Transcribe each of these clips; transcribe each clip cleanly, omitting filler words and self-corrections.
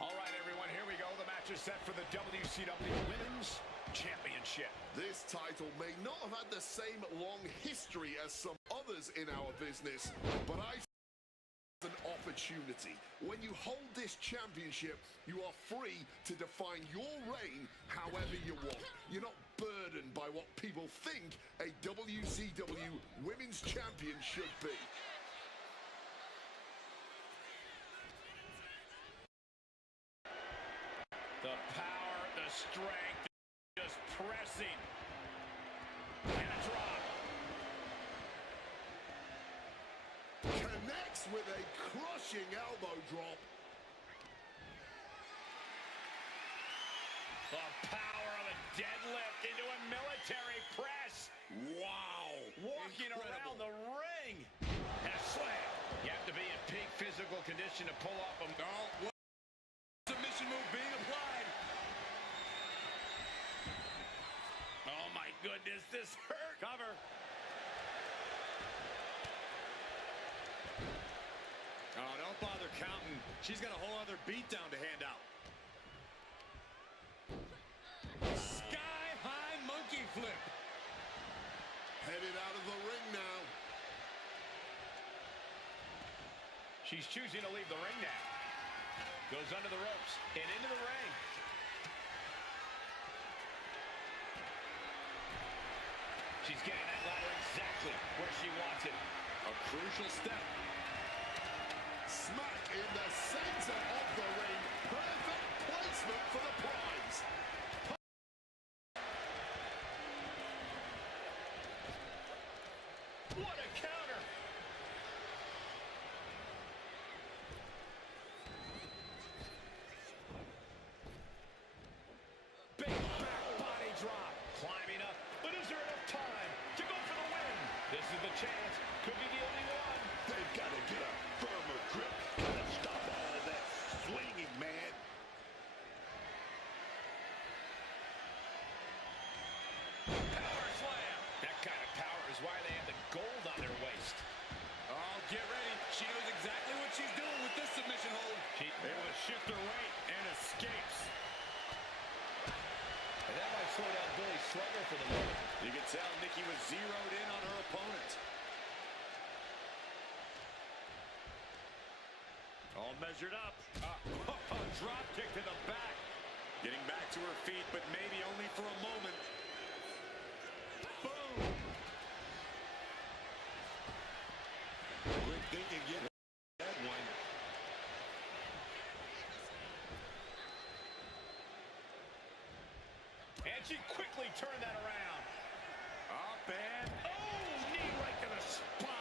All right, everyone, here we go. The match is set for the WCW Women's Championship. This title may not have had the same long history as some others in our business, but I see an opportunity. When you hold this championship, you are free to define your reign however you want. You're not burdened by what people think a WCW Women's Champion should be. The power, the strength, just pressing. And a drop. Connects with a crushing elbow drop. The power of a deadlift into a military press. Wow. Walking around the ring. And a slam. You have to be in peak physical condition to pull off a... Oh, submission move being applied. Oh, my goodness, this hurt. Cover. Oh, don't bother counting. She's got a whole other beatdown to hand out. Sky-high monkey flip. Headed out of the ring now. She's choosing to leave the ring now. Goes under the ropes and into the ring. She's getting that ladder exactly where she wants it. A crucial step. Smack in the center of the ring. Perfect placement for the prize. What a counter. Big back body drop. Climbing up. But is there enough time to go for the win? This is the chance. Could be the only one. They've got to get a firmer grip. Gotta stop all of that swinging, man. Power slam. That kind of power is why they have the gold on their waist. Oh, get ready. She knows exactly what she's doing with this submission hold. She's able to shift her weight and escapes. And that might slow down Billy's slugger for the moment. You can tell Nikki was zeroed in on her opponent. All measured up. Drop kick to the back. Getting back to her feet, but maybe only for a moment. Boom. Quick thinking, get that one. And she quickly turned that around. Up and... Oh, knee right to the spine.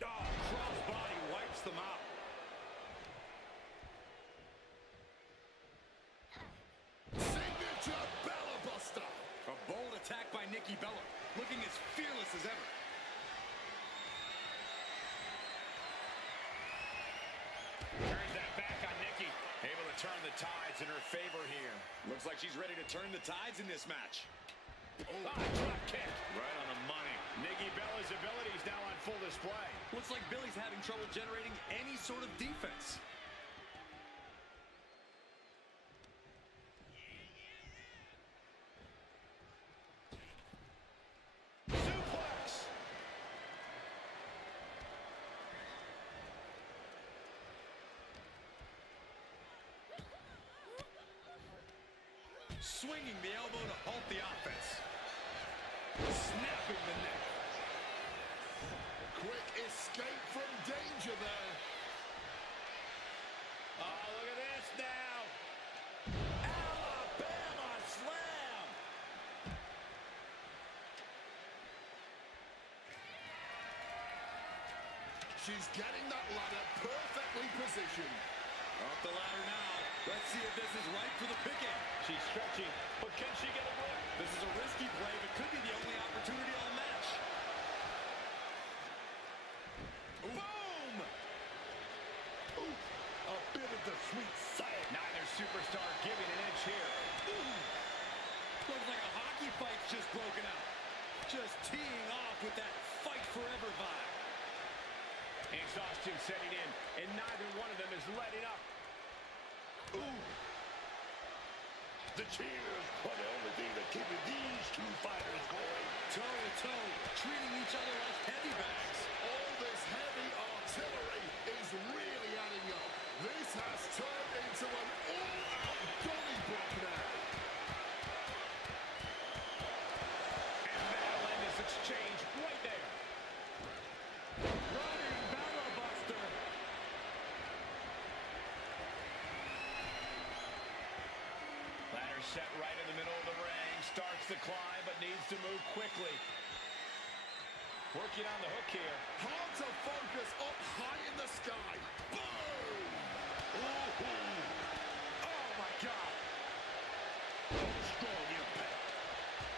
Oh, crossbody wipes them out. Signature Bella Buster. A bold attack by Nikki Bella, looking as fearless as ever. Turns that back on Nikki. Able to turn the tides in her favor here. Looks like she's ready to turn the tides in this match. Drop kick. Right on the money. Nikki Bella's abilities now on full display. Looks like Billy's having trouble generating any sort of defense. Suplex. Swinging the elbow to halt the offense. Snapping the neck. Quick escape from danger there. Oh, look at this now. Alabama slam. She's getting that ladder perfectly positioned. Off the ladder now. Let's see if this is right for the picking. She's stretching, but can she get a grip? This is a risky play, but could be the only opportunity all match. Boom! Ooh, a bit of the sweet side. Neither superstar giving an inch here. tension setting in, and neither one of them is letting up. Ooh. The cheers are the only thing that keeping these two fighters going. Toe-to-toe, treating each other like heavy bags. All this heavy artillery is really adding up. This has turned into an all-out Donnybrook now. And that'll end this exchange right there. Running barrel buster. Ladder set right in the middle of the ring. Starts to climb, but needs to move quickly. Working on the hook here. Hard to focus up high in the sky. Boom! Ooh. Oh, my God. Strong impact.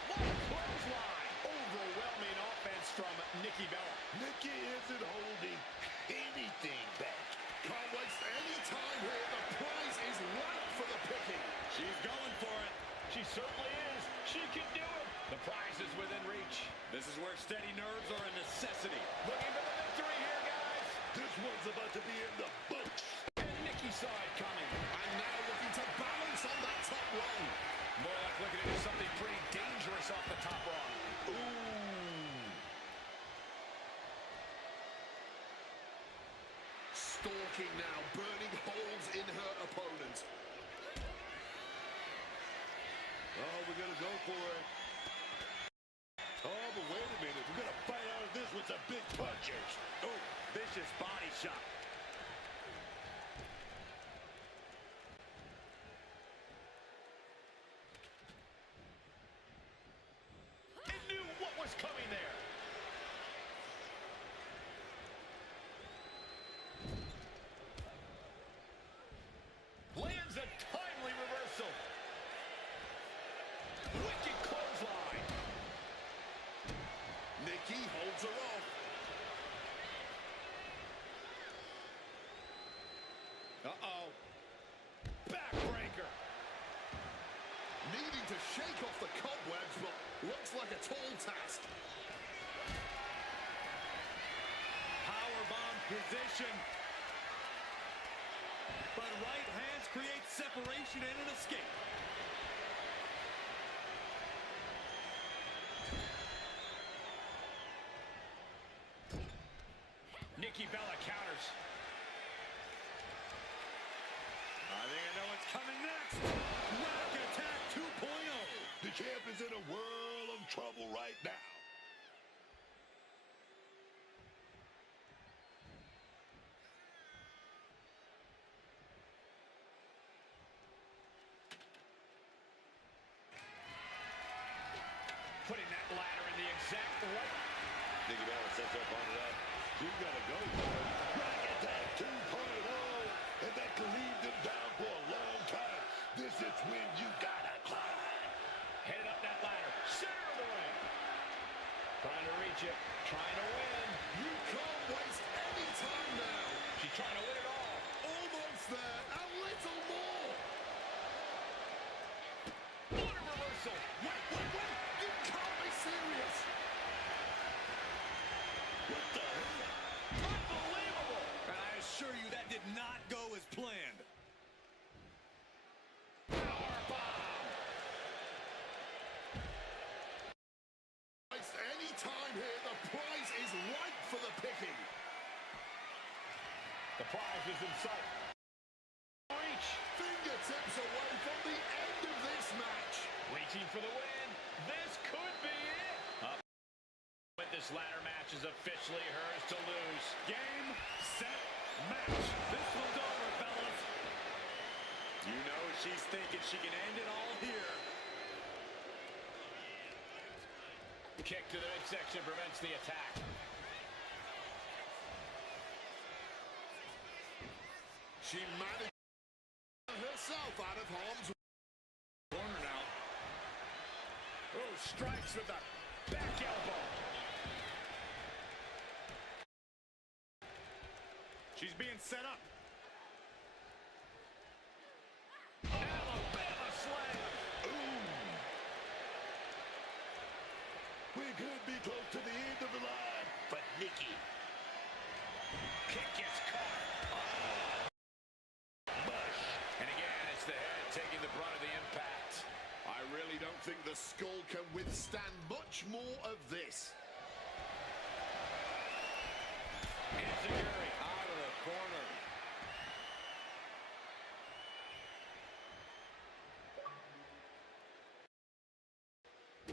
What a clothesline. Overwhelming offense from Nikki Bella. Nikki isn't holding anything back. Can't waste any time here. The prize is ripe for the picking. She's going for it. She certainly is. She can do it. The prize is within reach. This is where steady nerves are a necessity. Looking for the victory here, guys. This one's about to be in the books. And Nikki saw it coming. And now looking to balance on that top rung. More like looking to do something pretty dangerous off the top rung. Ooh. Stalking now, burning holes in her opponent. Oh, we're going to go for it. Oh, but wait a minute. We're going to fight out of this with some big punches. Oh, vicious body shot. And knew what was coming there. Lands a timely reversal. Wicked clothesline. Nikki holds her off. Uh-oh. Backbreaker. Needing to shake off the cobwebs, but looks like a tall task. Powerbomb position. But right hands create separation and an escape. Nikki Bella counters. I think I know what's coming next. Rack Attack 2.0. The champ is in a world of trouble right now. Putting that ladder in the exact right. Nikki Bella sets her opponent up. She's got to go for it. Rack Attack 2.0. And that could leave them down for a long time. This is when you got to climb. Headed up that ladder. Center of the ring. Trying to reach it. Trying to win. You can't waste any time now. She's trying to win it all. Almost there. A little more. What a reversal. Wait. You can't be serious. What the hell? Unbelievable. And I assure you that did not go as planned. Powerbomb. Waste any time here. The prize is ripe for the picking. The prize is in sight. Reach. Fingertips away from the end of this match. Reaching for the win. This could be it. But this ladder match is officially hers to lose. Game, set, match. This one's over, fellas. You know she's thinking she can end it all here. Kick to the midsection prevents the attack. She managed herself out of harm's way. Corner now. Oh, strikes with the back elbow. She's being set up. Alabama slam. We could be close to the end of the line. But Nikki. Kick gets caught. Mush. And again, it's the head taking the brunt of the impact. I really don't think the skull can withstand much more of this. Enziguri out of the corner.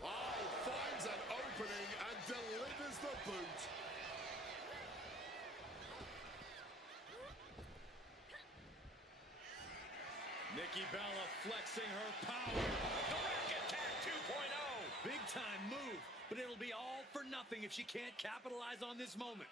Oh, finds an opening and delivers the boot. Nikki Bella flexing her power. The Rack Attack 2.0. Big time move, but it'll be all for nothing if she can't capitalize on this moment.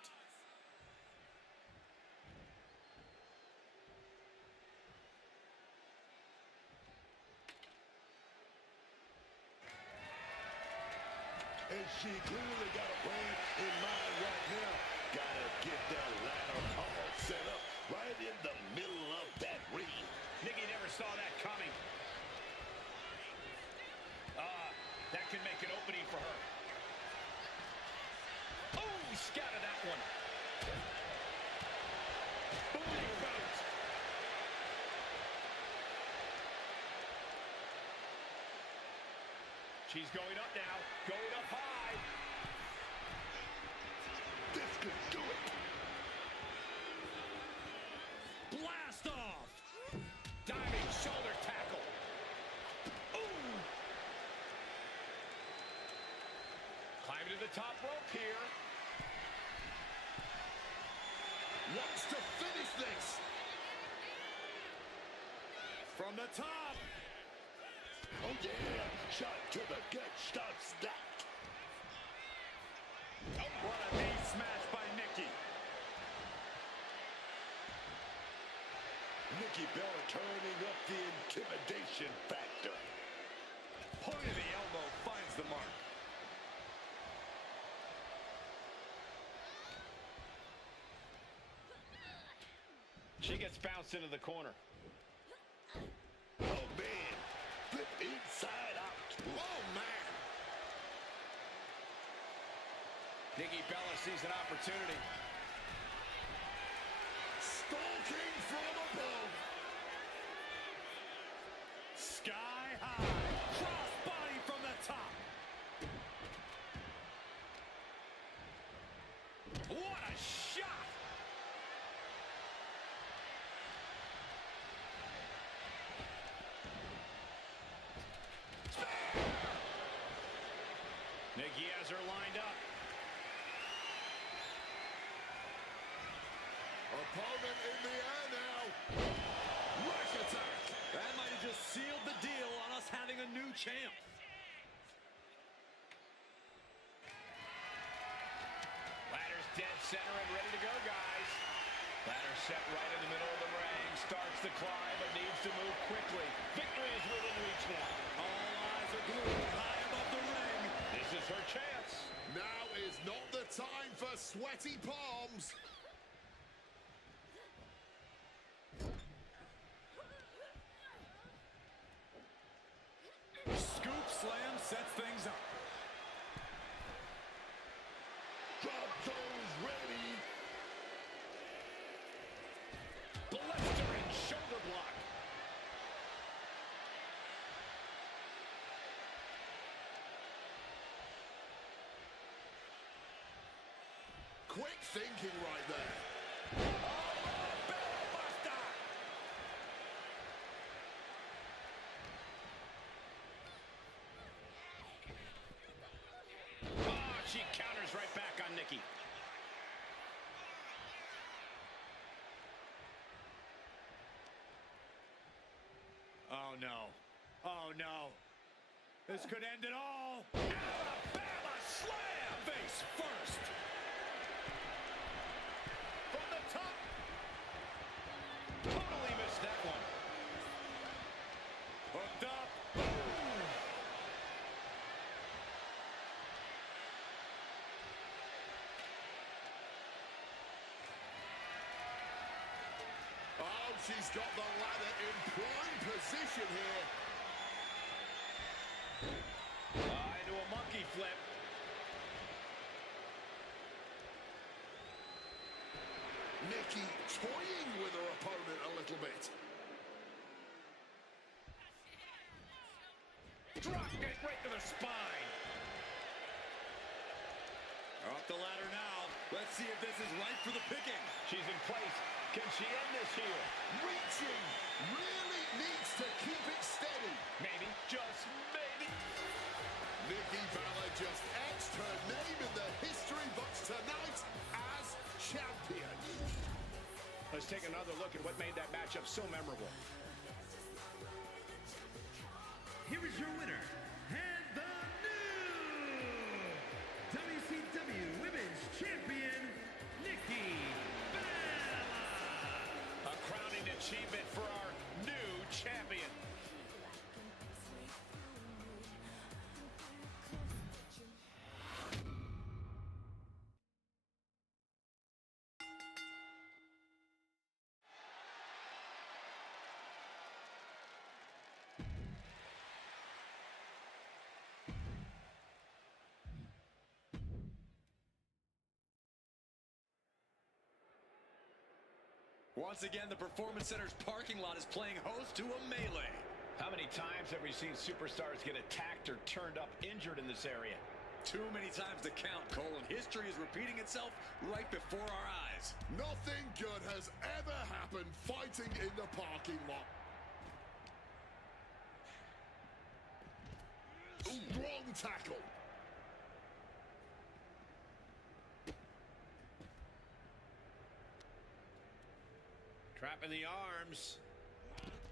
And she clearly got a plan in mind right now. Gotta get that ladder all set up right in the middle of that ring. Nikki never saw that coming. That can make an opening for her. Oh, scouted that one. Boom, boot. She's going up now, going up high. This could do it. Blast off! Diving shoulder tackle. Ooh. Climbing to the top rope here. Wants to finish this. From the top! Oh yeah, shot to the gut stops that. Oh, what a knee smash by Nikki. Nikki Bella turning up the intimidation factor. Point of the elbow finds the mark. She gets bounced into the corner. Oh man, flip inside out. Oh, man. Nikki Bella sees an opportunity. Stalking from above. Sky high. Cross body from the top. What a shot! Nikki has her lined up. Opponent in the air now. Rack attack. That might have just sealed the deal on us having a new champ. Ladder's dead center and ready to go, guys. Ladder set right in the middle of the ring. Starts to climb, but needs to move quickly. Victory is within reach now. All eyes are glued high above the ring. This is her chance. Now is not the time for sweaty palms. Scoop slam sets things up. Drop those ready. Blistering shoulder block. Quick thinking right there. Oh, she counters right back on Nikki. Oh no. Oh no. This could end it all. Alabama slam! Face first. From the top. Totally missed that one. Hooked up. Oh, she's got the ladder in prime position here. Into a monkey flip. Nikki toying with her opponent a little bit. Drop kick right to the spine. Off the ladder now. Let's see if this is right for the picking. She's in place. Can she end this here? Reaching. Really needs to keep it steady. Maybe. Just maybe. Nikki Bella just etched her name in the history books tonight as champion. Let's take another look at what made that matchup so memorable. Here is your winner, and the new WCW Women's Champion, Nikki Bella. A crowning achievement for our new champion. Once again, the Performance Center's parking lot is playing host to a melee. How many times have we seen superstars get attacked or turned up injured in this area? Too many times to count, Cole, and history is repeating itself right before our eyes. Nothing good has ever happened fighting in the parking lot. Strong tackle. Trapping the arms.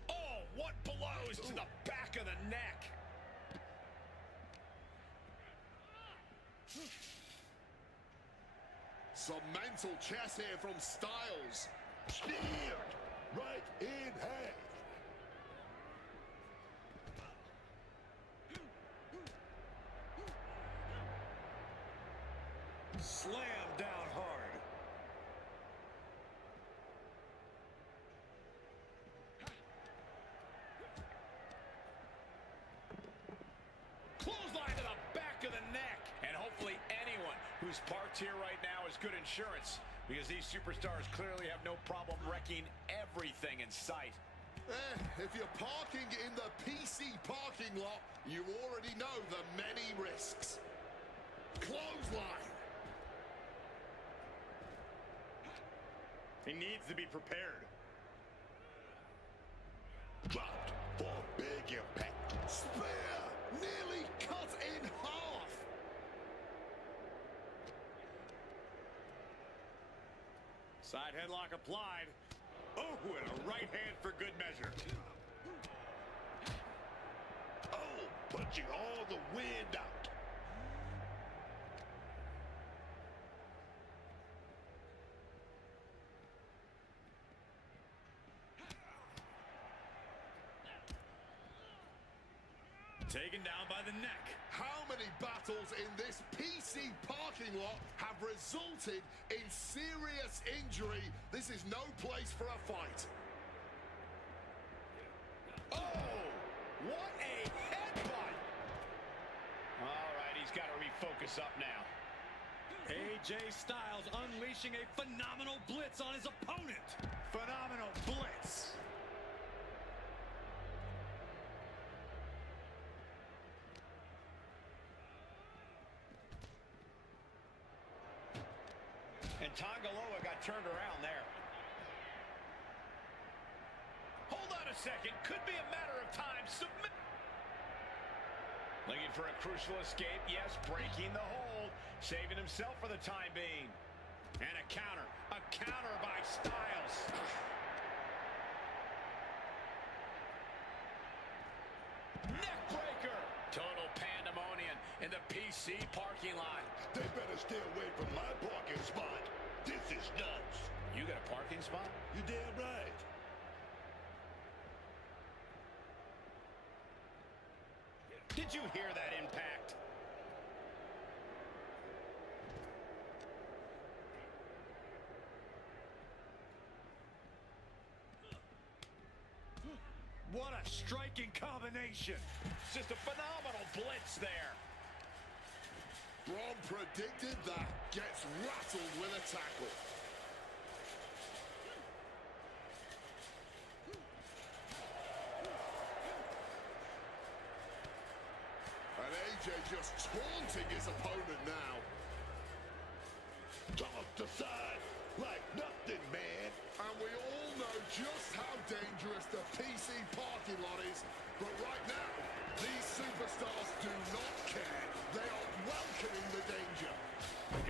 Oh, what blows to the back of the neck. Some mental chess here from Styles. Speared right in half. Slam down hard. Clothesline to the back of the neck. And hopefully anyone who's parked here right now is good insurance, because these superstars clearly have no problem wrecking everything in sight. If you're parking in the PC parking lot, you already know the many risks. Clothesline. He needs to be prepared. Dropped for big impact. Spear nearly cut in half. Side headlock applied. Oh, and a right hand for good measure. Oh, punching all the wind out. Taken down by the neck. How many battles in this PC parking lot have resulted in serious injury? This is no place for a fight. Oh, what a headbutt. All right, he's got to refocus up now. AJ Styles unleashing a phenomenal blitz on his opponent. Phenomenal blitz. And Tongaloa got turned around there. Hold on a second. Could be a matter of time. Submit. Looking for a crucial escape. Yes, breaking the hold. Saving himself for the time being. And a counter. A counter by Styles. Neckbreaker. Total pandemonium in the PC parking lot. They better stay away from my parking spot. This is nuts. You got a parking spot? You damn right. Did you hear that impact? What a striking combination. Just a phenomenal blitz there. Braun predicted that. Gets rattled with a tackle. AJ just taunting his opponent now. Tossed aside like nothing, man. And we all know just how dangerous the PC parking lot is. But right now, these superstars do not care. They are welcoming the danger.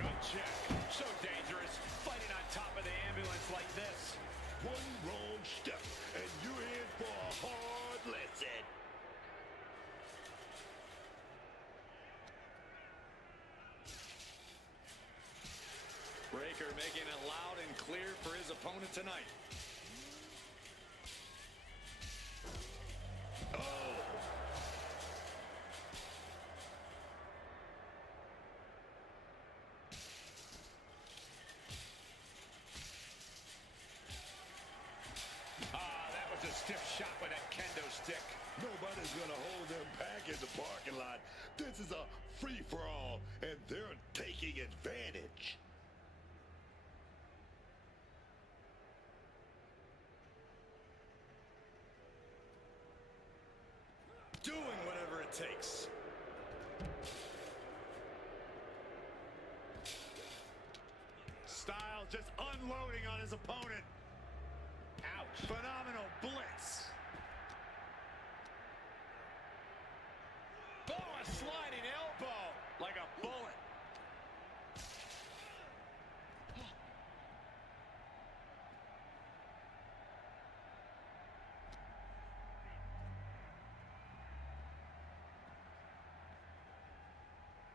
Gut check. So dangerous. Fighting on top of the ambulance like this. One wrong step, and you're in for a hard lesson. Breaker making it loud and clear for his opponent tonight. That was a stiff shot with that kendo stick. Nobody's gonna hold them back in the parking lot. This is a free-for-all, and they're taking advantage. Doing whatever it takes. Styles just unloading on his opponent. Ouch. Phenomenal blitz. Oh, a sliding elbow. Like a bullet.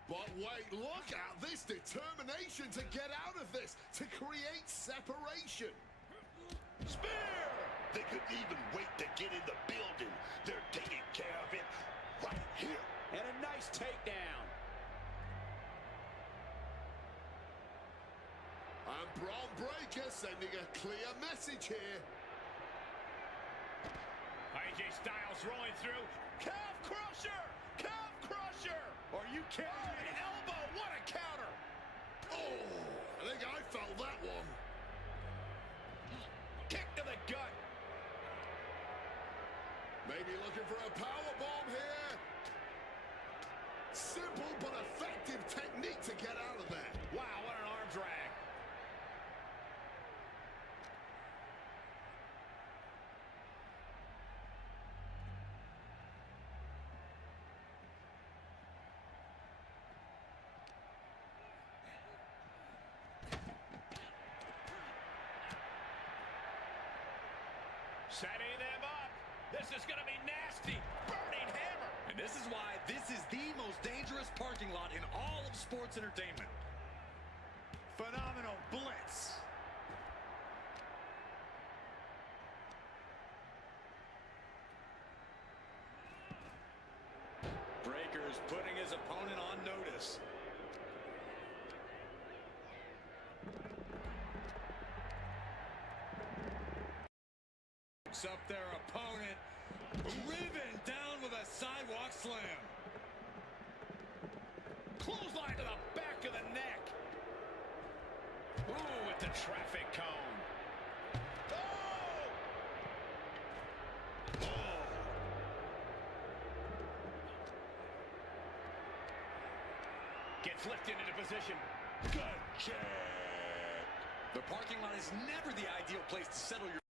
But wait, look at this determination to get out of this, to create separation. Spear! They couldn't even wait to get in the building. They're taking care of it right here. And a nice takedown. And Braun Breaker sending a clear message here. AJ Styles rolling through. Calf crusher! Calf crusher! Are you kidding Oh, me? an elbow! What a counter! Oh, I think I felt that one. Kick to the gut. Maybe looking for a power bomb here. Simple but effective technique to get out of there. Wow, what an arm drag. Setting them up. This is going to be nasty. Burning hammer. And this is why this is the most dangerous parking lot in all of sports entertainment. Phenomenal blitz. Breaker's putting his opponent on notice. Up their opponent, riven down with a sidewalk slam. Clothesline to the back of the neck. Ooh, with the traffic cone. Oh! Oh! Gets lifted into position. Gut check. The parking lot is never the ideal place to settle your,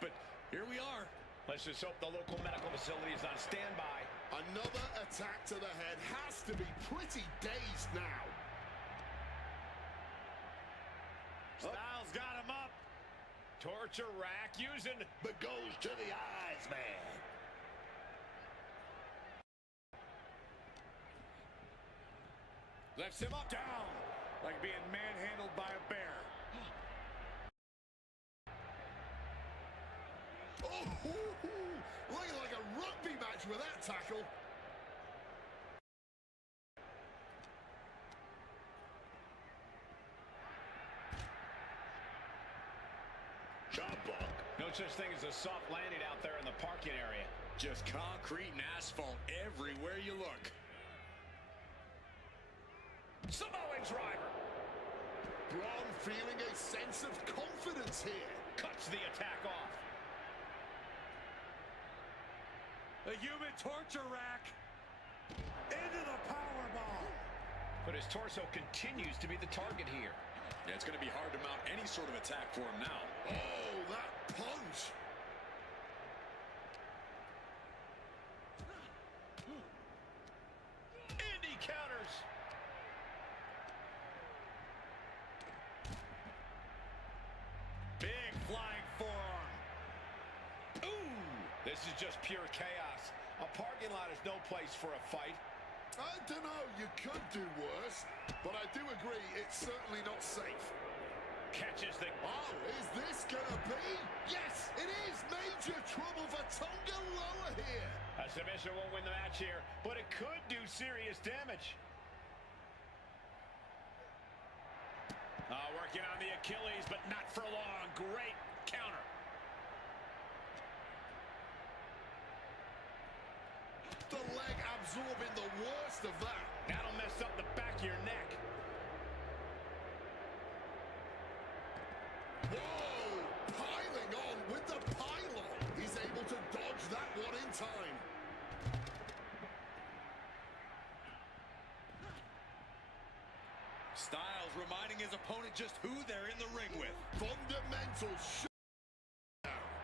but here we are. Let's just hope the local medical facility is on standby. Another attack to the head has to be pretty dazed now. Styles got him up. Torture rack using. But goes to the eyes, man. Lifts him up, down, like being manhandled by a bear. Oh, looking like a rugby match with that tackle. Chop block. No such thing as a soft landing out there in the parking area. Just concrete and asphalt everywhere you look. Samoan driver. Braun feeling a sense of confidence here. Cuts the attack off. A human torture rack. Into the power bomb. But his torso continues to be the target here. Yeah, it's going to be hard to mount any sort of attack for him now. Oh, that punch! And he counters. Big flying forearm. Ooh, this is just pure chaos. A parking lot is no place for a fight. I don't know, you could do worse, but I do agree it's certainly not safe. Catches the... Oh, is this gonna be? Yes, it is! Major trouble for Tonga Loa here. A submission won't win the match here, but it could do serious damage. Working on the Achilles, but not for long. Great counter. The leg absorbing the worst of that. That'll mess up the back of your neck. Whoa! Piling on with the pylon. He's able to dodge that one in time. Styles reminding his opponent just who they're in the ring with. Fundamental shot.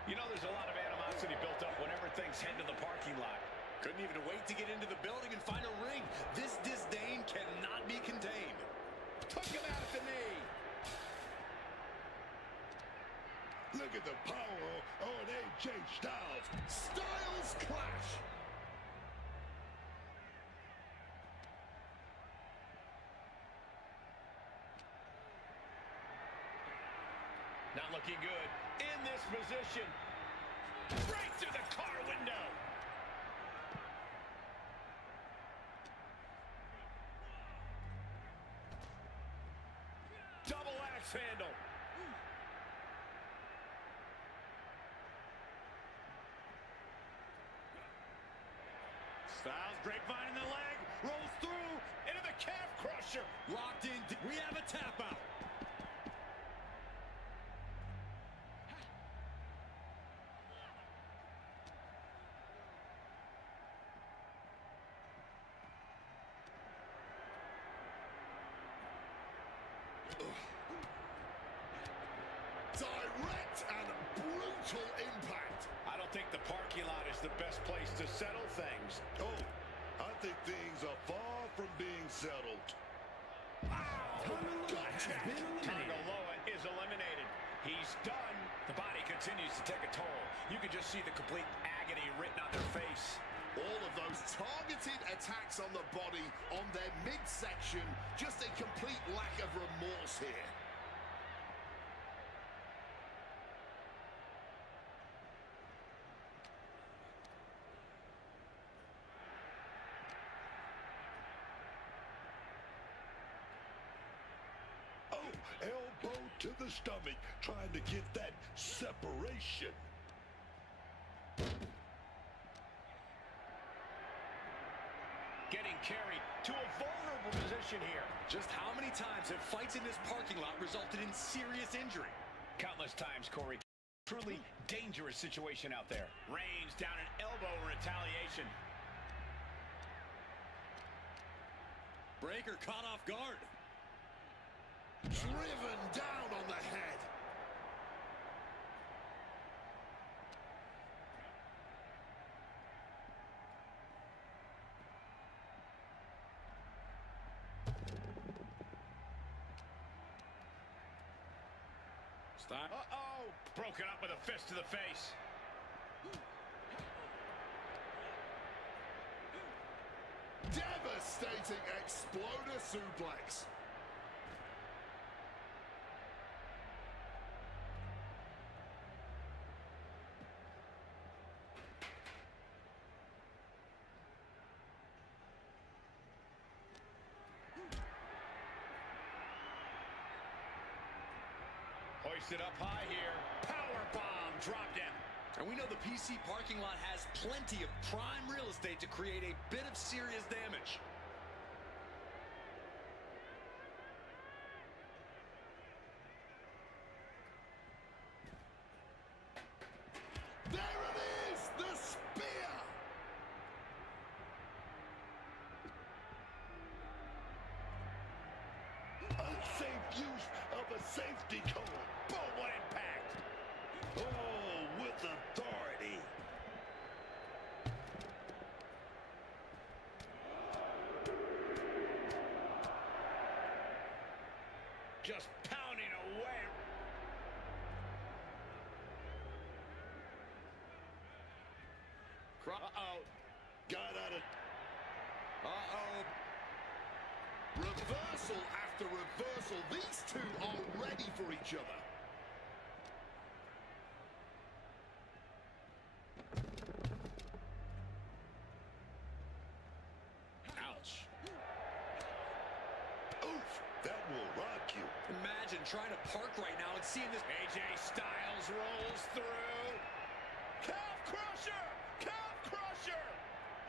You know there's a lot of animosity built up whenever things head to the parking lot. Couldn't even wait to get into the building and find a ring. This disdain cannot be contained. Took him out at the knee. Look at the power on AJ Styles. Styles clash. Not looking good in this position. Right through the car window. Double axe handle. Styles grapevine in the leg. Rolls through into the calf crusher. Locked in. We have a tap out. Direct and brutal impact. I don't think the parking lot is the best place to settle things. Oh, I think things are far from being settled. Gotcha. Tonga Loa is eliminated. He's done. The body continues to take a toll. You can just see the complete agony written on their face. All of those targeted attacks on the body, on their midsection, just a complete lack of remorse here. Oh, elbow to the stomach, trying to get that separation. Getting carried to a vulnerable position here. Just how many times have fights in this parking lot resulted in serious injury? Countless times, Corey. Truly dangerous situation out there. Reigns down an elbow in retaliation. Breaker caught off guard. Driven down on the head. Uh-oh! Broken up with a fist to the face. Devastating exploder suplex. Hoisted up high here. Power bomb dropped him. And we know the PC parking lot has plenty of prime real estate to create a bit of serious damage. There it is, the spear. abuse of a safety cone. Boom, what impact. Oh, with authority. Just pounding away. Uh-oh. Got out of... Uh-oh. Reversal after reversal. These two are ready for each other. Ouch. Oof, that will rock you. Imagine trying to park right now and seeing this. AJ Styles rolls through. Calf crusher! Calf crusher!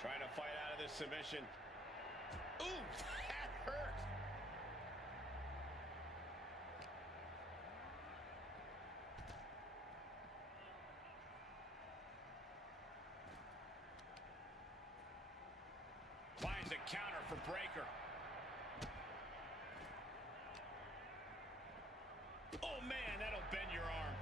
Trying to fight out of this submission. Ooh, that hurt. Finds a counter for Breaker. Oh, man, that'll bend your arm.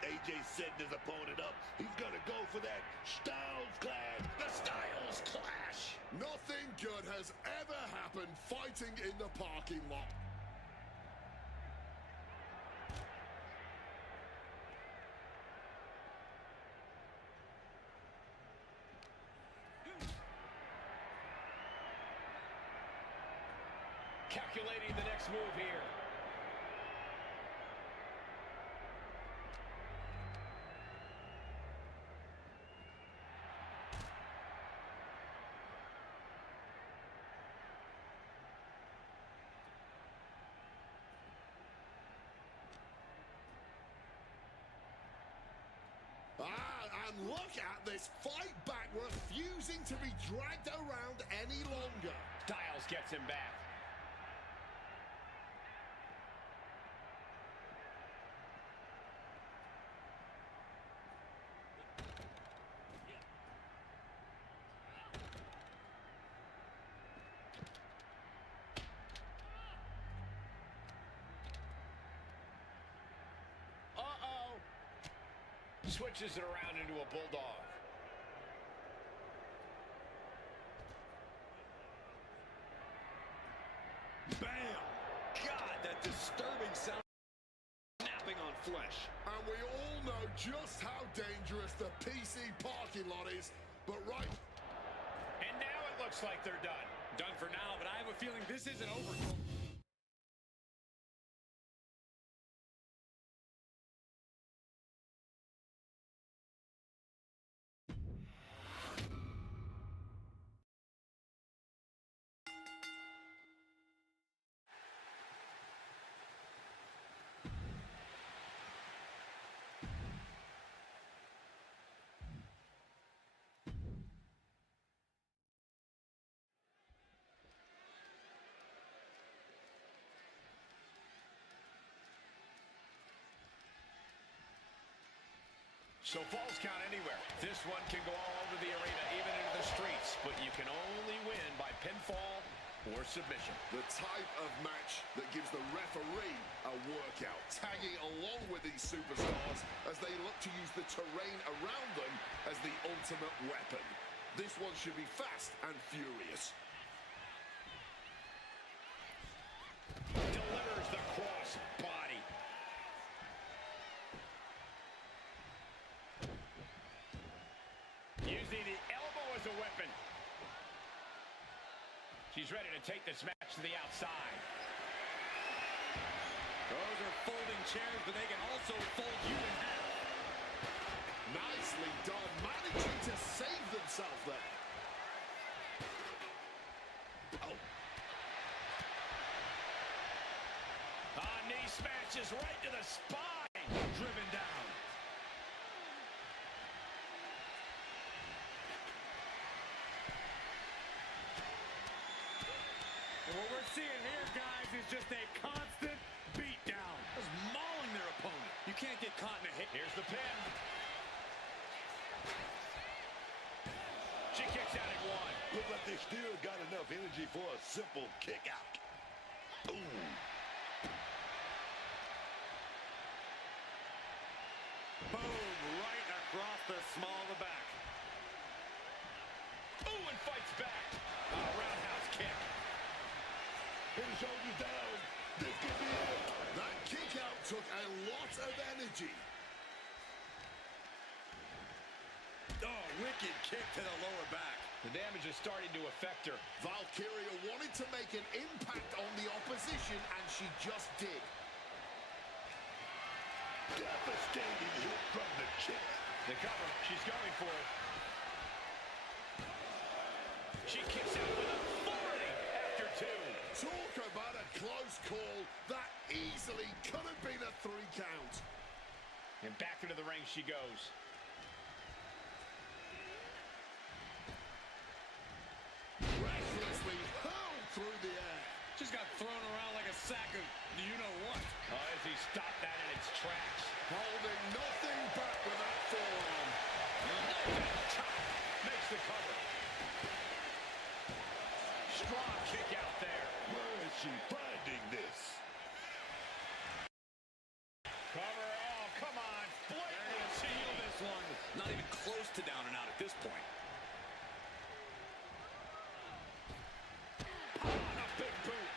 AJ setting his opponent up. He's going to go for that Styles Clash. The Styles Clash. Nothing good has ever happened fighting in the parking lot. Calculating the next move here. And look at this fight back, refusing to be dragged around any longer. Styles gets him back. Switches it around into a bulldog. Bam! God, that disturbing sound. Snapping on flesh. And we all know just how dangerous the PC parking lot is, but right... And now it looks like they're done. Done for now, but I have a feeling this isn't over. So falls count anywhere. This one can go all over the arena, even into the streets, but you can only win by pinfall or submission. The type of match that gives the referee a workout, tagging along with these superstars as they look to use the terrain around them as the ultimate weapon. This one should be fast and furious. Delivers the cross body. Using the elbow as a weapon. She's ready to take this match to the outside. Those are folding chairs, but they can also fold you in half. Nicely done, managing to save themselves there. Oh. Knee smashes right to the spine. Driven down. What we're seeing here, guys, is just a constant beatdown. Just mauling their opponent. You can't get caught in a hit. Here's the pin. She kicks out at one. Look like they still got enough energy for a simple kick out. Ooh. Boom, right across the small of the back. Ooh, and fights back. Roundhouse kick. His shoulders down. This could be it. That kick out took a lot of energy. Oh, wicked kick to the lower back. The damage is starting to affect her. Valkyria wanted to make an impact on the opposition, and she just did. Devastating hit from the chin. The cover. She's going for it. She kicks out with authority after two. Talk about a close call. That easily could have been a 3 count. And back into the ring she goes. Recklessly hurled through the air. Just got thrown around like a sack of you-know-what. Oh, as he stopped that in its tracks. Holding nothing back with that forearm. Makes the cover. Strong kick out there. Where is she finding this? Cover. Oh, come on. Blatant Seal this one. Not even close to down and out at this point. a big boot.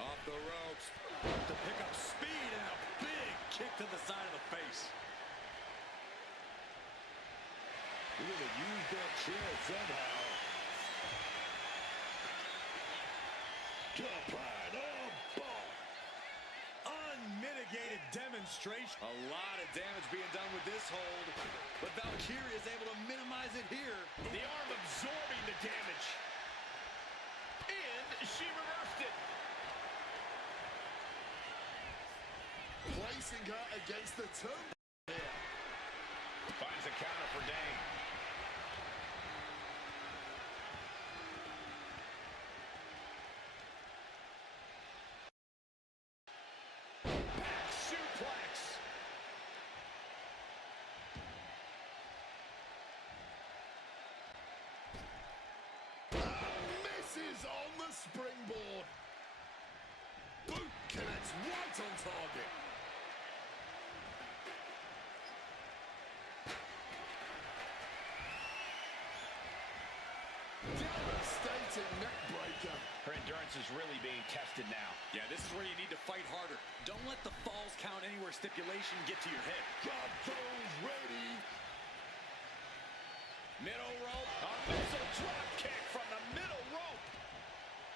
Off the ropes to pick up speed and a big kick to the side of the face. We're going to use that chair somehow. Top line, oh, ball. Unmitigated demonstration. A lot of damage being done with this hold, but Valkyria is able to minimize it here. The arm absorbing the damage. And she reversed it. Placing her against the turn. Finds a counter for Dane. Back suplex. Misses on the springboard. Boot connects right on target. Devastating neck breaker. Her endurance is really being tested now. Yeah, this is where you need to fight harder. Don't let the falls count anywhere stipulation get to your head. Drop throws ready. Middle rope. A missile drop kick from the middle rope.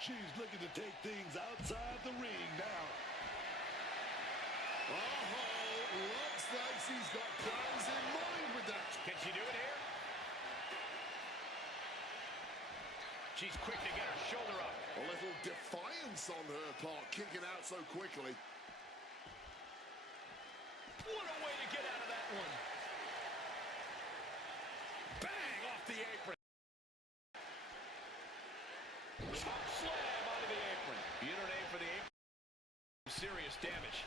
She's looking to take things outside the ring now. Oh, looks like she's got plans in mind with that. Can she do it here? She's quick to get her shoulder up. A little defiance on her part, kicking out so quickly. What a way to get out of that one. Bang off the apron. Choke slam onto the apron. Unit A for the apron. Serious damage.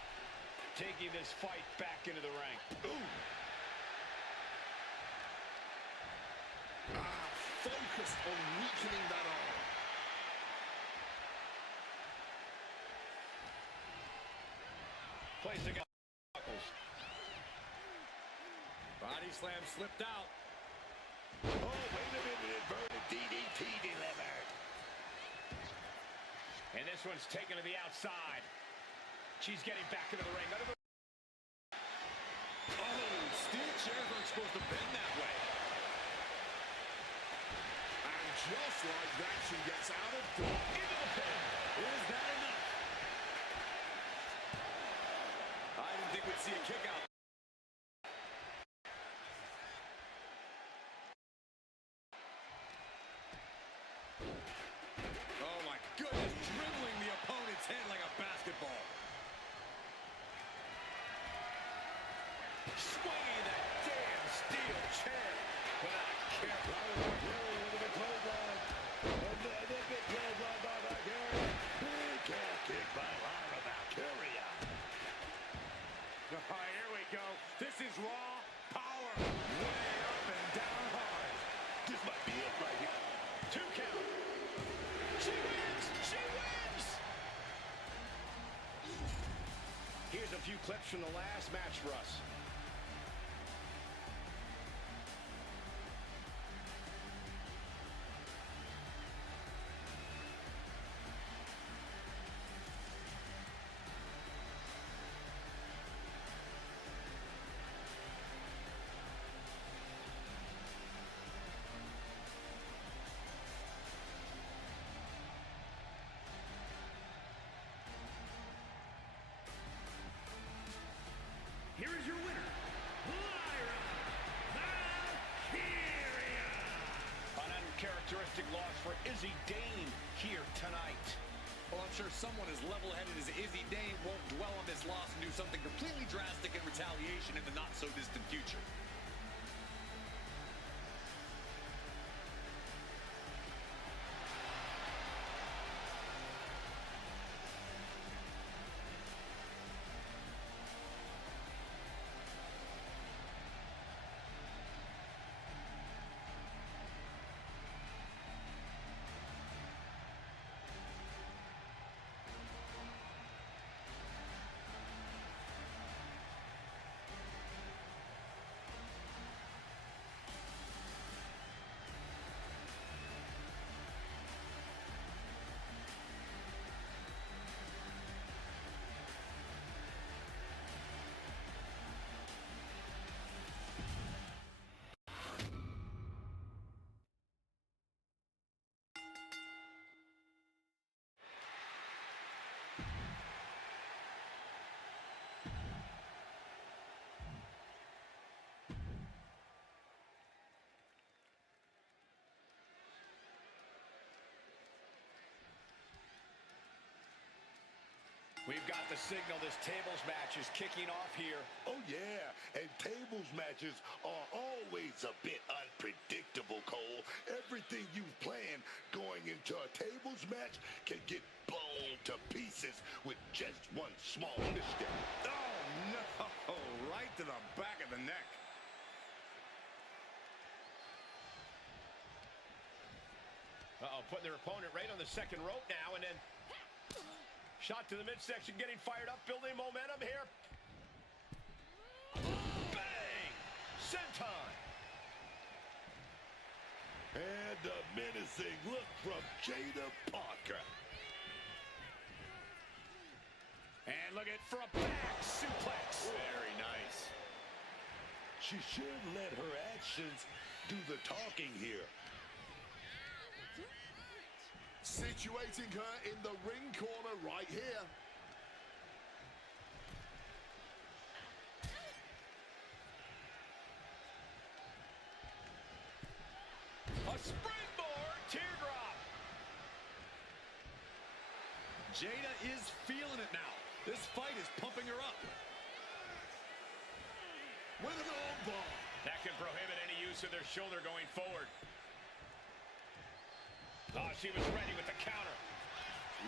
Taking this fight back into the ring. Ooh. Focused on weakening that arm. Placing up buckles. Body slam slipped out. Oh, wait a minute. Inverted DDT delivered. And this one's taken to the outside. She's getting back into the ring. Oh, steel chairs aren't supposed to bend that way. And just like that, she gets out of door. Into the pin. Is that enough? I didn't think we'd see a kick out. Oh my goodness, dribbling the opponent's head like a basketball. Swinging that damn steel chair without a care. Big calf kick by Lara Valkyria. Here we few clips from the last match for us. Here is your winner, Lyra Valkyria. An uncharacteristic loss for Izzy Dane here tonight. Well, I'm sure someone as level-headed as Izzy Dane won't dwell on this loss and do something completely drastic in retaliation in the not-so-distant future. We've got the signal. This tables match is kicking off here. Oh, yeah, and tables matches are always a bit unpredictable, Cole. Everything you plan going into a tables match can get blown to pieces with just one small misstep. Oh, no! Right to the back of the neck. Uh-oh, putting their opponent right on the second rope now, and then shot to the midsection, getting fired up, building momentum here. Bang! Senton! And a menacing look from Jada Parker. And look at for a back suplex. Very nice. She should let her actions do the talking here. Situating her in the ring corner right here. A springboard teardrop. Jada is feeling it now. This fight is pumping her up. With an armbar. That can prohibit any use of their shoulder going forward. Oh, she was ready with the counter.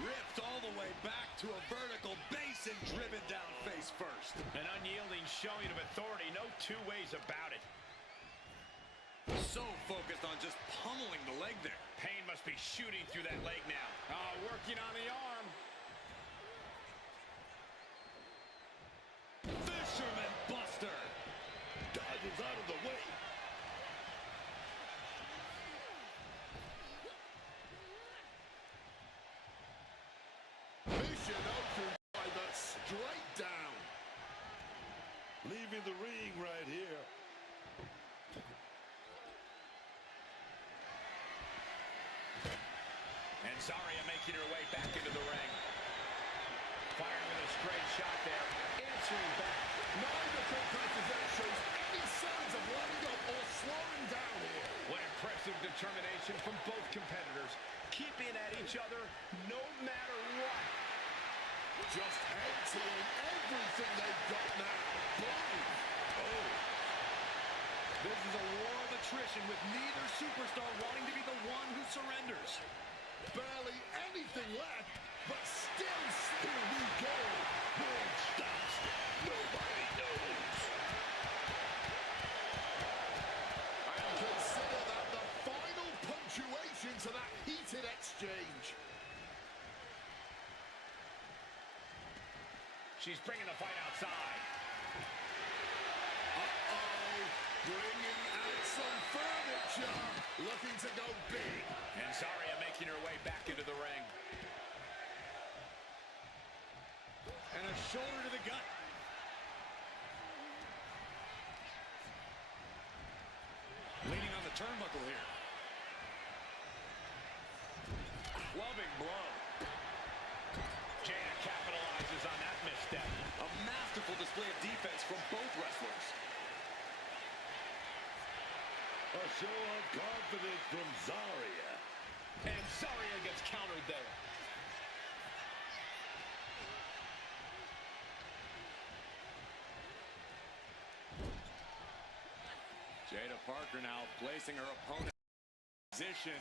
Ripped all the way back to a vertical base and driven down face first. An unyielding showing of authority. No two ways about it. So focused on just pummeling the leg there. Pain must be shooting through that leg now. Oh, working on the arm. Fisherman Buster. Dodges out of the way. Mission open by the straight down. Leaving the ring right here. And Zarya making her way back into the ring. Firing with a straight shot there. Answering back. Neither competitor shows any signs of letting up or slowing down here. What impressive determination from both competitors. Keeping at each other no matter what. Just emptying everything they've got now. Boom. Oh. This is a war of attrition with neither superstar wanting to be the one who surrenders. Barely anything left, but still we go. When stops, nobody knows. And consider that the final punctuation to that heated exchange. She's bringing the fight outside. Bringing out some furniture. Looking to go big. And Zarya making her way back into the ring. And a shoulder to the gut. Leaning on the turnbuckle here. Clubbing blow. Jada capitalizes on that misstep. A masterful display of defense from both wrestlers. A show of confidence from Zarya. And Zarya gets countered there. Jada Parker now placing her opponent in position.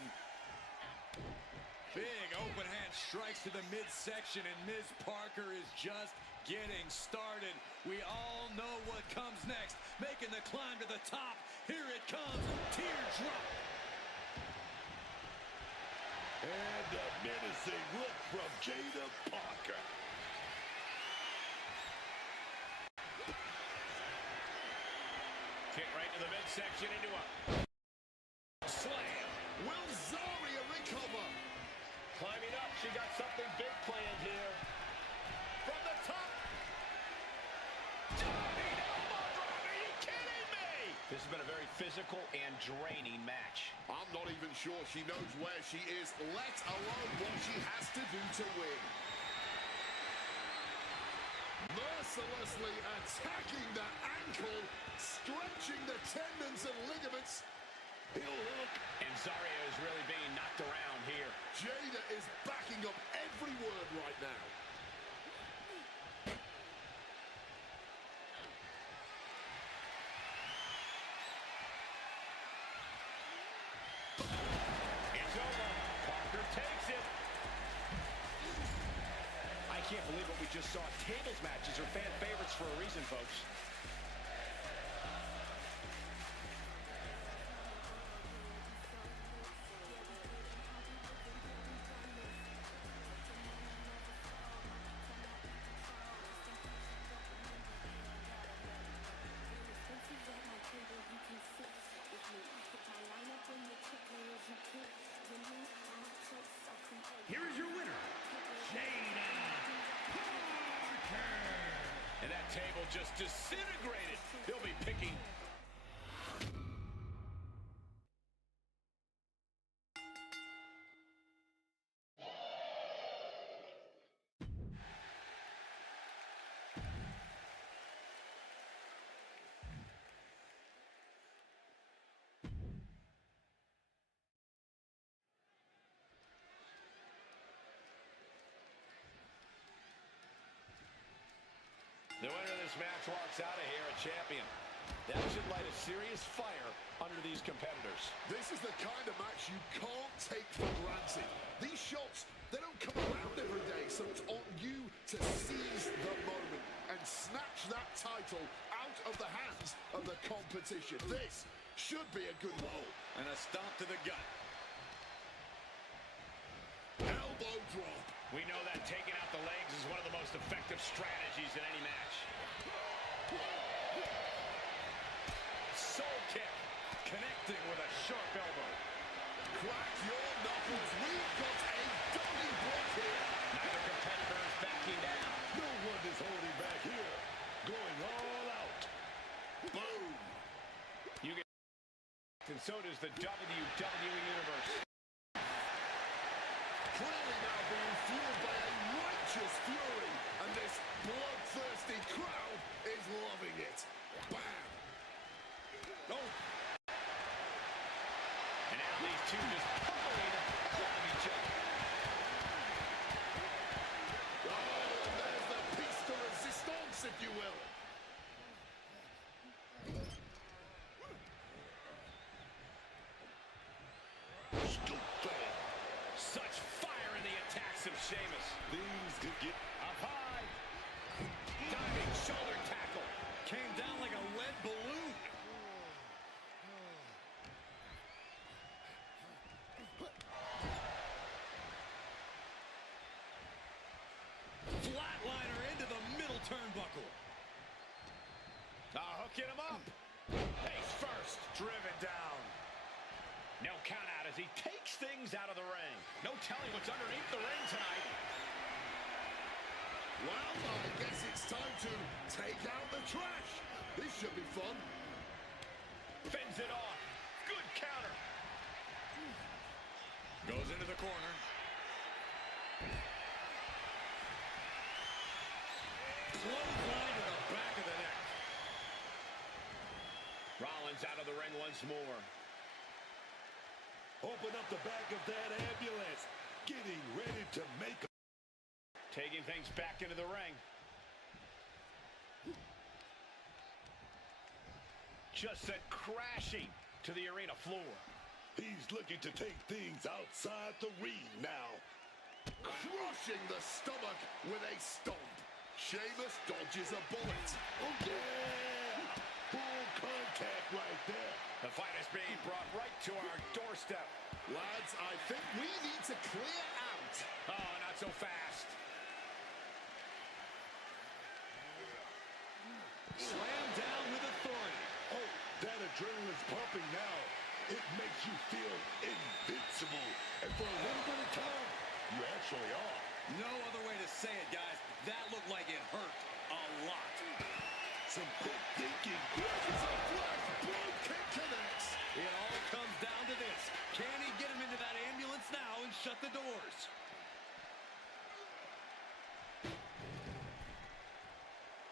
Big open hand strikes to the midsection, and Ms. Parker is just getting started. We all know what comes next. Making the climb to the top. Here it comes. Teardrop. And a menacing look from Jada Parker. Kick right to the midsection into a slam. Will Zarya recover? Climbing up, she got something big planned here. From the top. Diving elbow drop. Are you kidding me? This has been a very physical and draining match. I'm not even sure she knows where she is, let alone what she has to do to win. Mercilessly attacking the ankle, stretching the tendons and ligaments. Heel hook. And Zarya is really being knocked around here. Jada is backing up every word right now. It's over. Parker takes it. I can't believe what we just saw. Tables matches are fan favorites for a reason, folks. Here is your winner, Jada Parker. And that table just disintegrated. He'll be picking. The winner of this match walks out of here a champion. That should light a serious fire under these competitors. This is the kind of match you can't take for granted. These shots, they don't come around every day, so it's on you to seize the moment and snatch that title out of the hands of the competition. This should be a good one. And a stomp to the gut. Elbow drop. We know that taking out the legs is one of the most effective strategies in any match. Soul kick. Connecting with a sharp elbow. Crack your knuckles. We've got a dummy block here. Neither competitor is backing down. No one is holding back here. Going all out. Boom. You get, and so does the WWE Universe. Clearly now being fueled by a righteous fury, and this bloodthirsty crowd is loving it. Bam! Oh, And now these two just pummeling on each other. Oh, and there's the piece de resistance, if you will. Such fire in the attacks of Sheamus. Things could get Up high. Diving shoulder tackle. came down like a lead balloon. Flatliner into the middle hooking him up. Face first. Driven down. No count out as he takes things out of the ring. No telling what's underneath the ring tonight. Well, I guess it's time to take out the trash. This should be fun. Fends it off. Good counter. Goes into the corner. Clothesline to the back of the neck. Rollins out of the ring once more. Open up the back of that ambulance. Getting ready to make a... Taking things back into the ring. Just sent crashing to the arena floor. He's looking to take things outside the ring now. Crushing the stomach with a stomp. Sheamus dodges a bullet. Oh, yeah! Full contact right there. The fight is being brought right to our doorstep. Lads, I think we need to clear out. Oh, not so fast. Slam down with authority. Oh, that adrenaline's pumping now. It makes you feel invincible. And for a little bit of time, you actually are. No other way to say it, guys. That looked like it hurt a lot. Some quick thinking. It's a flash blow kick connects. It all comes down to this. Can he get him into that ambulance now and shut the doors?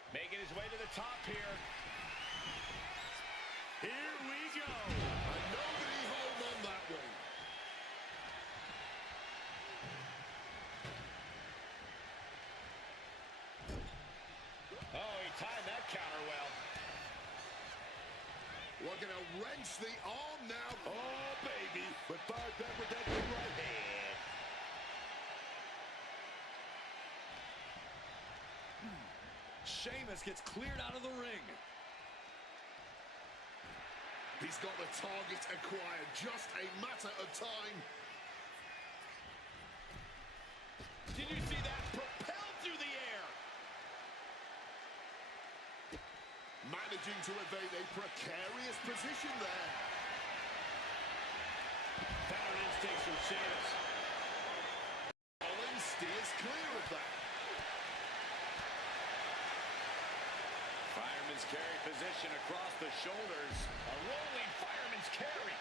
Making his way to the top here. Here we go. And nobody home on that one. Oh, he timed that counter well. We're going to wrench the arm now. Oh, baby. But fired back with that big right hand. Sheamus gets cleared out of the ring. He's got the target acquired. Just a matter of time. Did you see that? Propelled through the air. Managing to evade a precarious position there. Veteran instincts from Sheamus. Rollins steers clear of that. Fireman's carry position across the shoulders. A rolling fireman's carry.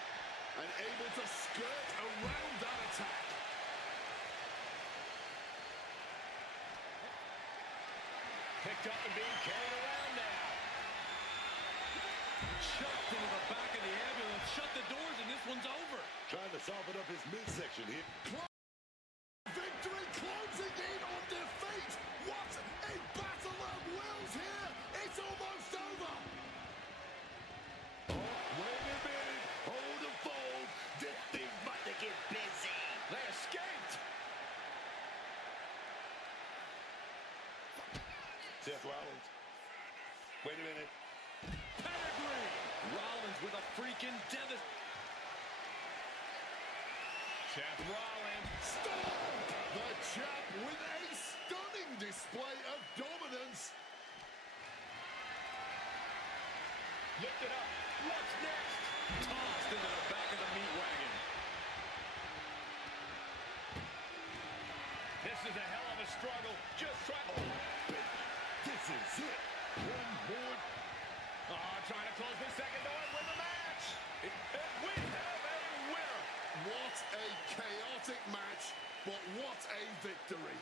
And able to skirt around that attack. Picked up and being carried around now. Chucked into the back of the ambulance. Shut the doors and this one's over. Trying to soften up his midsection here. Victory closing in on defeat. What a battle of wills here. It's almost over. Oh, wait a minute. Hold the phone. This thing's about to get busy. They escaped. Seth Rollins. Wait a minute. Pedigree. Rollins with a freaking devastation. Seth Rollins. Stop! The champ with a stunning display of dominance. Lifted up. What's next? Tossed into the back of the meat wagon. This is a hell of a struggle. Just try. Oh, baby. This is it. One more. Oh, trying to close the second door and win the match. We have a winner. What a chaotic match, but what a victory.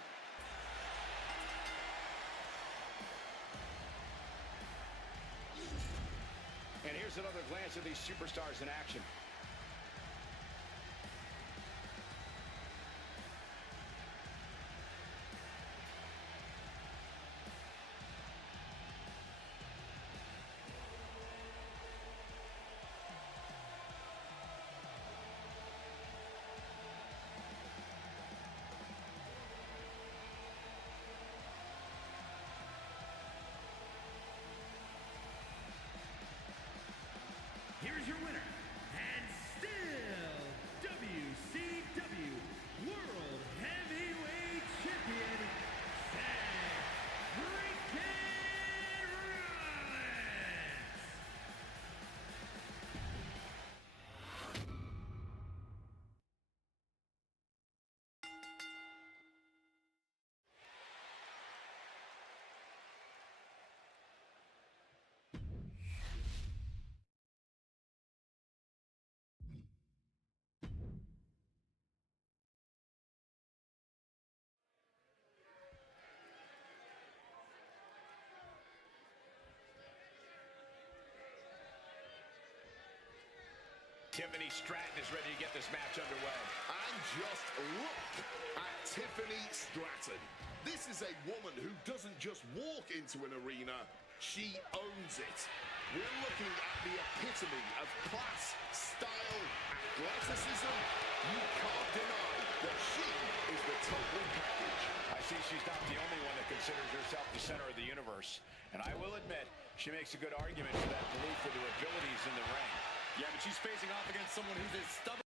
And here's another glance at these superstars in action. Here's your winner, and Tiffany Stratton is ready to get this match underway. And just look at Tiffany Stratton. This is a woman who doesn't just walk into an arena, she owns it. We're looking at the epitome of class, style, athleticism. You can't deny that she is the total package. I see she's not the only one that considers herself the center of the universe. And I will admit, she makes a good argument for that belief with her abilities in the ring. Yeah, but she's facing off against someone who's as stubborn.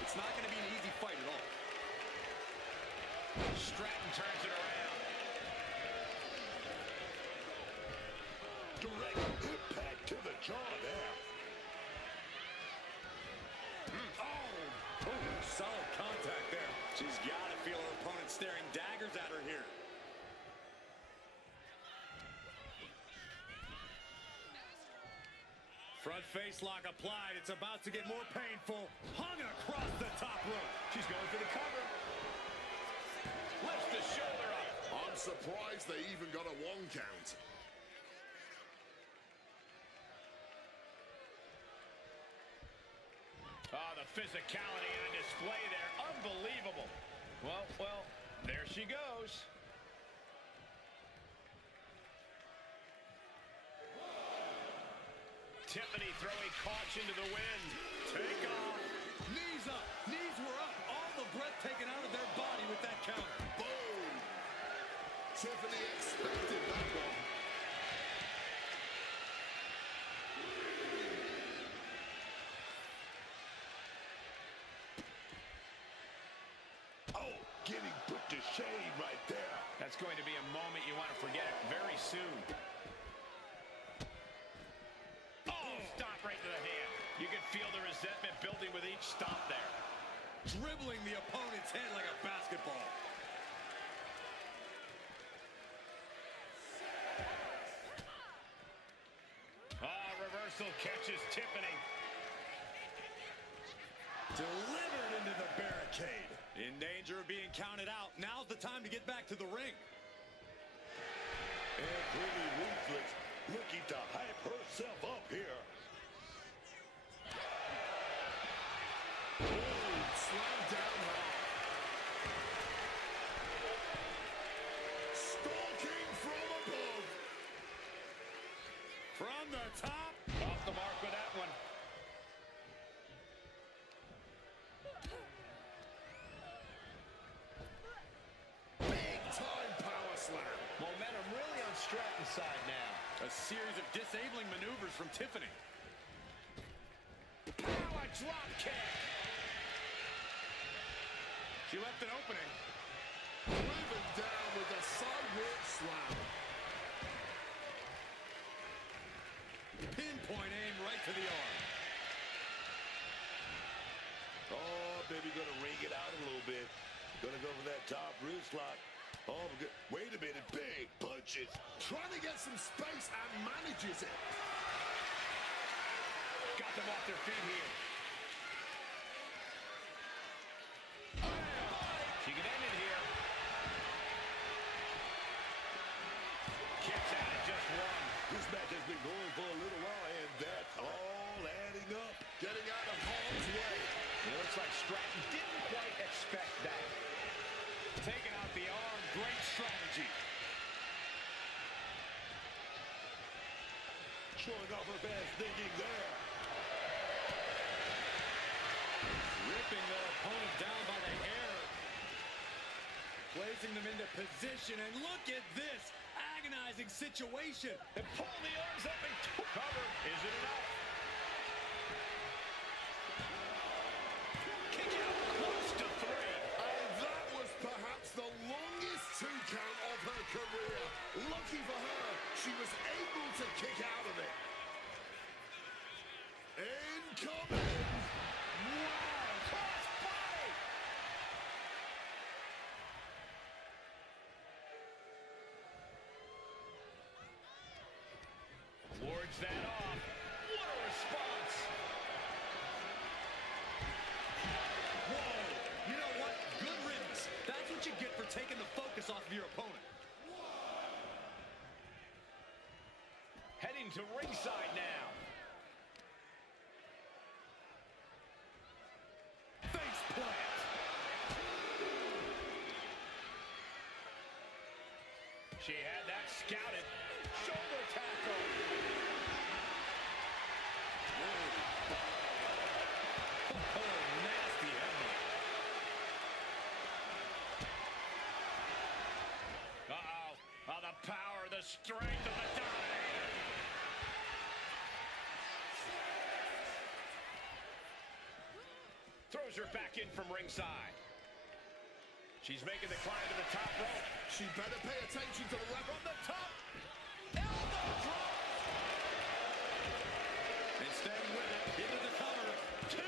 It's not going to be an easy fight at all. Stratton turns it around. Direct impact to the jaw there. Oh, solid contact there. She's got to feel her opponent staring daggers at her here. Front face lock applied. It's about to get more painful. Hung across the top rope. She's going for the cover. Lifts the shoulder up. I'm surprised they even got a 1 count. Oh, the physicality on display there. Unbelievable. Well, there she goes. Tiffany throwing caution to the wind. Take off. Knees up. Knees were up. All the breath taken out of their body with that counter. Boom! Tiffany expected that one. Oh, getting put to shame right there. That's going to be a moment you want to forget very soon. Oh, stop right to the hand. You can feel the resentment building with each stop there. Dribbling the opponent's head like a basketball. Reversal catches Tiffany. Delivered into the barricade. In danger of being counted out. Now's the time to get back to the ring. And pretty ruthless, looking to hype herself up here. Slam down hard. Stalking from above. From the top. Off the mark with that one. Big time power slam. Momentum really on Stratton's side now. A series of disabling maneuvers from Tiffany. Power drop kick. She left an opening. Driven down with a sidewalk slam. Pinpoint aim right to the arm. Oh, baby, gonna ring it out a little bit. Gonna go for that top wrist lock. Oh, wait a minute, big punches. Trying to get some space and manages it. Got them off their feet here. She can end it here. Kicks out at just one. This match has been going for a little while, and that's all adding up. Getting out of harm's way. It looks like Stratton didn't quite expect that. Taking out the arm. Great strategy. Showing off her best thinking there. Ripping their opponent down by the hair. Placing them into position. And look at this agonizing situation. And pull the arms up and cover. Is it enough? Kick out close to 3. And that was perhaps the longest 2 count of her career. Lucky for her, she was able to kick out of it. Incoming! Wow! Cross body! Wards that off. What a response! Whoa. You know what? Good riddance. That's what you get for taking the focus off of your opponent. Heading to ringside now. She had that scouted. Shoulder tackle. Oh, nasty headbutt. Uh-oh. Oh, the power, the strength of the Dominator. Throws her back in from ringside. She's making the climb to the top rope. She better pay attention to the left. From the top. Elbow drop. And staying with it, into the cover. 2.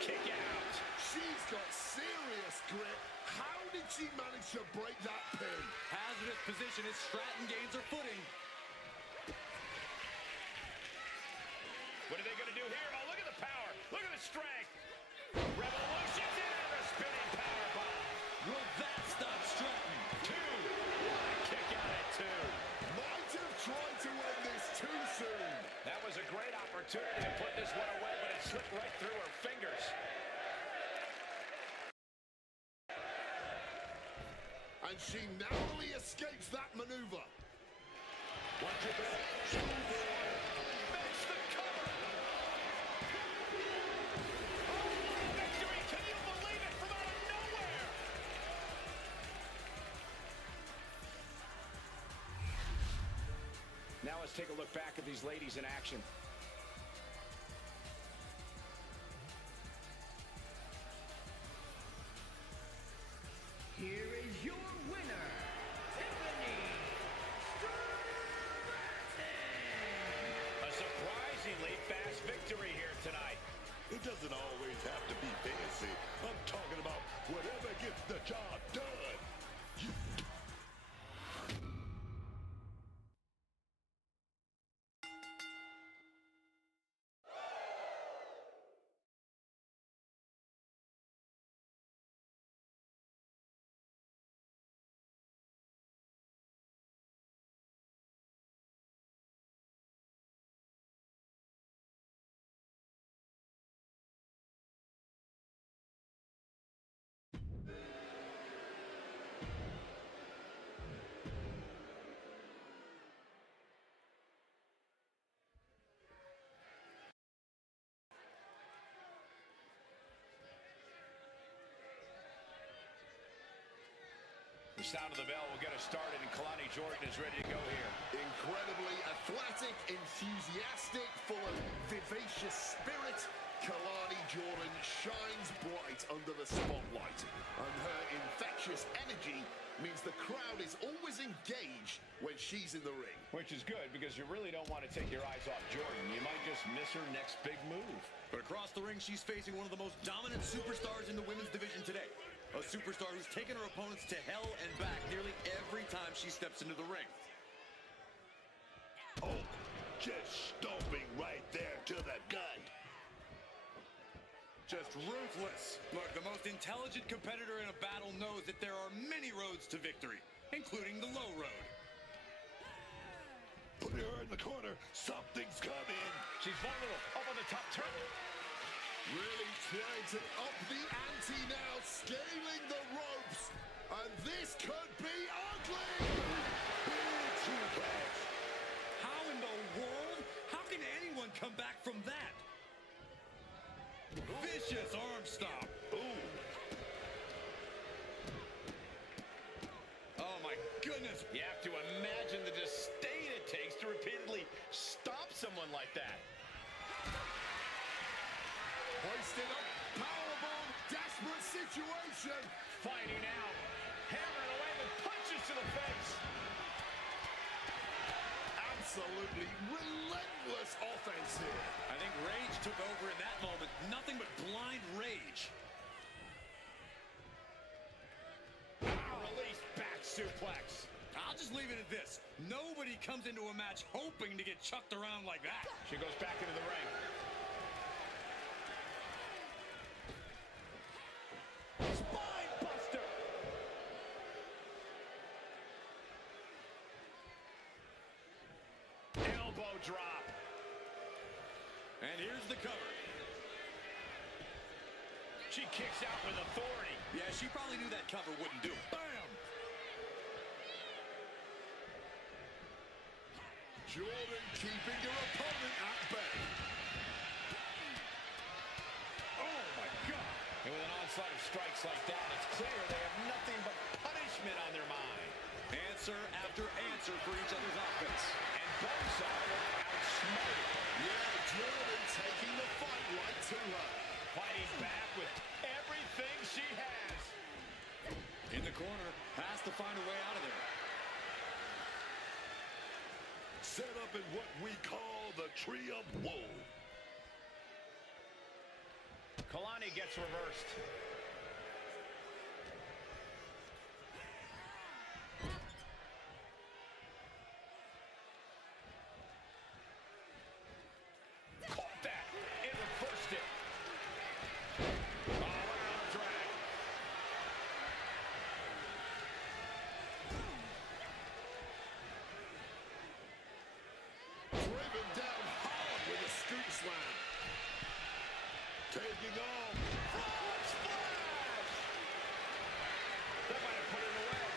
Kick out. She's got serious grip. How did she manage to break that pin? Hazardous position as Stratton gains her footing. What are they going to do here? Oh, look at the power. Look at the strength. Revolution's in and a spinning powerbomb. Will that stop Stratton? 2. Kick out at 2. Might have tried to end this too soon. That was a great opportunity to put this one away, but it slipped right through her fingers. And she narrowly escapes that maneuver. Watch your back. Makes the cover. Oh, victory! Can you believe it? From out of nowhere. Now let's take a look back at these ladies in action. Here is your winner, Tiffany Stratton. A surprisingly fast victory here tonight. It doesn't always have to be fancy. I'm talking about whatever gets the job done. The sound of the bell will get us started, and Kalani Jordan is ready to go here. Incredibly athletic, enthusiastic, full of vivacious spirit, Kalani Jordan shines bright under the spotlight. And her infectious energy means the crowd is always engaged when she's in the ring. Which is good, because you really don't want to take your eyes off Jordan. You might just miss her next big move. But across the ring, she's facing one of the most dominant superstars in the women's division today. A superstar who's taken her opponents to hell and back nearly every time she steps into the ring. Oh, just stomping right there to the gut. Just ruthless. Look, the most intelligent competitor in a battle knows that there are many roads to victory, including the low road. Put her in the corner. Something's coming. She's vulnerable. Up on the top turn. Really trying to up the ante now, scaling the ropes. And this could be ugly. Big suplex. How in the world? How can anyone come back from that? Vicious arm stomp. Ooh. Oh my goodness. You have to imagine the disdain it takes to repeatedly stop someone like that. Hoisted up, powerbomb, desperate situation. Fighting out. Hammering away with punches to the face. Absolutely relentless offense here. I think rage took over in that moment. Nothing but blind rage. Release back suplex. I'll just leave it at this. Nobody comes into a match hoping to get chucked around like that. She goes back into the ring. Spine buster. Elbow drop. And here's the cover. She kicks out with authority. Yeah, she probably knew that cover wouldn't do. Bam! Jordan keeping your opponent at bay. Oh, my God. And with an onslaught of strikes like that, it's clear they have nothing but punishment on their mind. Answer after answer for each other's offense. And both sides are outsmarted. Yeah, Jordan taking the fight right to her. Fighting back with everything she has. In the corner, has to find a way out of there. Set up in what we call the Tree of Woe. Kalani gets reversed. Caught that. It reversed it. Oh, wow, drag. Driven down hard with a scoop slam. Taking off. Frog splash! That might have put it away.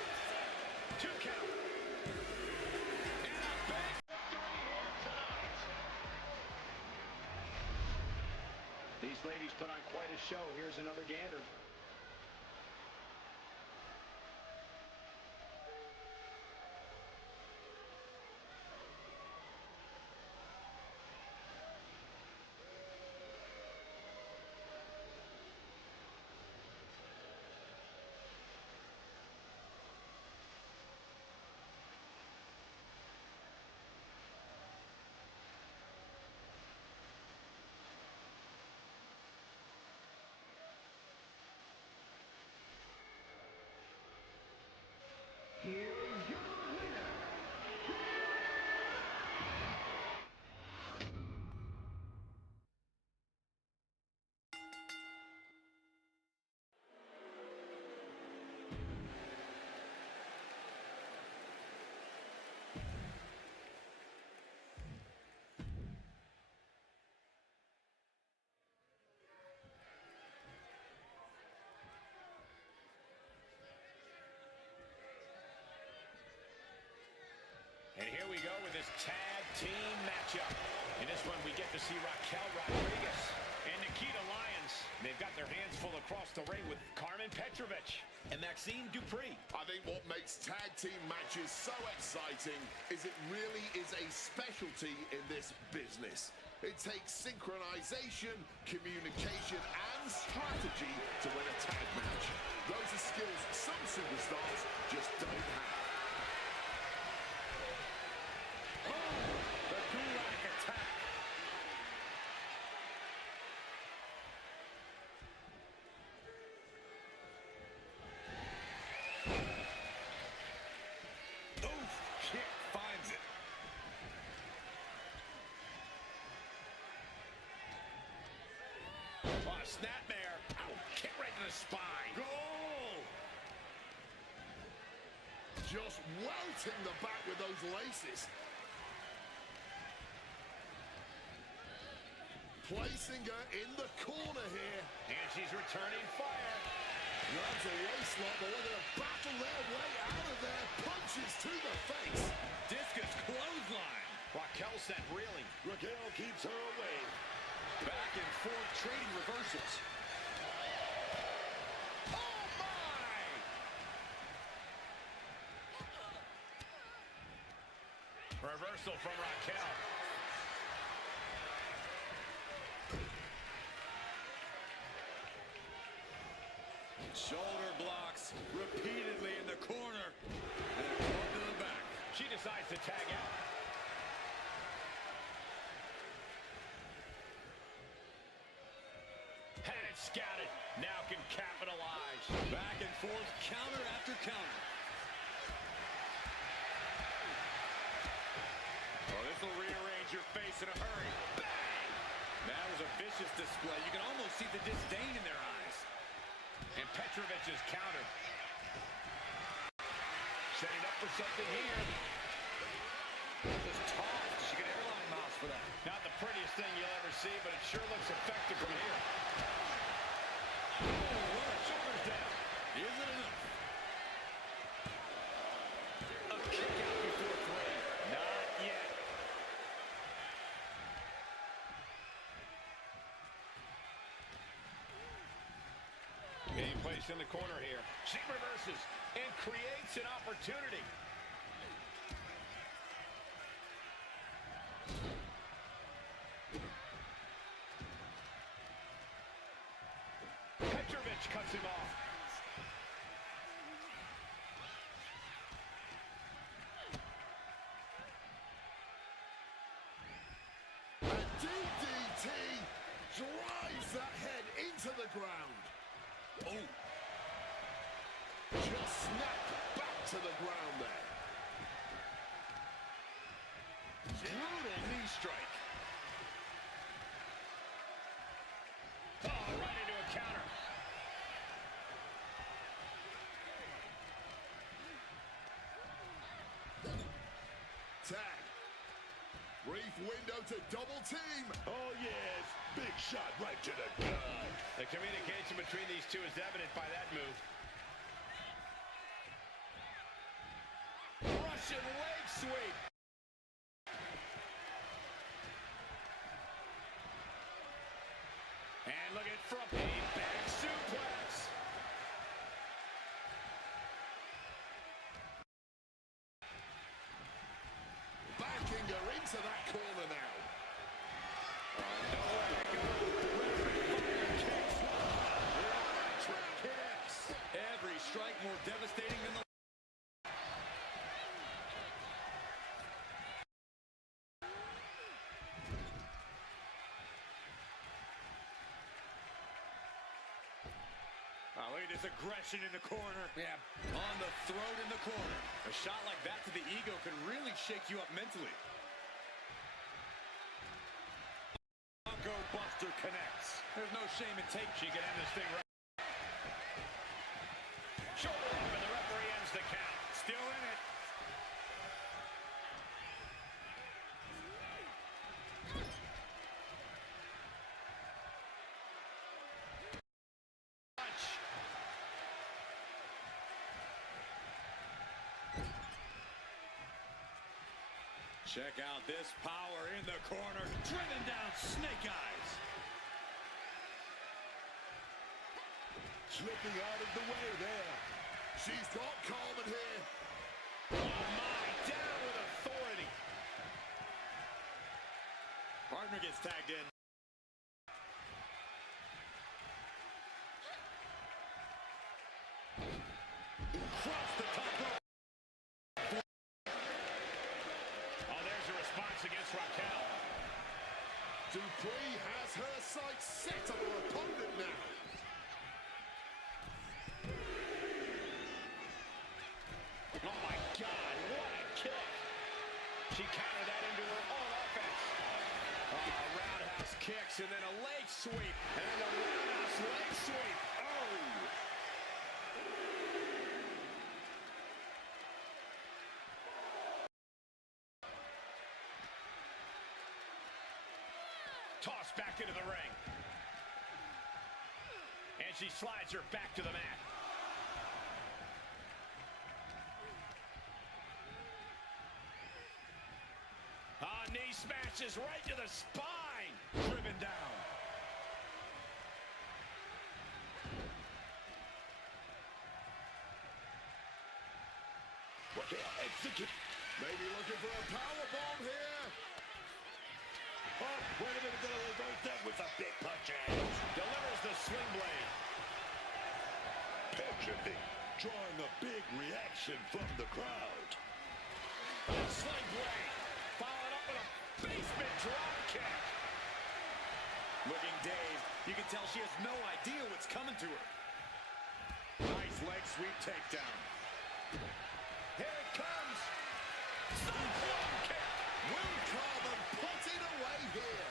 2 count. And a big victory here tonight. These ladies put on quite a show. Here's another gander. Here is your winner. And here we go with this tag team matchup. In this one, we get to see Raquel Rodriguez and Nikita Lyons. They've got their hands full across the ring with Carmen Petrovich and Maxine Dupree. I think what makes tag team matches so exciting is it really is a specialty in this business. It takes synchronization, communication, and strategy to win a tag match. Those are skills some superstars just don't have. The Gulak attack. Oof, kick finds it. Oh, a snapmare. Ow, kick right to the spine. Goal! Just welting the back with those laces. Placing her in the corner here. And she's returning fire. Grabs a waistlock, but they're going to battle their way out of there. Punches to the face. Discus clothesline. Raquel sent reeling. Raquel keeps her away. Back and forth trading reversals. Oh, my! Reversal from Raquel. Shoulder blocks repeatedly in the corner. And a club to the back. She decides to tag out. Had it scouted. Now can capitalize. Back and forth, counter after counter. Oh, this will rearrange your face in a hurry. Bang! That was a vicious display. You can almost see the disdain in their eyes. And Petrovich's counter. Setting up for something here. Just tossed. She get airline miles for that. Not the prettiest thing you'll ever see, but it sure looks effective from here. Oh, Shoulders down. is it enough? A kick out before 3. Not yet. in the corner here. She reverses and creates an opportunity. Petrovich cuts him off. DDT drives that head into the ground. Oh. Just snapped back to the ground there. Brutal knee strike. Oh, right into a counter. Tag. Brief window to double team. Oh, yes. Big shot right to the gut. The communication between these two is evident by that move. Russian leg sweep. And look at from a back suplex. Backing her into that corner now. Nowhere to go. Kicks. Every strike more devastating than the... Oh, look at this aggression in the corner. Yeah, on the throat in the corner. A shot like that to the ego could really shake you up mentally. Bronco Buster connects. There's no shame in taking. She can end this thing right. Shoulder up, and the referee ends the count. Still in it. Punch. Check out this power in the corner. Driven down, snake eyes. Slipping out of the way there. She's got Carmen here. Oh, my. Down with authority. Partner gets tagged in. Across the top rope. Oh, there's a response against Raquel. Dupree has her sights set on her opponent now. Oh, my God. What a kick. She countered that into her own offense. Roundhouse kicks and then a leg sweep. And then a roundhouse leg sweep. Oh. Tossed back into the ring. And she slides her back to the mat. Knee smashes right to the spine. Driven down. Raquel execute. Maybe looking for a powerbomb here. Oh, wait a minute, gonna reverse that with a big punch out. Delivers the swing blade. Petrovic drawing a big reaction from the crowd. Sling blade. Followed up with a basement drop kick. Looking dazed. You can tell she has no idea what's coming to her. Nice leg sweep takedown. Here it comes. Drop kick. Will Carmen put it away here.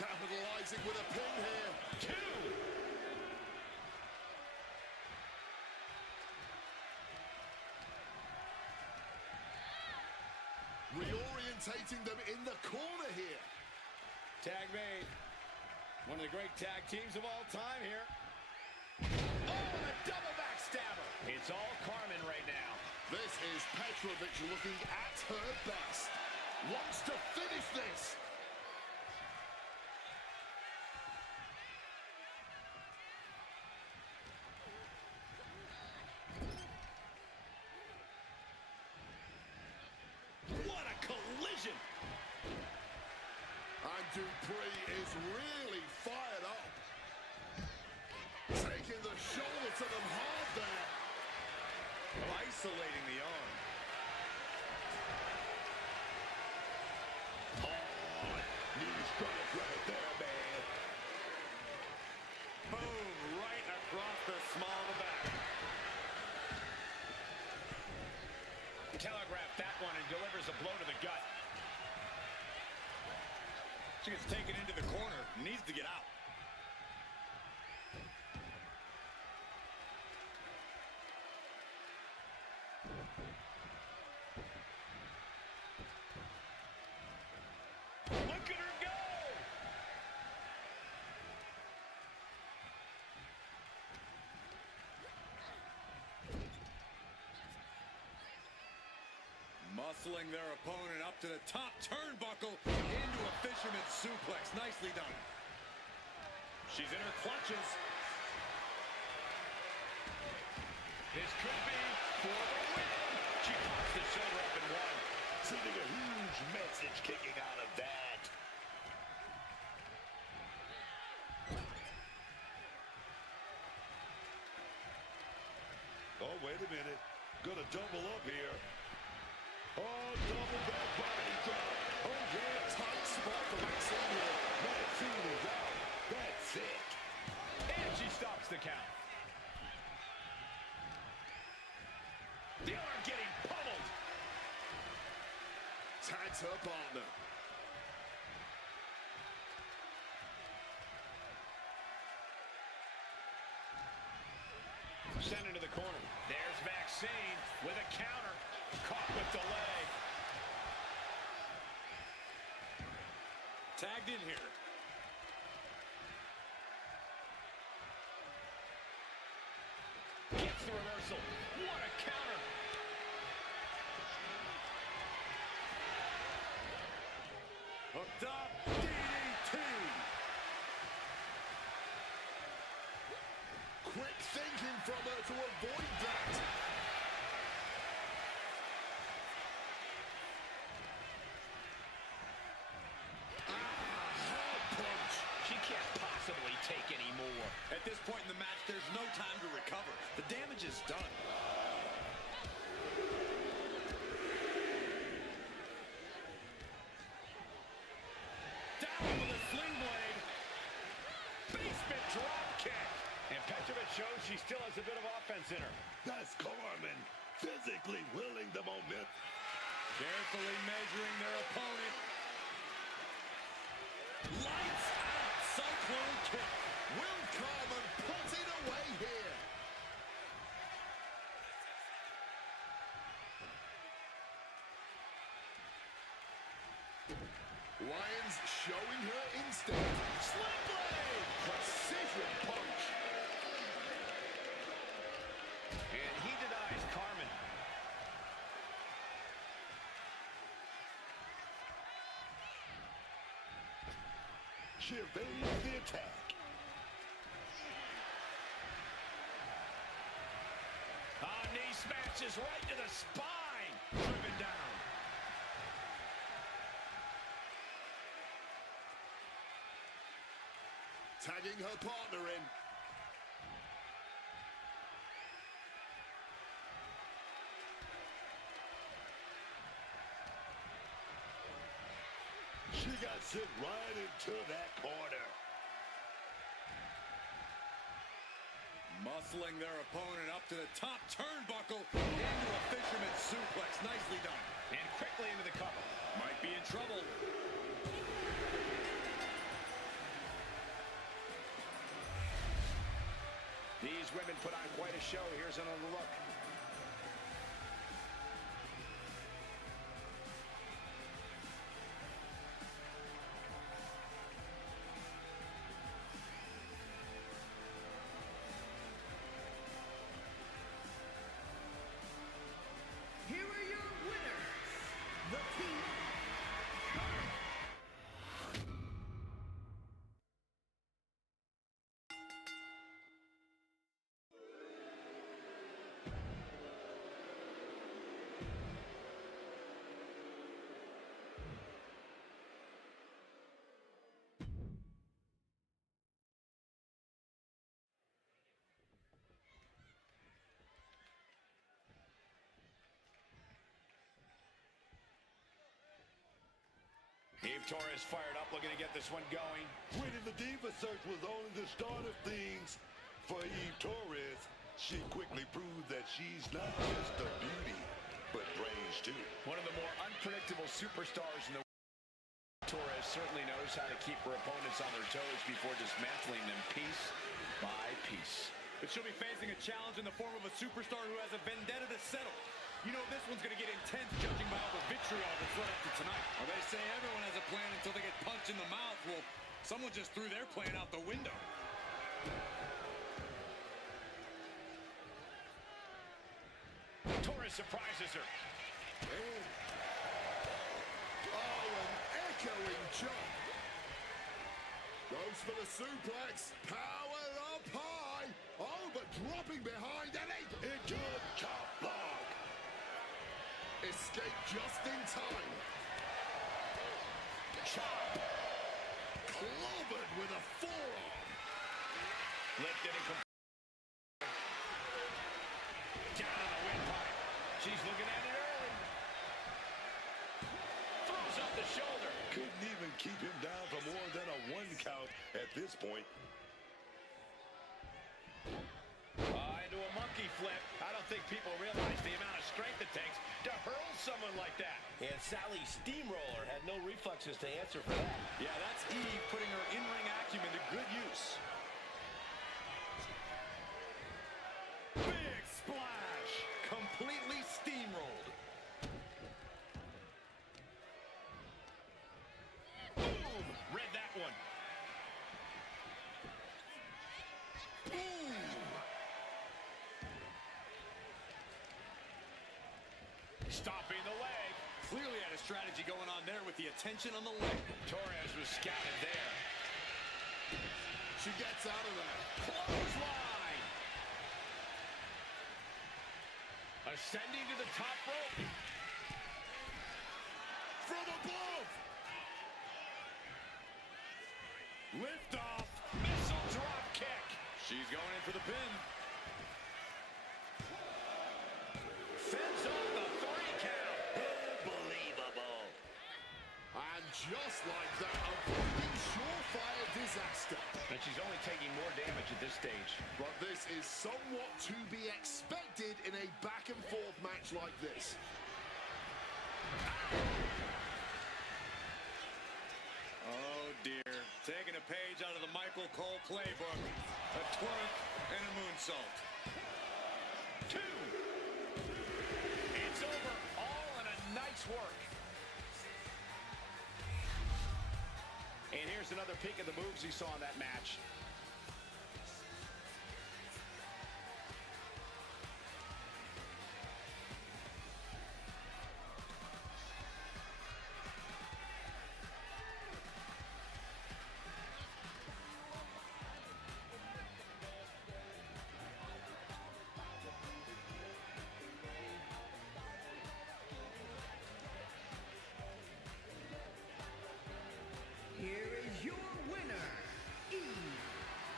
Capitalizing with a pin here. 2. Reorientating them in the corner here. Tag made. One of the great tag teams of all time here. Oh, and a double backstabber. It's all Carmen right now. This is Petrovic looking at her best. Wants to finish this. Dupree is really fired up. Taking the shoulder to them hard there. Isolating the arm. Knee strike right there, man. Boom, right across the small of the back. Telegraphed that one and delivers a blow to the gut. She gets taken into the corner, needs to get out. Look at her go! Muscling their opponent up to the top turnbuckle into a fisherman suplex. Nicely done. She's in her clutches. This could be for the win. She pops the shoulder up and one. Sending a huge message kicking out of that. Oh, wait a minute. Gonna double up here. Oh, double back body drop. Oh, yeah, tight spot for Maxine. Maxine is out. That's it. And she stops the count. The arm getting pummeled. Tags her partner. Sent into the corner. There's Maxine with a counter. Caught with delay. Tagged in here. Gets the reversal. What a counter. Hooked up. DDT. Quick thinking from her to avoid that. Hard punch. She can't possibly take any more. At this point in the match, there's no time to recover. The damage is done. Down with a sling blade. Basement drop kick. And Petrovic shows she still has a bit of offense in her. That's Carmen. Physically willing the moment. Carefully measuring their opponent. Lights out. Cyclone kick. Will Carmen put it away here? Lyons showing her instinct. Sling blade! Precision punch. And he denies Carmen. She evades the attack. Knee smashes right to the spine. Driven down. Tagging her partner in. She got sent right into that corner. Muscling their opponent up to the top turnbuckle into a fisherman suplex. Nicely done. And quickly into the cover. Might be in trouble. These women put on quite a show. Here's another look. Here are your winners, the team. Eve Torres fired up, looking to get this one going. Winning the Diva search was only the start of things for Eve Torres. She quickly proved that she's not just a beauty, but brains too. One of the more unpredictable superstars in the world. Torres certainly knows how to keep her opponents on their toes before dismantling them piece by piece. But she'll be facing a challenge in the form of a superstar who has a vendetta to settle. You know this one's going to get intense, judging by all the vitriol that's led up to tonight. Well, they say everyone has a plan until they get punched in the mouth. Well, someone just threw their plan out the window. Torres surprises her. Oh, an echoing jump. Goes for the suplex. Power up high. Oh, but dropping behind and Into a chop block. escape just in time. Chop. Clobbered with a forearm. Lifted and down on the windpipe. She's looking at it early. Throws up the shoulder. Couldn't even keep him down for more than a 1 count at this point. Into a monkey flip. I don't think people realize the amount of strength it takes to hurl someone like that. And Sally Steamroller had no reflexes to answer for that. Yeah, that's Eve putting her in-ring acumen to good use. Big splash. Completely steamrolled. Boom! Read that one. Stopping the leg. Clearly had a strategy going on there with the attention on the leg. Torres was scouted there. She gets out of there. Clothesline. Ascending to the top rope. From above. Lift off. Missile drop kick. She's going in for the pin. Fends off the 3 count. Unbelievable. And just like that, avoiding surefire disaster. And she's only taking more damage at this stage. But this is somewhat to be expected in a back-and-forth match like this. Oh, dear. Taking a page out of the Michael Cole playbook. A twerk and a moonsault. 2. It's over. All in a nice work. And here's another peek at the moves you saw in that match. Here is your winner, Eve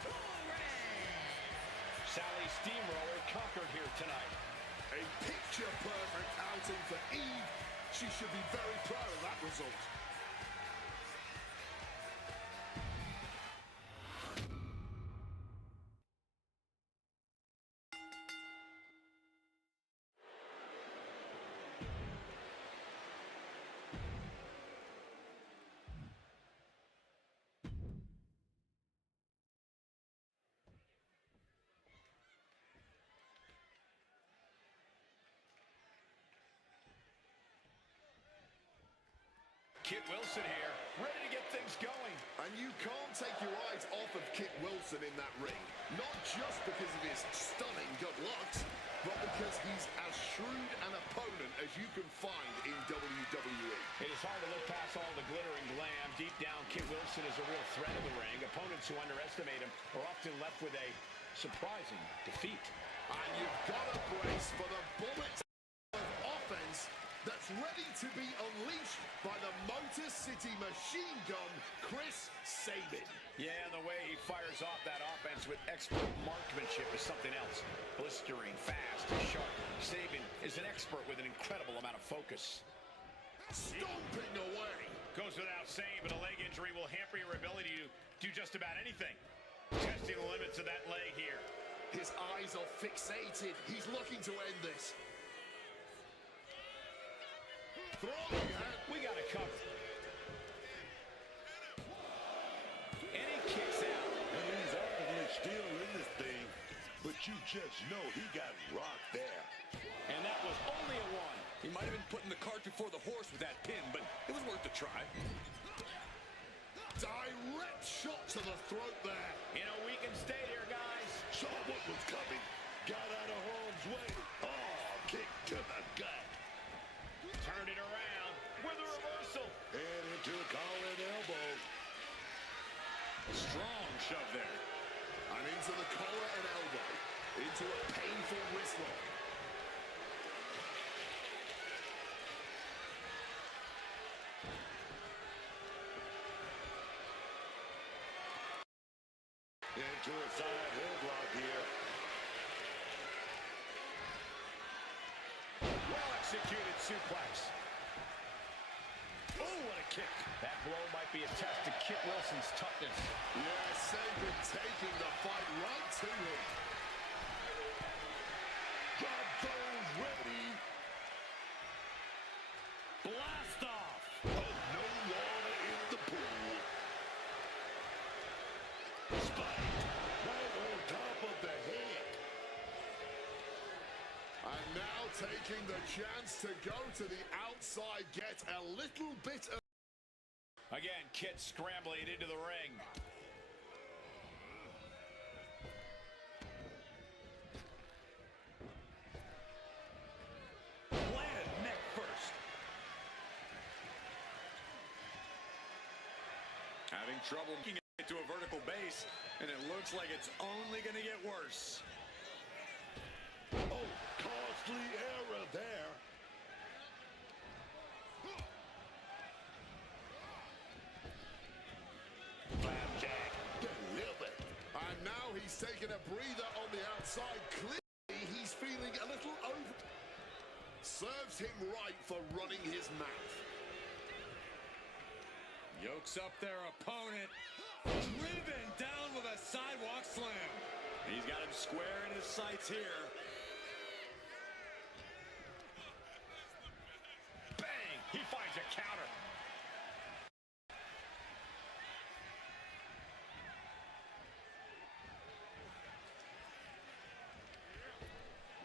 Torres. Sally Steamroller conquered here tonight. A picture-perfect outing for Eve. She should be very proud of that result. Kit Wilson here, ready to get things going. And you can't take your eyes off of Kit Wilson in that ring. Not just because of his stunning good looks, but because he's as shrewd an opponent as you can find in WWE. It is hard to look past all the glitter and glam. Deep down, Kit Wilson is a real threat in the ring. Opponents who underestimate him are often left with a surprising defeat. And you've got to brace for the bullets of offense that's ready to be unleashed by the Motor City machine gun, Chris Sabin. Yeah, and the way he fires off that offense with expert marksmanship is something else. Blistering, fast, sharp. Sabin is an expert with an incredible amount of focus. Stomping away. Goes without saying, but a leg injury will hamper your ability to do just about anything. Testing the limits of that leg here. His eyes are fixated. He's looking to end this. Throwing hand. We got it covered. And he kicks out. And he's obviously still in this thing, but you just know he got rocked there. And that was only a one. He might have been putting the cart before the horse with that pin, but it was worth a try. Direct shot to the throat there. In a weakened state here, guys. Saw what was coming. Got out of harm's way. Oh, kick to the gut. Turned it around with a reversal. And into the collar and elbow. Strong shove there. And into the collar and elbow. Into a painful wrist lock. Into a side headlock here. Well-executed suplex. Oh, what a kick. That blow might be a test to Kit Wilson's toughness. Yeah, Saban taking the fight right to him. Drop those ready. Blast off. Oh, no water in the pool. Spike right on top of the head. And now taking the chance to go to the outside, get a little bit of... Again, Kit scrambling into the ring. Planted neck first. Having trouble making it to a vertical base, and it looks like it's only going to get worse. Oh, costly error there. Flapjack delivered. And now he's taking a breather on the outside. Clearly, he's feeling a little over... Serves him right for running his mouth. Yokes up their opponent. Driven down with a sidewalk slam. He's got him square in his sights here. Bang! He finds a counter.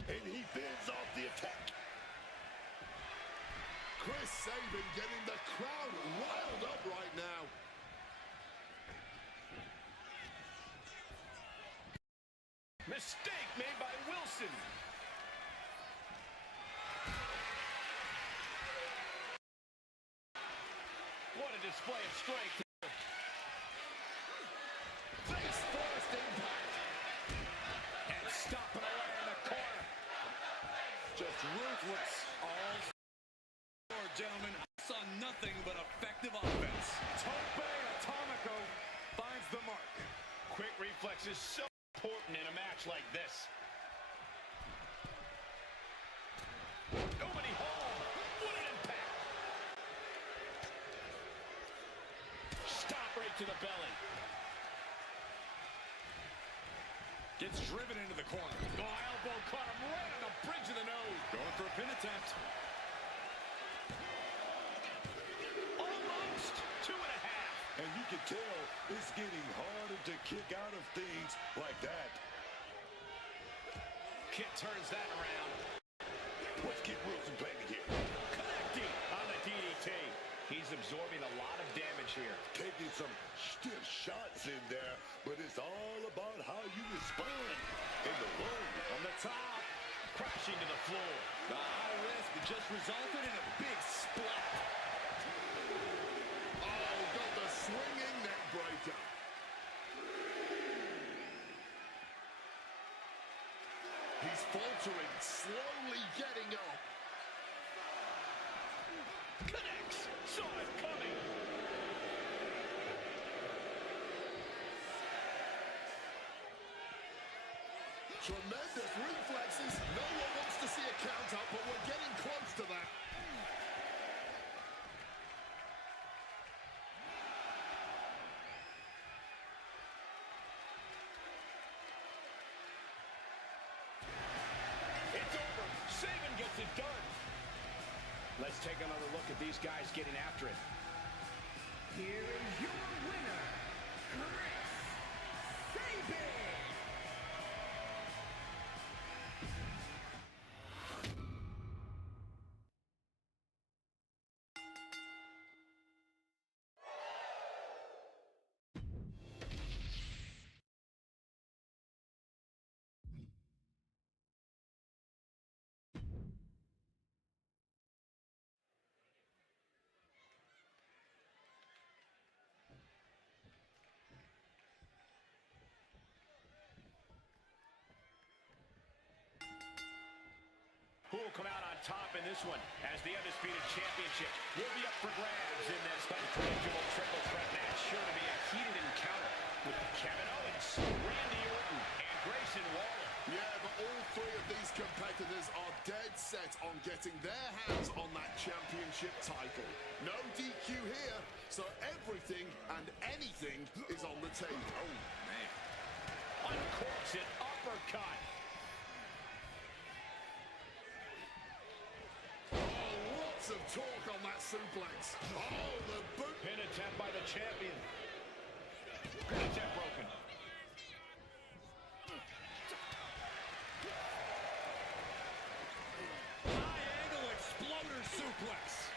And he bends off the attack. Chris Sabin getting the crowd riled up right now. Mistake made by Wilson. What a display of strength. Face first impact. And stomping away in the corner. Just ruthless. All four, gentlemen. Saw nothing but effective offense. Tope Atomico finds the mark. Quick reflexes so important in a match like this. Nobody home. What an impact. Stop right to the belly. Gets driven into the corner. The elbow caught him right on the bridge of the nose. Going for a pin attempt. Almost 2.5. And you can tell it's getting harder to kick out of things like that. Kit turns that around. What's Kit Wilson planning here? Connecting on the DDT. He's absorbing a lot of damage here. Taking some stiff shots in there, but it's all about how you respond in the ring. From the top. Crashing to the floor. The high risk just resulted in a big splat. Oh, got the swinging neck breaker. He's faltering, slowly getting up. Connects. Saw it coming. Tremendous reflexes. No one wants to see a count out, but we're getting close to that. Saban gets it done. Let's take another look at these guys getting after it. Here is your winner, Chris Saban. Who will come out on top in this one as the Undisputed Championship will be up for grabs in this unpredictable triple threat match. Sure to be a heated encounter with Kevin Owens, Randy Orton, and Grayson Waller. Yeah, but all three of these competitors are dead set on getting their hands on that championship title. No DQ here, so everything and anything is on the table. Oh, man. Uncorks an uppercut. Lots of talk on that suplex. Oh, the boot. Pin attempt by the champion. Pin attempt broken. High angle exploder suplex.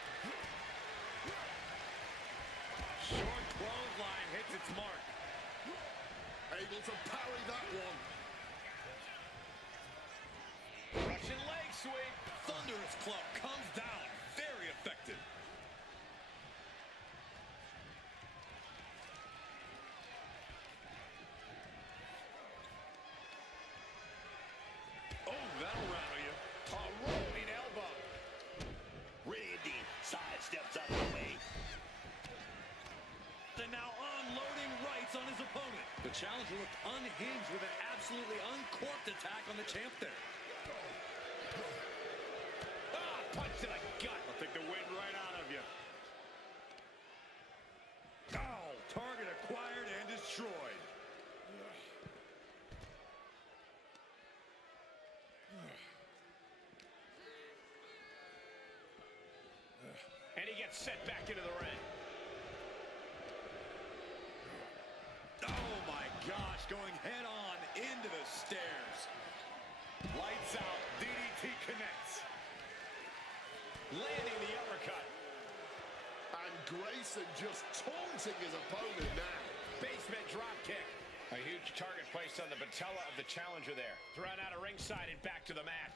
Short clothesline hits its mark. Able to parry that one. Russian leg sweep. Thunderous club comes down. Very effective. Oh, that'll rattle you. A rolling elbow. Randy sidesteps out of the way. And now unloading rights on his opponent. The challenger looked unhinged with an absolutely uncorked attack on the champ there. Punch to the gut. I'll take the wind right out of you. Oh, target acquired and destroyed. And he gets set back into the ring. Oh my gosh, going head on into the stairs. Lights out, DDT connects. Landing the uppercut. And Grayson just taunting his opponent now. Basement drop kick. A huge target placed on the patella of the challenger there. Thrown out of ringside and back to the mat.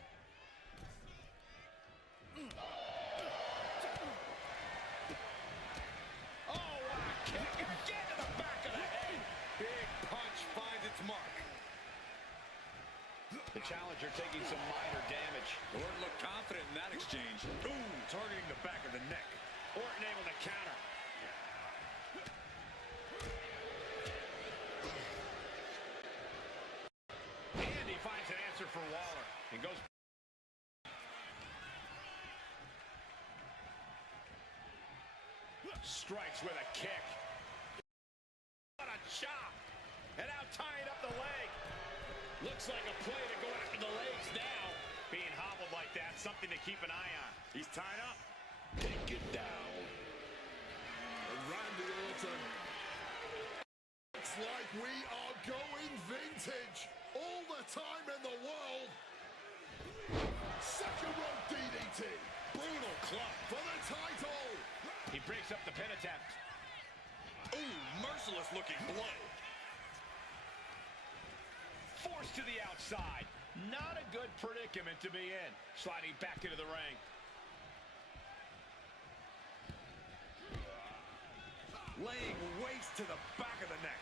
Oh, what a kick. Again to the back of the head. Big punch finds its mark. The challenger taking some minor damage. Orton looked confident in that exchange. Ooh, targeting the back of the neck. Orton able to counter. And he finds an answer for Waller. And goes. Strikes with a kick. What a chop. And now tying up the leg. Looks like a play to go after the legs now. Being hobbled like that, something to keep an eye on. He's tied up. Take it down. And Randy Orton. Looks like we are going vintage. All the time in the world. Second rope DDT. Brutal club. For the title. He breaks up the pin attempt. Ooh, merciless looking blow. Forced to the outside. Not a good predicament to be in. Sliding back into the ring. Laying waste to the back of the neck.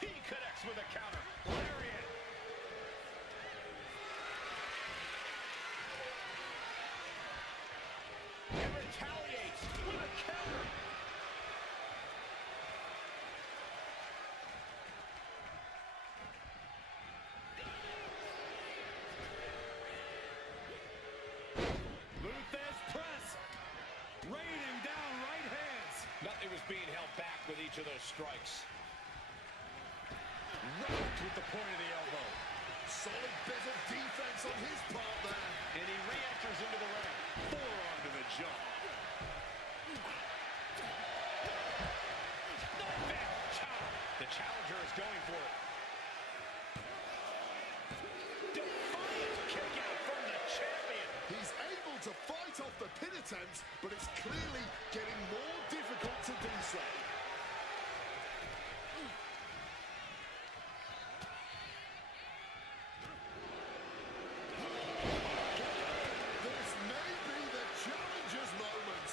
He connects with a counter. Lariat. And retaliates with a counter. each of those strikes. Rocked with the point of the elbow. Solid bit of defense on his part there. And he re-enters into the ring. Forearm to the jaw. The challenger is going for it. Defiant kick out from the champion. He's able to fight off the pin attempts, but it's clearly getting more difficult to do so. This may be the challenger's moment.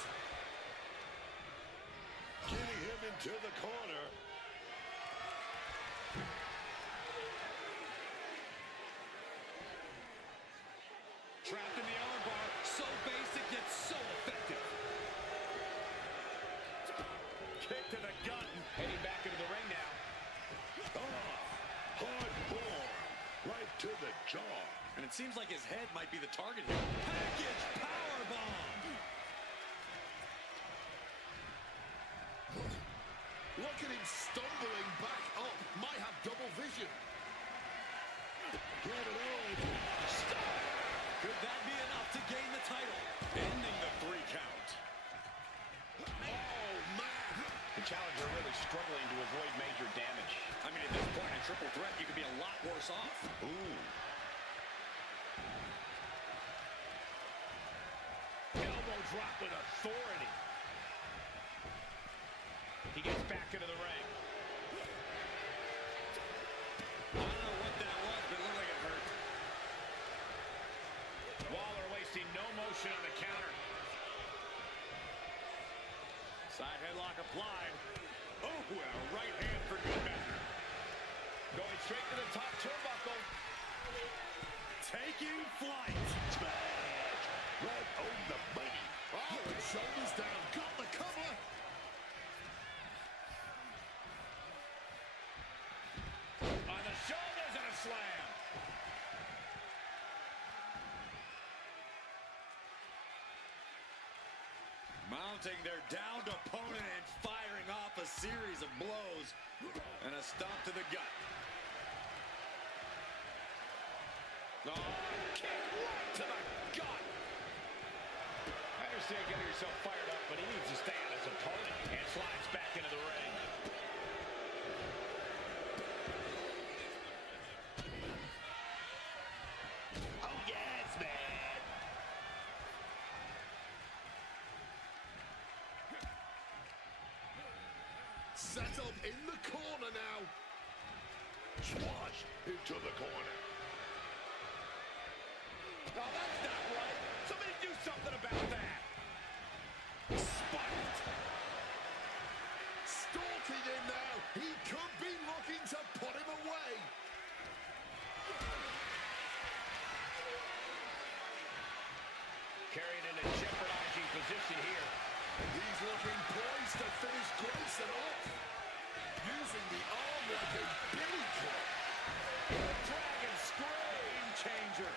Getting him into the corner. Trapped in the armbar. So basic yet so effective. Kick to the gut. Heading back into the ring now. Hard ball. Right to the jaw. And it seems like his head might be the target here. Package powerbomb. Look at him stumbling back up. Might have double vision. Get it on. Stop. Could that be enough to gain the title? Ending the 3 count. Oh, man. The challenger really struggling to avoid major damage. I mean, at this point in triple threat, you could be a lot worse off. Ooh. Elbow drop with authority. He gets back into the ring. I don't know what that was, but it looked like it hurt. Waller wasting no motion on the counter. Side headlock applied. Oh, a right hand for good measure. Going straight to the top turnbuckle. Taking flight. Smash. Right on the money. Oh, and shoulders down. Got the cover. On the shoulders and a slam. Mounting their downed opponent and firing off a series of blows. And a stomp to the gut. Oh, kick right to the gut. I understand getting yourself fired up, but he needs to stay on his opponent. And slides back into the ring. Oh, yes, man. Set up in the corner now. Swash into the corner. Oh, that's not right. Somebody do something about that. Spiked. Stalking him now. He could be looking to put him away. Carried in a jeopardizing position here. He's looking poised to finish Grayson off. Using the arm like a billy club. Dragon scream changer.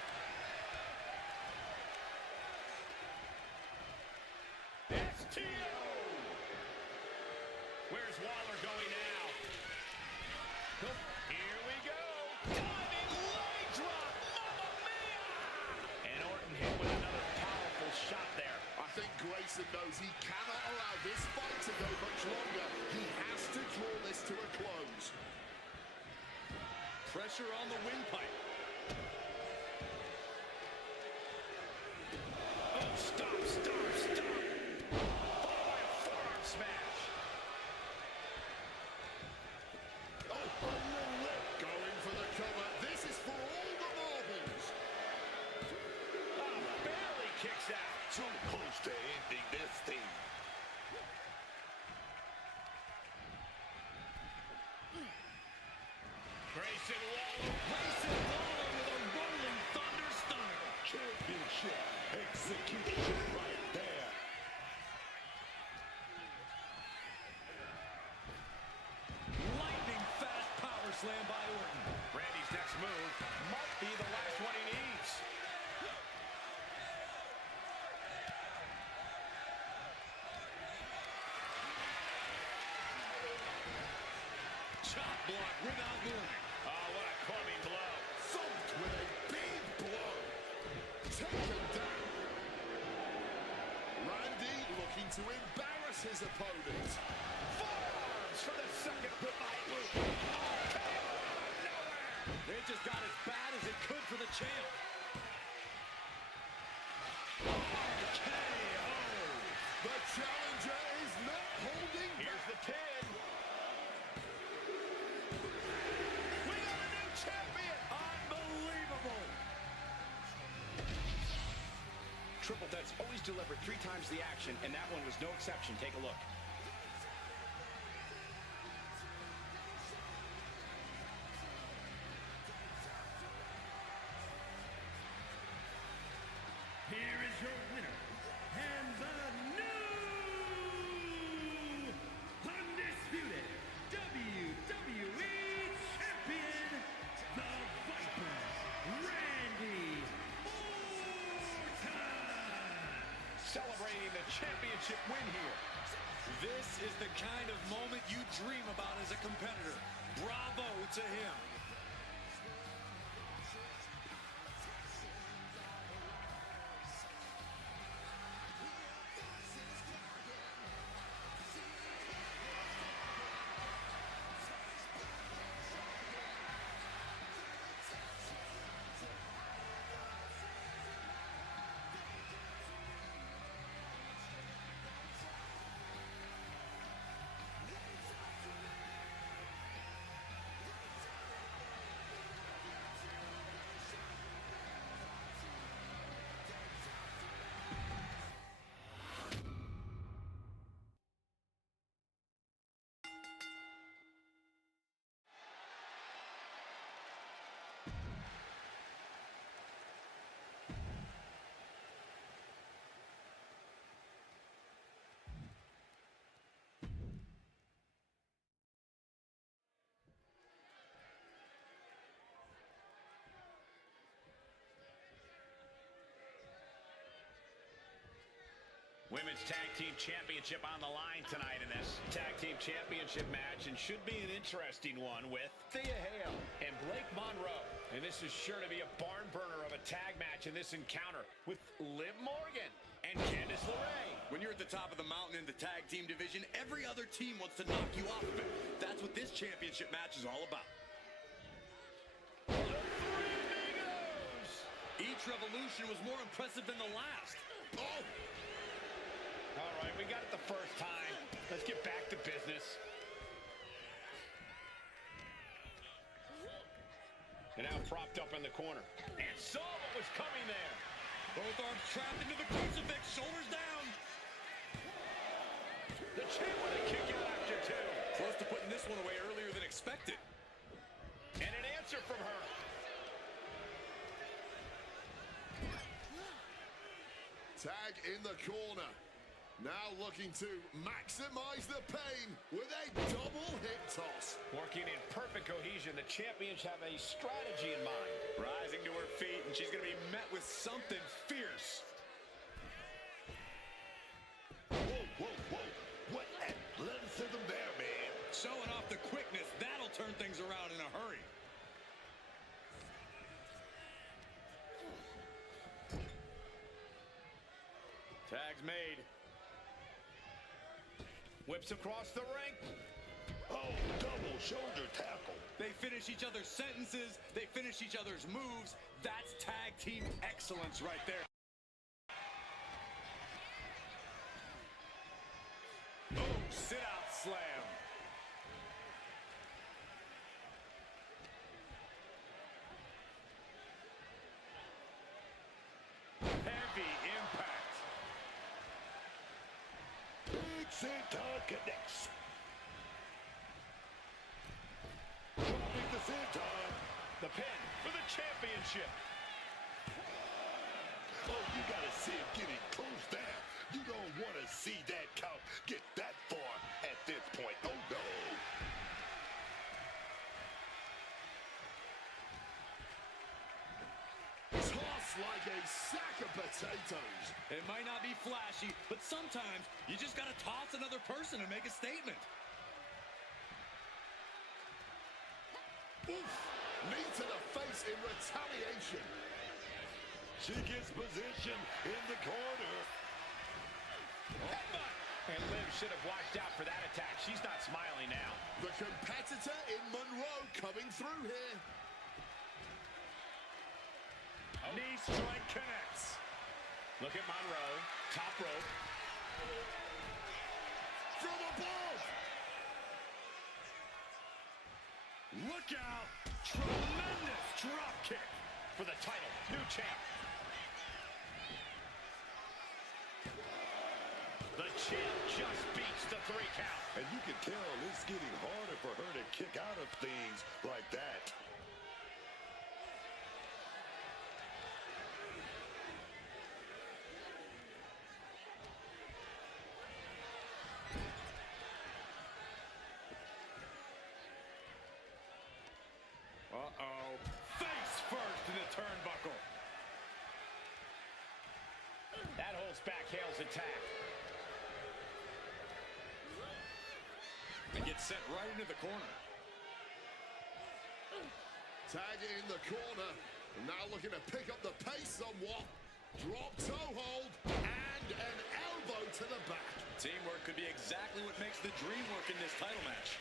STO. Where's Waller going now? Here we go. Diving leg drop. Mamma mia. And Orton hit with another powerful shot there. I think Grayson knows he cannot allow this fight to go much longer. He has to draw this to a close. Pressure on the windpipe. Oh, stop, stop, stop. Followed by a forearm smash. Oh, a little lip. Going for the cover. This is for all the marbles. Oh, barely kicks out. So close to ending this thing. Grayson Waller. Grayson Waller with a rolling thunder stunner. Championship execution right there. Lightning fast power slam by Orton. Randy's next move might be the last one he needs. chop block without warning. Oh, what a clubbing blow. Thumped with a big blow. Taken down. Randy looking to embarrass his opponent. Forearms for the second goodbye move. Oh, nowhere. It just got as bad as it could for the champ. KO. The challenger is not holding. Here's the pin. We got a new champion. Unbelievable. Triple Threat's always delivered 3 times the action, and that one was no exception. Take a look. Here is your winner, and the new undisputed WWE Champion, the Viper, Randy Orton. Celebrating the championship win here. This is the kind of moment you dream about as a competitor. Bravo to him. Women's Tag Team Championship on the line tonight in this Tag Team Championship match, and should be an interesting one with Thea Hale and Blake Monroe. And this is sure to be a barn burner of a tag match in this encounter with Liv Morgan and Candice LeRae. When you're at the top of the mountain in the tag team division, every other team wants to knock you off of it. That's what this championship match is all about. The Three Amigos! Each revolution was more impressive than the last. Oh! All right, we got it the first time. Let's get back to business. And now propped up in the corner. And saw what was coming there. Both arms trapped into the crucifix, shoulders down. The champ with a kick out after 2. Close to putting this one away earlier than expected. And an answer from her. Tag in the corner. Now looking to maximize the pain with a double hip toss. Working in perfect cohesion, the champions have a strategy in mind. Rising to her feet, and she's going to be met with something fierce. Whoa, whoa, whoa. What athleticism there, man. Showing off the quickness, that'll turn things around in a hurry. Tag's made. Whips across the ring. Oh, double shoulder tackle. They finish each other's sentences. They finish each other's moves. That's tag team excellence right there. Oh, sit-out slam. Heavy impact. Big senton connects. Dropping the senton. The pin for the championship. Oh, you gotta see him getting close down. You don't want to see that count get that far at this point. Oh, no. Tossed like a sack of potatoes. It might not be flashy, but sometimes you just gotta toss another person and make a statement. in retaliation. She gets position in the corner. Headbutt! And Liv should have watched out for that attack. She's not smiling now. The competitor in Monroe coming through here. Knee strike connects. Look at Monroe. Top rope. From above. Look out. Tremendous drop kick for the title. New champ. The champ just beats the 3 count. And you can tell it's getting harder for her to kick out of things like that. Uh-oh. Face first in the turnbuckle. That holds back Hale's attack. And gets sent right into the corner. Tag in the corner. Now looking to pick up the pace somewhat. Drop toe hold. And an elbow to the back. Teamwork could be exactly what makes the dream work in this title match.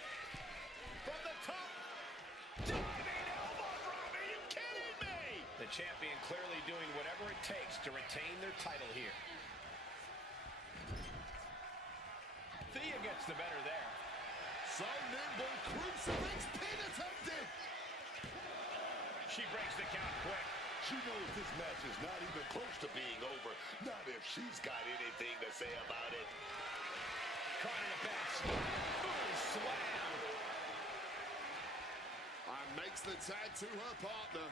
From the top. Diving elbow drop. Are you kidding me? The champion clearly doing whatever it takes to retain their title here. Thea gets the better there. So nimble, crucifix pin attempted. She breaks the count quick. She knows this match is not even close to being over. Not if she's got anything to say about it. Caught in a bad spot. Boom, slam. And makes the tag to her partner.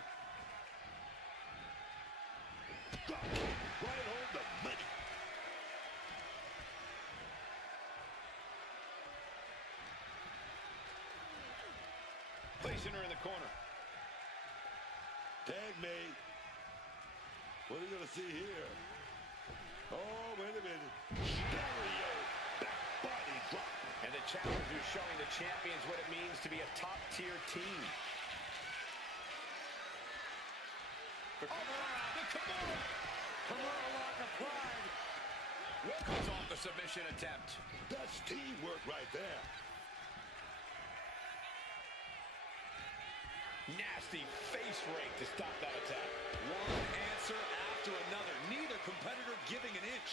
Drop kick right on the money. Placing her in the corner. Tag mate. What are we going to see here? Oh, wait a minute. Stereo back body drop. And the challenger is showing the champions what it means to be a top-tier team. The Kimura. Kimura lock applied. Wilkins off the submission attempt. That's teamwork right there. Nasty face rake to stop that attack. One answer after another. Neither competitor giving an inch.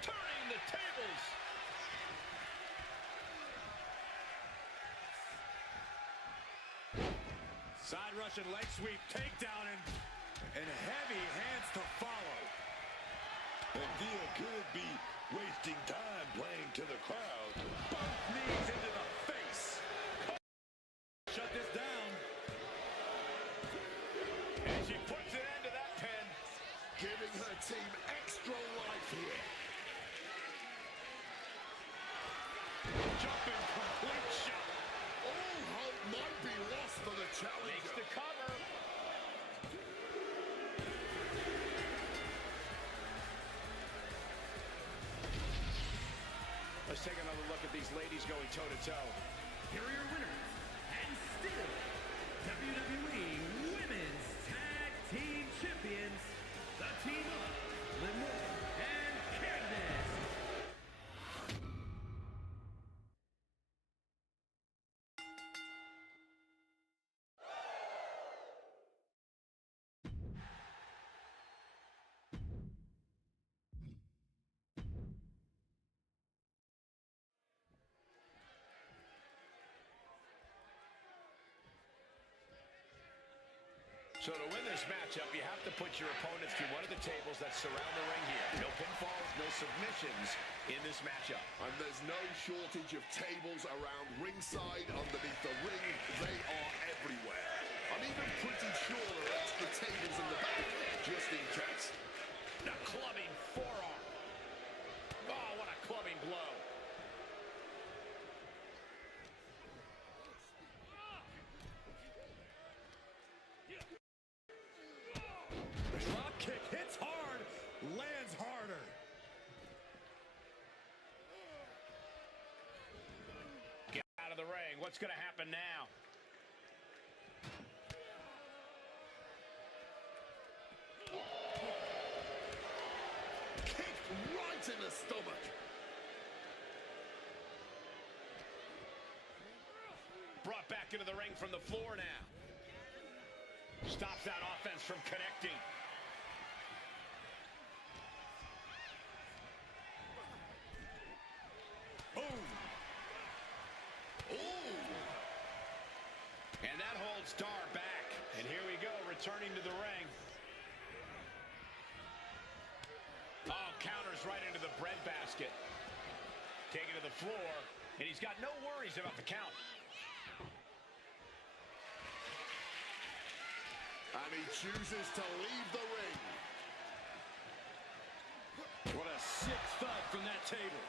Turning the tables. Side Russian leg sweep, takedown, and heavy hands to follow. And Thea could be wasting time playing to the crowd. Both knees into the face. Shut this down. And she puts an end to that pin. Giving her team extra life here. Jumping complete shot. All hope might be lost for the challenger. Makes the cover. Let's take another look at these ladies going toe-to-toe. Here are your winners, and still WWE Women's Tag Team Champions, the team of Lynette and Candice. So to win this matchup, you have to put your opponents through one of the tables that surround the ring here. No pinfalls, no submissions in this matchup. And there's no shortage of tables around ringside, underneath the ring. They are everywhere. I'm even pretty sure there are extra tables in the back, just in case. The clubbing forearm. Oh, what a clubbing blow. The drop kick hits hard, lands hard. what's going to happen now. Kicked right in the stomach. Brought back into the ring from the floor now. Stops that offense from connecting. Boom. Ooh. And that holds Dar back. And here we go, returning to the ring. Oh, counters right into the breadbasket. Taken to the floor, and he's got no worries about the count. And he chooses to leave the ring. What a sick thud from that table.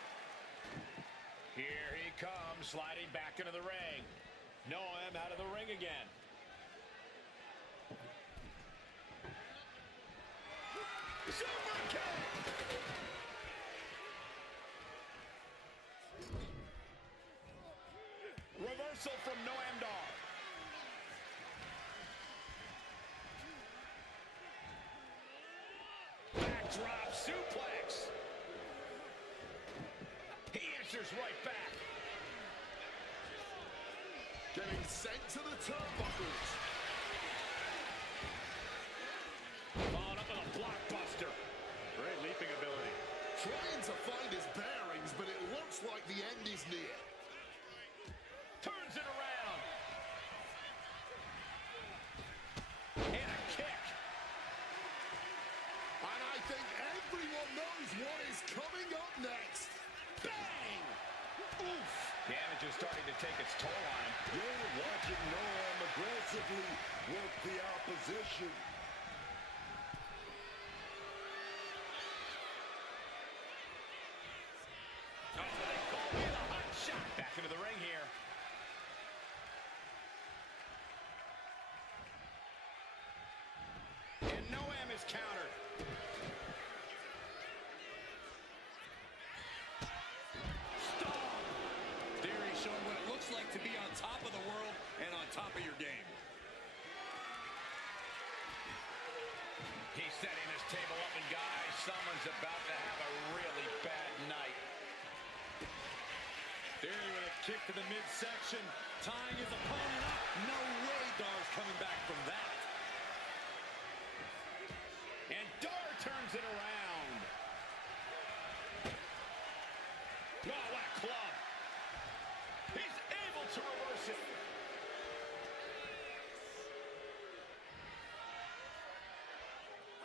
Here he comes, sliding back into the ring. Noam out of the ring again. Super kick! Reversal from Noam Dar. Backdrop suplex. He answers right back. Getting sent to the turnbuckles. Followed up with a blockbuster. Great leaping ability. Trying to find his bearings, but it looks like the end is near. Turns it around. And a kick. And I think everyone knows what is coming up next. Bang! Oof! Damage is starting to take its toll on him. You're watching Noam aggressively work the opposition. Oh, they call me the hot shot. Back into the ring here. And Noam is countered. Stop! Theory showing what it looks like to be on top of the world and on top of your game. He's setting this table up, and guys, someone's about to have a really bad night. Theory with a kick to the midsection, tying his opponent up. No way Dar's coming back from that. And Dar turns it around. Oh, what a club. He's able to reverse it.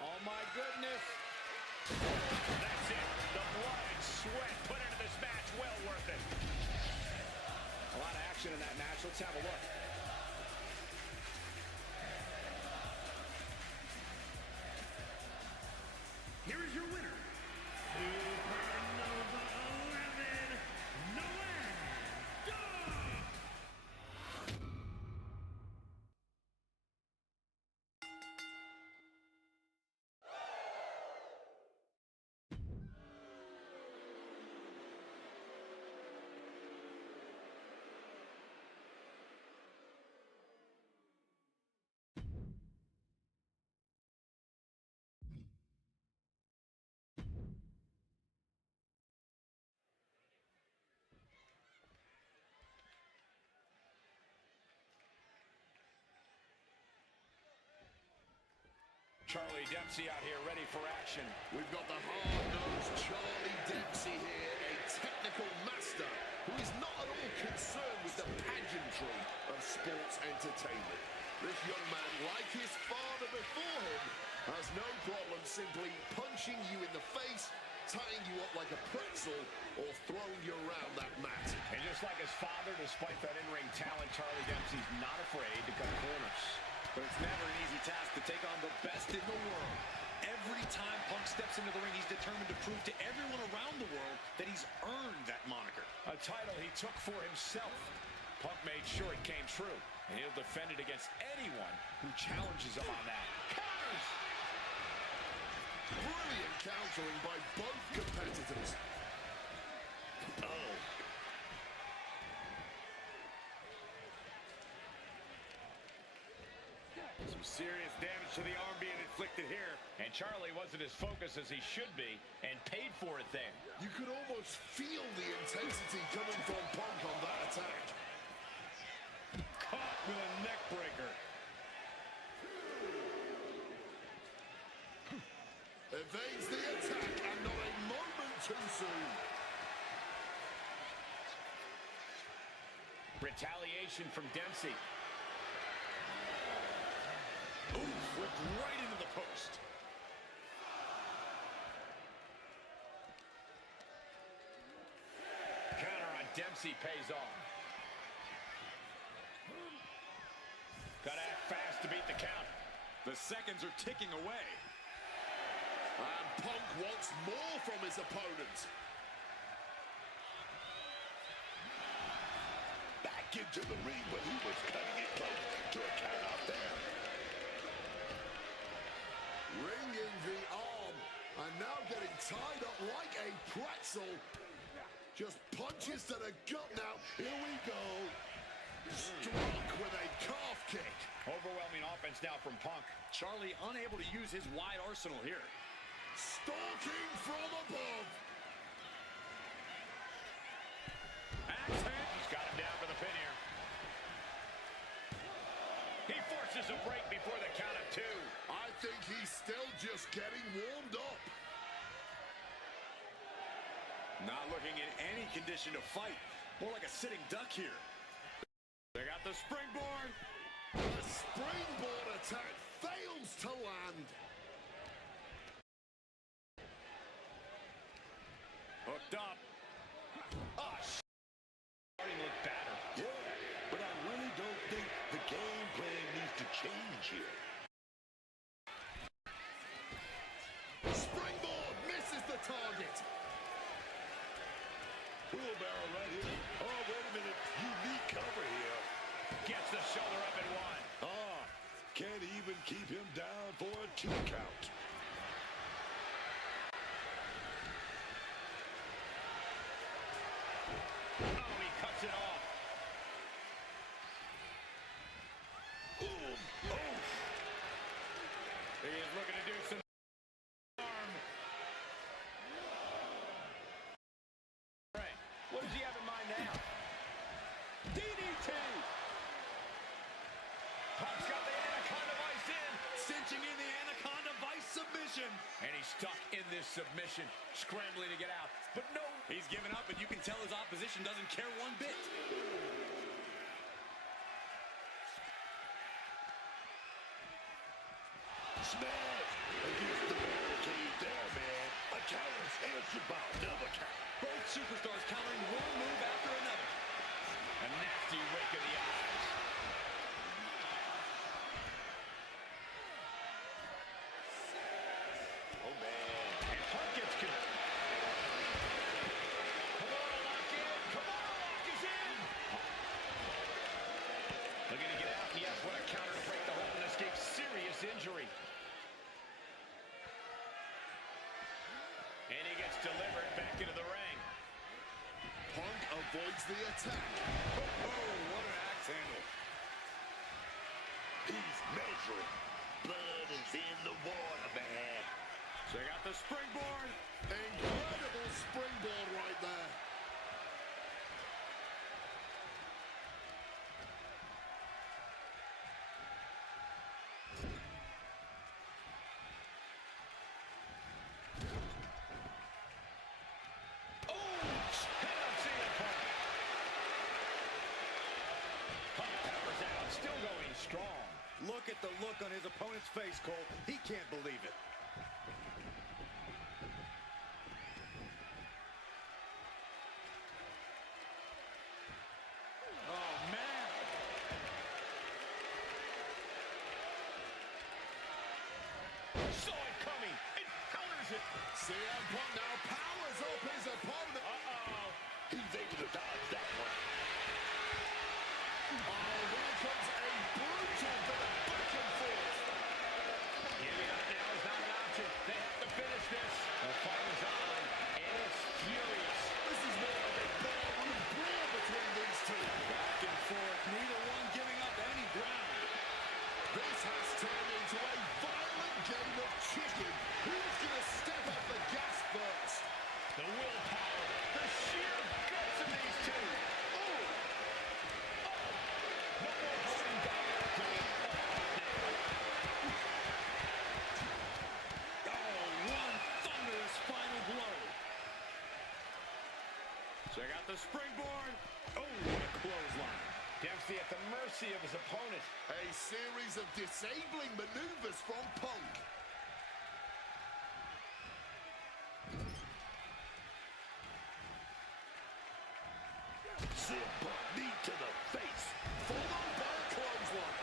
Oh, my goodness. That's it. The blood and sweat put into this match. Well worth it. A lot of action in that match. Let's have a look. Here is your winner, Supernova 11, Noam Dar! Charlie Dempsey out here ready for action. We've got the hard-nosed Charlie Dempsey here, a technical master who is not at all concerned with the pageantry of sports entertainment. This young man, like his father before him, has no problem simply punching you in the face, tying you up like a pretzel, or throwing you around that mat. And just like his father, despite that in-ring talent, Charlie Dempsey's not afraid to cut corners. But it's never an easy task to take on the best in the world. Every time Punk steps into the ring, he's determined to prove to everyone around the world that he's earned that moniker. A title he took for himself. Punk made sure it came true, and he'll defend it against anyone who challenges him on that. Counters! Brilliant countering by both competitors. Oh. serious damage to the arm being inflicted here. And Charlie wasn't as focused as he should be and paid for it there. You could almost feel the intensity coming from Punk on that attack. Caught with a neck breaker. Evades the attack and not a moment too soon. Retaliation from Dempsey. Oof, whipped right into the post. Counter on Dempsey pays off. Gotta act fast to beat the count. The seconds are ticking away. And Punk wants more from his opponent. Back into the ring, but he was cutting it close to a count out there. Ringing the arm and now getting tied up like a pretzel. Just punches to the gut now. Here we go. Struck with a calf kick. Overwhelming offense now from Punk. Charlie unable to use his wide arsenal here. Stalking from above. Axe hand. He's got him down for the pin here. He forces a break before the count of 2. I think he's still just getting warmed up. Not looking in any condition to fight. More like a sitting duck here. They got the springboard. The springboard attack fails to land. Hooked up. Oh, starting to look battered. Yeah, but I really don't think the game plan needs to change here. Springboard misses the target. Wheelbarrow right here. Oh, wait a minute. Unique cover here. Gets the shoulder up and 1. Oh, can't even keep him down for a 2 count. Oh, he cuts it off. Boom. Oh. He is looking to do some arm. Right. What does he have in mind now? DDT. Punk's got the Anaconda Vice in. Cinching in the Anaconda Vice submission. And he's stuck in this submission, scrambling to get out. But no. He's given up, and you can tell his opposition doesn't care one bit. Smash against the barricade there, man. A counter's answered by another count. Both superstars countering one move after another. A nasty rake of the eyes. Oh, man. And Punk gets connected. Looking to get out. Yes, what a counter to break the hold and escape serious injury. And he gets delivered back into the ring. Punk avoids the attack. Oh, what an axe handle. He's measuring. Blood is in the water, man. Check out the springboard. Incredible springboard right there. Look at the look on his opponent's face, Cole. He can't believe it. Oh, man. Saw it coming. It counters it. CM Punk now powers up his opponent. Uh-oh. He's able to dodge that one. Oh, here comes a brutal bit of back and forth. Giving up now is not an option. They have to finish this. The fight is on, and it's furious. This is more like a ballroom brawl between these two. Back and forth, neither one giving up any ground. This has turned got the springboard. Oh, what a clothesline. Dempsey at the mercy of his opponent. A series of disabling maneuvers from Punk. Knee to the face. Followed by a clothesline.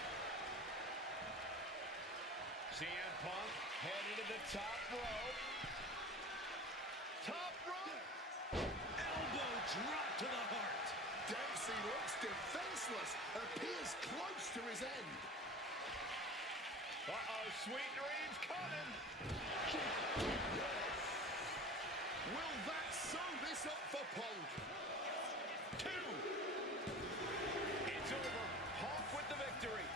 CM Punk headed to the top rope. Top rope. Elbow drop to the heart. Dempsey looks defenseless. Appears close to his end. Uh-oh, sweet dreams coming. Will that sew this up for Punk? 2. It's over. Hawk with the victory.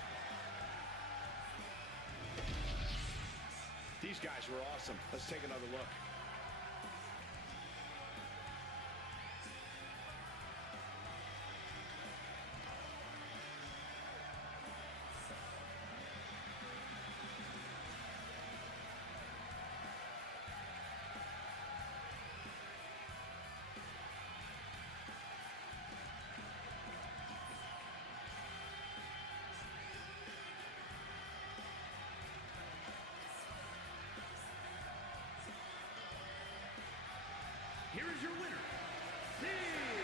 These guys were awesome. Let's take another look. Here is your winner, CM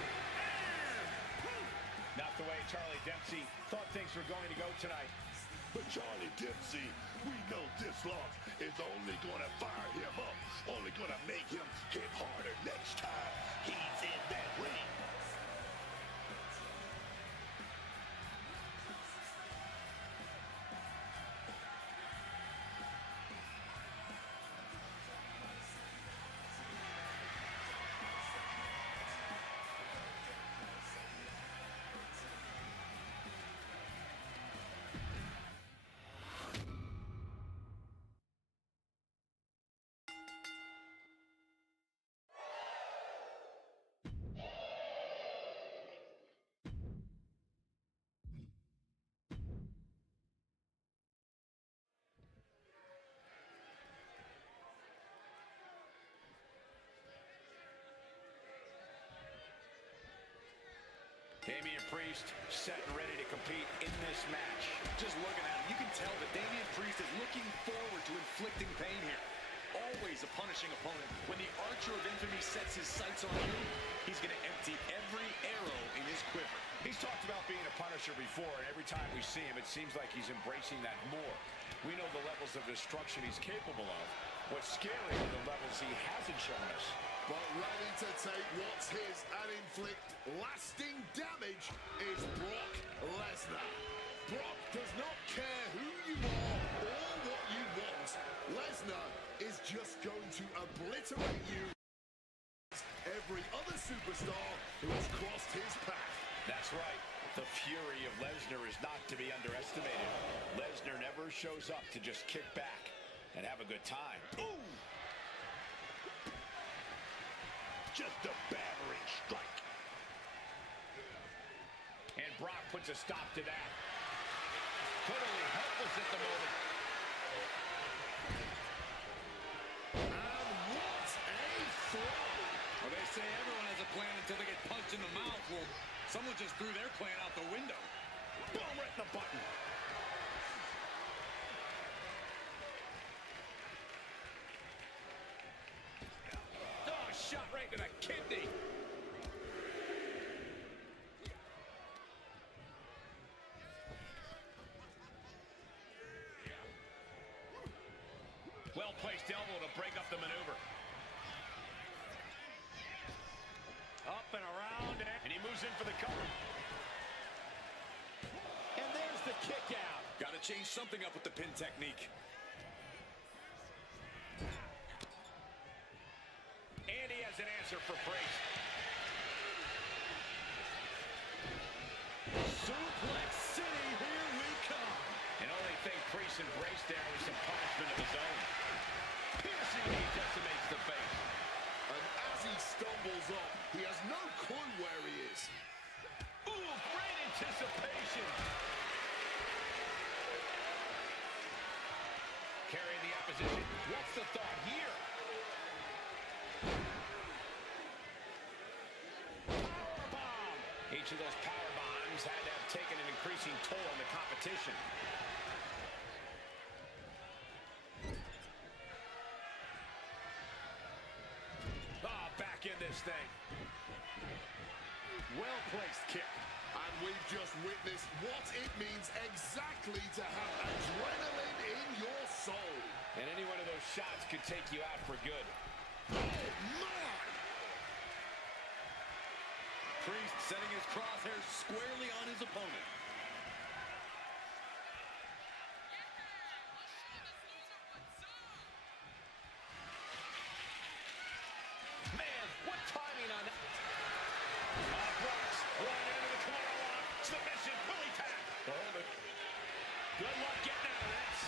Punk. Not the way Charlie Dempsey thought things were going to go tonight. But Charlie Dempsey, we know this loss is only going to fire him up, only going to make him hit harder next time he's in that ring. Damian Priest set and ready to compete in this match. Just looking at him, you can tell that Damian Priest is looking forward to inflicting pain here. Always a punishing opponent. When the Archer of Infamy sets his sights on you, he's going to empty every arrow in his quiver. He's talked about being a punisher before, and every time we see him, it seems like he's embracing that more. We know the levels of destruction he's capable of. What's scary are the levels he hasn't shown us. But ready to take what's his and inflict lasting damage is Brock Lesnar. Brock does not care who you are or what you want. Lesnar is just going to obliterate you. Every other superstar who has crossed his path. That's right. The fury of Lesnar is not to be underestimated. Lesnar never shows up to just kick back and have a good time. Ooh! Just a battering strike. And Brock puts a stop to that. Totally helpless at the moment. And what a throw! Well, they say everyone has a plan until they get punched in the mouth. Well, someone just threw their plan out the window. Boom, right in the button. Oh, shot right to the kidney. Well-placed elbow to break up the maneuver. Up and around, and he moves in for the cover. And there's the kick out. Got to change something up with the pin technique. And he has an answer for Priest. Suplex City, here we come. And only thing Priest embraced there was some punishment of his own. Piercing knee decimates the face. And as he stumbles up, he has no clue where he is. Ooh, great anticipation. Carrying the opposition. What's the thought here? Each of those power bombs had to have taken an increasing toll on the competition. Oh, back in this thing. Well-placed kick. And we've just witnessed what it means exactly to have adrenaline in your soul. And any one of those shots could take you out for good. Oh, my! Priest setting his crosshairs squarely on his opponent. Man, what timing on that. Brooks running into the corner lock. Submission, fully tapped. Hold it. Good luck getting out of this.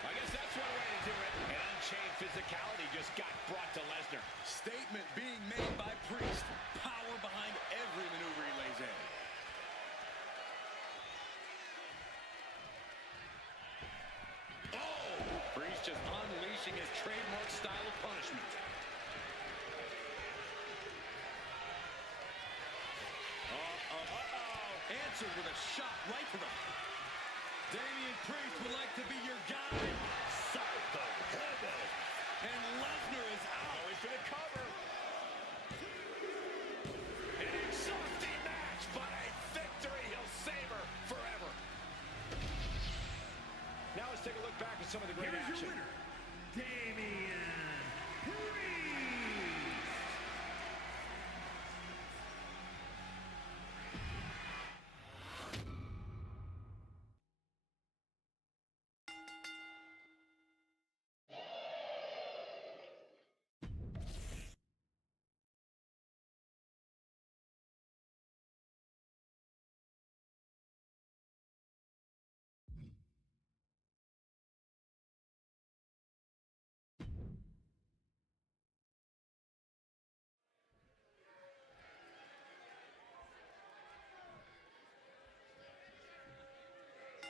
I guess that's one way to do it. And unchained physicality just got brought to Lesnar. Statement being made by Priest. Power behind every maneuver he lays in. Oh! Priest just unleashing his trademark style of punishment. Answered with a shot right to the... Damian Priest would like to be your guy. South of heaven. And Lesnar is out. Going for the cover. An exhausting match, but a victory he'll savor forever. Now let's take a look back at some of the great Here's action. your winner, Damian Priest.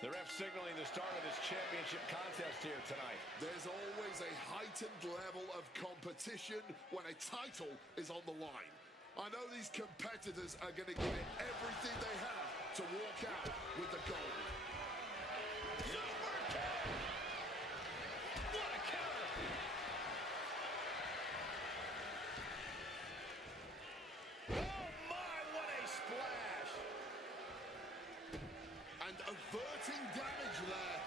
The ref signaling the start of this championship contest here tonight. There's always a heightened level of competition when a title is on the line. I know these competitors are going to give it everything they have to walk out with the gold. Super kick! What a counter! Oh my, what a splash! And averting damage there.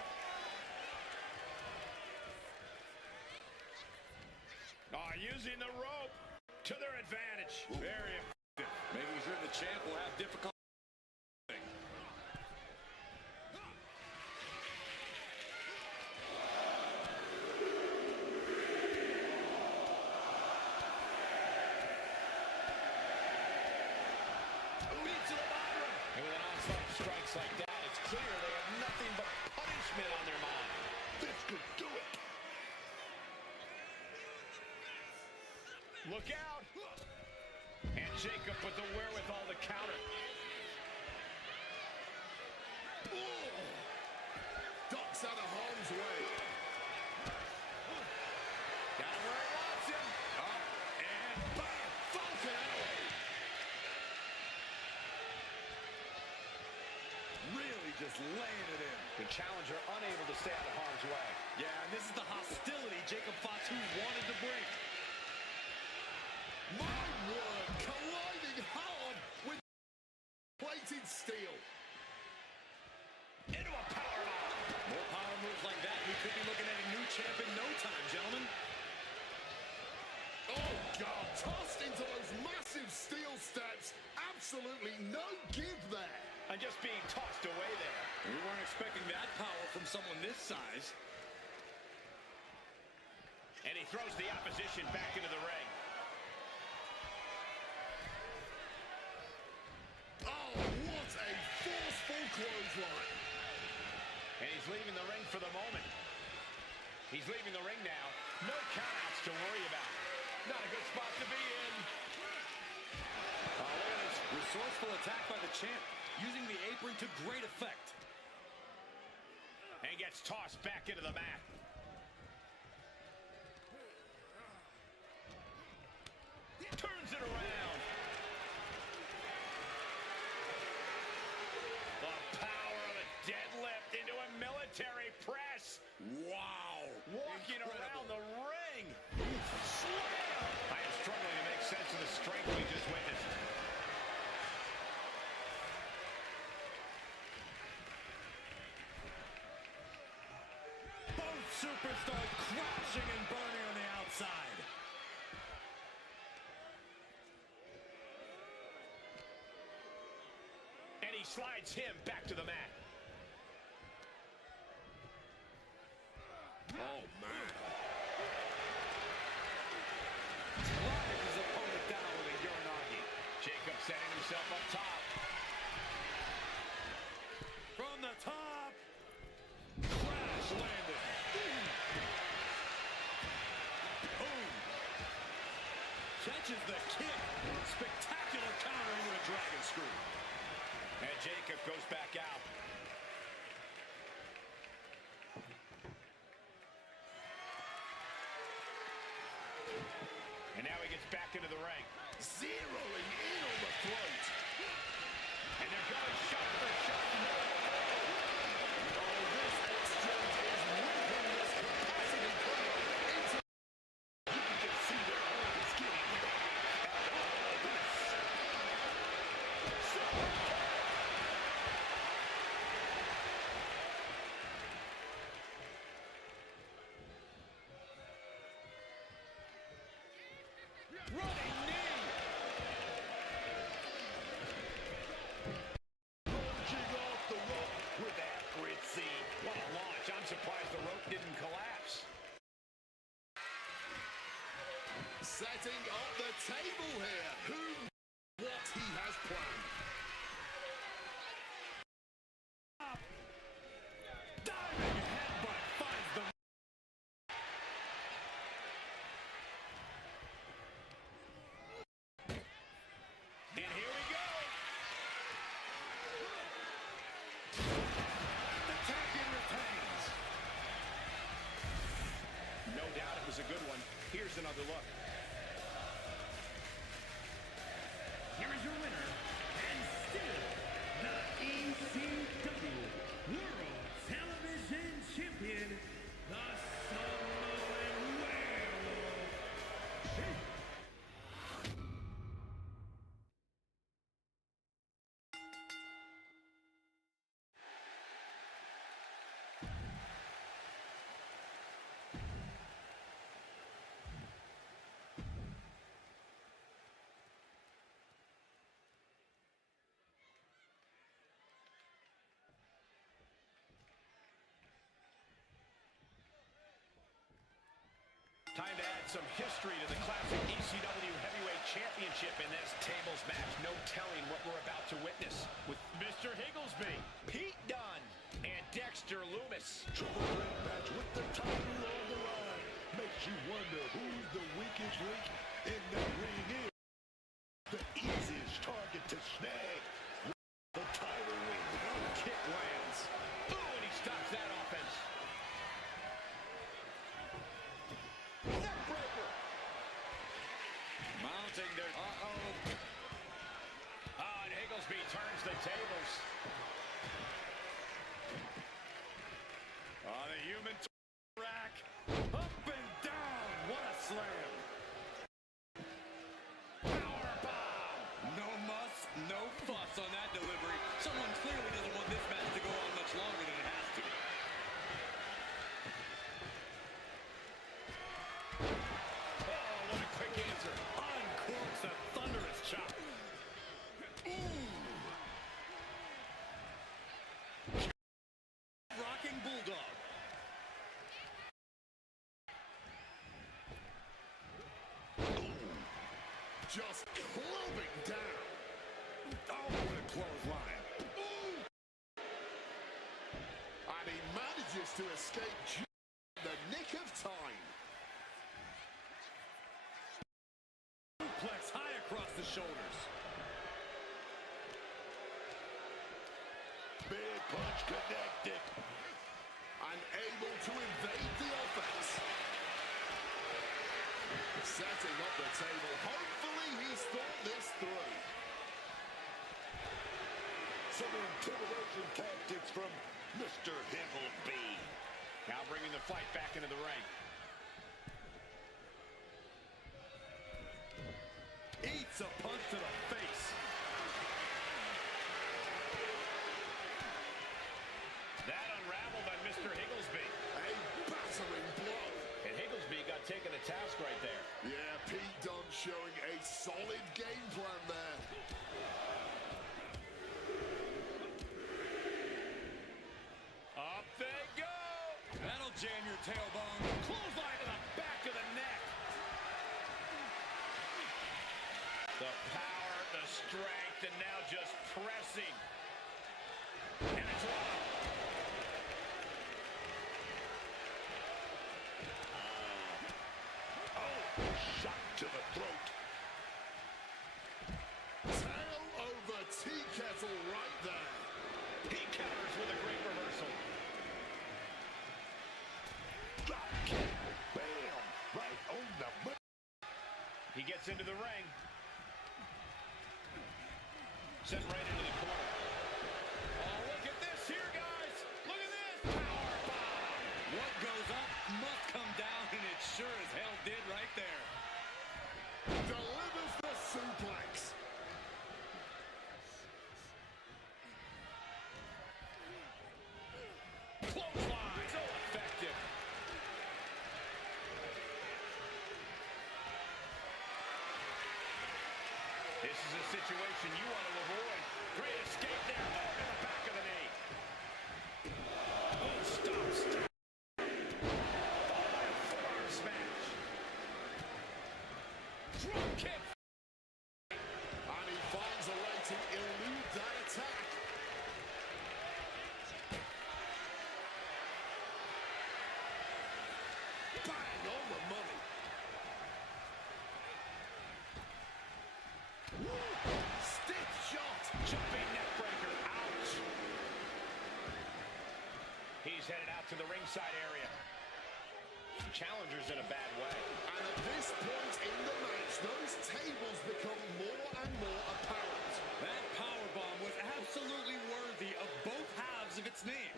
Using the rope to their advantage. Very effective. Making sure the champ will have difficulty. Like that, it's clear they have nothing but punishment on their mind. This could do it. Look out! And Jacob with the wherewithal to counter. Oh. Ducks out of harm's way. Got him where he wants him. Oh, and bam! Falcon Arrow. Really just laying it in. The challenger unable to stay out of harm's way. Yeah, and this is the hostility Jacob Fatu wanted to bring. My word, colliding hard with plated steel. Into a powerbomb. More power moves like that, we could be looking at a new champ in no time, gentlemen. Oh, God, tossed into those massive steel steps. Absolutely no give there. And just being tossed away there. We weren't expecting that power from someone this size. And he throws the opposition back into the ring. Oh, what a forceful clothesline. And he's leaving the ring for the moment. He's leaving the ring now. No countouts to worry about. Not a good spot to be in. Oh, look at this resourceful attack by the champ. Using the apron to great effect. And gets tossed back into the mat. Turns it around. superstar crashing and burning on the outside. And he slides him back to the mat. Oh, man. Drives his opponent down with a Uranagi. Jacob setting himself up top. From the top. Crash landed. Boom. Catches the kick. Spectacular counter into a dragon screw. And Jacob goes back out. And now he gets back into the ring. Zeroing in on the throat. And they're going shot for shot. Oh, this exchange is ripping this capacity cover into... You can just see their arms getting hit. And all of this. Running knee. Launching off the rope with accuracy. What a launch. I'm surprised the rope didn't collapse. Setting up the table here. Who knows what he has planned? Diving headbutt finds the... And here we go. The champion retains. No doubt it was a good one. Here's another look. Here is your winner, and still the ECW World Television Champion, the Samoan Werewolf. Time to add some history to the classic ECW Heavyweight Championship in this tables match. No telling what we're about to witness with Mr. Higglesby, Pete Dunne, and Dexter Loomis. Triple threat match with the title on the line. Makes you wonder who's the weakest link in that ring is. The easiest target to snag. The title ring. Kick lands. Ooh, and he stops that offense. Neckbreaker. Mounting their... And Higglesby turns the tables. On a human rack. Up and down. What a slam. Powerbomb. No muss, no fuss on that delivery. Someone clearly doesn't want this match to go on much longer than it has to. Oh, what a quick answer. Uncorks a thunderous chop. Rocking Bulldog. Just clubbing down. Oh, what a clothesline. Ooh. And he manages to escape in the nick of time. Suplex high across the shoulders. Big punch connected. And able to invade the offense. Setting up the table. Hopefully he's thought this through. Some intimidation tactics from Mr. Higglesby. Now bringing the fight back into the ring. Eats a punch to the face. That unraveled on Mr. Higglesby. A shattering blow. And Higglesby got taken to task right there. Yeah, Pete Dunne showing a solid game plan there. Up they go. That'll jam your tailbone. Clothesline to the back of the neck. The power, the strength, and now just pressing. And it's one. Shot to the throat. Tail over tea kettle right there. He counters with a great reversal. Drop kick. Bam. Right on the butt. He gets into the ring. Sent right into the corner. Oh, look at this here, guys. Look at this. Power bomb. What goes up must come down, and it sure as hell did right there. Delivers the suplex. Clothesline. So effective. This is a situation you want to avoid. Great escape there. Oh, to the back of the knee. Oh, stop. Followed by a forearm smash. Drop kick. And he finds a way to elude that attack. Bang on the money. Stiff shot. Jumping neck breaker. Ouch. He's headed out to the ringside area. Challenger's in a bad way. And at this point in the match, those tables become more and more apparent. That powerbomb was absolutely worthy of both halves of its name.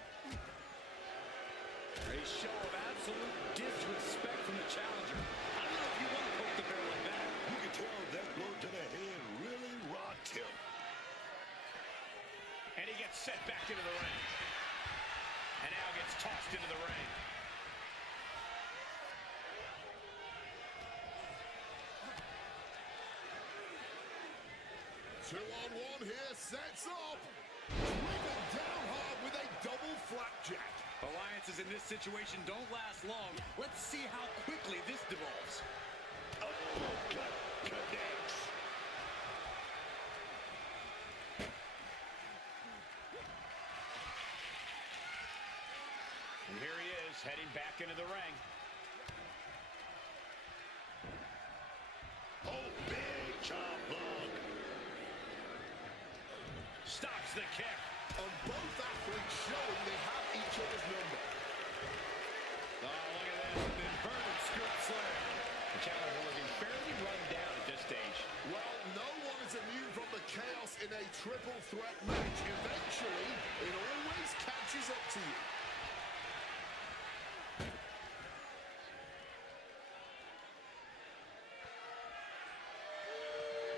A show of absolute disrespect from the challenger. I don't know if you want to poke the bear like that. You can tell that blow to the head really rocked him. And he gets set back into the ring. And now gets tossed into the ring. Two-on-one here, sets up. Driven down hard with a double flapjack. Alliances in this situation don't last long. Let's see how quickly this devolves. Oh, gut connects. And here he is, heading back into the ring. Oh, big chop block. Stops the kick. And both athletes showing they have each other's number. Oh, look at this. An inverted scoop slam. The challenger looking fairly run down at this stage. Well, no one is immune from the chaos in a triple threat match. Eventually, it always catches up to you.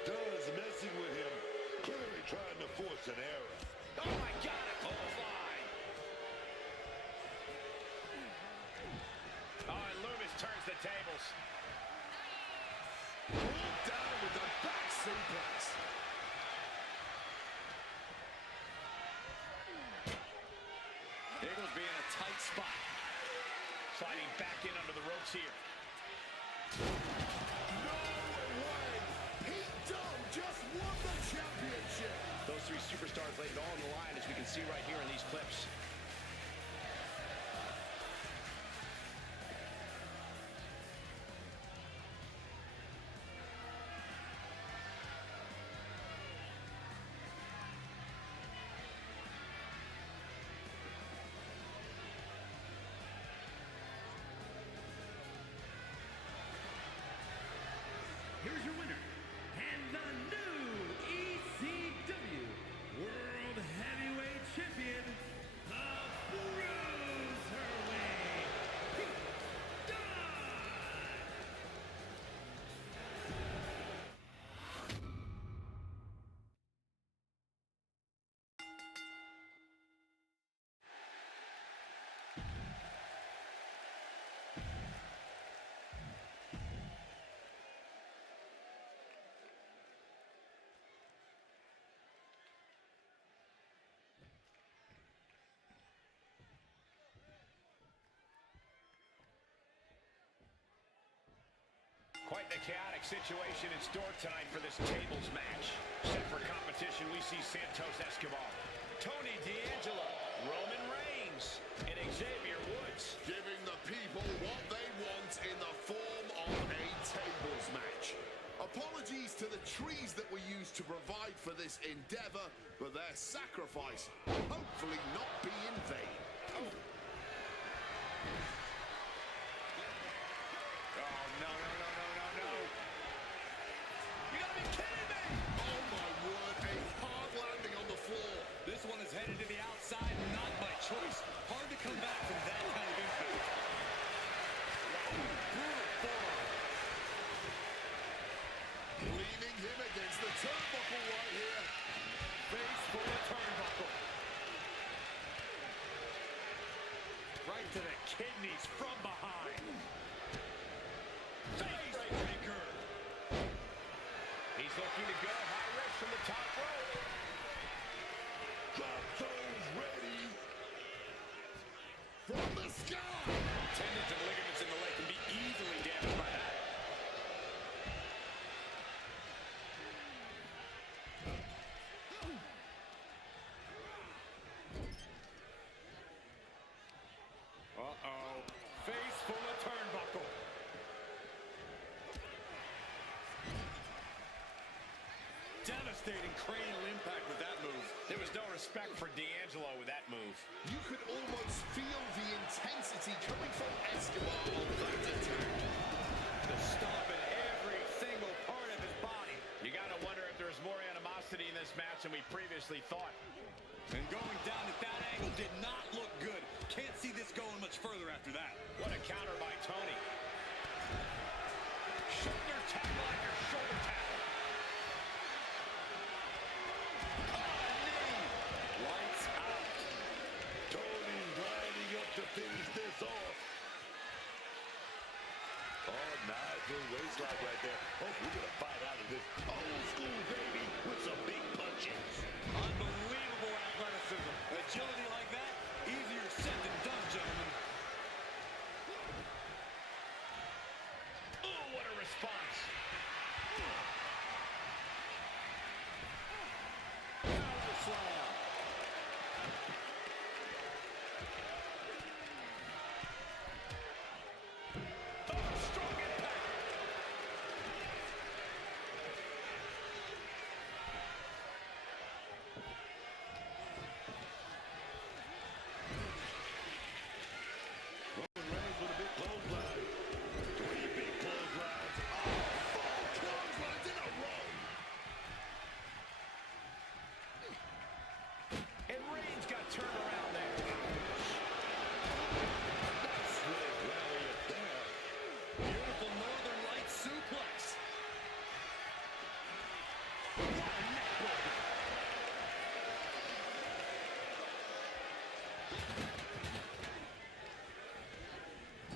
Does messing with him, clearly trying to force an error. Oh, my God, a clothesline. Oh, and Loomis turns the tables. Brought down with the back suplex. Higglesby in a tight spot. Sliding back in under the ropes here. No way! Pete Dunne just won the championship. Those three superstars laid it all on the line, as we can see right here in these clips. Here's your winner, and the new ECW World Heavyweight Champion, the Bruiserweight, Pete Dunne. Quite the chaotic situation in store tonight for this tables match. Set for competition, we see Santos Escobar, Tony D'Angelo, Roman Reigns, and Xavier Woods. Giving the people what they want in the form of a tables match. Apologies to the trees that were used to provide for this endeavor, but their sacrifice will hopefully not be in vain. Headed to the outside, not by choice. Hard to come back from that kind of impact. Brutal forearm. Leaning him against the turnbuckle right here. Face full of turnbuckle. Right to the kidneys from behind. Face breaker. He's looking to go high risk from the top rope. Drop those ready from the sky. Tendons and ligaments in the leg can be easily damaged by that. Uh-oh. Face full of turnbuckle. Devastating cranial impact with that move. There was no respect for D'Angelo with that move. You could almost feel the intensity coming from Escobar on that attack. The stomp in every single part of his body. You got to wonder if there's more animosity in this match than we previously thought. And going down at that angle did not look good. Can't see this going much further after that. What a counter by Tony. Shoulder tackle after shoulder tackle. Lights out. Tony lining up to finish this off. Oh, nice little waistline right there. Oh, we're going to fight out of this. Old school, baby, with some big punches. Unbelievable athleticism. Agility like that, easier said than done, gentlemen. Oh, what a response. Power slam.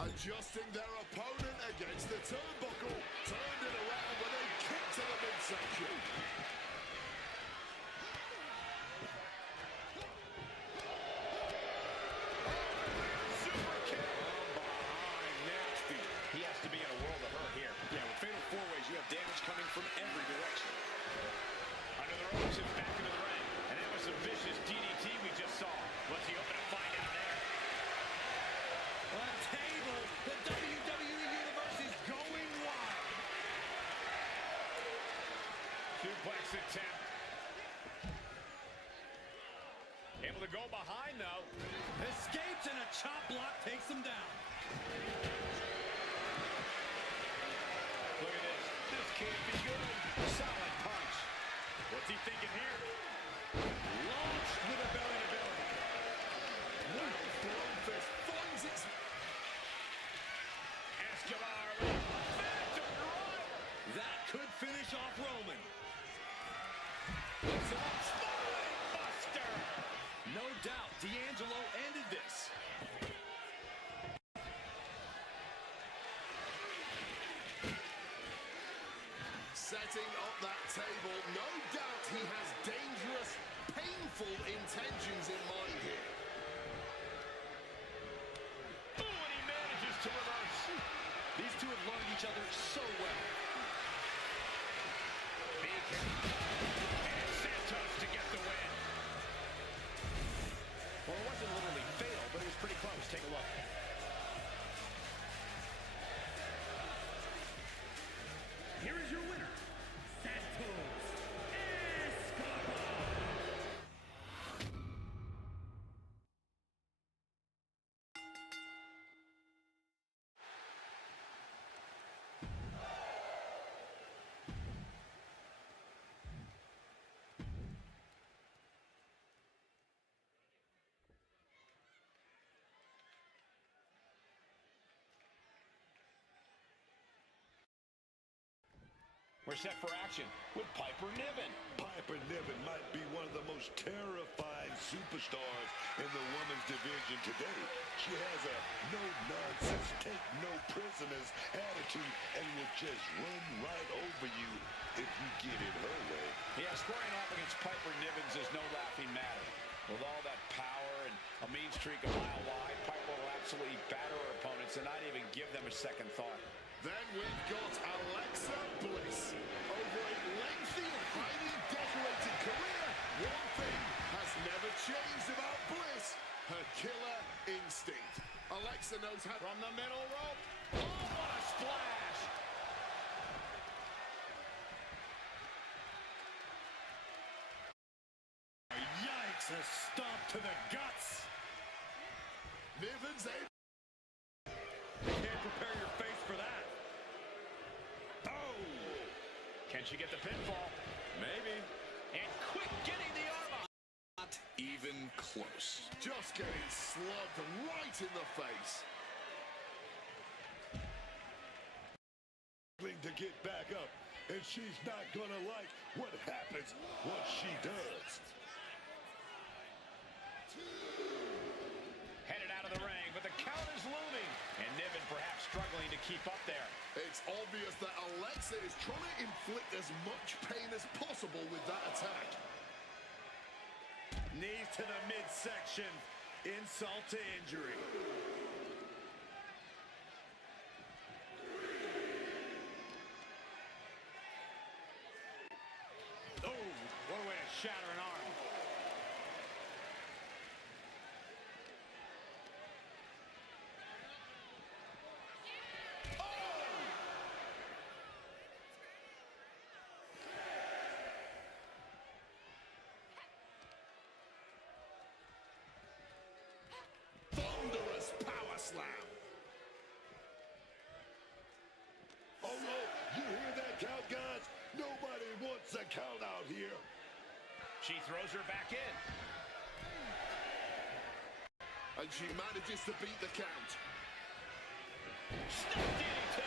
Adjusting their opponent against the turnbuckle. Turned it around with a kick to the midsection. Super kick. Behind, nasty. He has to be in a world of hurt here. Yeah, with fatal four-ways, you have damage coming from every direction. Under the ropes and back into the ring. And that was a vicious DDT we just saw. What's he hoping to find out there? A table. The WWE Universe is going wild. Suplex attempt. Able to go behind, though. Escapes and a chop block takes him down. Look at this. This can't be good. Solid punch. What's he thinking here? Launched with a belly-to-belly. Thrown fist finds its... Escobar with a phantom driver. That could finish off Roman. Spine buster. No doubt, D'Angelo ended this. Setting up that table, no doubt he has dangerous, painful intentions in mind here. Oh, and he manages to reverse. These two have have learned each other so well. And Santos to get the win. Well, it wasn't literally fatal, but it was pretty close. Take a look. Here is your winner, Santos Escobar. We're set for action with Piper Niven. Piper Niven might be one of the most terrifying superstars in the women's division today. She has a no-nonsense, take-no-prisoners attitude and will just run right over you if you get in her way. Yeah, squaring off against Piper Nivens is no laughing matter. With all that power and a mean streak a mile wide, Piper will absolutely batter her opponents and not even give them a second thought. Then we've got Alexa Bliss. Over a lengthy and highly decorated career, one thing has never changed about Bliss: her killer instinct. Alexa knows how... From the middle rope. Oh, what a splash! Yikes, a stomp to the guts. Niven's able... You can't prepare your face for that. Oh! Can she get the pinfall? Maybe. And quick getting the arm out. Not even close. Just getting slugged right in the face. To get back up, and she's not gonna like what happens once she does. Headed out of the ring, but the count is looming. And Niven perhaps struggling to keep up there. It's obvious that Alexa is trying to inflict as much pain as possible with that attack. Knees to the midsection. Insult to injury. Oh, what a way to shatter an arm. Thunderous power slam. Oh no, you hear that count, guys? Nobody wants a count out here. She throws her back in. And she manages to beat the count. Snap DDT.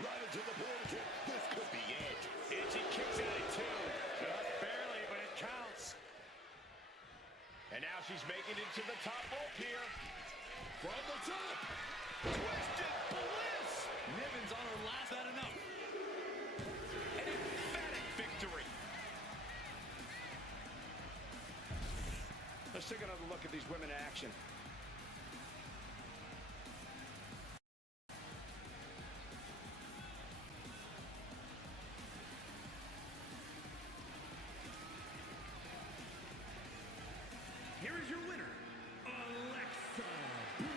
Right into the pin. This could be it. And she kicks out at two. Just barely, but it counts. And now she's making it to the top rope here. From the top. Twisted Bliss. Niven's on her last. That enough. An emphatic victory. Let's take another look at these women in action. Here is your winner, Alexa Bliss.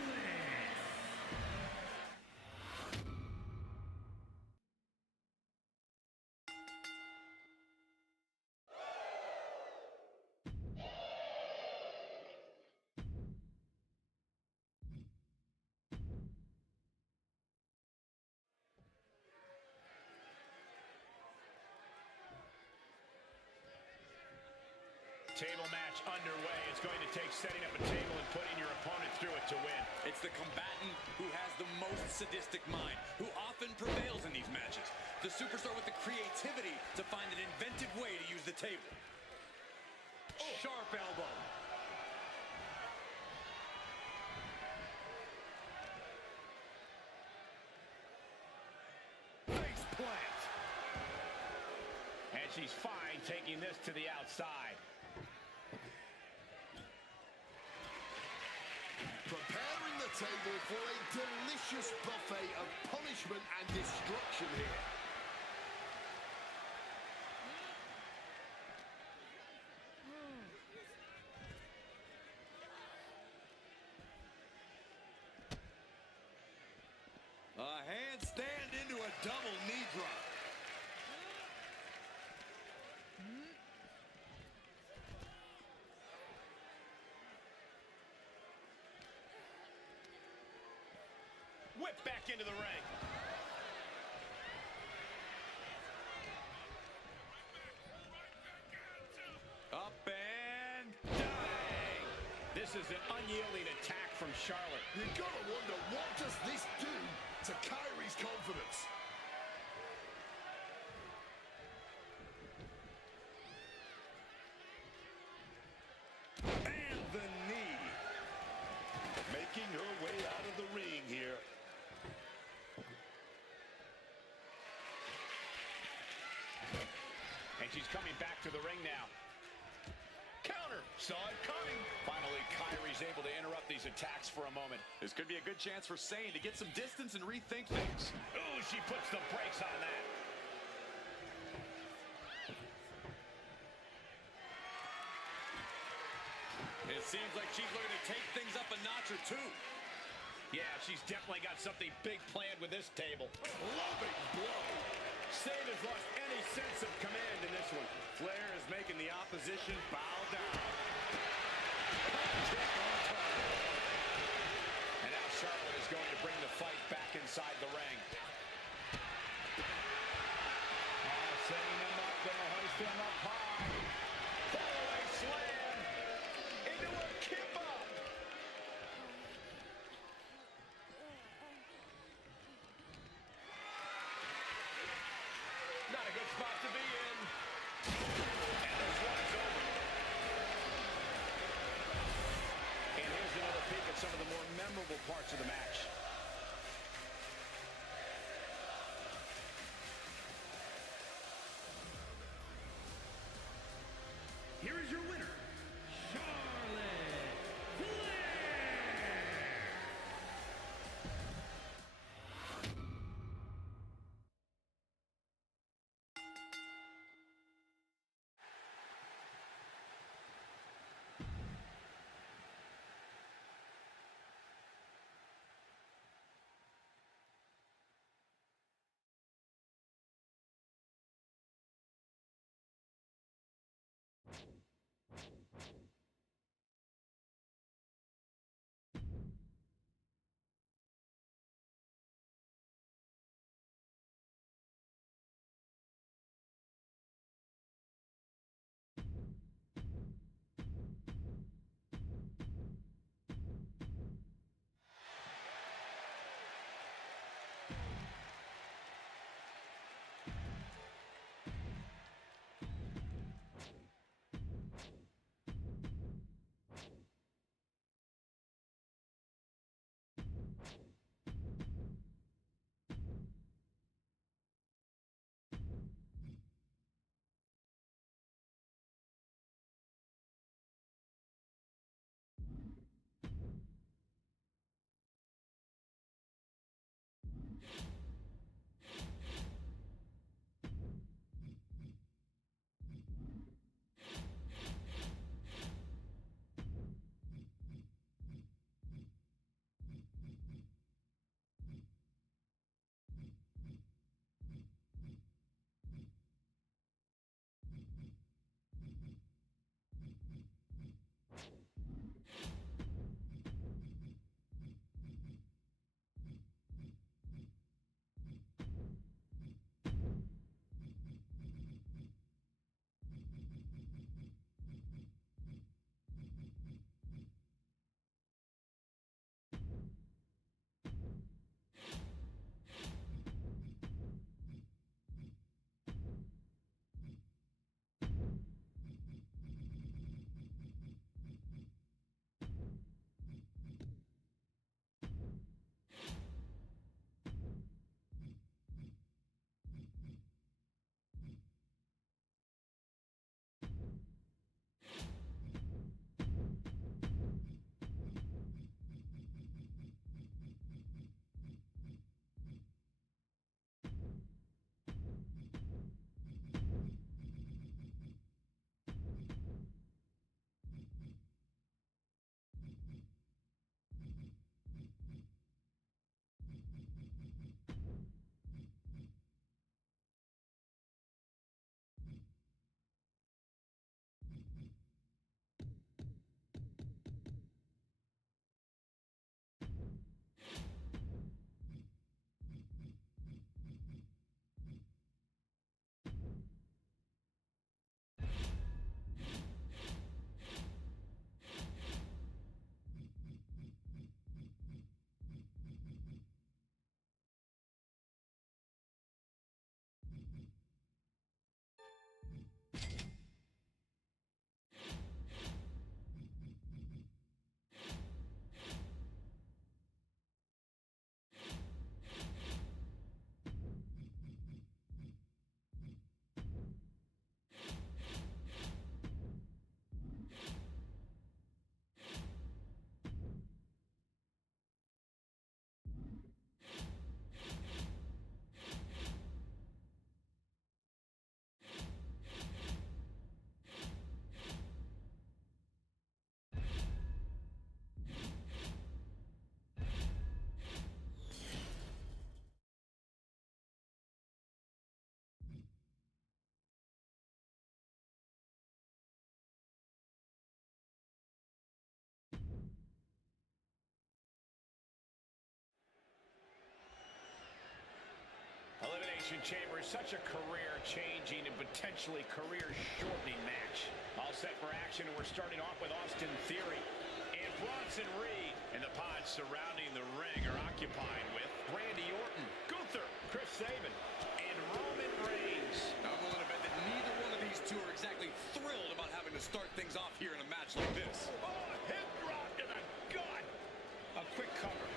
Table match underway. It's going to take setting up a table and putting your opponent through it to win. It's the combatant who has the most sadistic mind, who often prevails in these matches. The superstar with the creativity to find an inventive way to use the table. Sharp elbow. Face plant. And she's fine taking this to the outside. Preparing the table for a delicious buffet of punishment and destruction here. A handstand into a double knee drop. Whip back into the ring. Up and down. This is an unyielding attack from Charlotte. You gotta wonder, what does this do to Kyrie's confidence? And the knee. Making her way out of the ring here. And she's coming back to the ring now. Counter. Saw it coming. Finally, Kyrie's able to interrupt these attacks for a moment. This could be a good chance for Sane to get some distance and rethink things. Ooh, she puts the brakes on that. It seems like she's looking to take things up a notch or two. Yeah, she's definitely got something big planned with this table. Loving blow. Sane has lost any sense of command in this one. Flair is making the opposition bow down. And now Charlotte is going to bring the fight back inside the ring. Setting him up, gonna hoist him up high. Fallaway slam into a kip up. Not a good spot to be in. And this one's over. And here's another peek at some of the more memorable parts of the match. Here is your winner, Charlotte Flair. Elimination Chamber is such a career-changing and potentially career-shortening match. All set for action, and we're starting off with Austin Theory and Bronson Reed. And the pods surrounding the ring are occupied with Randy Orton, Gunther, Chris Sabin, and Roman Reigns. I'm willing to bet that neither one of these two are exactly thrilled about having to start things off here in a match like this. Oh, hip drop to the gut. A quick cover.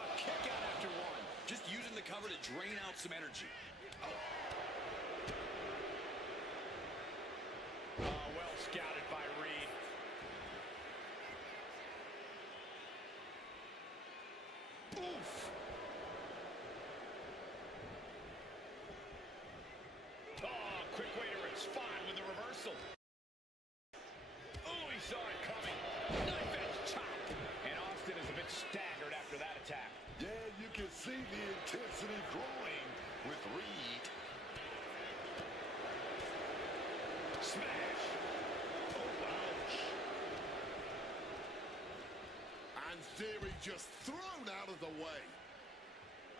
A kick out after one. Just using the cover to drain out some energy. Oh, well scouted by Reed. Oof. Oh, quick way to respond with the reversal. Oh, he saw it coming. Knife edge chop. And Austin is a bit staggered after that attack. Yeah, you can see the intensity growing with Reed. Smash. Oh, ouch. And Theory just thrown out of the way.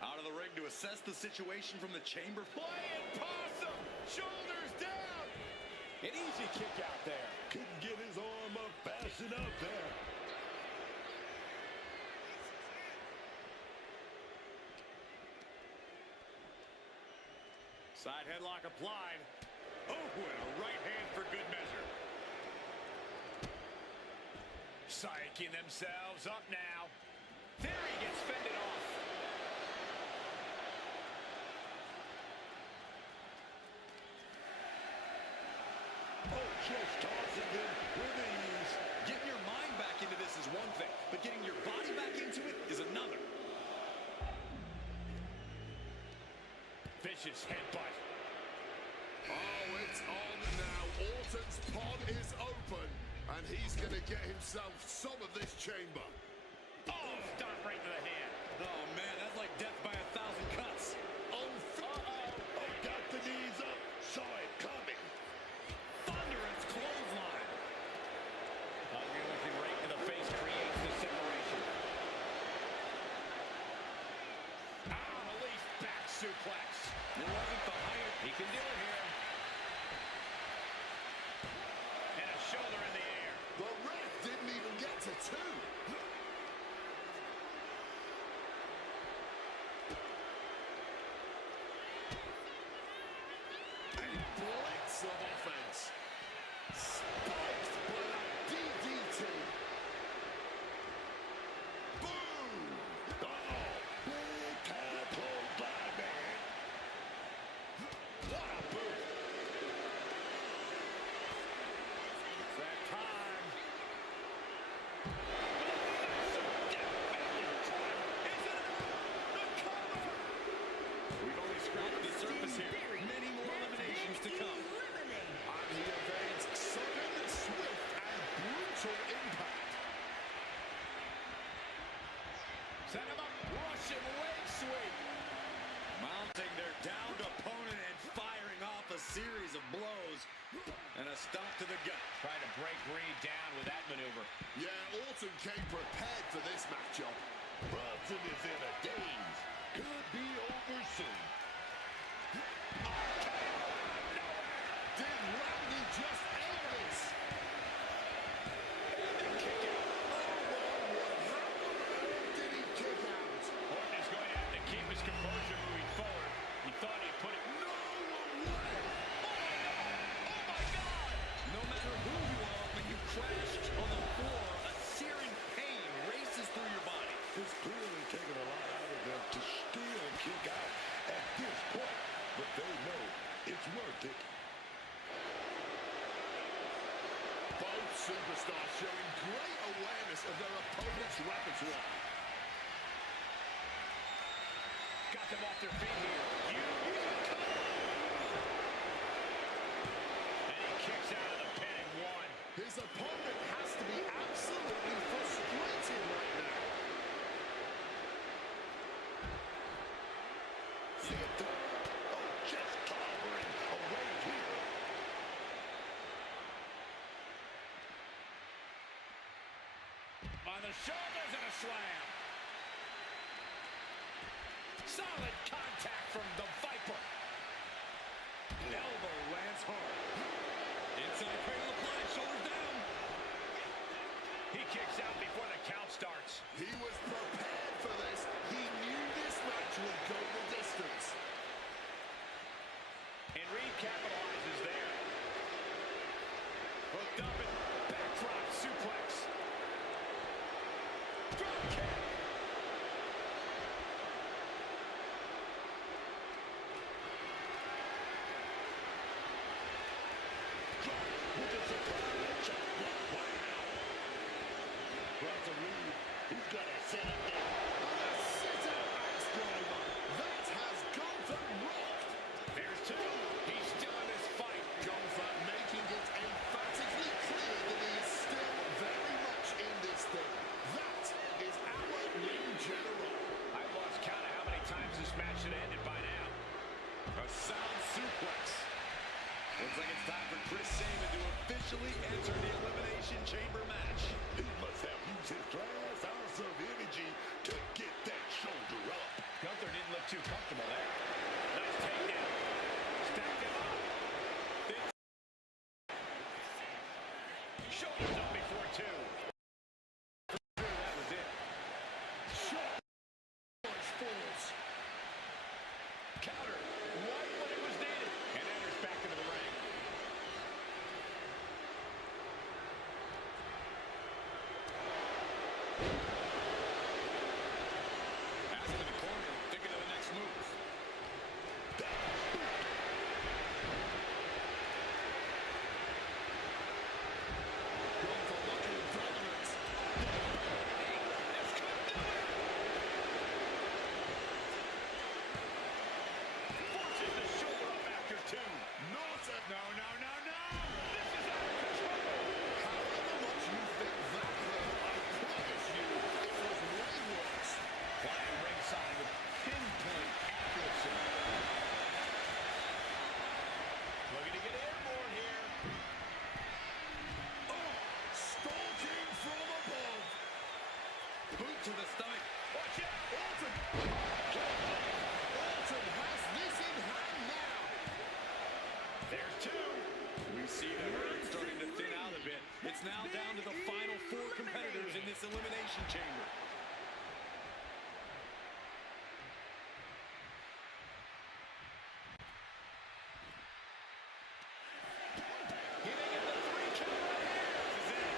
Out of the ring to assess the situation from the chamber. Flying possum. Shoulders down. An easy kick out there. Couldn't get his arm up fast enough there. Side headlock applied. Oh, and a right hand for good measure. Psyching themselves up now. Theory gets fended off. Oh, just tossing him with ease. Getting your mind back into this is one thing, but getting your body back into it is another. Vicious headbutt. Oh, it's on now. Orton's pod is open, and he's going to get himself some of this chamber. Oh, stop right to the hand. Oh, man, that's like death by 1,000 cuts. Oh, Oh, got the knees up. Saw it coming. Thunderous clothesline. Ugly looking right to the face creates the separation. Ah, release back suplex. It wasn't the height. He can do it here. And a shoulder in the air. the ref didn't even get to two. A blitz of offense. Spiked by that DDT. Boom! Oh, big time clothesline, man. What a boot. It's that time. We've only scratched the surface here. Many more eliminations to come. And he evades sudden, swift, and brutal impact. Set him up. Russian leg sweep. Mounting their downed opponent and firing off a series of blows. And a stomp to the gut. Trying to break Reed down with that maneuver. Yeah, Orton came prepared for this matchup. Bronson is in a daze. Could be over soon. Did Randy just end this? Kick out. How on earth did he kick out? Orton is going to have to keep his composure moving forward. He thought he'd put it. No way! Oh my God! No matter who you are, when you crash on the floor, a searing pain races through your body. It's clearly taking a lot out of them to still kick out at this point. But they know it's worth it. Both superstars showing great awareness of their opponent's repertoire. Got them off their feet here. And he kicks out of the pin and one. His opponent has to be absolutely frustrated right now. Oh, just clobbering away here. On the shoulders and a slam. Solid cut. Looks like it's time for Chris Sabin to officially enter the Elimination Chamber match. He must have used his last ounce of energy to get that shoulder up. Gunther didn't look too comfortable there. Nice takedown. Stacked him up. Shoulders up before two. That was it. Falls. Counter. Right when it was needed. And enters back into the ring. Pass into the corner. Thinking of the next move. Going for lucky dominance. Forces the shoulder up after two. Not a... No, no, no, no. This is out of control. However much you think that hurt, I promise you, it was way worse. Flying ringside with pinpoint accuracy. Looking to get airborne here. Stalking from above. Boot to the stomach. Watch out. Orton. Orton has this in hand now. There's two. We see the herd starting to thin out a bit. It's now down to the final four competitors in this Elimination Chamber. He may get the three count right here. This is it.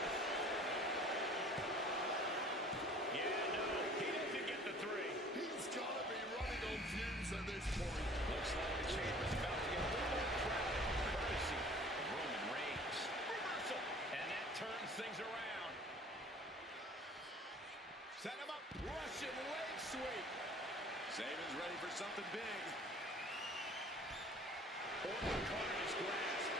Yeah, no, he doesn't get the three. He's got to be running on fumes at this point. Looks like the chamber's about to get a little more crowded, courtesy of Roman Reigns. Reversal, and that turns things around. Set him up, Russian leg sweep. Sabin's ready for something big. Orton caught in his grasp.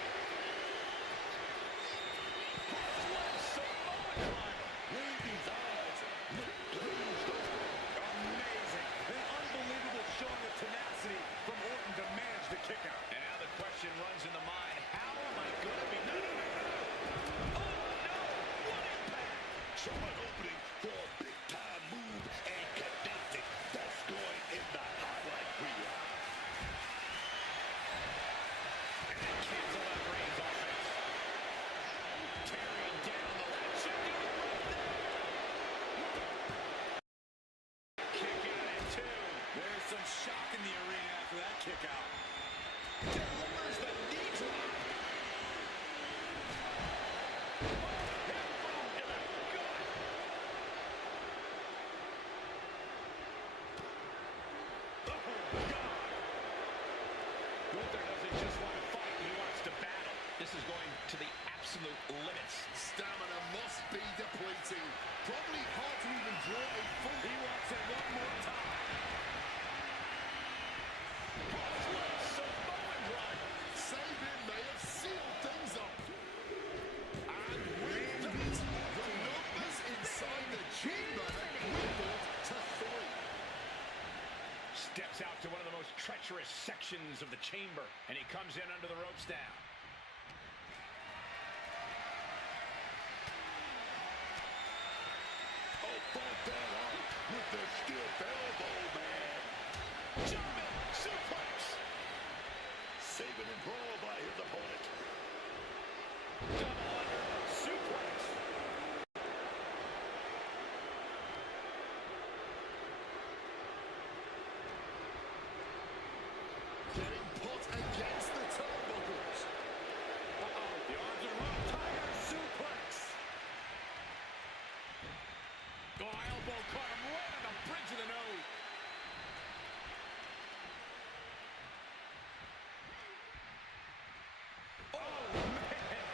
Samoa driver. Randy's eyes look glazed over. Amazing. An unbelievable showing of tenacity from Orton to manage the kick out. And now the question runs in the mind, how am I going to be... No, no, no, no. Oh, no. What impact. So an opening for a big-time move and connected. That's going in the highlight reel. And then cancel out Reigns' offense. Tearing down the latch. Kick out at two. There's some shock in the arena after that kick out. Delivers the knee drop. Gunther doesn't just want to fight, he wants to battle. This is going to the absolute limits. Stamina must be depleting. Probably hard to even draw a full... He wants it one more time. Samoan driver. Sabin may have sealed things up. And with that, the numbers inside the chamber have dwindled to 3. Steps out to one of the most treacherous sections of the chamber, and he comes in under the ropes now. Oh, fought that out with the stiff elbow, man. German suplex. Sabin enthralled by his opponent. Double under suplex. Getting put against the turnbuckles. The arms are up. Tiger suplex. Oh, elbow caught him right on the bridge of the nose. Oh, man.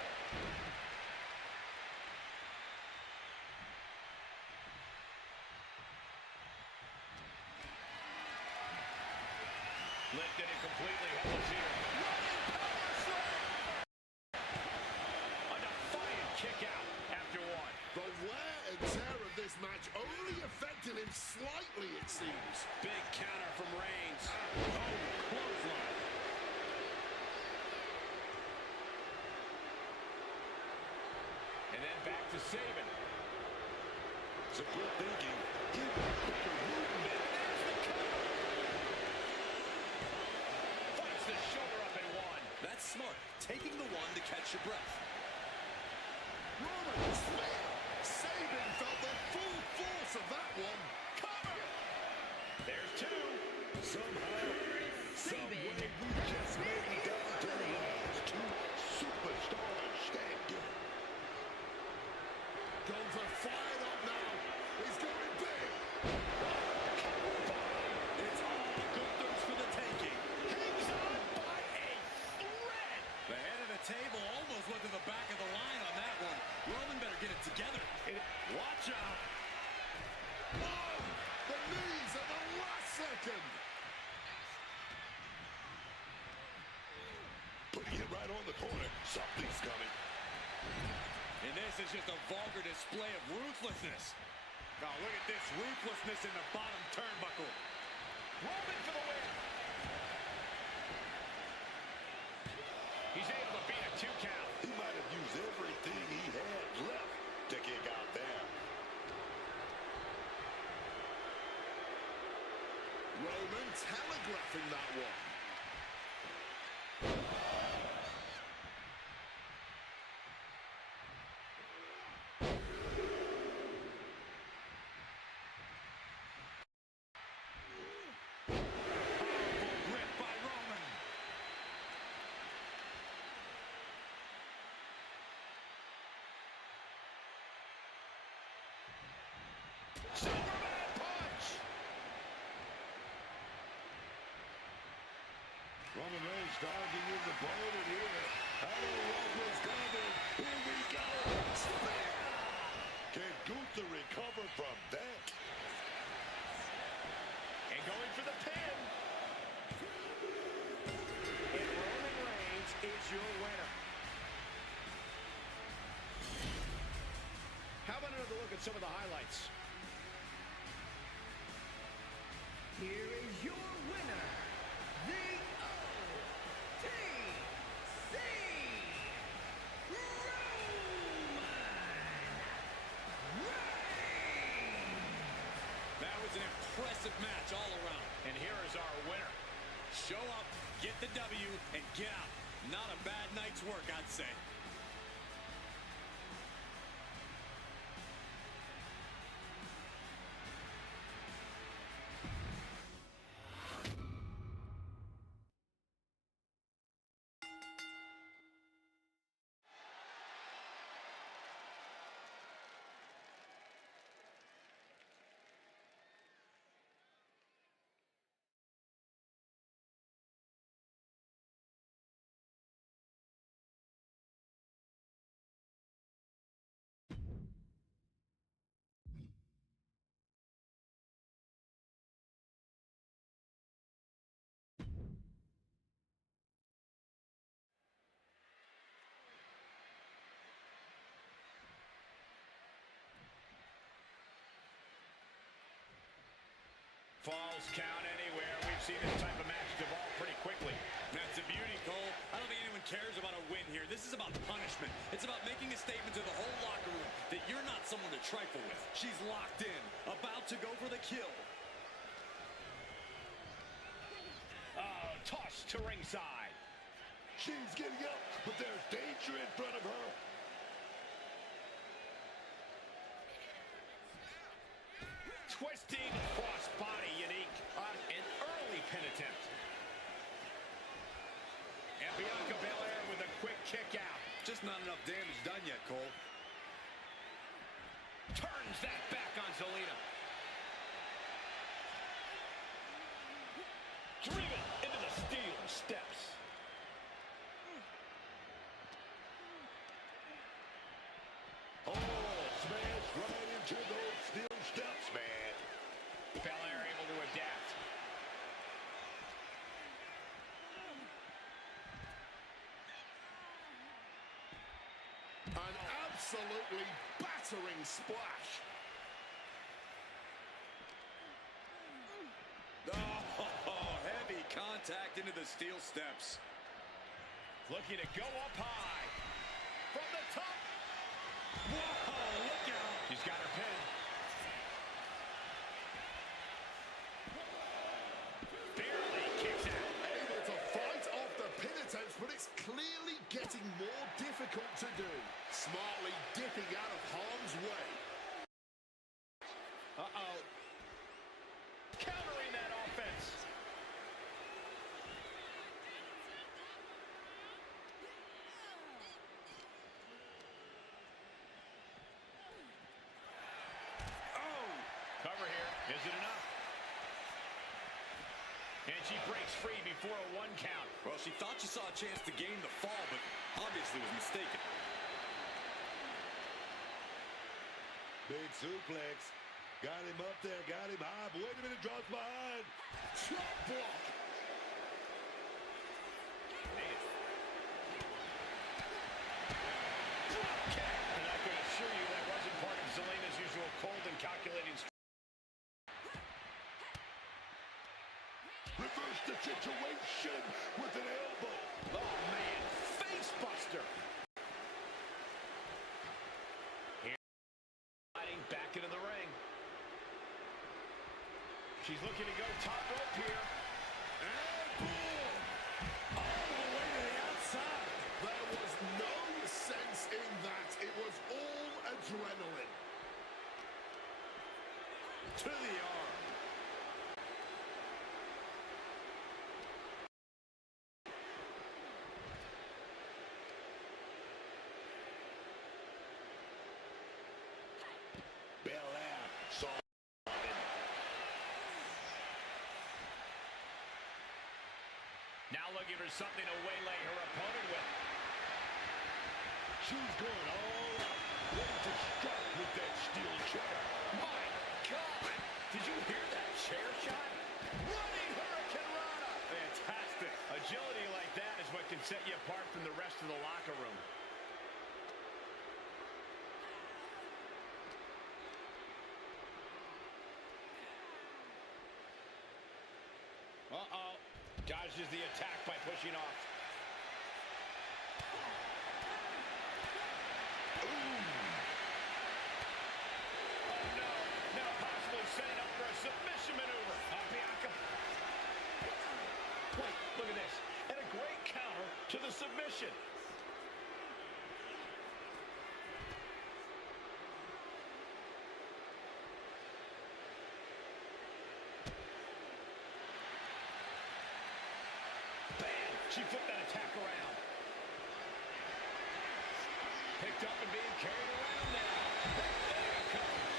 Lifted and completely helpless here. A defiant kick out after one. The wear and tear of this match only affected him slightly, it seems. Big counter from Reigns. Oh, clothesline. saving. Some good thinking. Even quicker movement. Fights the shoulder up and one. That's smart. Taking the one to catch your breath. Roman spear. Sabin felt the full force of that one. Cover. There's two. Somehow, some way, we just made it down to the last two superstars standing. Guns are fired up now. He's going big. It's all Gunther's for the taking. Hangs on by a thread. The head of the table almost went to the back of the line on that one. Roman better get it together. Watch out. Oh, the knees at the last second. Putting it right on the corner. Something's coming. And this is just a vulgar display of ruthlessness. Now look at this ruthlessness in the bottom turnbuckle. Roman for the win. He's able to beat a 2 count. He might have used everything he had left to kick out there. Roman telegraphing that one. Grip by Roman. Superman punch. Roman Reigns starting in the bone here. I don't know what was coming. Here we go. Spear! Can Gunther recover from that? And going for the pin. And Roman Reigns is your winner. How about another look at some of the highlights? Here is your winner, the OTC Roman Reigns. That was an impressive match all around. And here is our winner. Show up, get the W, and get out. Not a bad night's work, I'd say. Falls count anywhere. We've seen this type of match devolve pretty quickly. That's a beauty, Cole. I don't think anyone cares about a win here. This is about punishment. It's about making a statement to the whole locker room that you're not someone to trifle with. She's locked in, about to go for the kill. Oh, toss to ringside. She's getting up, but there's danger in front of her. Twisting crossbody unique. An early pin attempt. And Bianca Belair with a quick kick out. Just not enough damage done yet, Cole. Turns that back on Zelina. Driven into the steel steps. Oh, smash right into those steel steps, man. Belair able to adapt. An absolutely battering splash. Oh, heavy contact into the steel steps. Looking to go up high. From the top. Whoa, look out. She's got her pin. Barely kicks out. Able to fight off the pin attempts, but it's clearly getting more difficult to do. Smartly dipping out of harm's way. Uh-oh. Countering that offense. Oh! Cover here. Is it enough? And she breaks free before a 1 count. Well, she thought she saw a chance to gain the fall, but obviously was mistaken. Big suplex. Got him up there, got him high. But wait a minute, drops behind. Chop block. And I can assure you that wasn't part of Zelina's usual cold and calculating. Reverse the situation with an elbow. Oh, man. Face buster. Here, sliding back into the ring. She's looking to go top rope here. And boom! All the way to the outside. There was no sense in that. It was all adrenaline. To the arm. Belair saw it. Now looking for something to waylay her opponent with. She's going all out. Ready to strike with that steel chair. My God! Did you hear that chair shot? Running Hurricane Rana! Fantastic. Agility like that is what can set you apart from the rest of the locker room. Uh-oh. Dodges the attack by pushing off. Oh, no. Now possibly setting up for a submission maneuver. Bianca. Wait, look at this. And a great counter to the submission. Bam! She flipped that attack around. Picked up and being carried around now. There it comes.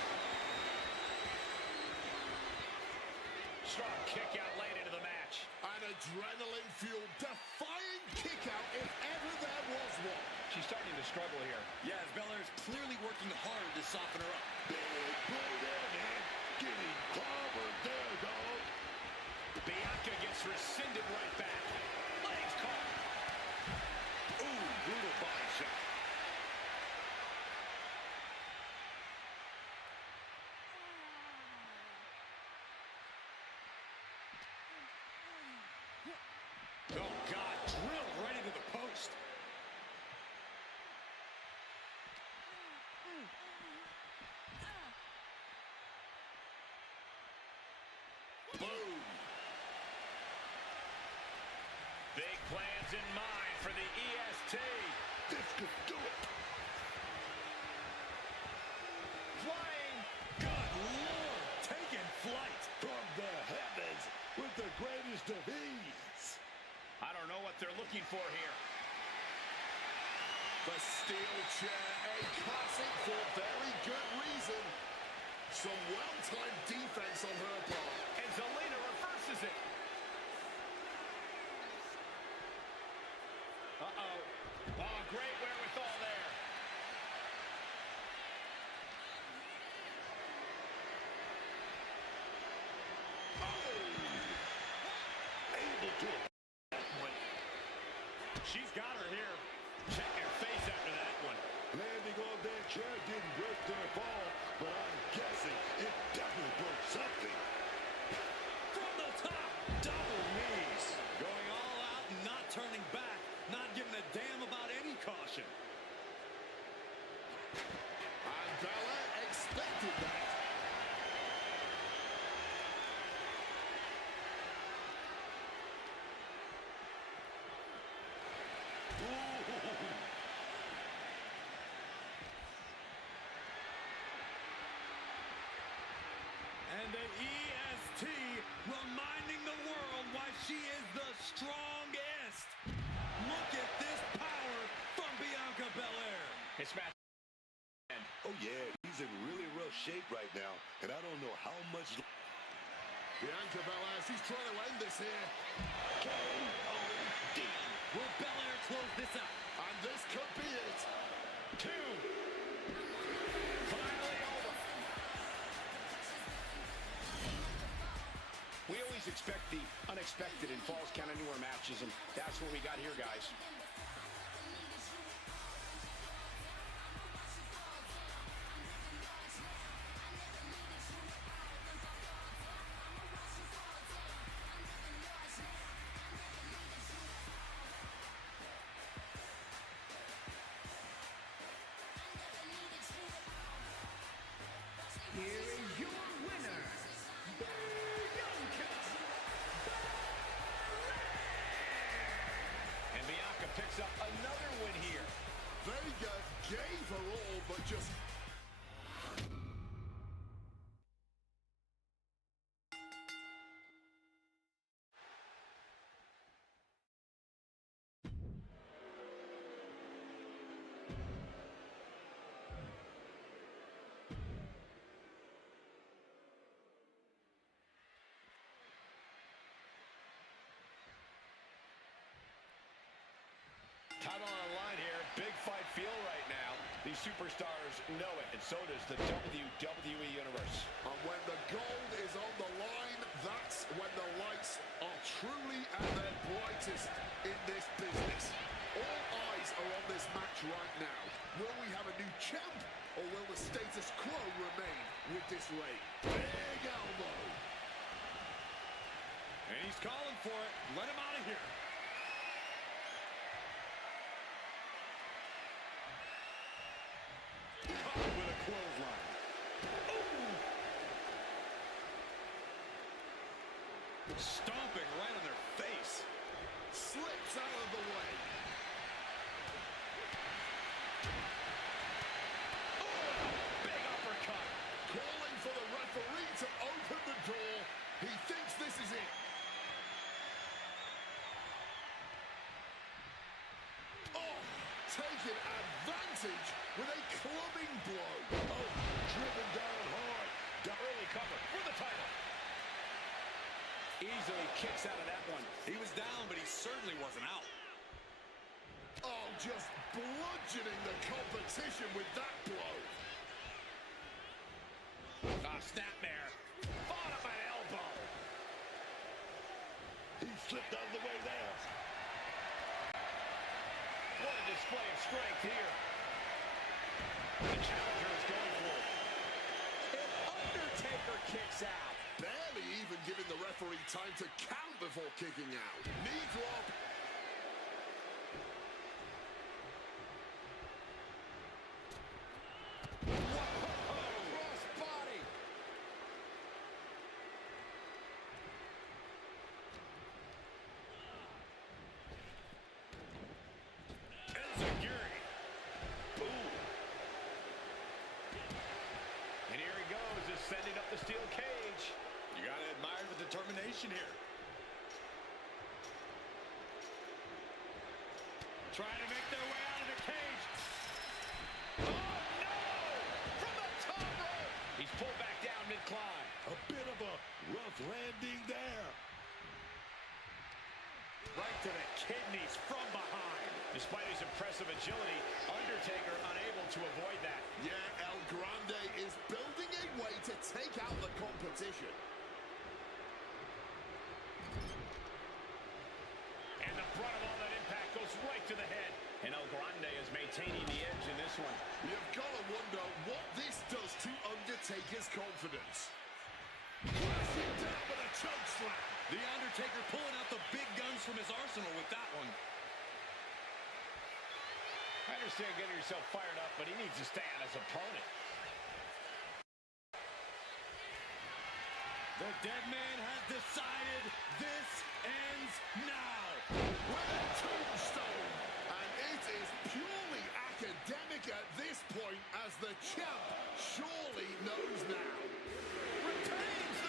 Strong kick out late into the match. An adrenaline-fueled, defying kick-out if ever there was one. She's starting to struggle here. Yeah, as Belair's clearly working hard to soften her up. Big play there, man. Getting clobbered there, dog. Bianca gets rescinded right back. Legs caught. Ooh, brutal body shot. Oh, God, drilled right into the post. Boom. Big plans in mind for the EST. This could do it. Flying. Good Lord, taking flight. From the heavens with the greatest of ease. I don't know what they're looking for here. The steel chair, a classic for very good reason. Some well-timed defense on her part. And Zelina reverses it. Uh-oh. Oh, great wherewithal there. Able to She's got her here. Check your face after that one. landing on that chair didn't break their fall, but I'm guessing it definitely broke something. From the top, double knees. Going all out and not turning back. Not giving a damn about any caution. And the EST reminding the world why she is the strongest. Look at this power from Bianca Belair. It's match. Oh, yeah, he's in really rough shape right now, and I don't know how much... Bianca Belair, she's trying to end this here. K.O.D. Will Belair close this out? And this could be it. 2. Finally over. We always expect the unexpected in Falls Count Anywhere matches, and that's what we got here, guys. Here is your winner, Bianca Belair. And Bianca picks up another win here. Vega gave her all, but just... Title on the line here. Big fight feel right now. These superstars know it, and so does the WWE Universe. And when the gold is on the line, that's when the lights are truly at their brightest in this business. All eyes are on this match right now. Will we have a new champ, or will the status quo remain with this reign? Big elbow. And he's calling for it. Let him out of here. Caught with a clothesline. Ooh. Stomping right on their face. Slips out of the way. Oh, big uppercut. Calling for the referee to open the door. He thinks this is it. Oh, taking advantage with a clubbing blow. Oh, driven down hard. Early cover for the title. Easily kicks out of that one. He was down, but he certainly wasn't out. Oh, just bludgeoning the competition with that blow. Snapmare. Bottom an elbow. He slipped out of the way there. What a display of strength here. The challenger is going for it. And Undertaker kicks out. Barely even giving the referee time to count before kicking out. Knee drop. Cross body. Enziguri. Ooh. And here he goes, ascending up the steel cage. You got to admire the determination here. Trying to make their way out of the cage. Oh, no! From the top rope. He's pulled back down mid-climb. A bit of a rough landing there. Right to the kidneys from behind. Despite his impressive agility, Undertaker unable to avoid that. Yeah, El Grande is building a way to take out the competition. And the brunt of all that impact goes right to the head. And El Grande is maintaining the edge in this one. You've got to wonder what this does to Undertaker's confidence. Crashing down with a choke slam. The Undertaker pulling out the big guns from his arsenal with that one. I understand getting yourself fired up, but he needs to stay on his opponent. The dead man has decided this ends now. With a tombstone. And it is purely academic at this point, as the champ surely knows now. Retains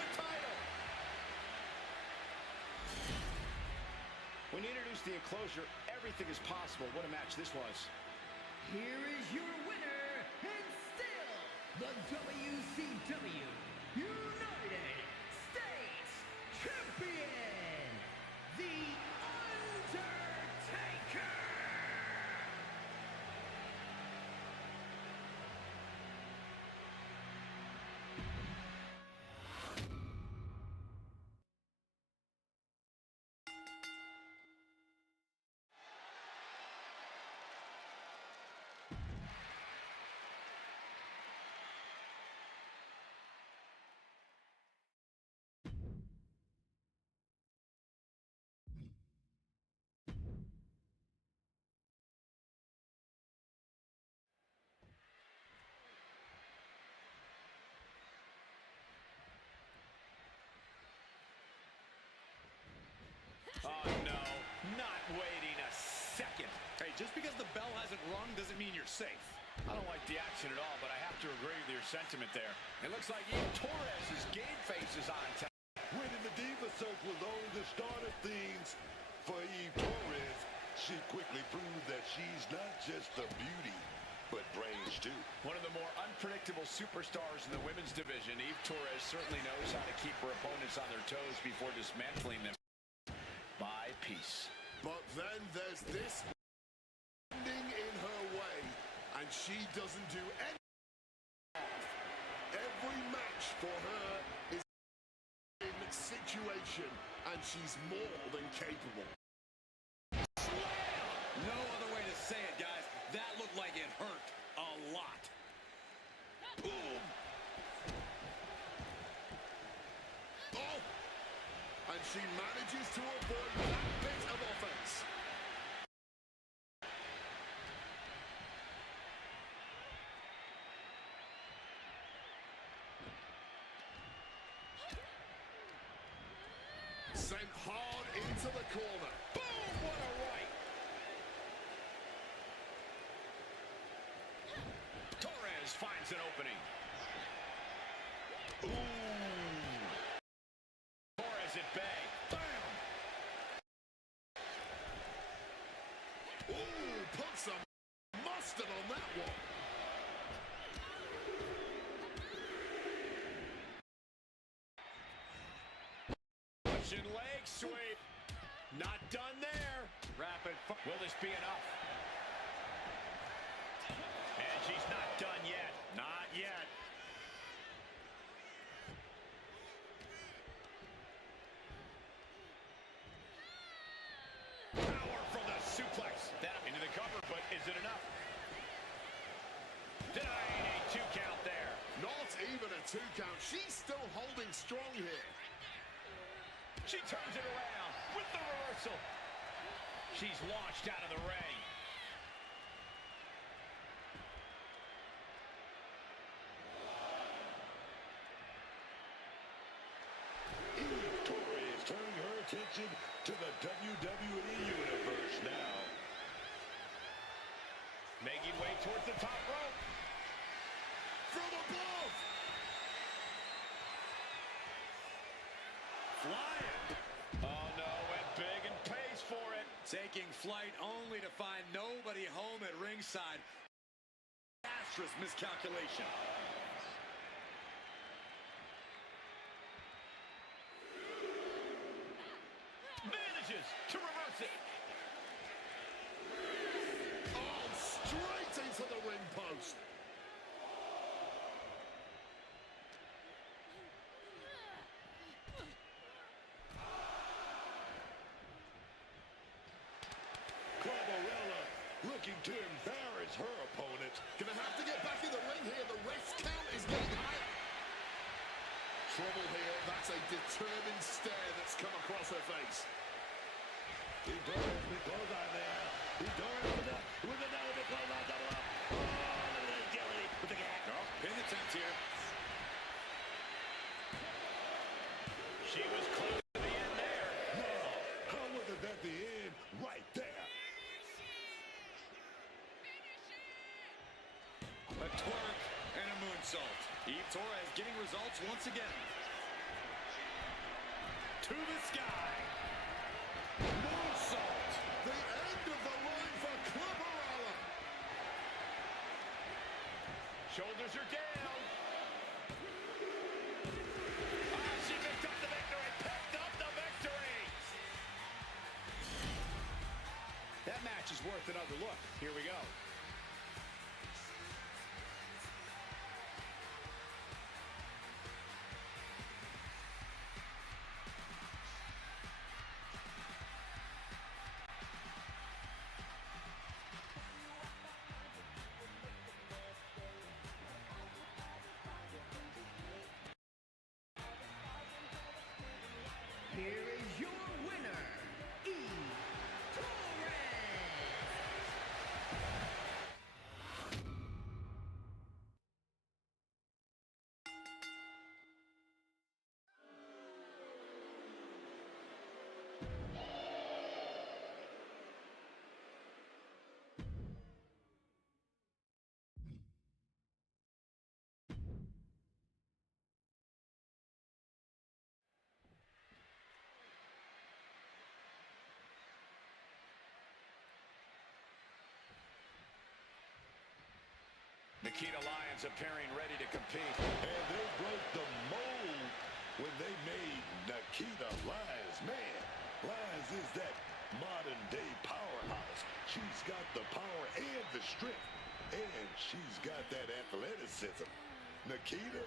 When you introduce the enclosure, everything is possible. What a match this was. Here is your winner, and still the WCW United States Champion, The Undertaker! Oh, no, not waiting a second. Hey, just because the bell hasn't rung doesn't mean you're safe. I don't like the action at all, but I have to agree with your sentiment there. It looks like Eve Torres' game face is on tap. Winning the Diva Circle was only the start of things for Eve Torres. She quickly proved that she's not just a beauty, but brains too. One of the more unpredictable superstars in the women's division, Eve Torres certainly knows how to keep her opponents on their toes before dismantling them by piece. But then there's this ending in her way, and she doesn't do anything. Every match for her is in situation, and she's more than capable. No other way to say it, guys. That looked like it hurt a lot. Boom! Oh! And she manages to avoid that bit of offense. Sent hard into the corner. Boom! What a right! Torres finds an opening. Ooh! Torres at bay. Bam! Ooh, put some mustard on that one. Russian leg sweep. Not done there. Rapid. Will this be enough? And she's not done yet. Not yet. Power from the suplex. That into the cover, but is it enough? Denying a 2 count there. Not even a 2 count. She's still holding strong here. She turns it around with the reversal. She's launched out of the ring. Eve Torres turning her attention to the WWE Universe now. Making way towards the top rope. From above. Flying. Oh no, went big and pays for it. Taking flight only to find nobody home at ringside. Disastrous miscalculation. Manages to reverse it. Oh, straight into the ring post. Barbarella looking to embarrass her opponent. Gonna have to get back in the ring here. The rest count is getting higher. Trouble here. That's a determined stare that's come across her face. Eve Torres with close eye there. Eve Torres with another close eye double up. Oh, look at that agility with the gag. Oh, pin attempt here. She was close to the end there. No, how was it at the end? Right there. A twerk and a moonsault. Eve Torres getting results once again. To the sky. Moonsault. Shoulders are down. She picked up the victory. Picked up the victory. That match is worth another look. Here we go. Here is your winner, Torres. Nikita Lyons appearing ready to compete. And they broke the mold when they made Nikita Lyons. Man, Lyons is that modern-day powerhouse. She's got the power and the strength, and she's got that athleticism. Nikita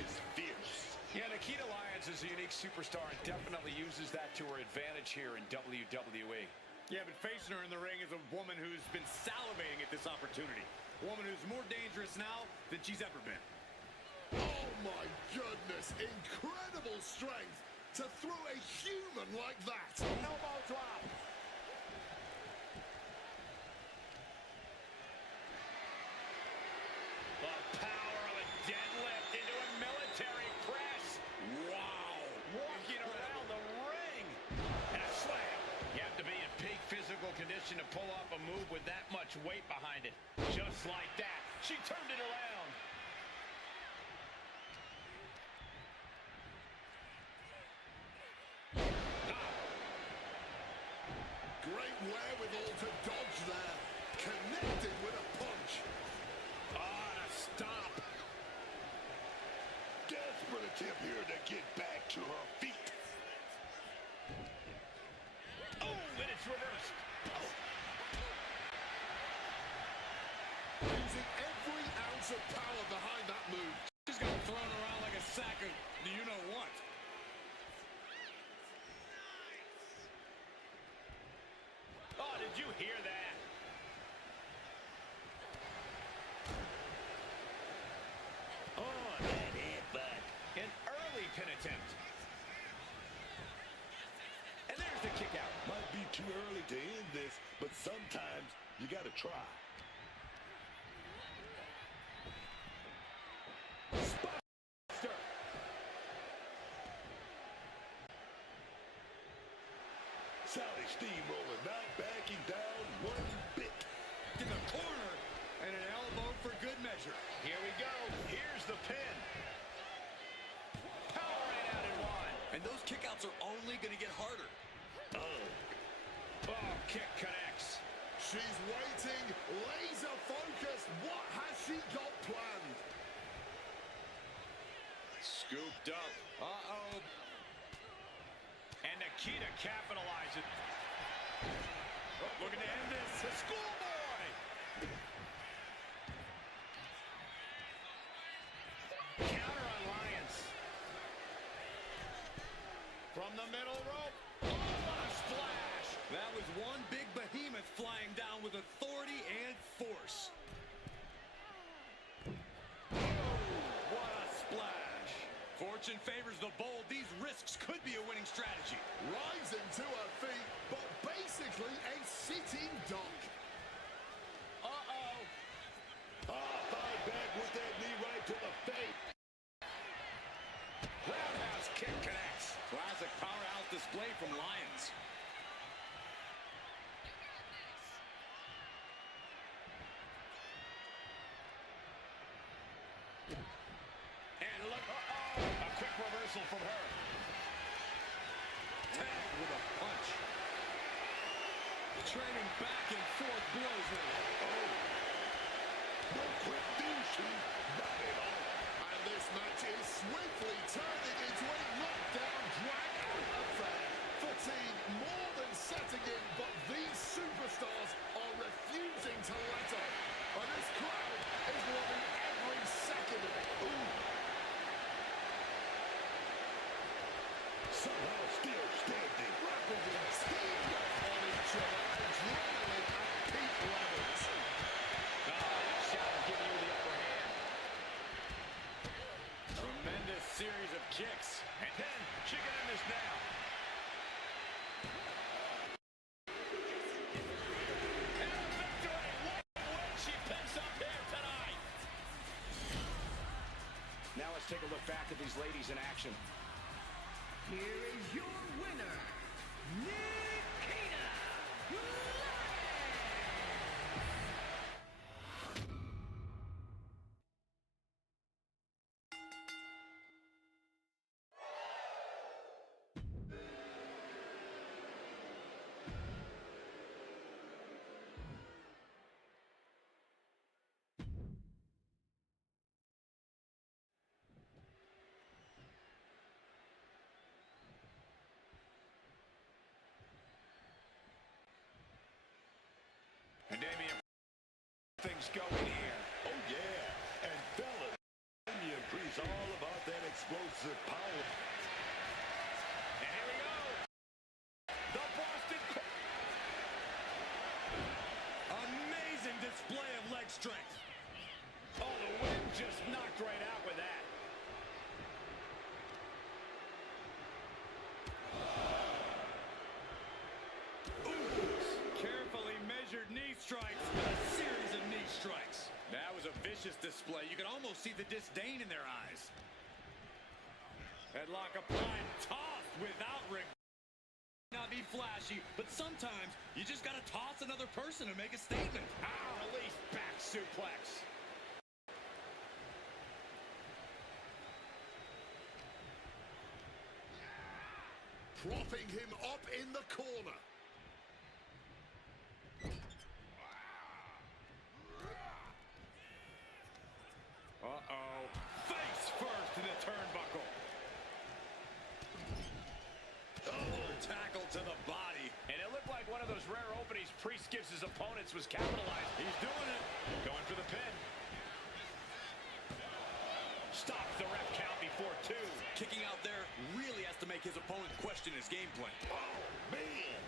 is fierce. Yeah, Nikita Lyons is a unique superstar and definitely uses that to her advantage here in WWE. Yeah, but facing her in the ring is a woman who's been salivating at this opportunity. A woman who's more dangerous now than she's ever been. Oh my goodness, incredible strength to throw a human like that. Elbow drop. The power of a deadlift into a military press. Wow. Walking around the ring. And a slam. You have to be in peak physical condition to pull off a move with that much weight behind it. Just like that. She turned it around. Great wherewithal to dodge there. Connected with a punch. On a stop. Desperate attempt here to get back to her feet. Oh, and it's reversed. Using every ounce of power behind that move. She's got thrown around like a sack of you-know-what. Oh, did you hear that? Oh, that headbutt. An early pin attempt. And there's the kick out. Might be too early to end this, but sometimes you got to try. Spider. Saudi steamroller, not backing down one bit. In the corner, and an elbow for good measure. Here we go. Here's the pin. Power right out in one. And those kickouts are only going to get harder. Oh, kick connects. She's waiting, laser focused. What has she got planned? Scooped up. Uh-oh. And Nikita capitalizes. Looking to end this. The schoolboy. Counter on Lyons. From the middle rope. Oh, what a splash. That was one big behemoth flying down with authority and force. What a splash. Fortune favors the bold. These risks could be a winning strategy. Rising to her feet, but basically a sitting duck. Uh-oh. Fired back with that knee right to the face. Roundhouse kick connects. Classic powerhouse display from Lyons. And look, a quick reversal from her. Tagged with a punch. Trading back and forth blows with it. No quick finishing, not at all. And this match is swiftly turning into a knockdown, drag-out affair. Fatigue more than setting in, but these superstars are refusing to let up. And this crowd is loving every second of it. Ooh. Somehow still standing. Rapidly teamed up on each other, adrenaline at peak levels. That shot will give you the upper hand. Tremendous series of kicks. And then she can end this now. And a victory. What will she picks up here tonight? Now let's take a look back at these ladies in action. Here is your winner, Nikita Lyons. And Damian, things going here. Oh, yeah. And fellas, Damian Priest all about that explosive power. And here we go. The Boston. Amazing display of leg strength. Oh, the wind just knocked right out with that. Carefully measured knee strikes. A series of knee strikes. That was a vicious display. You could almost see the disdain in their eyes. Headlock applied, tossed without regret. Not be flashy, but sometimes you just got to toss another person and make a statement. Release back suplex. Propping him up in the corner. Uh-oh. Face first in the turnbuckle. Oh, tackle to the body. And it looked like one of those rare openings Priest gives his opponents was capitalized. He's doing it. Going for the pin. Stops the ref count before 2. Kicking out there really has to make his opponent question his game plan. Oh, man.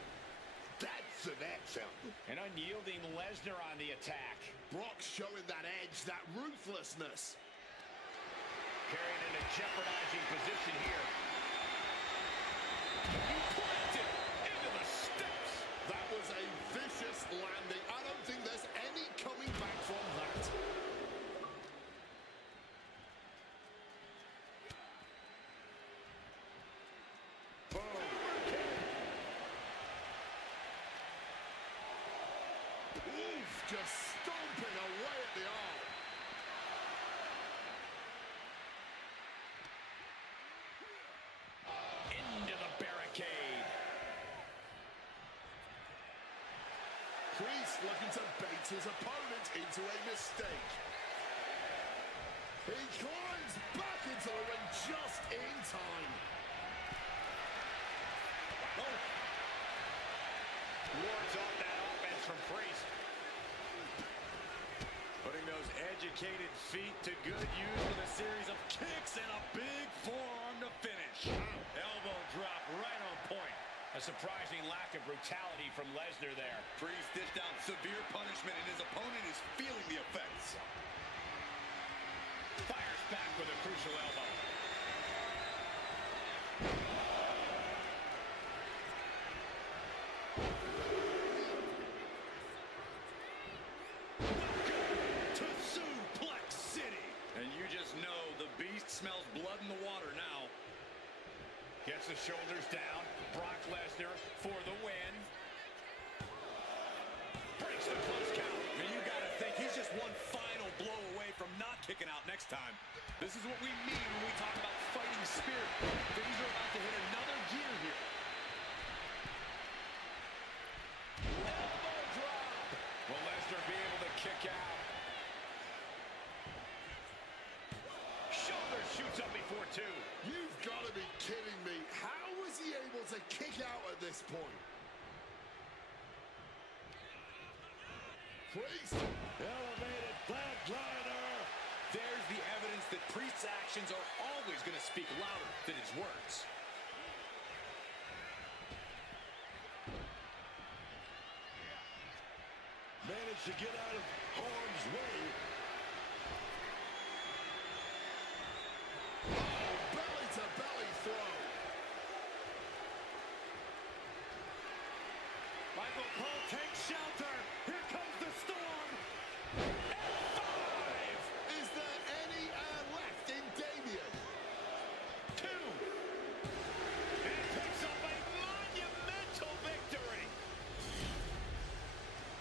That's an accent. An unyielding Lesnar on the attack. Brock showing that edge, that ruthlessness. Carrying in a jeopardizing position here. Planted into the steps. That was a vicious landing. I don't think there's any coming back from that. Oof, just stomping away at the arm. Into the barricade. Priest looking to bait his opponent into a mistake. He climbs back into the ring just in time. Oh. Wards off that offense from Priest. Putting those educated feet to good use with a series of kicks and a big forearm to finish. Elbow drop right on point. A surprising lack of brutality from Lesnar there. Priest dished out severe punishment and his opponent is feeling the effects. Fires back with a crucial elbow. To Suplex City. And you just know the beast smells blood in the water now. Gets the shoulders down. Brock Lesnar for the win. Breaks the close count. And you got to think he's just one final blow away from not kicking out next time. This is what we mean when we talk about fighting spirit. Things are about to hit another gear here. Elbow drop. Will Lesnar be able to kick out? 2. You've got to be kidding me. How was he able to kick out at this point? Priest. Elevated flatliner. There's the evidence that Priest's actions are always going to speak louder than his words. Managed to get out of harm's way. Oh, belly-to-belly throw. Michael Cole takes shelter. Here comes the storm. And 5. Is there any air left in Damien? 2. And picks up a monumental victory.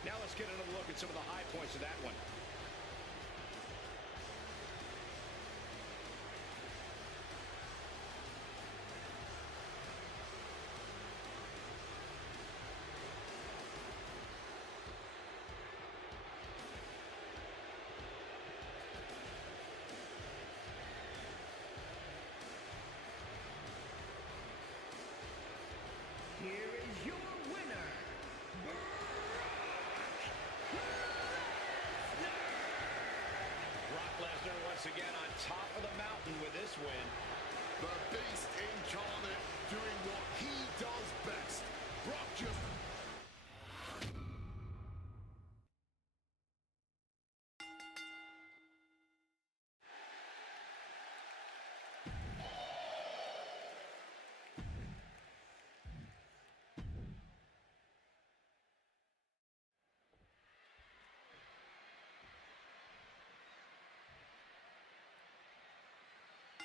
Now let's get another look at some of the high points of that one. Here is your winner, Brock Lesnar once again on top of the mountain with this win. The Beast incarnate doing what he does best. Brock just...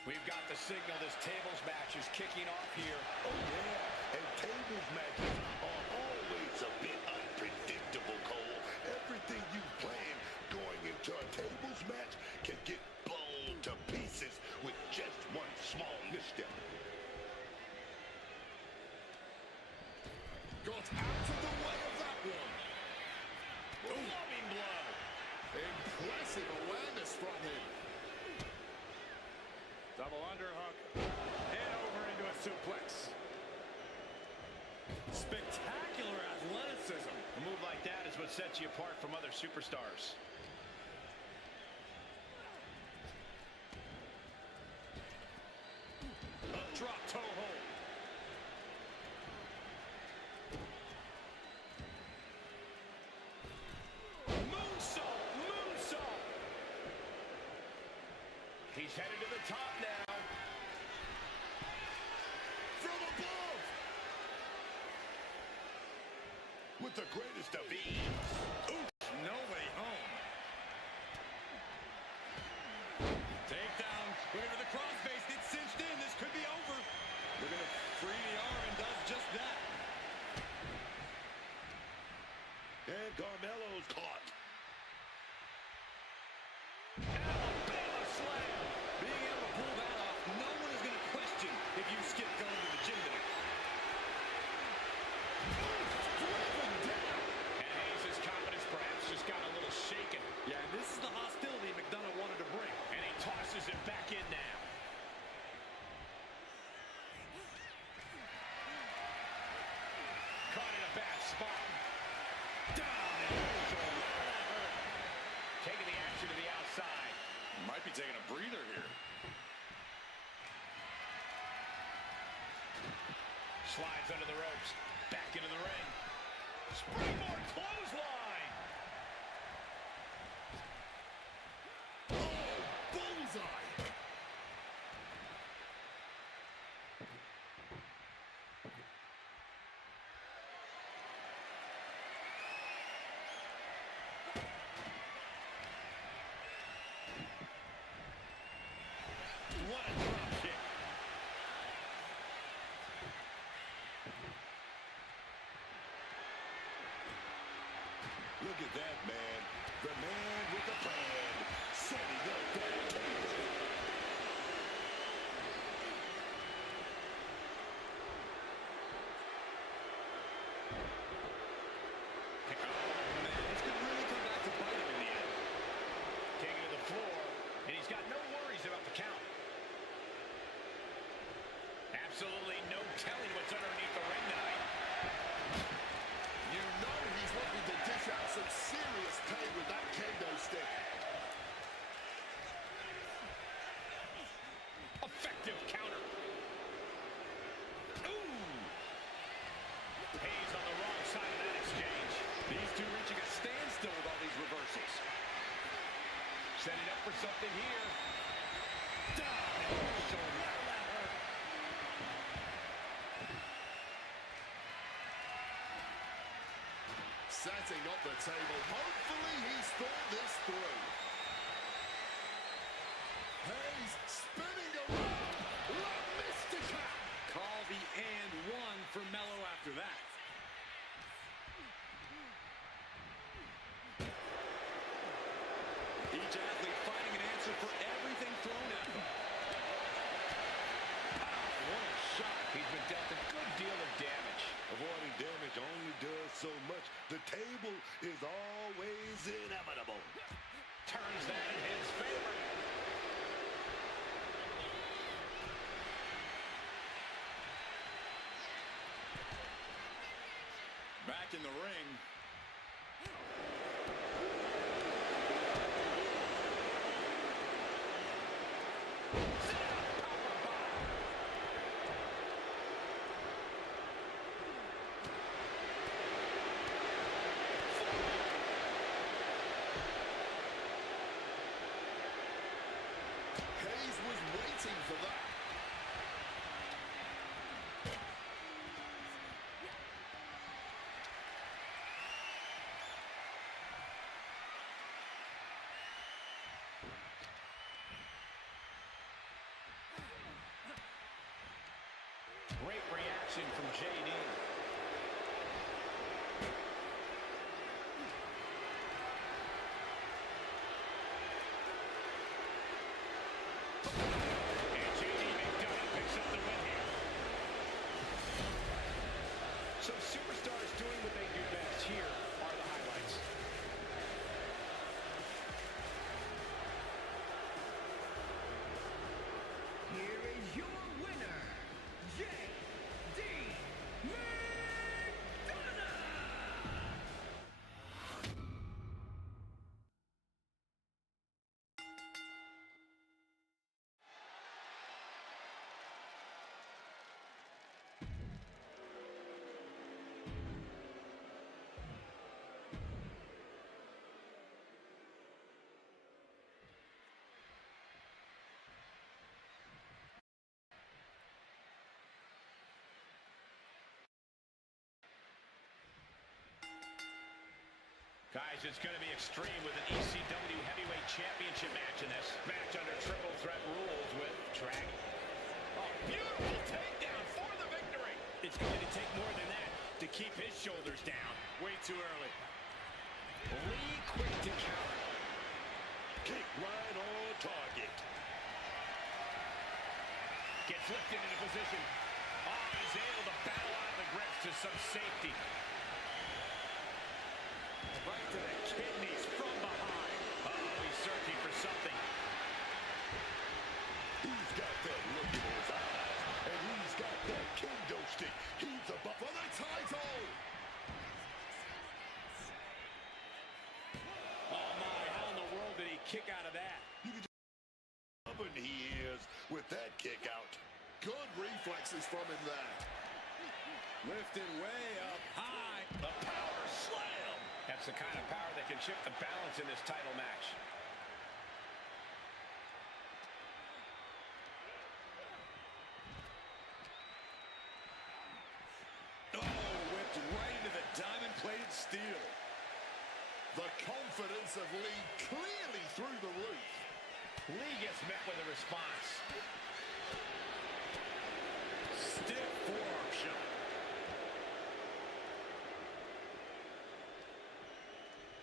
We've got the signal. This tables match is kicking off here. Oh, yeah. And tables matches are always a bit unpredictable, Cole. Everything you plan going into a tables match can get blown to pieces with just one small misstep. got out of the way of that one. Loving blow. Impressive awareness from him. Double underhook. And over into a suplex. Spectacular athleticism. A move like that is what sets you apart from other superstars. Up drop toe hold. Moonsault! Moonsault! He's headed to the top now. From above. With the greatest of ease. Oof, no way home. Takedown. Looking for the crossface. Gets cinched in. This could be over. Looking to free the arm and does just that. And Carmelo's caught. Alabama slam. Being able to pull that off, no one is going to question if you skip going to the gym today. And Hayes' confidence perhaps just got a little shaken. Yeah, and this is the hostility McDonough wanted to bring. And he tosses it back in now. Caught in a bad spot. Down and over. That hurt. Taking the action to the outside. Might be taking a breather here. Slides under the ropes. Back into the ring. Springboard clothesline. Oh, bullseye. What a drop kick. Look at that, man. The man with the plan. Setting up that table. Man, this could really come back to bite him in the end. Taking to the floor. And he's got no worries about the count. something here. Setting up the table. Hopefully he's thought this through. Hayes spinning around. La Mystica. Call the and one for Mello after that. Each athlete finding an answer for everything thrown at them. What a shot. He's been dealt a good deal of damage. Avoiding damage only does so much. The table is always inevitable. Turns that in his favor. Back in the ring. Hayes was waiting for that. Great reaction from JD. And JD McDonough picks up the win here. So superstars doing what they do best. Here are the highlights. Here is your winner, J.D. McDonough! Guys, it's going to be extreme with an ECW Heavyweight Championship match in this. Match under triple threat rules with Dragon. Oh, beautiful takedown for the victory. It's going to take more than that to keep his shoulders down. Way too early. Lee quick to counter. Kick right on target. Gets lifted into position. Oh, he's able to battle out of the grips to some safety. Right to the kidneys from behind. Uh-oh, he's searching for something. He's got that look in his eyes, and he's got that kendo stick. He's about For the title. Oh my, how in the world did he kick out of that? You can just how stubborn he is with that kick out. Good reflexes from him there. Lifted way up high. The power slam. That's the kind of power that can shift the balance in this title match. Oh, whipped right into the diamond-plated steel. The confidence of Lee clearly through the roof. Lee gets met with a response. Stiff forearm shot.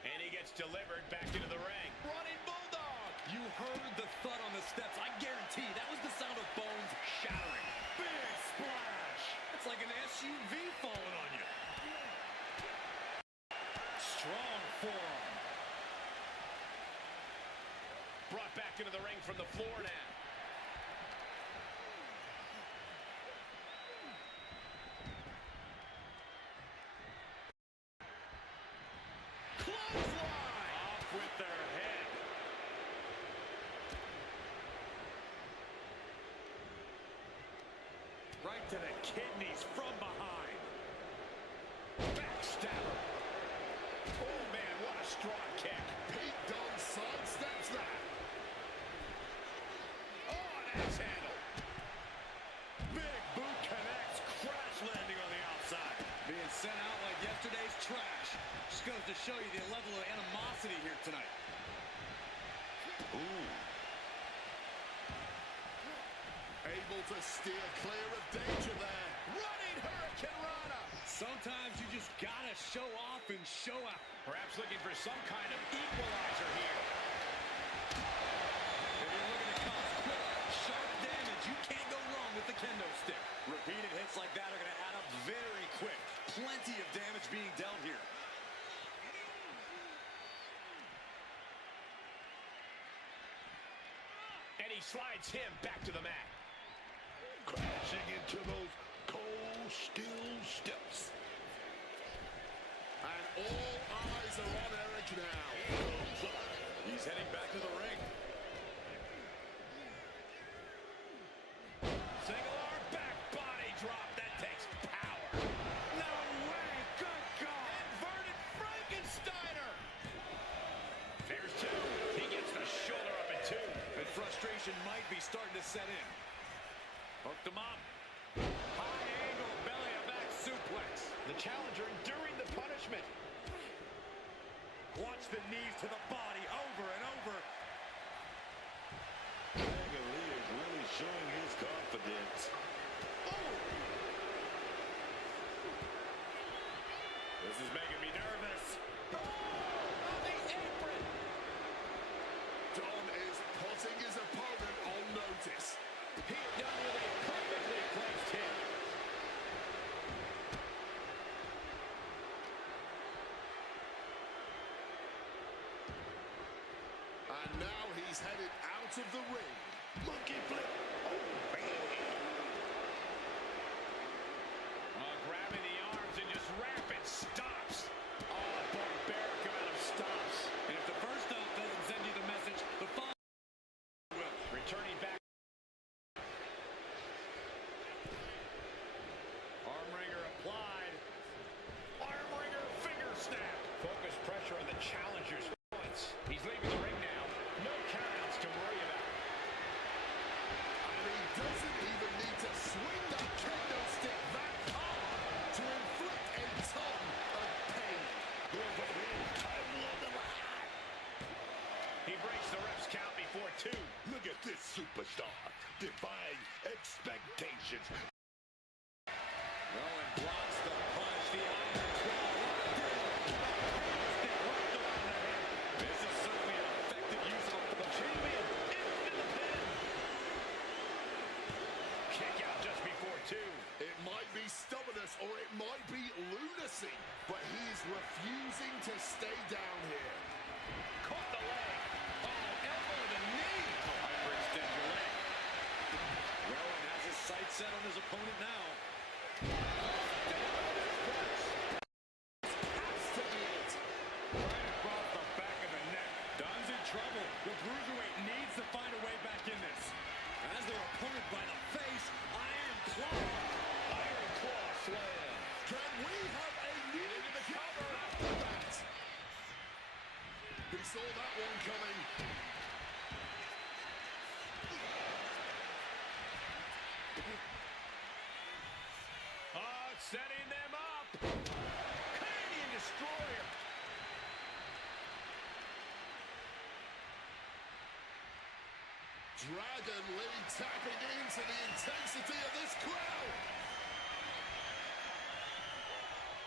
And he gets delivered back into the ring. Running Bulldog. You heard the thud on the steps. I guarantee that was the sound of bones shattering. Big splash. It's like an SUV falling on you. Strong forearm. Brought back into the ring from the floor now. Clothesline. Off with their head. Right to the kidneys from behind. Backstabber. Oh, man, what a strong kick. Pete Dunne sidesteps that. just goes to show you the level of animosity here tonight. Ooh. Able to steer clear of danger there. Running Hurricane Rana. Sometimes you just gotta show off and show out. Perhaps looking for some kind of equalizer here. If you're looking to cause quick, sharp damage, you can't go wrong with the kendo stick. Repeated hits like that are going to add up very quick. Plenty of damage being dealt here. And he slides him back to the mat. Crashing into those cold steel steps. And all eyes are on Eric now. He's heading back to the ring. Single arm back body drop. That takes power. No way. Good God. Inverted Frankensteiner. There's two. He gets the shoulder up at two. And frustration might be starting to set in. Hooked him up. High angle belly to back suplex. The challenger enduring the punishment. Watch the knees to the body over and over. Lee is really showing his confidence. Oh! This is making me nervous. Oh, on the apron. Don is putting his opponent on notice. He done with a perfectly placed hit. And now he's headed out of the ring. Monkey flip. Oh, man. Grabbing the arms and just rapid stops. Oh, barbaric amount of stops. And if the first stop doesn't send you the message, the follow will. Returning back. Arm wringer applied. Arm wringer finger snap. Focus pressure on the challenger's points. He's leaving the ring now. No countouts to worry about. And he doesn't even need to swing that kendo stick that hard to inflict a ton of pain. He breaks the ref's count before two. Look at this superstar defying expectations. Rowan blocks the punch. The iron claw locked in. Stick wrapped around the head. This is certainly an effective use of the champion into the pin. Kick out just before two. It might be stubbornness or it might be lunacy, but he's refusing to stay down here. Caught the leg. Oh, elbow to the knee. Hyperextend your leg. Rowan has his sights set on his opponent now. Has to be it. Right across the back of the neck. Dunn's in trouble. The Bruiserweight needs to find a way back in this. As their opponent by the face, Iron Claw. Iron claw slam. Can we have a new cover after that? He saw that one coming. Oh, setting them up. Canadian Destroyer. Dragon Lee tapping into the intensity of this crowd.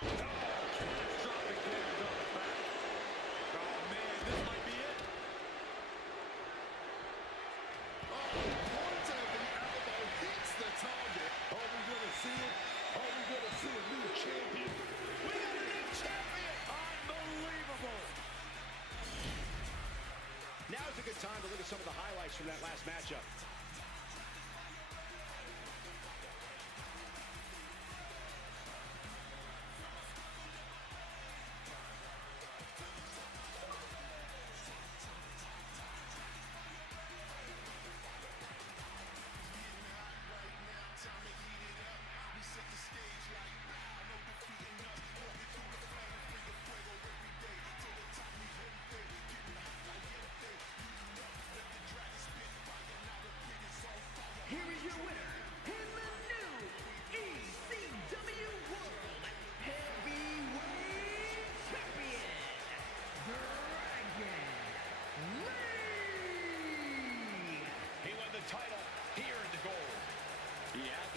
Catastrophic damage on the back. Oh, man, this might be it. Oh, point of the elbow hits the target. Are we going to see it? Are we going to see a new champion? We got a new champion. Unbelievable. Now's a good time to look at some of the highlights from that last matchup.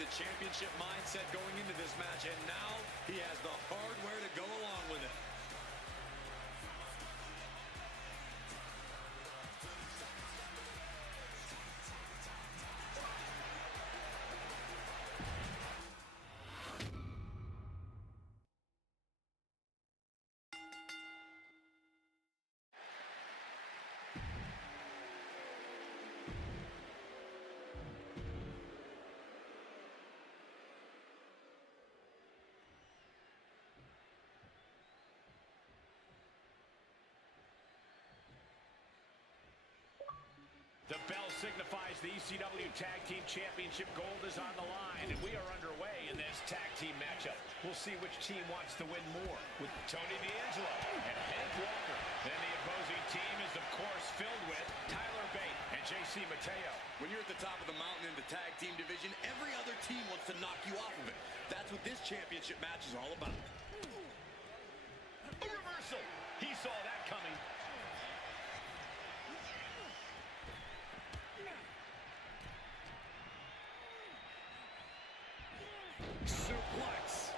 the championship mindset going into this match, and now he has the hardware to go along with it. The bell signifies the ECW Tag Team Championship gold is on the line, and we are underway in this tag team matchup. We'll see which team wants to win more, with Tony D'Angelo and Hank Walker. Then the opposing team is, of course, filled with Tyler Bate and JC Mateo. When you're at the top of the mountain in the tag team division, every other team wants to knock you off of it. That's what this championship match is all about. A reversal. He saw that coming. Suplex.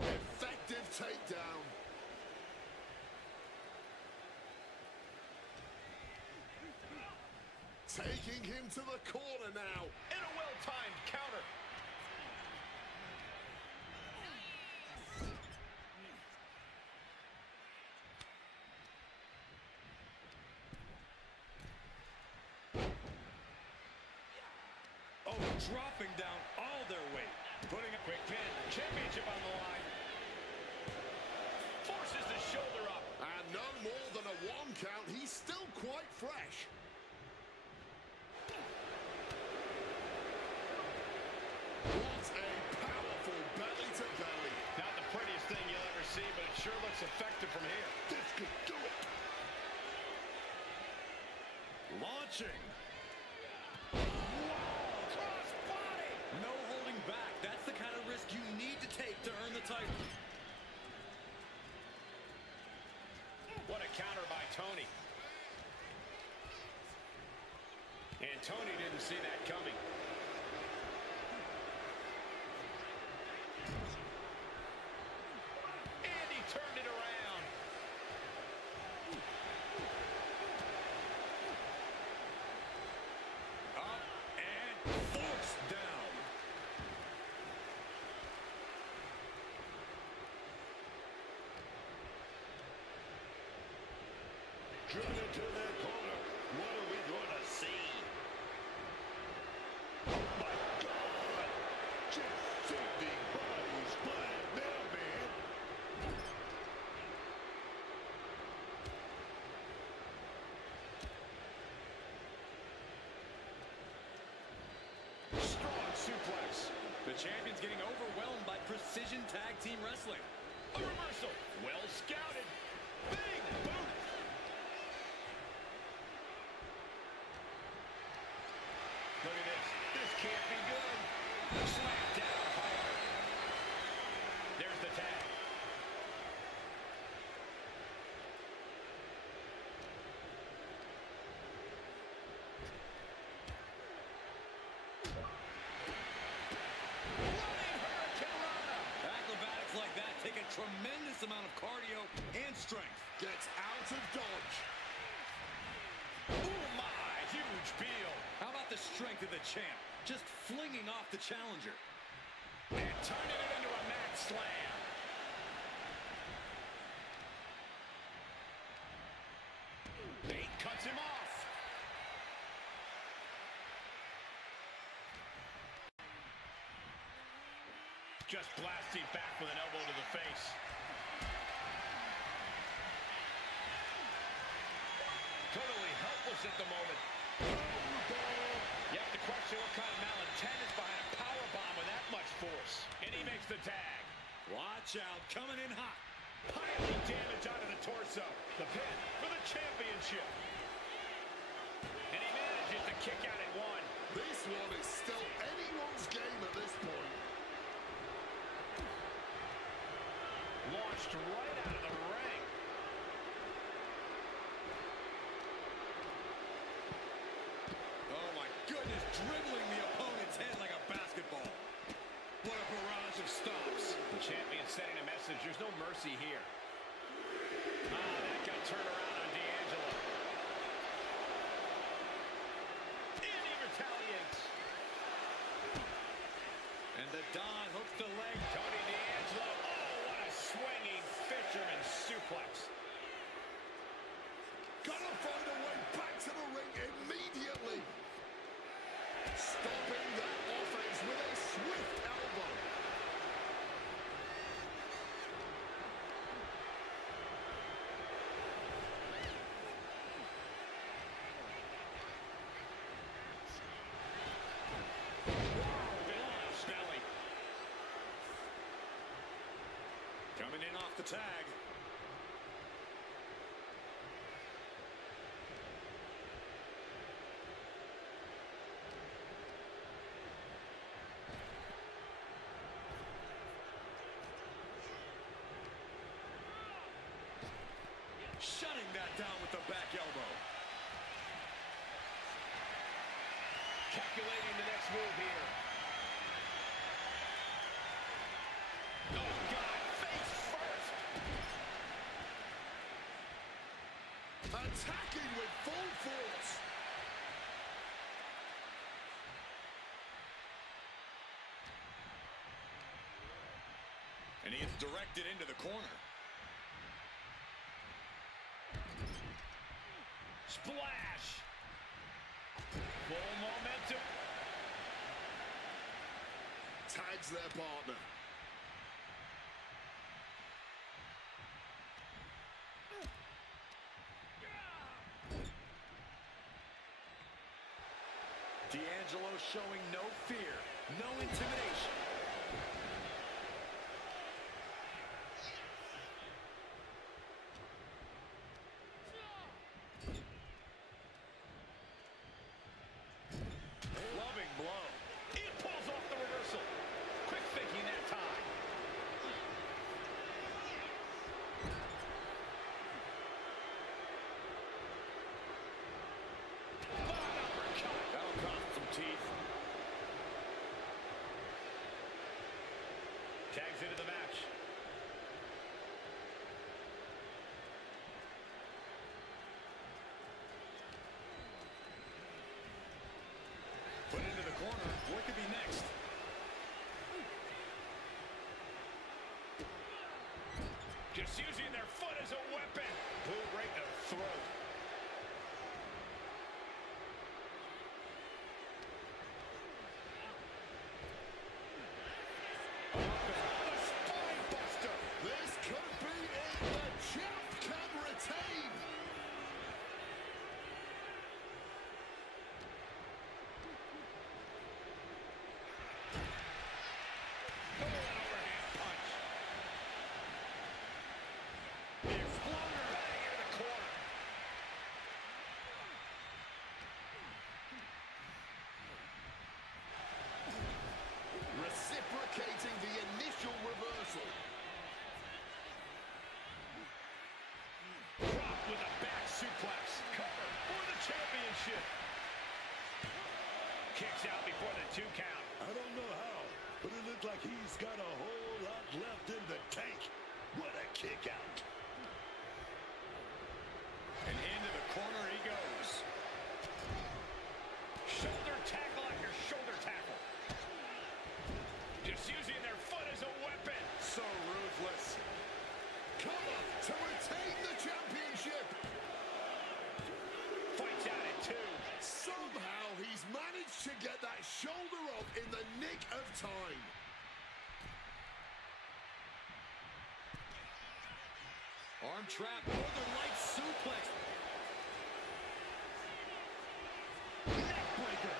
Effective takedown. Taking him to the corner now. And a well-timed counter. Oh, dropping down all their weight. Putting a quick pin. Championship on the line. Forces the shoulder up. And no more than a 1 count. He's still quite fresh. What a powerful belly-to-belly. Not the prettiest thing you'll ever see, but it sure looks effective from here. This could do it. Launching. Wow, cross body. No holding back. That's the kind of risk you need to take to earn the title. What a counter by Tony. And Tony didn't see that coming. And he turned it around. Up and forced down. Driven into that corner. What are we going to see? Oh, my God. Just sending bodies flying now, man. Strong suplex. The champion's getting overwhelmed by precision tag team wrestling. A reversal. Well scouted. Big boot. Look at this. This can't be good. Slam down hard. There's the tag. Running Hurricanrana. Acrobatics like that take a tremendous amount of cardio and strength. Gets out of dodge. Oh my, huge peel. How about the strength of the champ? Just flinging off the challenger. And turning it into a mat slam. Bate cuts him off. Just blasting back with an elbow to the face. Totally helpless at the moment. You have to question what kind of malintent is behind a powerbomb with that much force. And he makes the tag. Watch out, coming in hot. Piling damage onto the torso. The pin for the championship. And he manages to kick out at 1. This one is still anyone's game at this point. Launched right out of the ring. Oh my goodness, dribbling the opponent's head like a basketball. What a barrage of stops. The champion sending a message. There's no mercy here. That got turned around on D'Angelo. And he retaliates. And the Don hooks the leg. Tony D'Angelo. Oh, what a swinging fisherman suplex. Gotta find a way back to the ring immediately. Stopping that offense with a swift elbow. Smelly. Coming in off the tag. Shutting that down with the back elbow. Calculating the next move here. Oh, God. Face first. Attacking with full force. And he is directed into the corner. Splash. Full momentum. Tags their partner. D'Angelo showing no fear, no intimidation. Loving blow. It pulls off the reversal. Quick thinking that time. Uppercut. That'll cost some teeth. Tags into the match. Put into the corner. What could be next? Just using their foot as a weapon. Boot right to the throat. The spine buster. This could be it. The champ can retain. Oh, an overhand punch. The exploder back into the corner. Reciprocating the initial reversal. Dropped with a back suplex. Cover for the championship. Kicks out before the 2 count. I don't know how, but it looks like he's got a whole lot left in the tank. What a kick out. And into the corner he goes. Shoulder tackle after shoulder tackle. Just using their foot as a weapon. So ruthless. Cover to retain the championship. Fights out at 2. Somehow he's managed to get that shoulder up in the nick of time. Arm trap, Northern Lights suplex. Neckbreaker.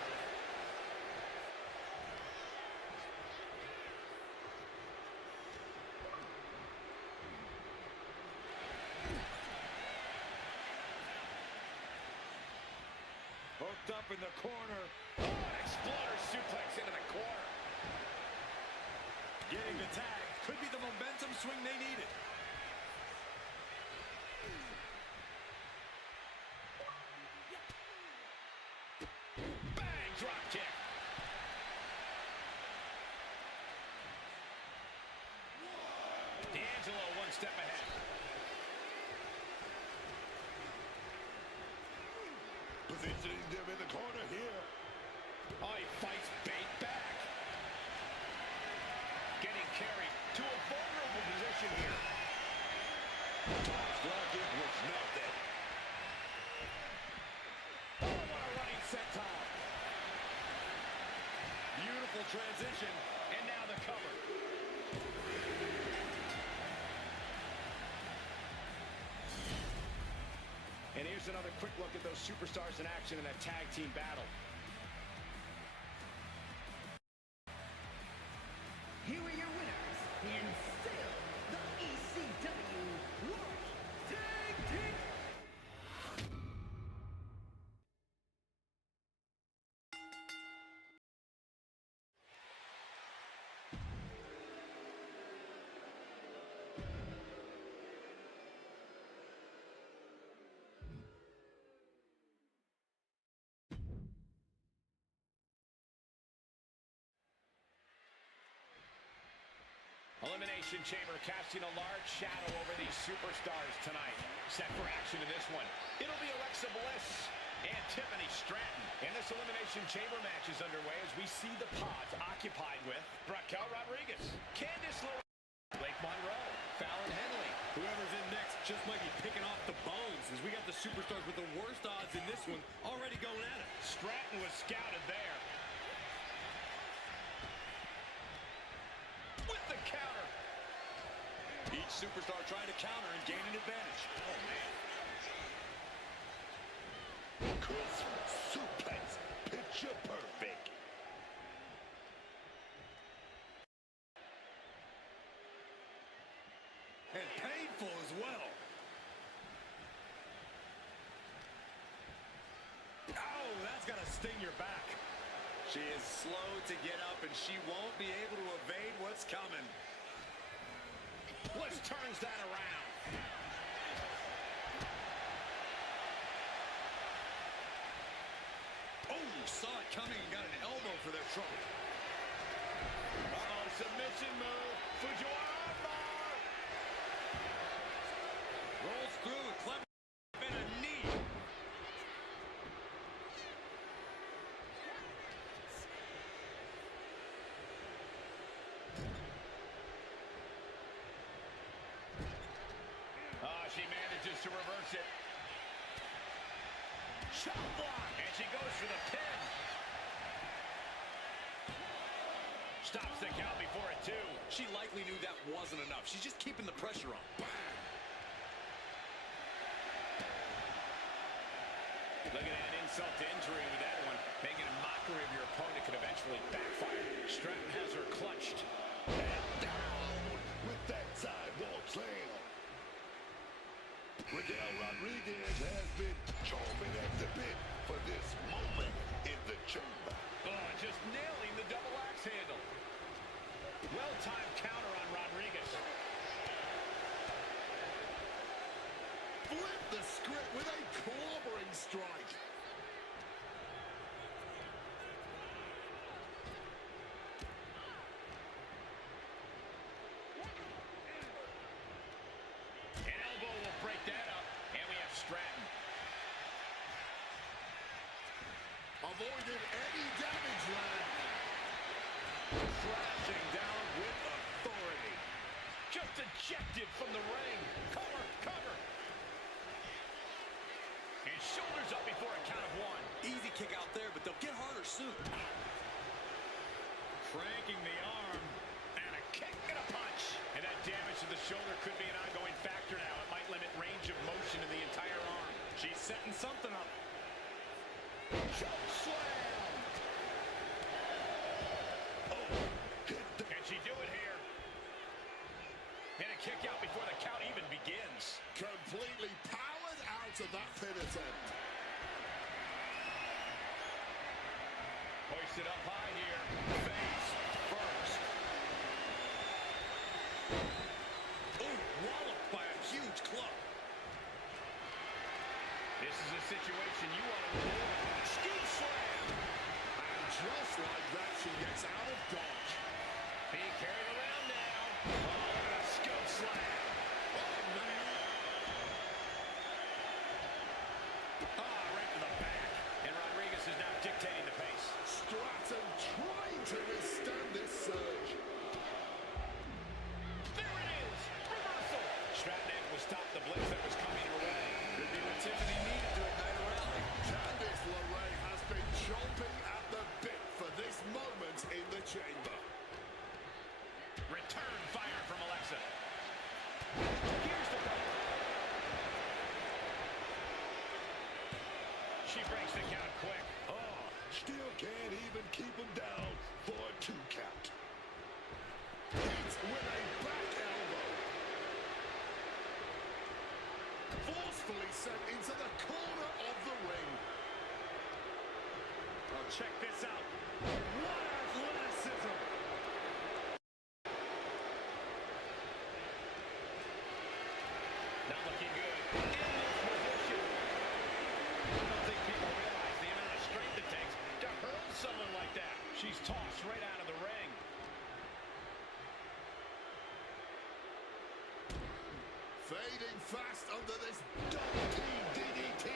Hooked up in the corner. Oh, Exploder suplex into the corner. Getting the tag could be the momentum swing they needed. Bang, drop kick. D'Angelo one step ahead. Positioning them in the corner here. Oh, he fights bait back. Getting carried to a vulnerable position here. Tossed like it was nothing. Oh, what a running senton. Beautiful transition. And now the cover. And here's another quick look at those superstars in action in a tag team battle. Here are your winners, and still the ECW World Tag Team. Elimination Chamber casting a large shadow over these superstars tonight. Set for action in this one. It'll be Alexa Bliss and Tiffany Stratton. And this Elimination Chamber match is underway as we see the pods occupied with Raquel Rodriguez, Candice LeRae, Blake Monroe, Fallon Henley. Whoever's in next just might be picking off the bones, as we got the superstars with the worst odds in this one already going at it. Stratton was scouted there. With the counter. Each superstar trying to counter and gain an advantage. Oh, man. Crisp suplex. Picture perfect. And painful as well. Oh, that's got to sting your back. She is slow to get up, and she won't be able to evade what's coming. Bliss turns that around. Oh, saw it coming and got an elbow for their trouble. Uh-oh, submission move. Fujiwara armbar. Rolls through with clever and a knee. She manages to reverse it. Shot block. And she goes for the pin. Stops the count before it, too. She likely knew that wasn't enough. She's just keeping the pressure on. Look at that insult to injury with that one. Making a mockery of your opponent could eventually backfire. Stratton has her clutched. And down with that sidewalk slam. Raquel Rodriguez has been chomping at the bit for this moment in the chamber. Oh, just nailing the double axe handle. Well-timed counter on Rodriguez. Flip the script with a clobbering strike. An elbow will break that up. And we have Stratton. Avoided any damage, lad. Crashing down with authority. Just ejected from the ring. Cover, cover. And shoulders up before a count of one. Easy kick out there, but they'll get harder soon. Cranking the arm. And a kick and a punch. And that damage to the shoulder could be an ongoing factor now. It might limit range of motion in the entire arm. She's setting something up. Choke slam. Can she do it here? And a kick out before the count even begins. Completely powered out of that pin attempt. Hoisted up situation, you want to win. Scoop slam. And just like that, she gets out of dodge. Being carried around now. Oh, look at a scoop slam. Oh, man. Right to the back. And Rodriguez is now dictating the pace. Stratton trying to withstand this surge. There it is. Reversal. Stratton able to stop the blitz that was coming her way. Could be what Tiffany needed to ignite a rally. Candice LeRae has been chomping at the bit for this moment in the chamber. Return fire from Alexa. Here's the cover. She breaks the count quick. Oh, still can't even keep him down for a 2 count. Hits with a back elbow. Forcefully sent into the corner of the ring. Well, check this out. What athleticism. Not looking good. In this position. I don't think people realize the amount of strength it takes to hurl someone like that. She's tossed right out of the ring. Fading fast under this double team DDT.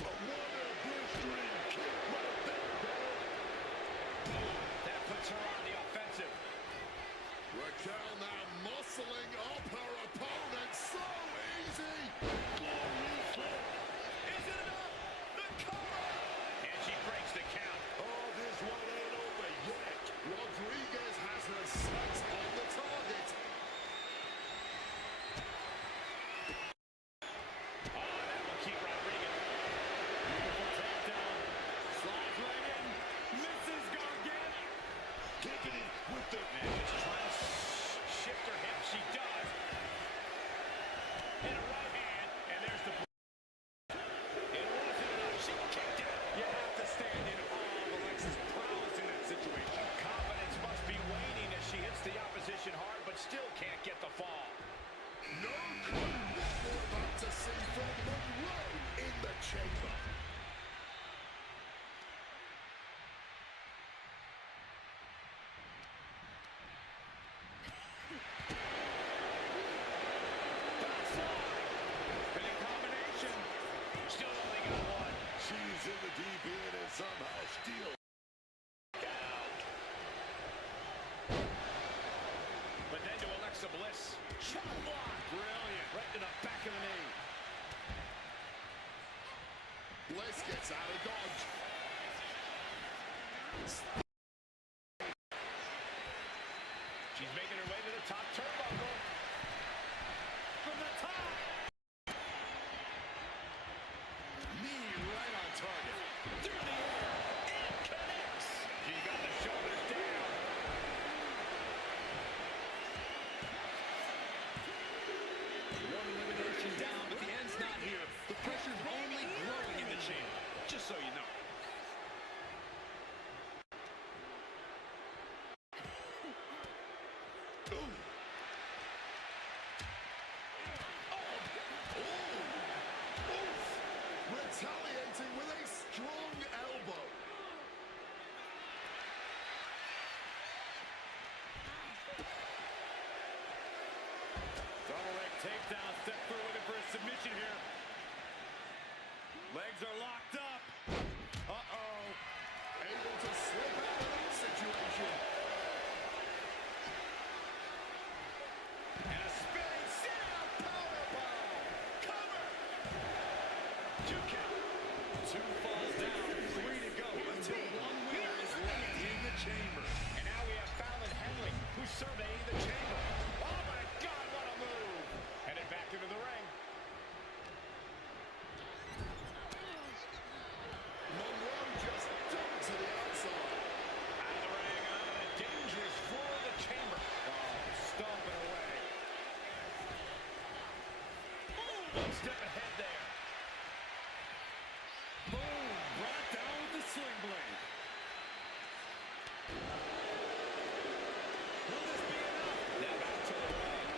A water blistering kick right there, dog. That puts her on the offensive. Raquel now muscling up her opponent. So easy. Glory flip. Is it enough? The cover! And she breaks the count. Oh, this one ain't over yet. Rodriguez has her sights on the target. Oh, that will keep Rodriguez. Beautiful takedown. Slides right in. Misses Gargano. Kicking it with the... And she's trying to shift her hip. She does. And a right hand. And there's the... It wasn't enough. She kicked it. You have to stand in awe of Alexa's prowess in that situation. Confidence must be waning as she hits the opposition hard, but still can't get the fall. No clue what we're about to see from Monroe in the chamber. Spinning combination. Still only got one. She's in the deep end and somehow still Out. But then to Alexa Bliss. Shot block. Brilliant. Right to the back of the knee. Bliss gets out of dodge. She's making her way to the top turnbuckle. From the top. Knee right on target. Through the air. It connects. She's got the shoulders down. One elimination down, but the end's not here. The pressure's only growing in the chamber. Just so you know. Retaliating with a strong elbow. Double leg takedown. Step through looking for a submission here. Legs are locked up. Uh-oh. Able to slip out of that situation. And a spinning sit-out powerbomb. Cover. 2 count. 2 falls down. 3 to go until one winner is left in the chamber. And now we have Fallon Henley, who's surveying the chamber. Oh, my God, what a move. Headed back into the ring. Monroe just dumped to the outside. Out of the ring, out of the dangerous floor of the chamber. Oh, stomping away. One step ahead there. Boom! Brought down with the sling blade. Will this be enough? Now back to the ring.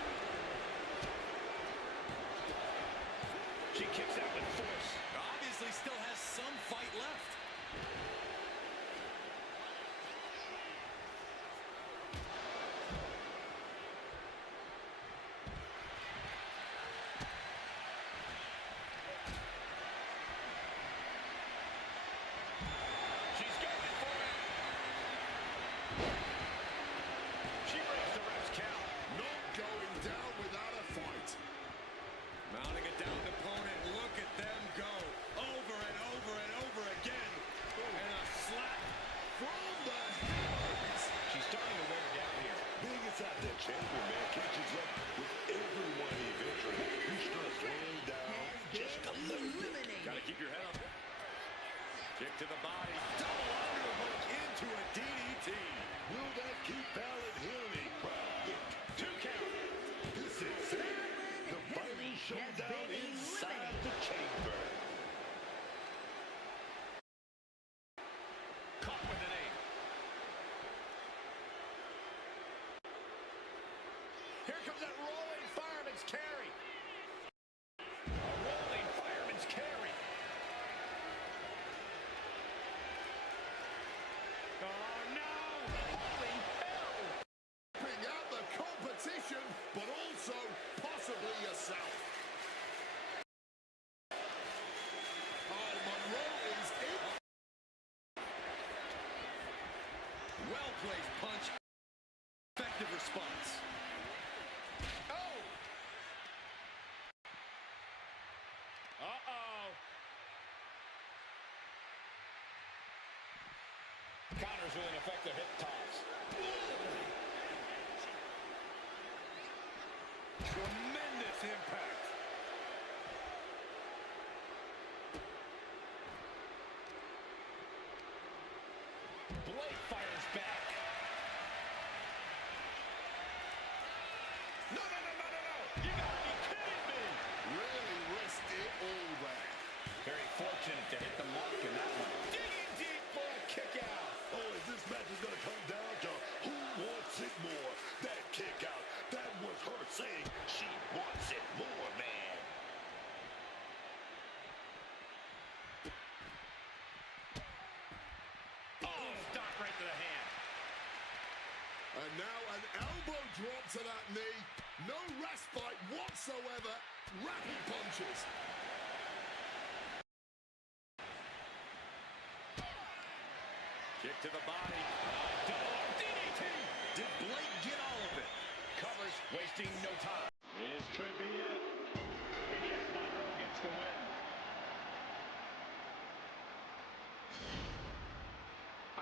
comes that rolling fireman's carry. A rolling fireman's carry. Oh, no. Holy hell. Bring out the competition, but also possibly yourself. Oh, Monroe is in. Well-placed punch. Effective response. Oh. Uh-oh. Counters with an effective hip toss. Tremendous impact. Blake fires back. No, no, no, no, no, no. You gotta be kidding me. Really risked it all there. Very fortunate to hit the mark in that one. Digging deep for a kick out. Oh, if this match is going to come down to who wants it more, that kick out, that was her saying she wants it more, man. Oh, stop right to the hand. And now an elbow drop to that knee. No respite whatsoever. Rapid punches. Kick to the body. Double arm DDT. Did Blake get all of it? Covers, wasting no time. This could be it. And yes, Monroe gets the win.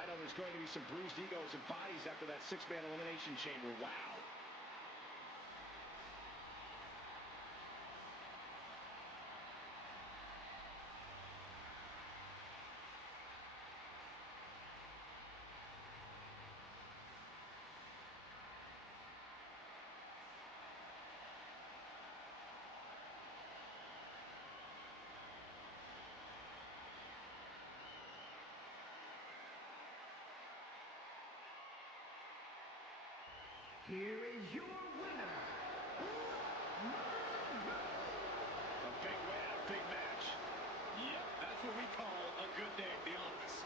I know there's going to be some bruised egos and bodies after that six-man elimination chamber. Wow. Here is your winner, Monroe. A big win, a big match. Yep, that's what we call a good day at the office.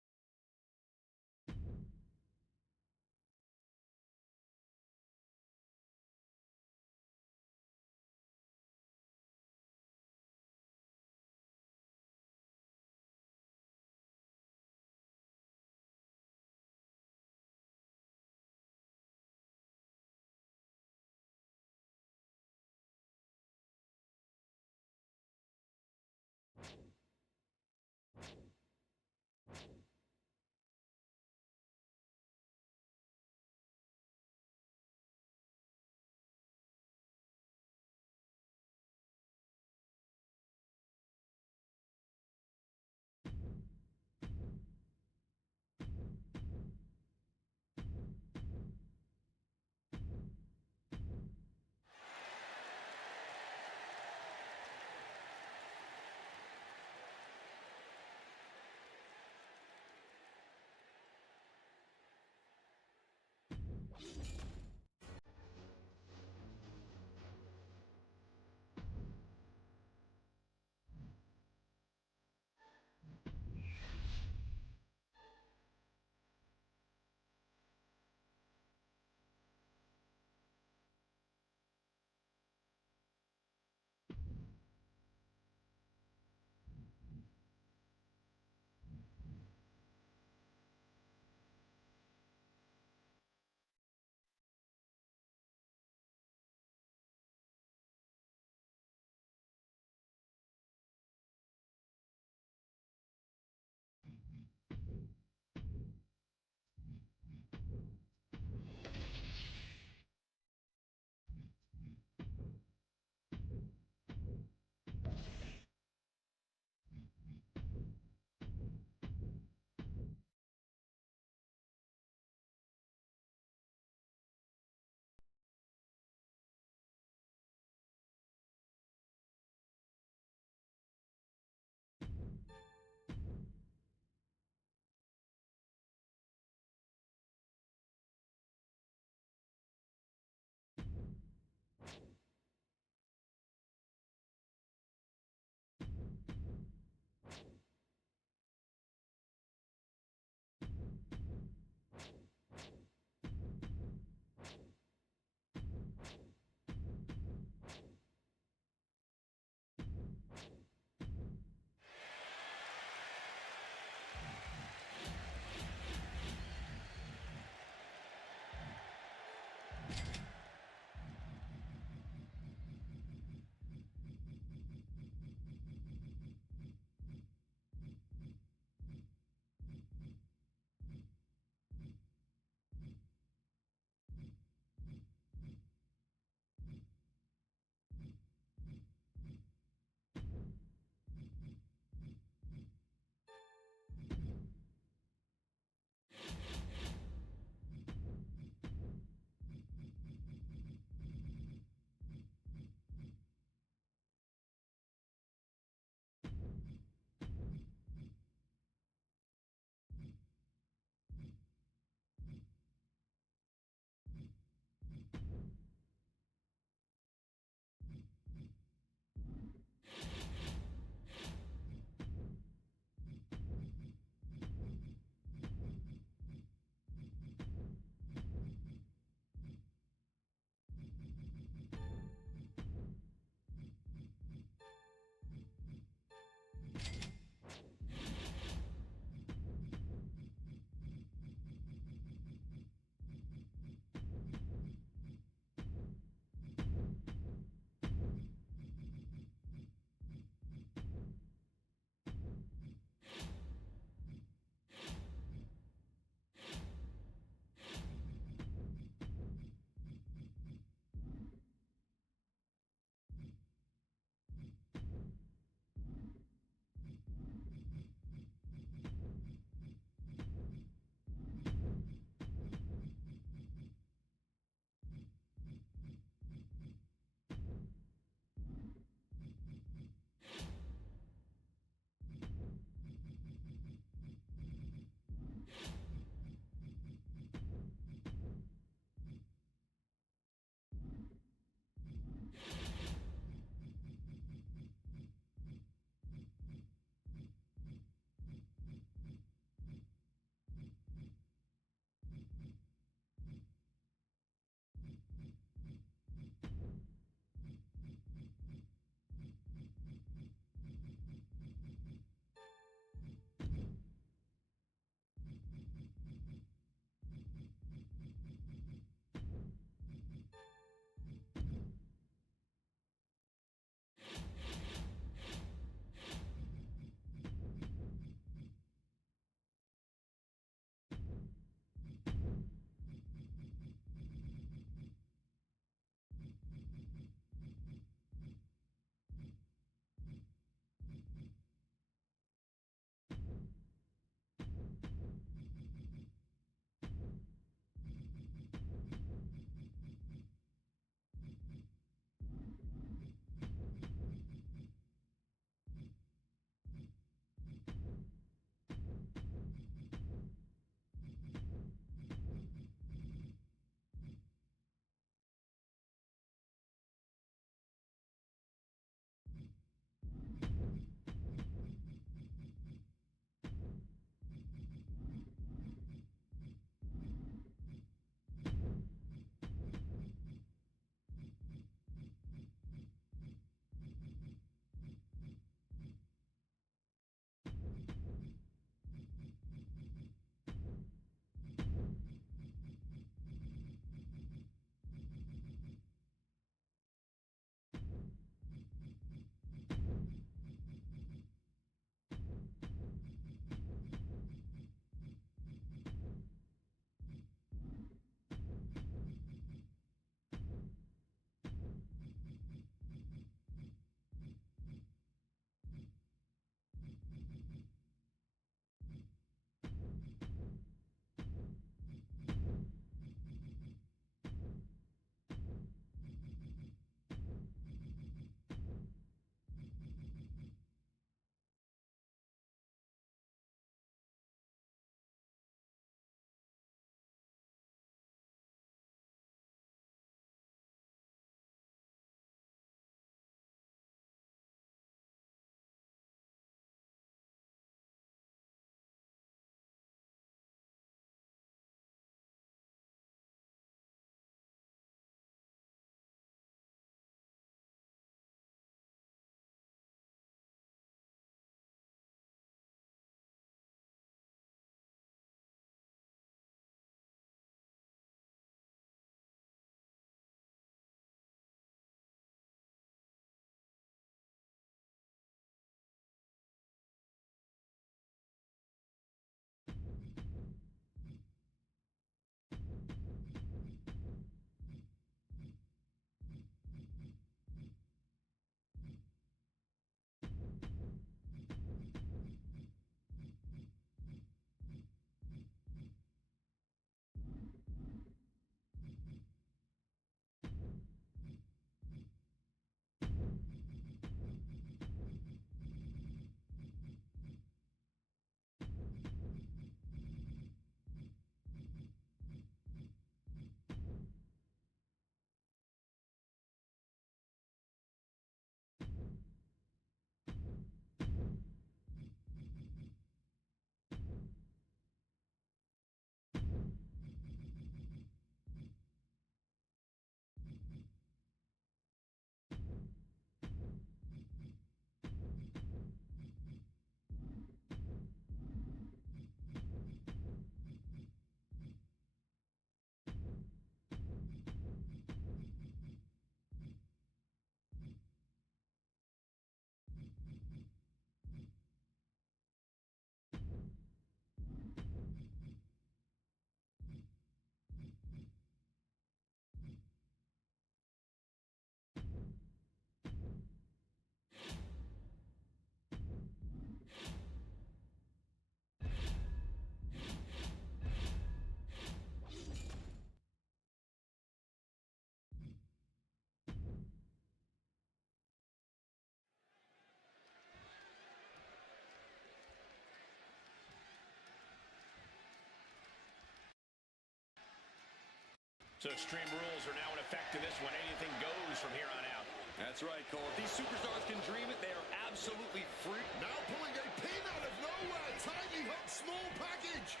So extreme rules are now in effect in this one. Anything goes from here on out. That's right, Cole. If these superstars can dream it, they are absolutely free. Now pulling a pin out of nowhere. Tiny hook, small package.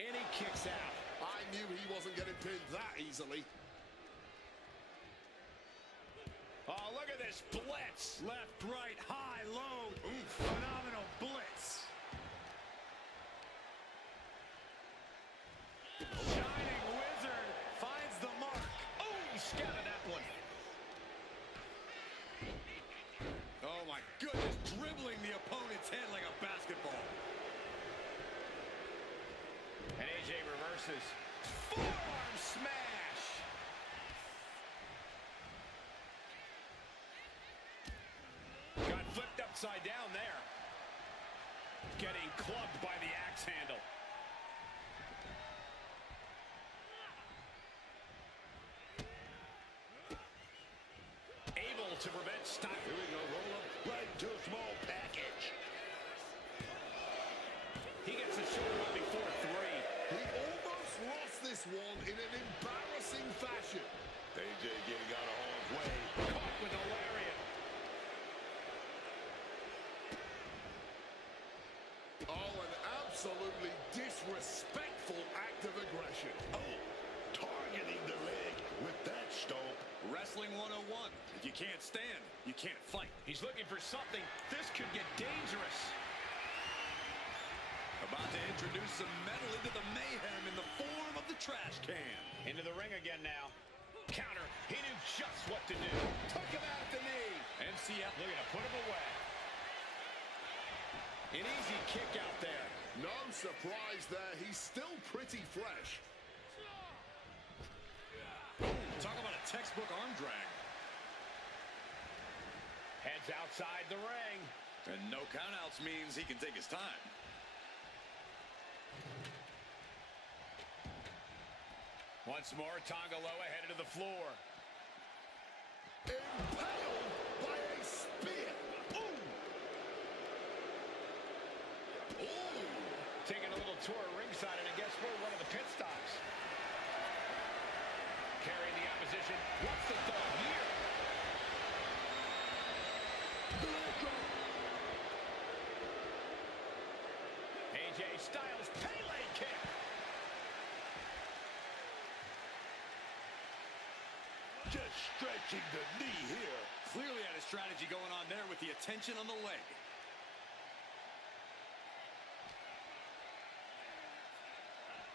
And he kicks out. I knew he wasn't getting pinned that easily. Oh, look at this blitz. Left, right, high, low. Oof. Phenomenal blitz. Shining Wizard finds the mark. Oh, he scouted that one. Oh, my goodness. Dribbling the opponent's head like a basketball. And AJ reverses. Forearm smash. Got flipped upside down there. Getting clubbed by the axe handle. Able to prevent stop. Here we go. Roll up right to a small package. He gets the shoulder up before 3. He almost lost this one in an embarrassing fashion. AJ getting out of harm's way. Caught with a lariat. Oh, an absolutely disrespectful act of aggression. Oh, targeting the leg with that stomp. Wrestling 101. If you can't stand, you can't fight. He's looking for something. This could get dangerous. About to introduce some metal into the mayhem in the form of the trash can. Into the ring again now. Counter. He knew just what to do. Took him out at the knee. MCF looking to put him away. An easy kick out there. No surprise there. He's still pretty fresh. Talk about a textbook arm drag. Heads outside the ring. And no countouts means he can take his time. Once more, Tongaloa headed to the floor. Impaled by a spear. Ooh. Ooh. Taking a little tour ringside, and I guess we're one of the pit stops. Carrying the opposition. What's the thought here? AJ Styles Pele kick. Just stretching the knee here. Clearly had a strategy going on there with the attention on the leg.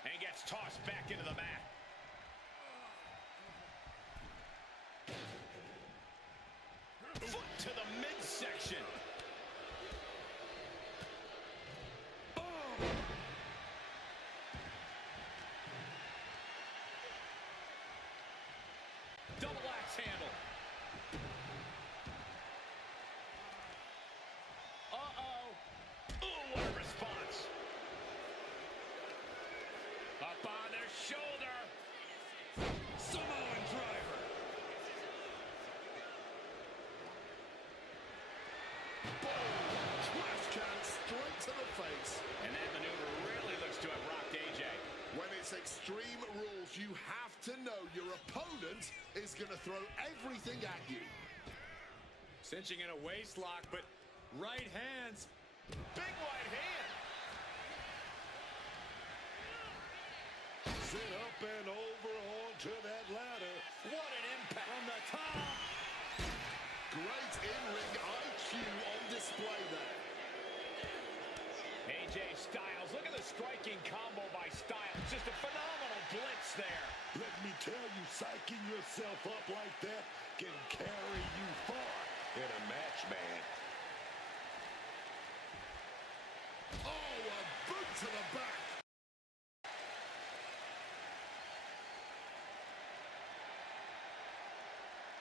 And gets tossed back into the mat. Foot to the midsection. Double axe handle. Uh-oh. Ooh, what a response. Up on their shoulder. Samoan driver. Trash can straight to the face. And that maneuver really looks to have rocked AJ. When it's extreme rules, you have to know your opponent is going to throw everything at you. Cinching in a waist lock, but right hands. Big right hand. Sit up and over onto that ladder. What an impact. From the top. Great in-ring IQ on display there. AJ Styles, look at the striking combo by Styles. Just a phenomenal blitz there. Let me tell you, psyching yourself up like that can carry you far in a match, man. Oh, a boot to the back.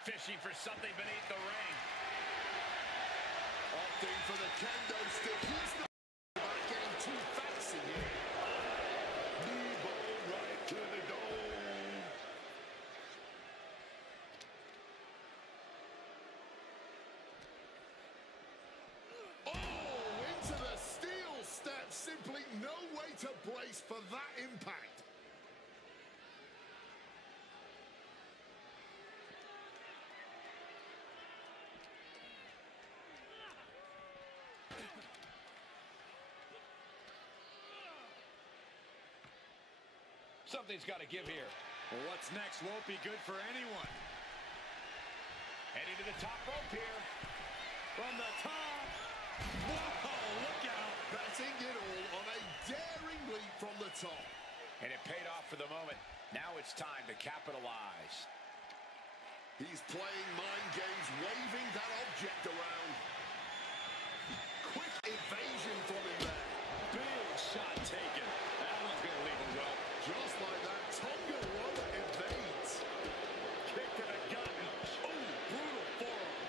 Fishing for something beneath the ring. Opting for the kendo stick. He's not getting too fancy here. Knee bone right to the dome. Oh, into the steel step. Simply no way to brace for that impact. Something's got to give here. Well, what's next won't be good for anyone. Heading to the top rope here. From the top. Whoa, look out. Betting it all on a daring leap from the top. And it paid off for the moment. Now it's time to capitalize. He's playing mind games, waving that object around. Quick evasion from him there. Big shot taken. That one's going to leave him well. Just like that, Tonga Loa evades. Kick to the gut. Oh, brutal forearm.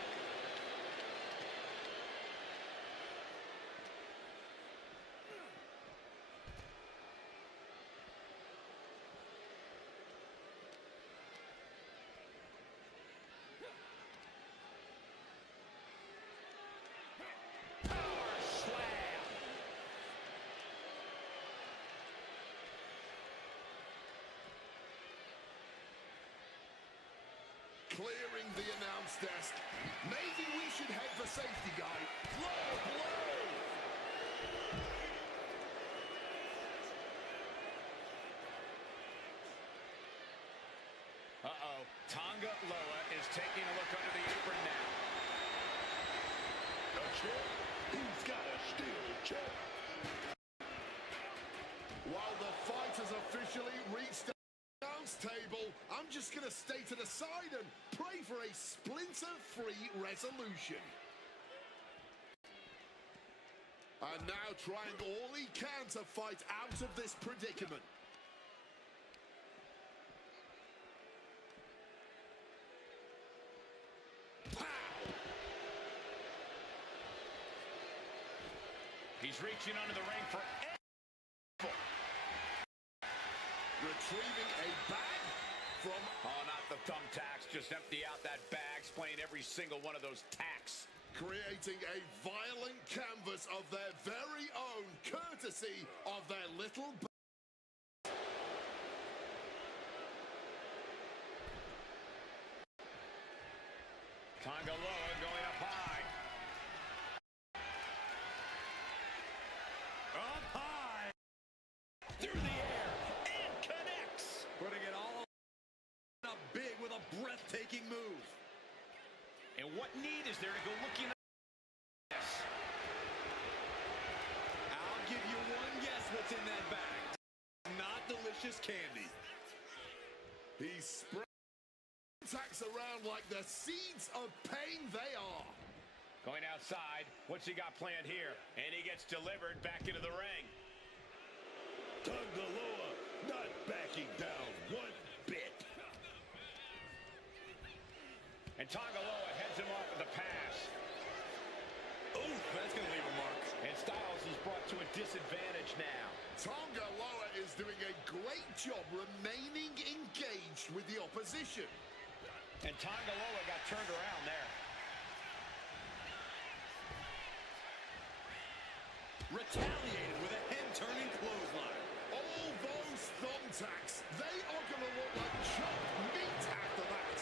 Clearing the announce desk. Maybe we should head for safety, guy. Low blow! Uh-oh. Tonga Loa is taking a look under the apron now. A chair? He's got a steel chair. While the fight has officially reached the announce table, I'm just going to stay to the side and pray for a splinter-free resolution. And now trying all he can to fight out of this predicament. He's reaching under the ring for... Retrieving a bag from... Oh, not the thumbtacks. Just empty out that bag, playing every single one of those tacks. Creating a violent canvas of their very own, courtesy of their little... Tonga Loa going up high. Up high. Through the air. And connects. Putting it all up big with a breathtaking move. And what need is there to go looking at this? I'll give you one guess what's in that bag. Not delicious candy. He's spreading tacks around like the seeds of pain they are. Going outside. What's he got planned here? And he gets delivered back into the ring. Tonga Loa not backing down one bit. And Tonga Loa heads him off with the pass. Oh, that's going to leave a mark. And Styles is brought to a disadvantage now. Tonga Loa is doing a great job remaining engaged with the opposition. And Tonga Loa got turned around there. Retaliated with a head-turning clothesline. All those thumbtacks, they are going to look like chopped meat after that.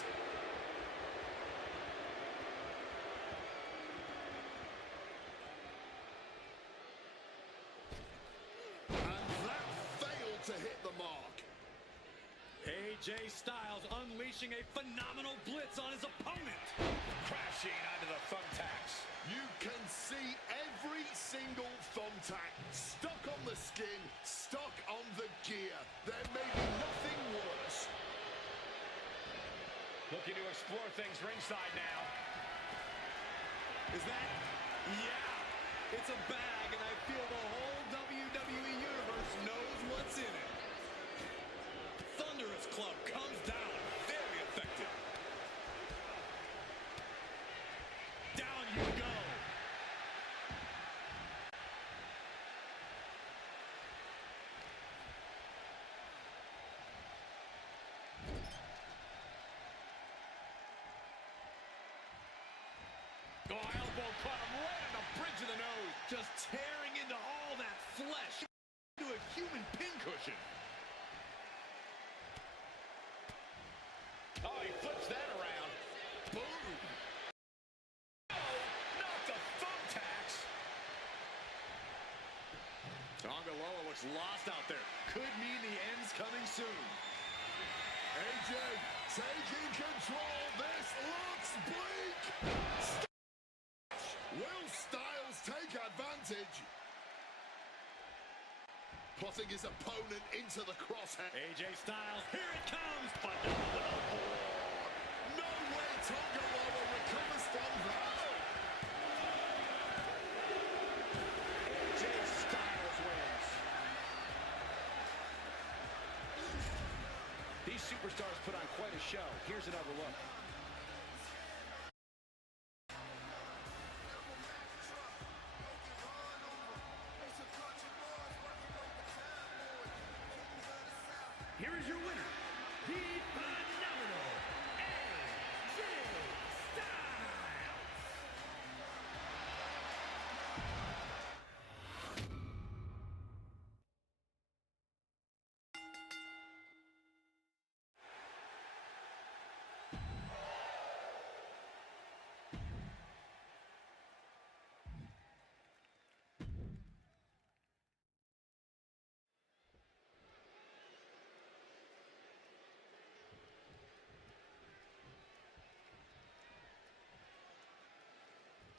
And that failed to hit the mark. AJ Styles unleashing a phenomenal blitz on his opponent. Crashing onto the thumbtacks. You can see every single thumbtack stuck on the skin, stuck on the gear. There may be nothing worse. Looking to explore things ringside now. Is that? Yeah. It's a bag, and I feel the whole WWE Universe knows what's in it. Thunderous Club comes down. Very effective. Down you go. Oh, elbow caught him right on the bridge of the nose. Just tearing into all that flesh. Into a human pincushion. Oh, he flips that around. Boom. Oh, not the thumbtacks. Tonga Loa looks looks lost out there. Could mean the end's coming soon. AJ taking control. This looks bleak. Will Styles take advantage? Putting his opponent into the crosshair. AJ Styles, here it comes. Phenomenal. No way Tonga Loa recovers from that. AJ Styles wins. These superstars put on quite a show. Here's another look. Here is your winner, the phenomenal AJ Styles.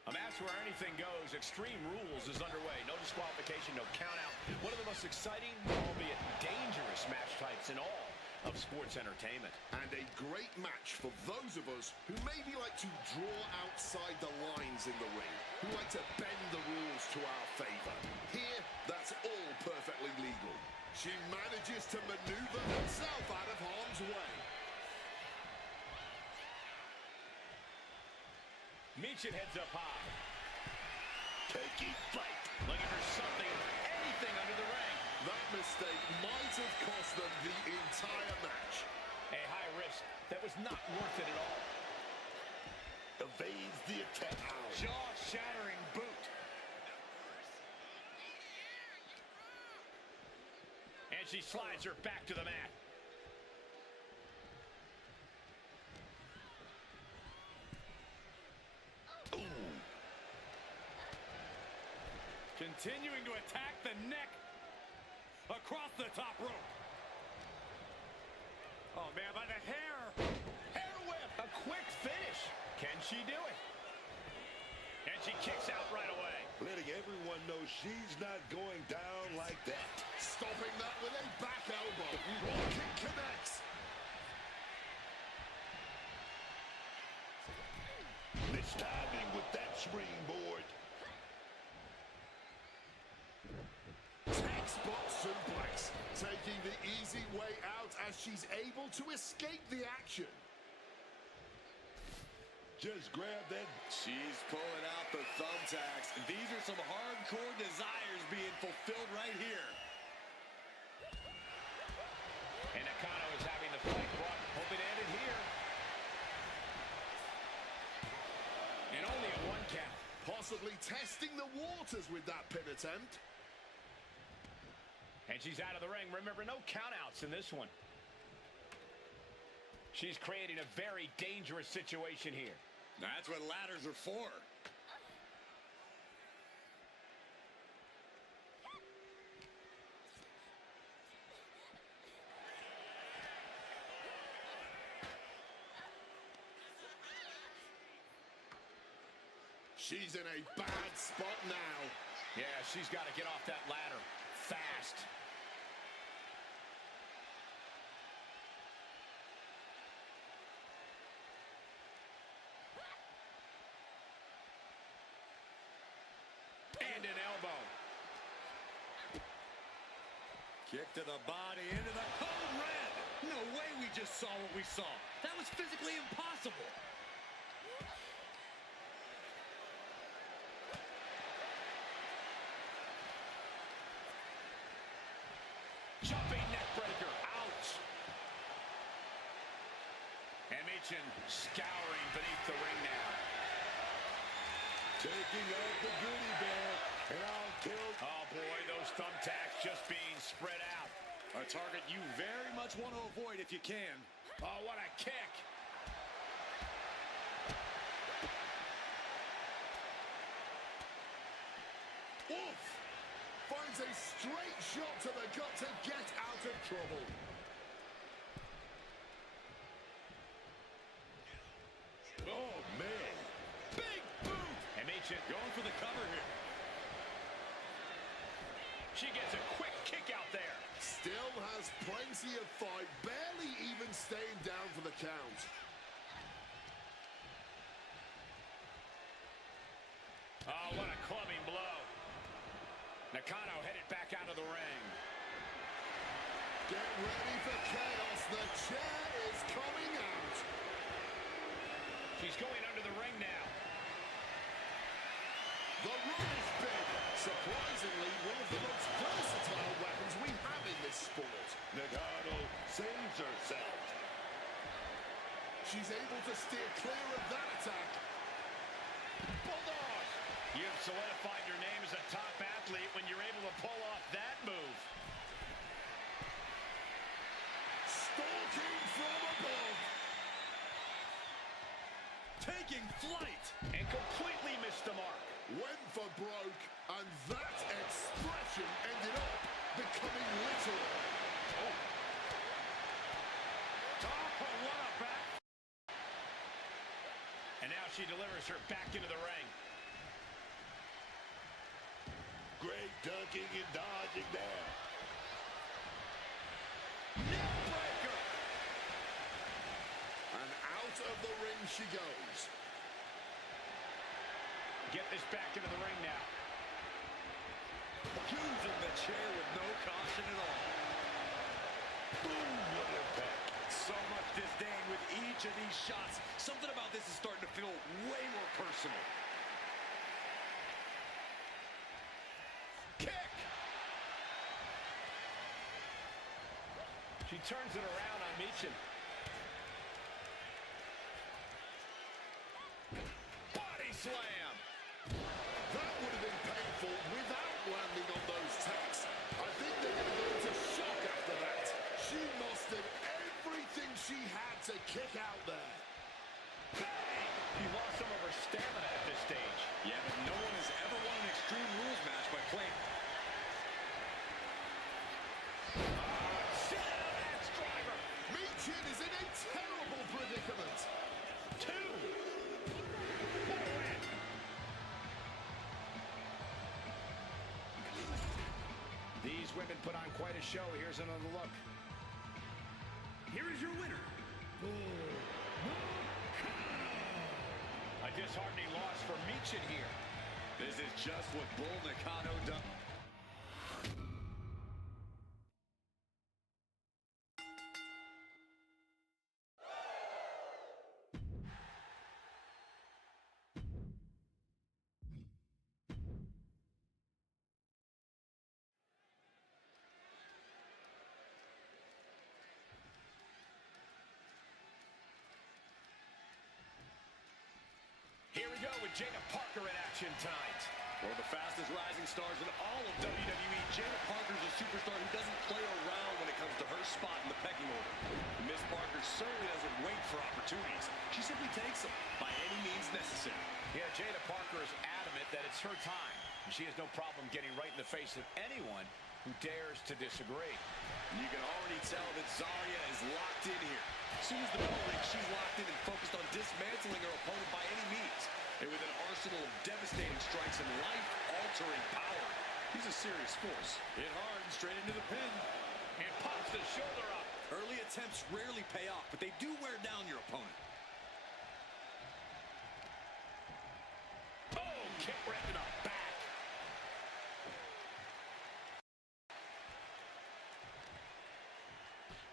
A match where anything goes. Extreme Rules is underway. No disqualification, no count out. One of the most exciting, albeit dangerous match types in all of sports entertainment. And a great match for those of us who maybe like to draw outside the lines in the ring, who like to bend the rules to our favor. Here, that's all perfectly legal. She manages to maneuver herself out of harm's way. Michin heads up high. Taking flight. Looking for something, anything under the ring. That mistake might have cost them the entire match. A high risk that was not worth it at all. Evades the attack. Jaw-shattering boot. And she slides her back to the mat. Continuing to attack the neck across the top rope. Oh, man, by the hair. Hair whip. A quick finish. Can she do it? And she kicks out right away. Letting everyone know she's not going down like that. Stopping that with a back elbow. One kick connects. Mistiming with that springboard. Textbook suplex. Taking the easy way out as she's able to escape the action. Just grab that. She's pulling out the thumbtacks. These are some hardcore desires being fulfilled right here. And Nakano is having the fight brought, hoping to end it here. And only a one count. Possibly testing the waters with that pin attempt. And she's out of the ring. Remember, no countouts in this one. She's creating a very dangerous situation here. That's what ladders are for. She's in a bad spot now. Yeah, she's got to get off that ladder fast. And an elbow. Kick to the body, into the code red. No way we just saw what we saw. That was physically impossible. Jumping neck breaker. Ouch. And Michin scouring beneath the ring now. Taking out the goodie bag. And I'll kill. Oh, boy, those thumbtacks just being spread out. A target you very much want to avoid if you can. Oh, what a kick. Oof. finds a straight shot to the gut to get out of trouble. Oh, man. Big boot. And Machin going for the cover here. She gets a quick kick out there. Still has plenty of fight, barely even staying down for the count. Oh, what a clubbing blow. Nakano headed back out of the ring. Get ready for chaos. The chair is coming out. She's going under the ring now. The run is big. Surprisingly, one of the most versatile weapons we have in this sport. Nakano saves herself. She's able to steer clear of that attack. Bulldog! You've solidified your name as a top athlete when you're able to pull off that move. Stalking from above. Taking flight. And completely missed the mark. Went for broke, and that expression ended up becoming literal. Oh, what a back. And now she delivers her back into the ring. Great ducking and dodging there. Neckbreaker. And out of the ring she goes. Get this back into the ring now. Using the chair with no caution at all. Boom, what impact. So much disdain with each of these shots. Something about this is starting to feel way more personal. Kick! She turns it around on Machin. Body slam! That would have been painful without landing on those tacks. I think they're going to go into shock after that. She mustered everything she had to kick out there. Bang! She lost some of her stamina at this stage. Yeah, but no one has ever won an Extreme Rules match by playing. Sit down, axe driver! Machin is in a terrible predicament. Two! What a win! These women put on quite a show. Here's another look. Here is your winner, A disheartening loss for Machin here. This is just what Bull Nakano does. Here we go with Jada Parker in action tonight. One of the fastest rising stars in all of WWE, Jada Parker's a superstar who doesn't play around when it comes to her spot in the pecking order. Miss Parker certainly doesn't wait for opportunities. She simply takes them by any means necessary. Yeah, Jada Parker is adamant that it's her time. And she has no problem getting right in the face of anyone who dares to disagree. You can already tell that Zarya is locked in here. As soon as the bell rings, she's locked in and focused on dismantling her opponent by any means. And with an arsenal of devastating strikes and life-altering power, he's a serious force. Hit hard and straight into the pin. And pops the shoulder up. Early attempts rarely pay off, but they do wear down your opponent. Oh, kick right to the back.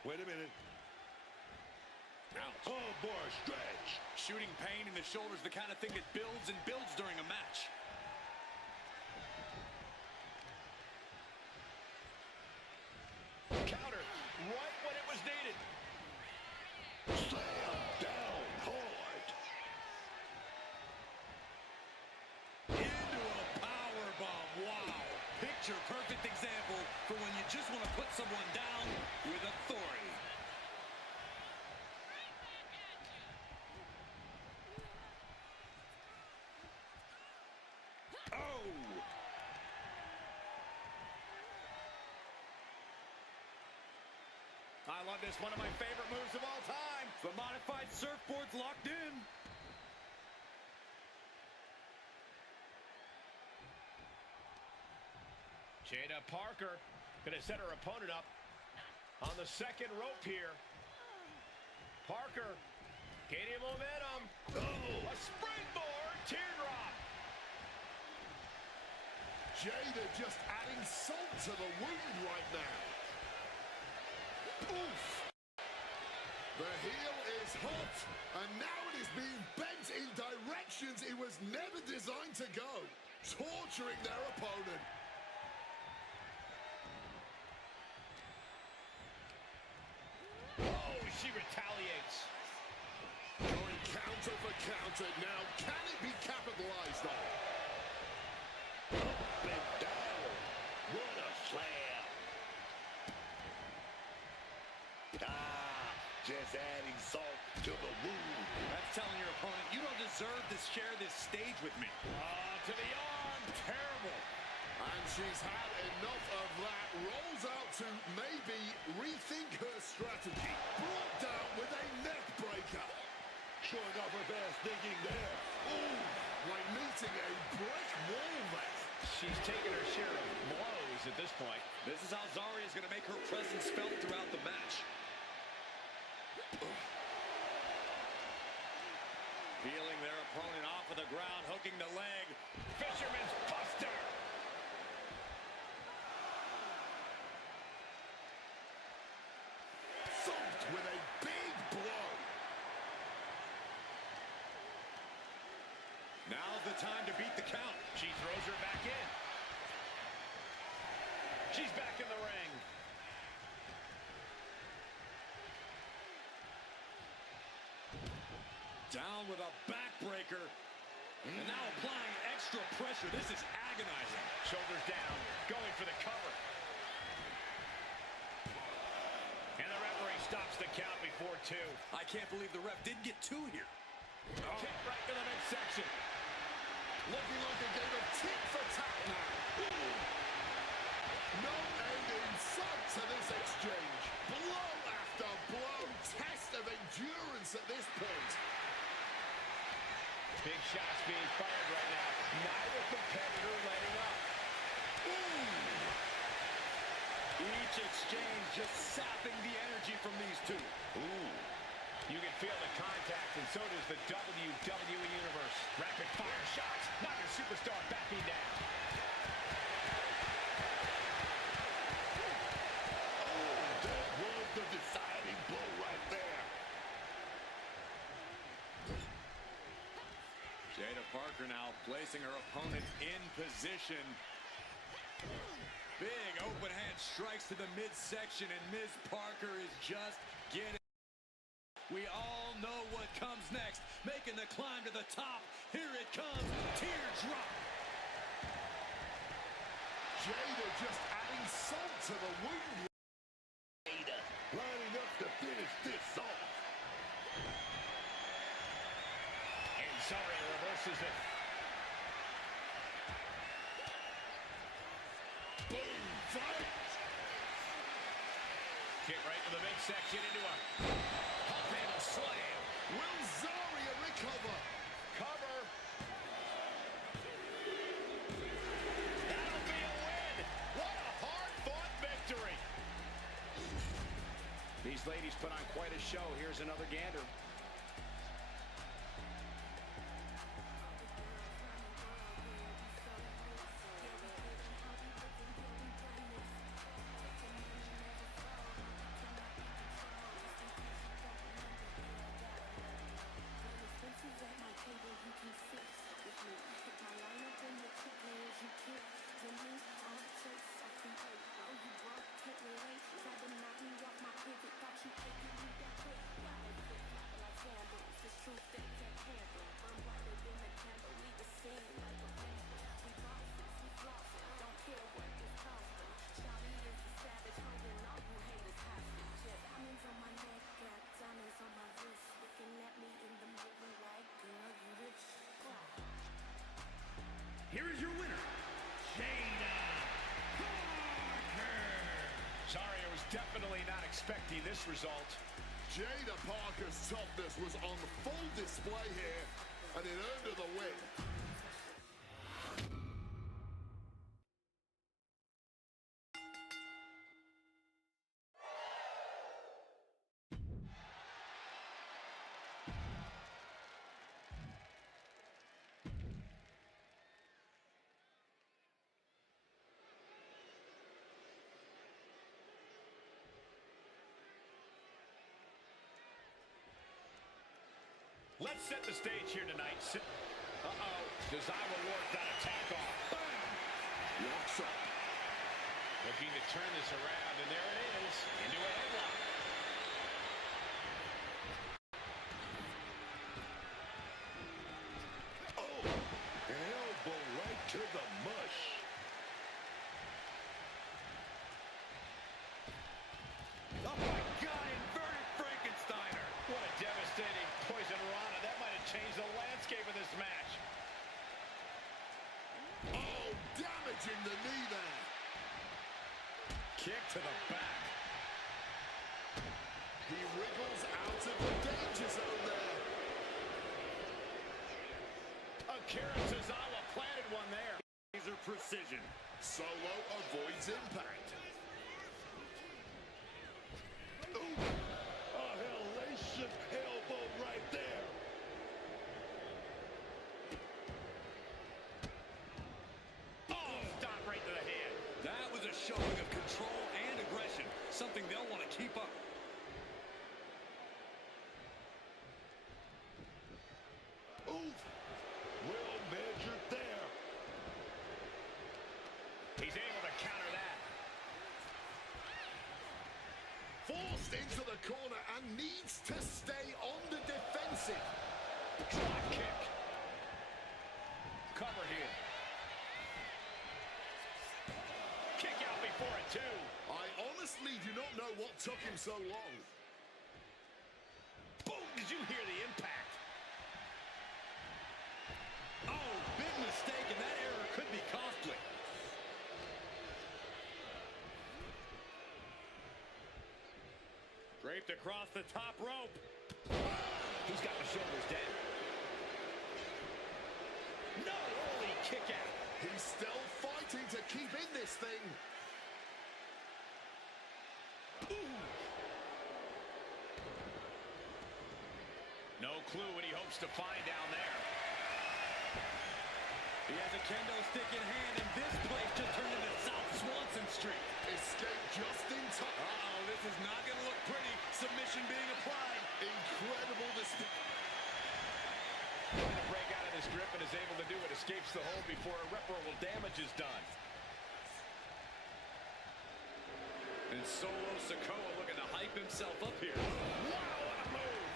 Wait a minute. Ouch. Oh, boy, stretch. Shooting pain in the shoulder is the kind of thing that builds and builds during a match. Counter right when it was needed. Slam down hard. Into a powerbomb. Wow. Picture perfect example for when you just want to put someone down with authority. I love this. One of my favorite moves of all time. The modified surfboard's locked in. Jada Parker going to set her opponent up on the second rope here. Parker gaining momentum. Oh, a springboard teardrop. Jada just adding salt to the wound right now. Oof. The heel is hot, and now it is being bent in directions it was never designed to go, torturing their opponent. Oh, she retaliates. Going counter for counter now. Can it be capitalized on? Up and down. What a slam. Just adding salt to the wound. That's telling your opponent, you don't deserve to share this stage with me. To the arm. Terrible. And she's had enough of that. Rolls out to maybe rethink her strategy. Brought down with a neck breaker. Showing off her best thinking there. Ooh, like meeting a brick wall there. She's taken her share of blows at this point. This is how Zarya is going to make her presence felt throughout the match. Feeling their opponent off of the ground, hooking the leg. Fisherman's Buster. Thumped with a big blow. Now's the time to beat the count. She throws her back in. She's back in the ring. Down with a backbreaker. And now applying extra pressure. This is agonizing. Shoulders down, going for the cover. And the referee stops the count before 2. I can't believe the ref didn't get 2 here. Oh. Kick right to the midsection. Looking like a game of tit for tat now. Ooh. No end in sight to this exchange. Blow after blow. Test of endurance at this point. Big shots being fired right now. Neither competitor letting up. Ooh. Each exchange just sapping the energy from these two. Ooh. You can feel the contact, and so does the WWE Universe. Rapid fire shots. Neither superstar backing down. Oh, that was the deciding blow right there. Jada Parker now placing her opponent in position. Big open hand strikes to the midsection, and Ms. Parker is just getting. We all know what comes next. Making the climb to the top. Here it comes. Teardrop. Jada just adding salt to the wound. Jada lining up to finish this off. And Zarya reverses it. Boom, fight. Kick right to the midsection into a pump handle slam. Will Zarya recover? Cover. That'll be a win. What a hard-fought victory. These ladies put on quite a show. Here's another gander. definitely not expecting this result. Jada Parker's toughness was on full display here, and it earned her the win. Let's set the stage here tonight. Uh-oh. Desirable wards that attack off. Bam! Locks up. Looking to turn this around, and there it is. Into a headlock. Oh, elbow right to the mush. Oh, my God, inverted Frankensteiner. What a devastating poison rana. That might have changed the landscape of this match. Oh, damaging the knee there. Kick to the back. He wriggles out of the danger zone there. Akira Tozawa planted one there. Laser precision. Solo avoids impact. Ooh, a hellacious elbow right there. Oh, stop right to the head. That was a showing of control and aggression, something they'll want to keep up. Oof, well measured there. He's able to counter that. Forced into the corner and needs to stay on the defensive. Drop kick. Cover here. Kick out before it, too. I honestly do not know what took him so long. Boom! Did you hear the impact? Oh, big mistake, and that error could be costly. Draped across the top rope. He's got the shoulders down. No, early kick out. He's still fighting to keep in this thing. Ooh. No clue what he hopes to find down there. He has a kendo stick in hand, and this place just turned into South Swanson Street. Escape just in time. Uh-oh, this is not going to look pretty. Submission being applied. Incredible display. Trying to break out of this grip and is able to do it. Escapes the hold before irreparable damage is done. And Solo Sikoa looking to hype himself up here. Wow, what a move!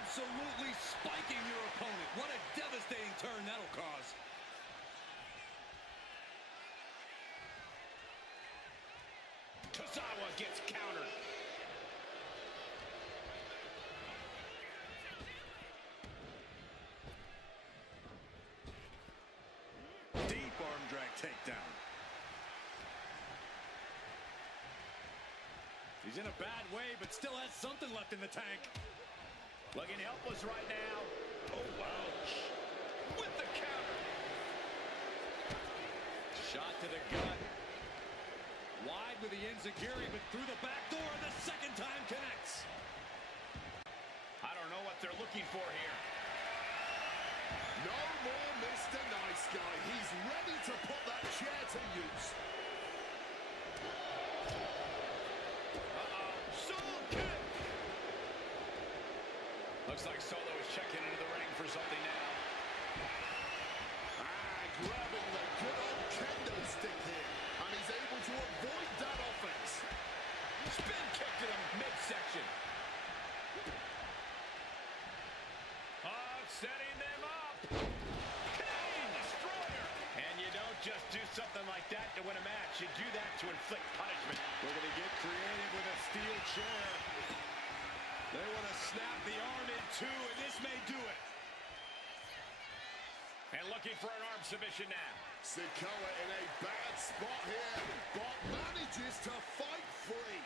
Absolutely spiking your opponent. What a devastating turn that'll cause. Tozawa gets countered. Deep arm drag takedown. He's in a bad way, but still has something left in the tank. Looking helpless right now. Oh, ouch. With the counter. Shot to the gut. Wide with the enziguri, but through the back door, and the second time connects. I don't know what they're looking for here. No more Mr. Nice Guy. He's ready to put that chair to use. Uh-oh. Solo kick. Looks like Solo is checking into the ring for something now. Grabbing the good old kendo stick here. And he's able to avoid that offense. Spin kick to the midsection. Setting them up. Canadian Destroyer. And you don't just do something like that to win a match. You do that to inflict punishment. We're going to get creative with a steel chair. They want to snap the arm in two, and this may do it. And looking for an arm submission now. Sikoa in a bad spot here, but manages to fight free.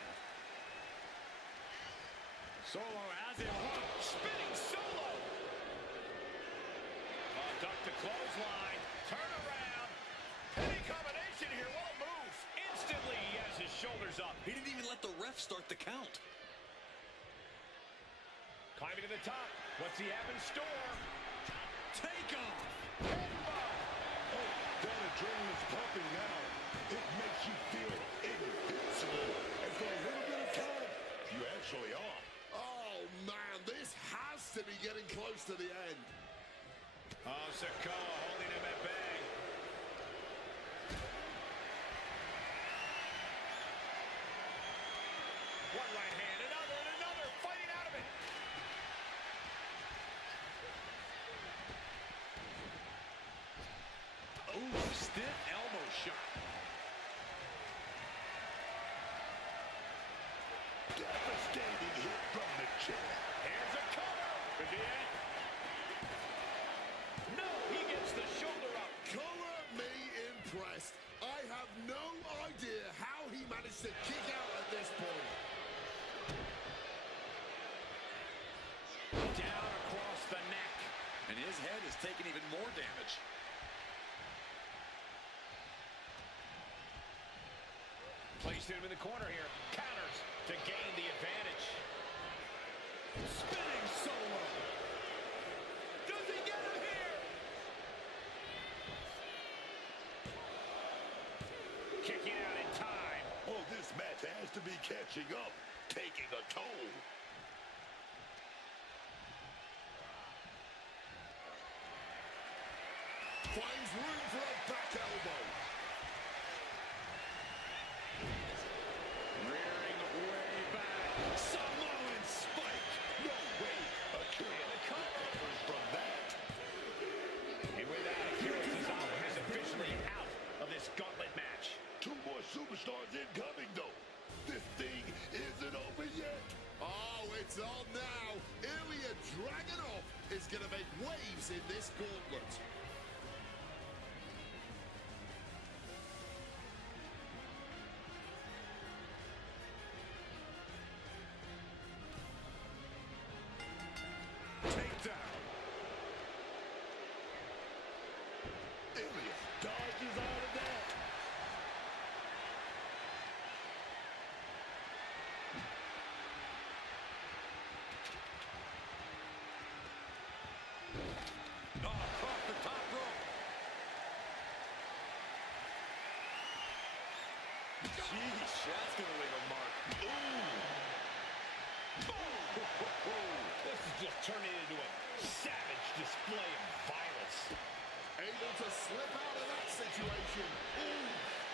Solo has it. Spinning solo. Duck the clothesline. Turn around. Penny combination here. What a move. Instantly, he has his shoulders up. He didn't even let the ref start the count. Climbing to the top. What's he have in store? Take off. Oh, that adrenaline's pumping now. It makes you feel invincible. And for a little bit of time, you actually are. Oh, man, this has to be getting close to the end. Oh, Sikoa holding him at bay. One right hand, another, and another, fighting out of it. Ooh, stiff elbow shot. Devastating hit from the chair. Here's a cover. Could be it. No, he gets the shoulder up. Color me impressed. I have no idea how he managed to kick out at this point. Down across the neck. And his head is taking even more damage. Placed him in the corner here. Counters to gain the advantage. Spinning solo. Does he get him here? Kicking out in time. Oh, this match has to be catching up, taking a toll. Finds room for a back elbow. Rearing way back. Samoan spike. No way. Akira recovers from that. And with that, Akira Tozawa is officially out of this gauntlet match. Two more superstars incoming, though. This thing isn't over yet. Oh, it's on now. Ilya Dragunov is going to make waves in this gauntlet. Takedown. Ilya dodges out of that. Oh, across the top rope. Jeez, that's going to leave a mark. This is just turning into a savage display of violence. Able to slip out of that situation. Ooh,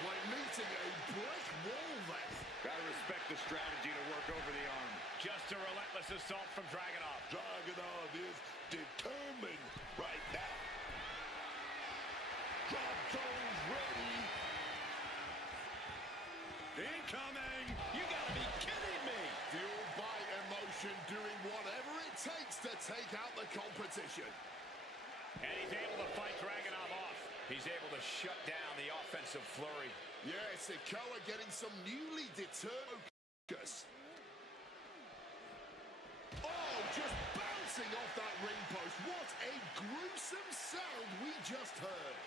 like meeting a brick wall there. Gotta respect the strategy to work over the arm. Just a relentless assault from Dragunov. Dragunov is determined right now. Drop zone's ready. Incoming. You got to be kidding me. Fueled by emotion, doing whatever it takes to take out the competition. And he's able to fight Dragunov off. He's able to shut down the offensive flurry. Yeah, Sikoa getting some newly determined focus. Oh, just bouncing off that ring post. What a gruesome sound we just heard.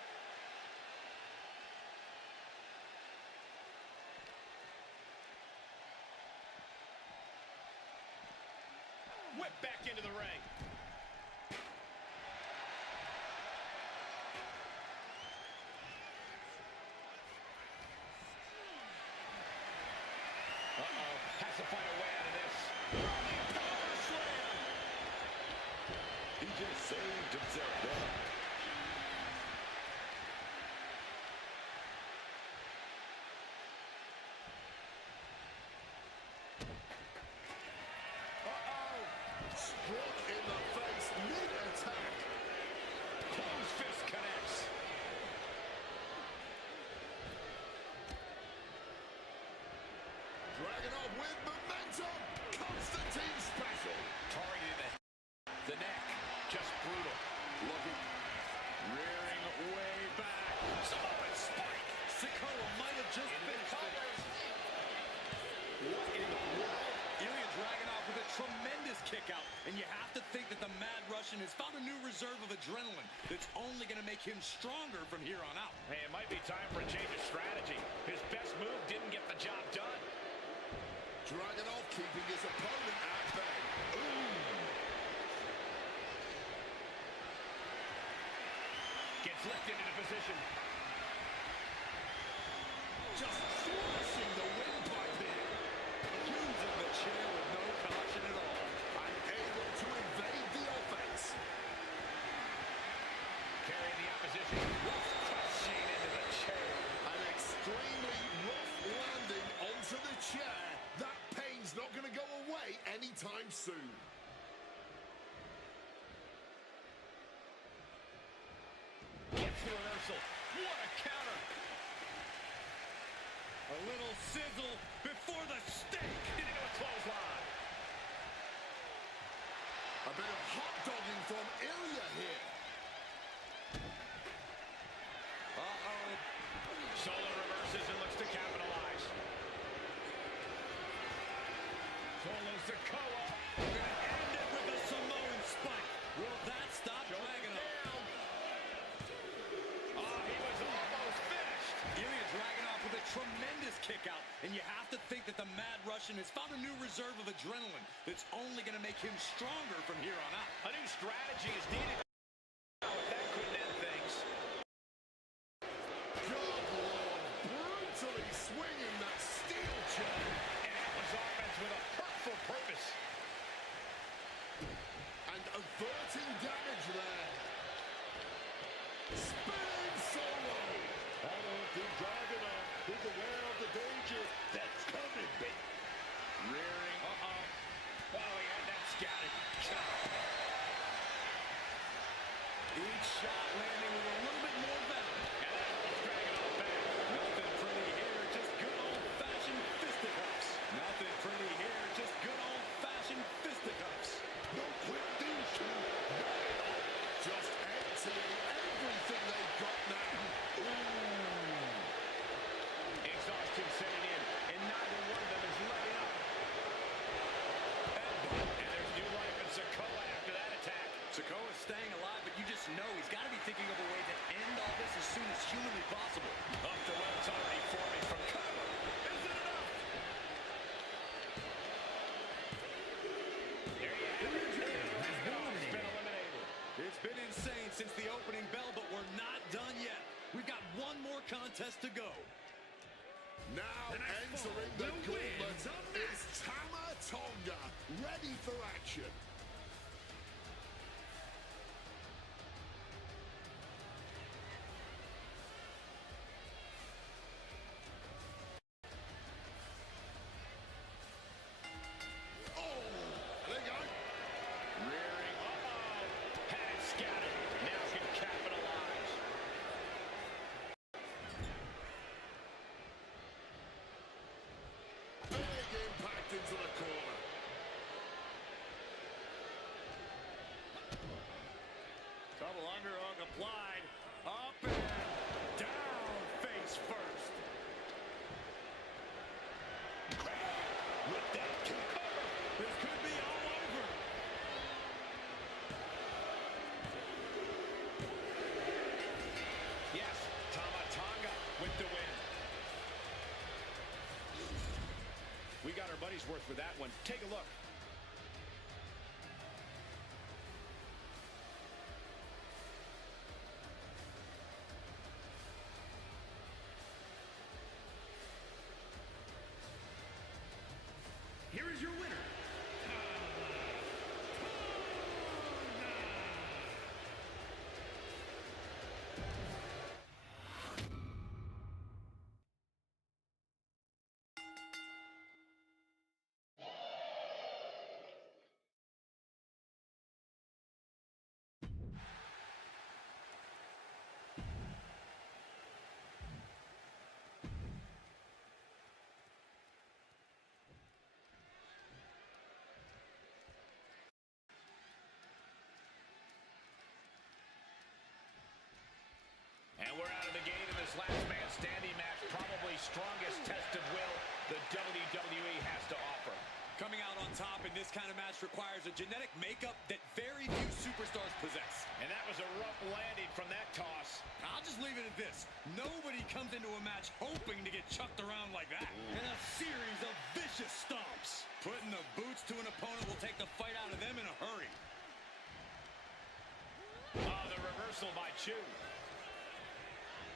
Whip back into the ring. Has to find a way out of this. Running power slam. He just saved himself there. Struck in the face mid-attack. Closed fist connects. Dragunov with momentum. Constantine special. Targeting the neck. Just brutal. Looking. Rearing way back. Samoan spike. Sikoa might have just finished it. What in the world? Ilya Dragunov with a tremendous adrenaline that's only going to make him stronger from here on out. Hey, it might be time for a change of strategy. His best move didn't get the job done. Dragunov keeping his opponent at bay. Ooh. Gets lifted into position. Just slashing the windpipe here. Using the chair with no caution at all. Unable to evade the offense. Carrying the opposition. Crushing into the chair. An extremely rough landing onto the chair. That pain's not going to go away anytime soon. Gets the reversal. What a counter. A little sizzle before the steak. Into a clothesline. A bit of hot dogging from Ilya here. Uh-oh. Solo reverses and looks to capitalize. Solo's to Koa. Gonna end it with a Samoan spike. Will that stop Dragunov? Oh, he was almost finished. Ilya Dragunov with a tremendous kick out, and you have to think that the Mad Russian has found a new reserve of adrenaline that's only going to make him stronger from here on out. A new strategy is needed. That couldn't end things. Good Lord, brutally swinging that steel chair. And that was offense with a hurtful purpose. And averting damage there. Spinning solo. I don't think Dragunov is aware of the danger that's coming, baby. Rearing. Uh-oh. Oh, he had that scouted. Each shot landing with a little bit more venom. And that was Dragunov back. Nothing pretty here, just good old-fashioned fisticuffs. Nothing pretty here, just good old-fashioned fisticuffs. No quick these two. Just emptying everything they've got now. Exhaustion setting in, and neither one of them is letting up. And there's new life in Sikoa after that attack. Sikoa's staying alive, but you just know he's got to be thinking of a way to end all this as soon as humanly possible. Up to what's already forming from cover. Is it enough? There you have it. Dragunov's been eliminated. It's been insane since the opening bell, but we're not done yet. We've got one more contest to go. Now entering the gauntlet is Tama Tonga, ready for action. Oh, there you go. Rearing. Uh-oh. Had it scouted. Now can capitalize. Big impact into the corner. Double underhook applied. Up and down face first. With that kick. This could be all over. Yes, Tama Tonga with the win. We got our buddies worth with that one. Take a look. Here is your winner, And we're out of the gate in this last man standing match. Probably strongest test of will the WWE has to offer. Coming out on top in this kind of match requires a genetic makeup that very few superstars possess. And that was a rough landing from that toss. I'll just leave it at this. Nobody comes into a match hoping to get chucked around like that. And a series of vicious stomps. Putting the boots to an opponent will take the fight out of them in a hurry. Oh, the reversal by Chu.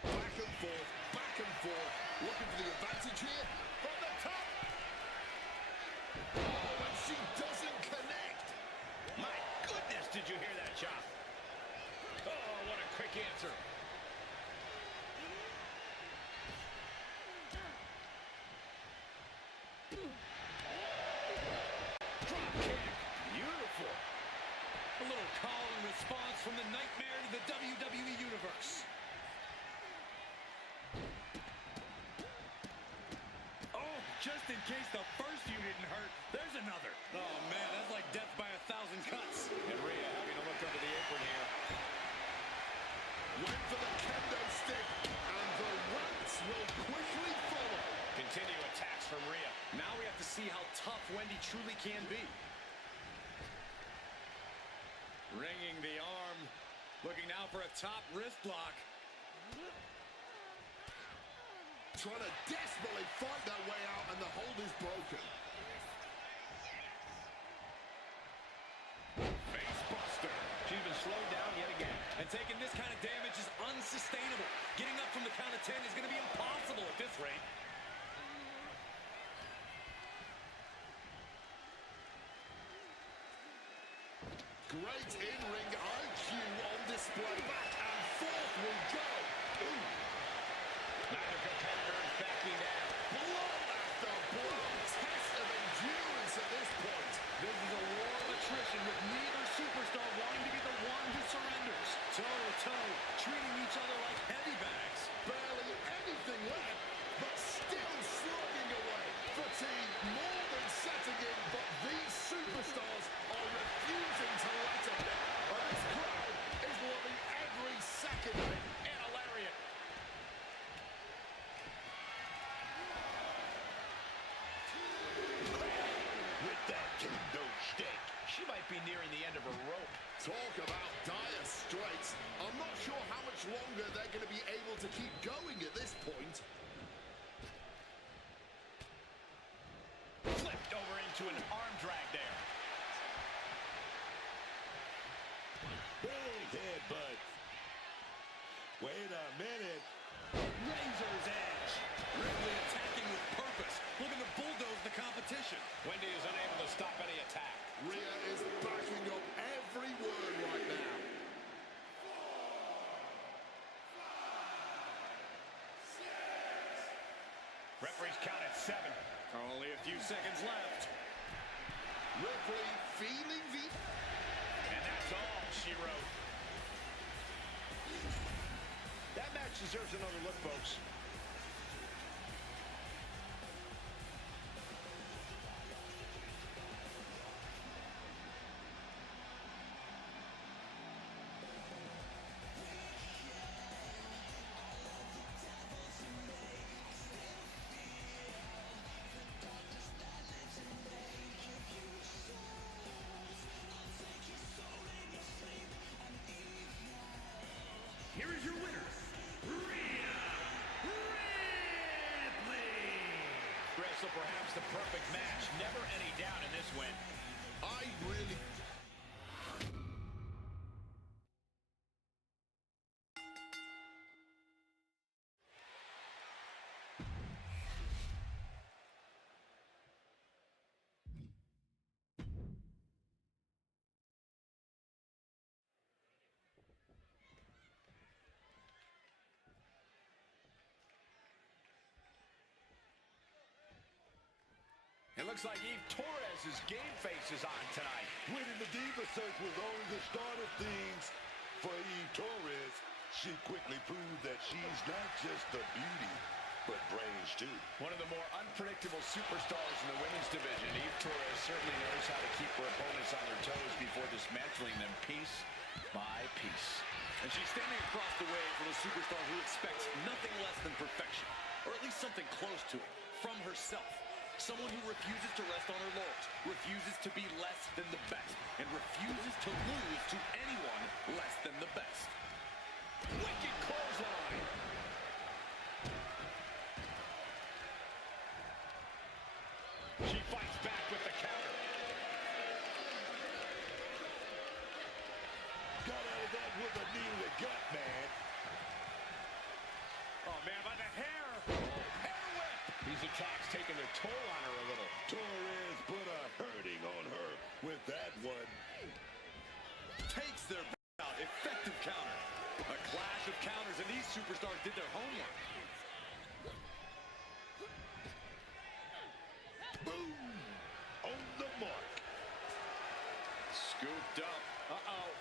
Back and forth, back and forth. Looking for the advantage here. From the top. Oh, and she doesn't connect. My goodness, did you hear that chop? Oh, what a quick answer. Drop kick. Beautiful. A little call and response from the nightmare to the WWE Universe. Oh, just in case the first few didn't hurt, there's another. Oh, man, that's like death by 1,000 cuts. And Rhea having to look under the apron here. Went for the kendo stick, and the rats will quickly follow. Continue attacks from Rhea. Now we have to see how tough Wendy truly can be. Ringing the arm. Looking now for a top wrist lock. Trying to desperately fight their way out, and the hold is broken. Face buster. She's been slowed down yet again. And taking this kind of damage is unsustainable. Getting up from the count of 10 is going to be impossible at this rate. Great in-ring IQ on display. Back and forth we go. Ooh. Neither competitor is backing down. Blow after blow. Test of endurance at this point. This is a war of attrition with neither superstar wanting to be the one who surrenders. Toe-to-toe, treating each other like heavy bags. Barely anything left, but still slugging away. Fatigue more than setting in, but these superstars are refusing to let up. And this crowd is loving every second of it. And a lariat. With that kendo stick. She might be nearing the end of her rope. Talk about dire straits. I'm not sure how much longer they're going to be able to keep going at this point. Flipped over into an arm drag there. Big headbutt. Wait a minute. Razor's edge. Ripley attacking with purpose. Looking to bulldoze the competition. Wendy is unable to stop any attack. Rhea is backing up every word right now. Referee's count at 7. Only a few seconds left. Ripley feeling the... And that's all she wrote. That match deserves another look, folks. Here is your winner, Rhea Ripley. Wrestle perhaps the perfect match. Never any doubt in this win. I really... It looks like Eve Torres' game face is on tonight. Winning the Diva Search was only the start of things for Eve Torres. She quickly proved that she's not just a beauty, but brains too. One of the more unpredictable superstars in the women's division, Eve Torres certainly knows how to keep her opponents on their toes before dismantling them piece by piece. And she's standing across the way from a superstar who expects nothing less than perfection, or at least something close to it, from herself. Someone who refuses to rest on her laurels, refuses to be less than the best and refuses to lose to anyone less than the best. Wicked clothesline. She fights back with the counter. Got out of that with a knee to the gut, man. Oh, man, by the hair. Hair whip. These attacks taking their toll on her a little. Torres put a hurting on her with that one. Takes their out. Effective counter. A clash of counters, and these superstars did their homework. Boom! On the mark. Scooped up. Uh-oh.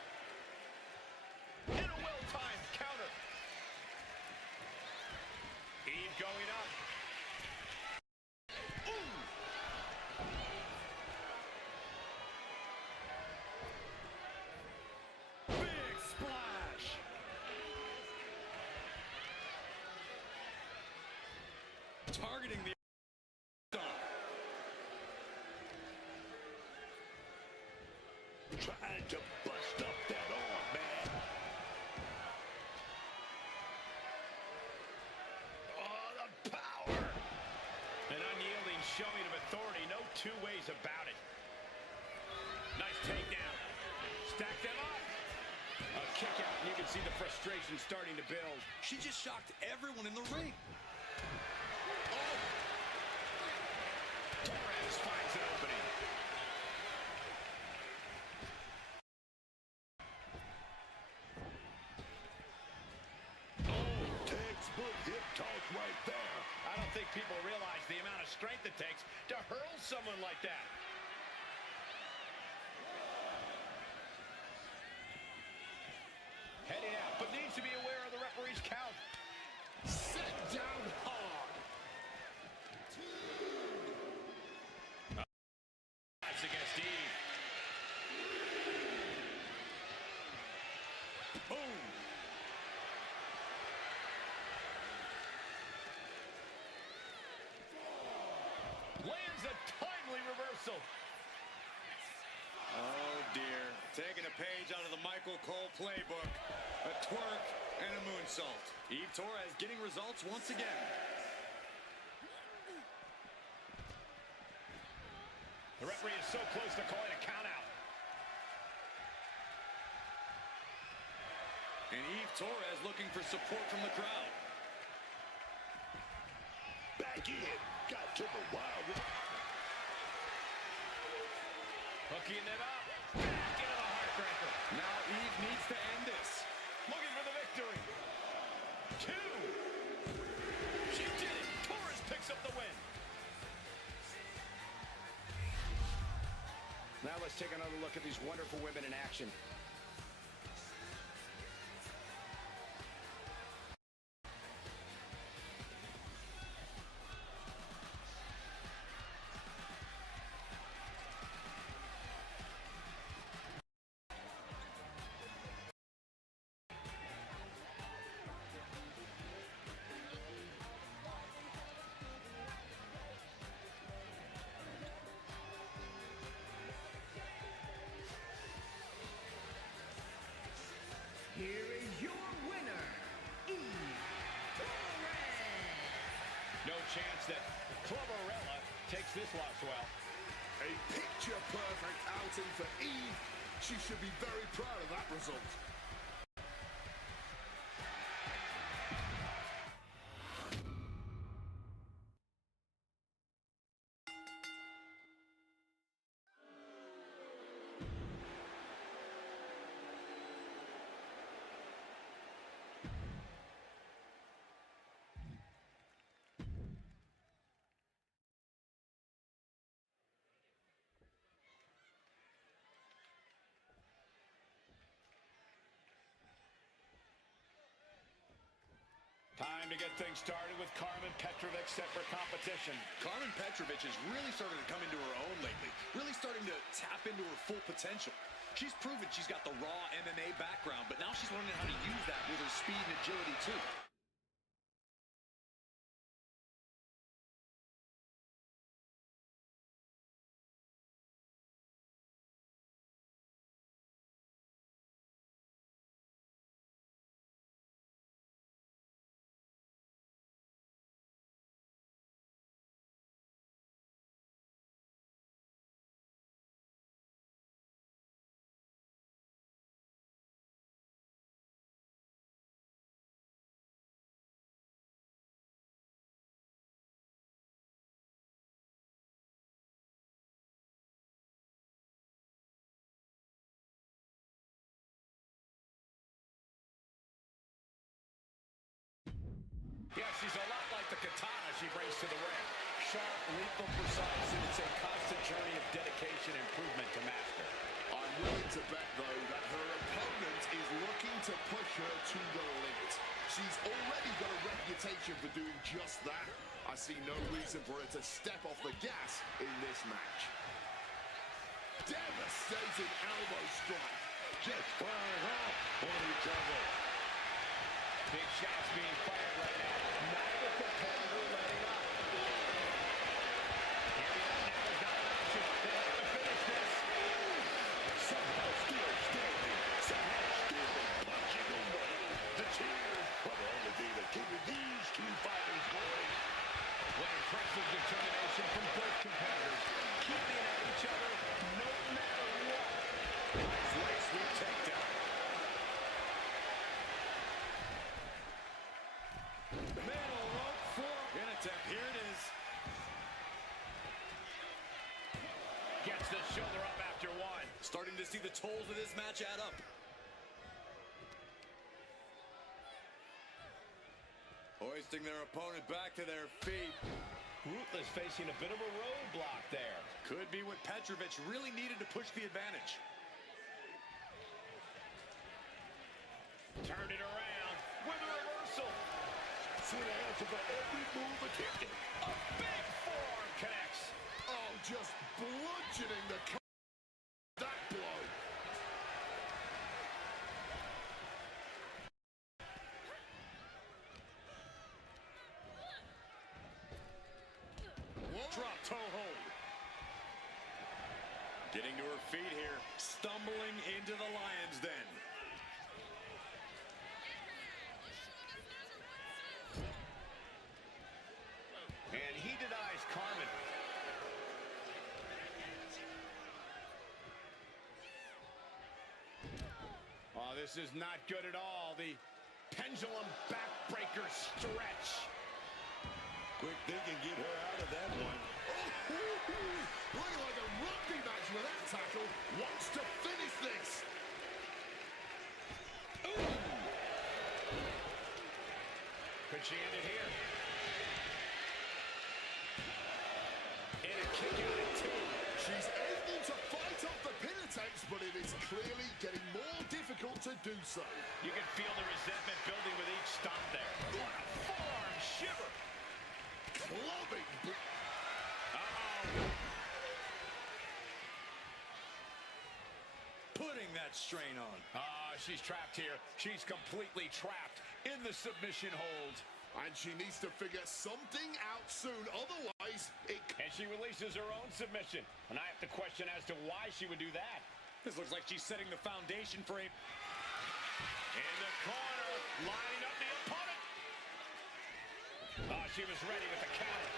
And a well-timed counter. Eve going up. Ooh. Big splash. Targeting the trying to bust up that arm, man. Oh, the power. An unyielding showing of authority. No two ways about it. Nice takedown. Stack them up. A kick out, and you can see the frustration starting to build. She just shocked everyone in the ring. Torres finds an opening. Textbook hip toss right there. I don't think people realize the amount of strength it takes to hurl someone like that. Heading out, but needs to be aware of the referee's count. Set down hard. That's against Eve. Boom. Lands a timely reversal. Oh, dear. Taking a page out of the Michael Cole playbook. A twerk and a moonsault. Eve Torres getting results once again. The referee is so close to calling a countout. And Eve Torres looking for support from the crowd. Back in. Got to the wild. Hooking it up. Back into the heartbreaker. Now Eve needs to end this. Looking for the victory. 2. She did it. Torres picks up the win. Now let's take another look at these wonderful women in action. Here is your winner, Eve Torres. No chance that Clubberella takes this loss well. A picture-perfect outing for Eve. She should be very proud of that result. Time to get things started with Carmen Petrovic set for competition. Carmen Petrovic has really started to come into her own lately. Really starting to tap into her full potential. She's proven she's got the raw MMA background, but now she's learning how to use that with her speed and agility too. Yeah, she's a lot like the katana she brings to the ring. Sharp, lethal, precise, and it's a constant journey of dedication and improvement to master. I'm willing to bet, though, that her opponent is looking to push her to the limit. She's already got a reputation for doing just that. I see no reason for her to step off the gas in this match. Devastating elbow strike. Just flying off on each other. Big shots being fired right now. Neither competitor letting up. Here we are now. Is not an option. They have to finish this. Somehow still standing. Somehow still punching away. The cheers will only be the keeping these two fighters going. What impressive determination from both competitors. Keeping at each other no matter what. Nice leg sweep takedown. Middle rope for an attempt. Here it is. Gets the shoulder up after one. Starting to see the tolls of this match add up. Hoisting their opponent back to their feet. Ruthless facing a bit of a roadblock there. Could be what Petrovic really needed to push the advantage. Turned it around with a reversal. See the answer for every move attempted. A big forearm connects. Oh, just bludgeoning the that blow. Drop toe hold. Getting to her feet here. Stumbling into the lion's den. And he denies Carmen. Oh, this is not good at all. The pendulum backbreaker stretch. Quick thinking, get her out of that one. Looking like a rugby match with that tackle. Wants to finish this. Could she end it here? And a kick out at two. She's able to fight off the pin attempts, but it is clearly getting more difficult to do so. You can feel the resentment building with each stomp there. What a forearm shiver. Clubbing. Putting that strain on. She's trapped here. She's completely trapped in the submission hold. And she needs to figure something out soon, otherwise it... And she releases her own submission. And I have to question as to why she would do that. This looks like she's setting the foundation for a... In the corner, lining up the opponent. Oh, she was ready with the counter.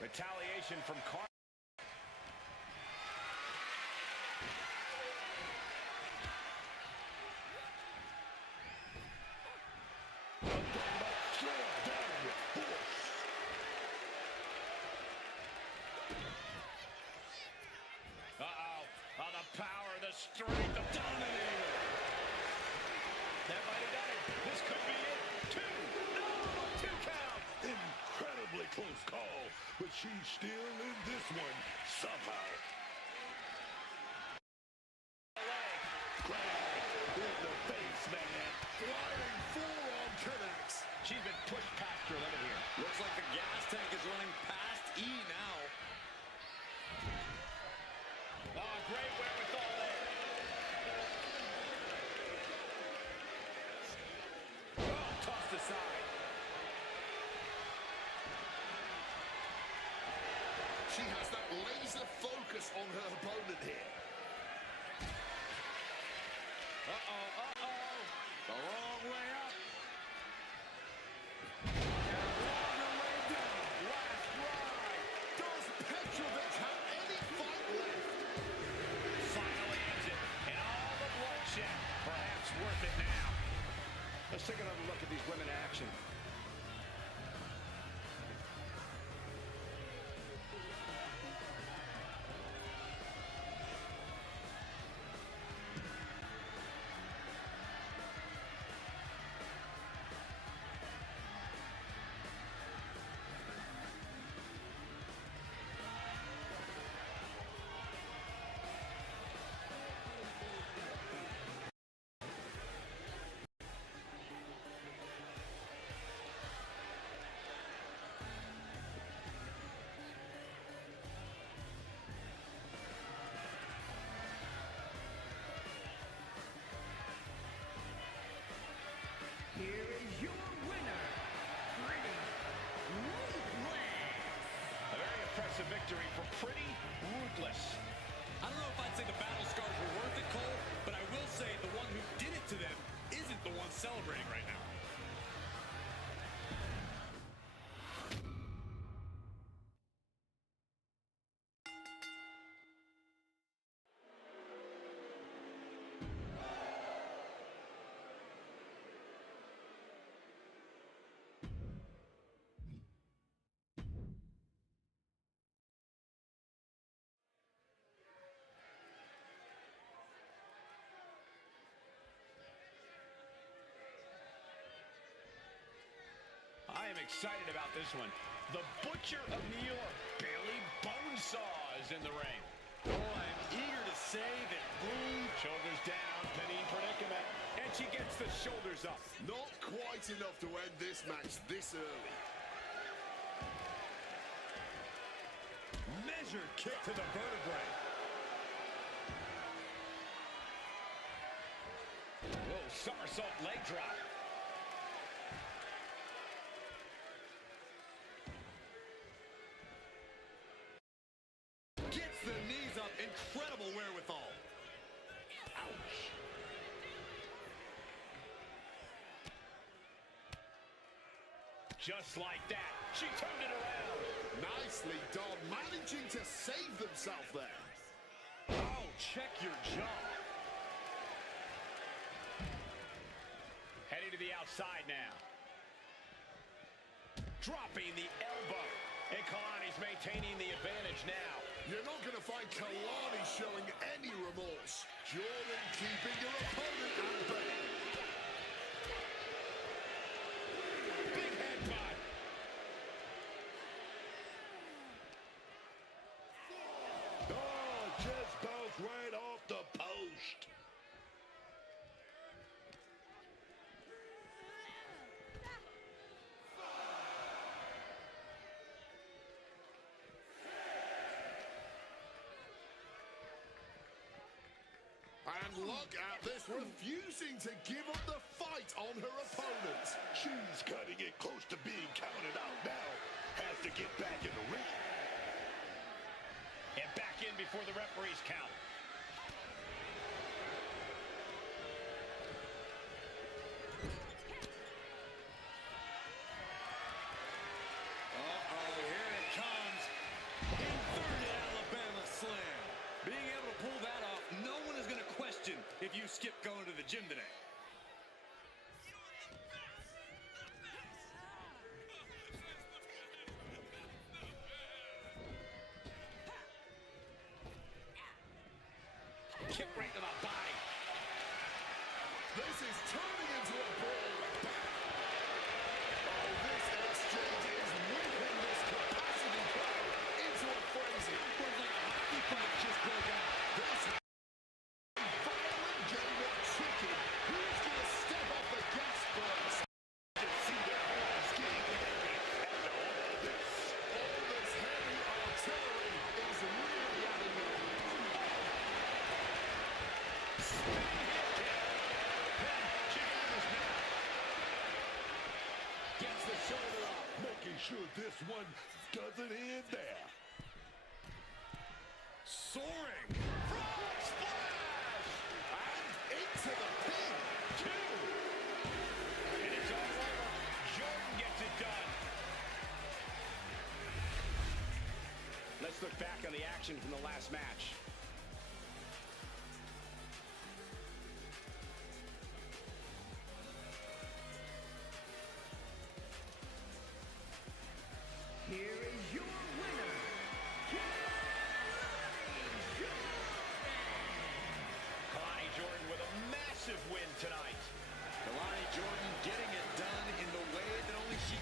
Retaliation from Carter. Strength of dominator. That might have done it. This could be it. Two. No, two count. Incredibly close call, but she's still in this one somehow. Crab in the face, man. Flying forearm connects. She's been pushed past her limit here. Looks like the gas tank is running past E now. Oh, great wherewithal there. Tossed aside. She has that laser focus on her opponent here. The wrong way up. Longer way down. Last ride. Does Petrovic have any fight left? Finally ends it. And all the bloodshed. Perhaps worth it now. Let's take another look at these women in action. a victory for pretty ruthless. I don't know if I'd say the battle scars were worth it, Cole, but I will say the one who did it to them isn't the one celebrating right now. I am excited about this one. The Butcher of New York, Bailey Bonesaw, is in the ring. Oh, I'm eager to say that Boone... Shoulders down, pinning predicament. And she gets the shoulders up. Not quite enough to end this match this early. Measured kick to the vertebrae. Whoa, somersault leg drop. Gets the knees up. Incredible wherewithal. Ouch. Just like that, she turned it around. Nicely done, managing to save themselves there. Oh, check your jaw. Heading to the outside now. Dropping the elbow. And Kalani's maintaining the advantage now. You're not going to find Kalani showing any remorse. Jordan keeping your opponent at bay. Big headbutt. Oh, just bounced right off the post. And look at this, refusing to give up the fight on her opponent. She's cutting it close to being counted out now. Has to get back in the ring. And back in before the referees count. Uh-oh, here it comes. Inverted Alabama slam. Being able to pull that off, no one is going to question if you skip going to the gym today. Kick right to the body. This is turning into a brawl. Oh, this exchange is whipping this capacity crowd into a frenzy. Looks like a hockey fight just broke out. This violent game of chicken. Who's going to step off the gas first? See that Bluesky heavy at all this. All this heavy artillery is really adding up. Gets the shoulder up. Making sure this one doesn't end there. Soaring. Frog splash. And into the pin. Two. And it's all over. Jordan gets it done. Let's look back on the action from the last match. Here is your winner, Kalani Jordan with a massive win tonight. Kalani Jordan getting it done in the way that only she...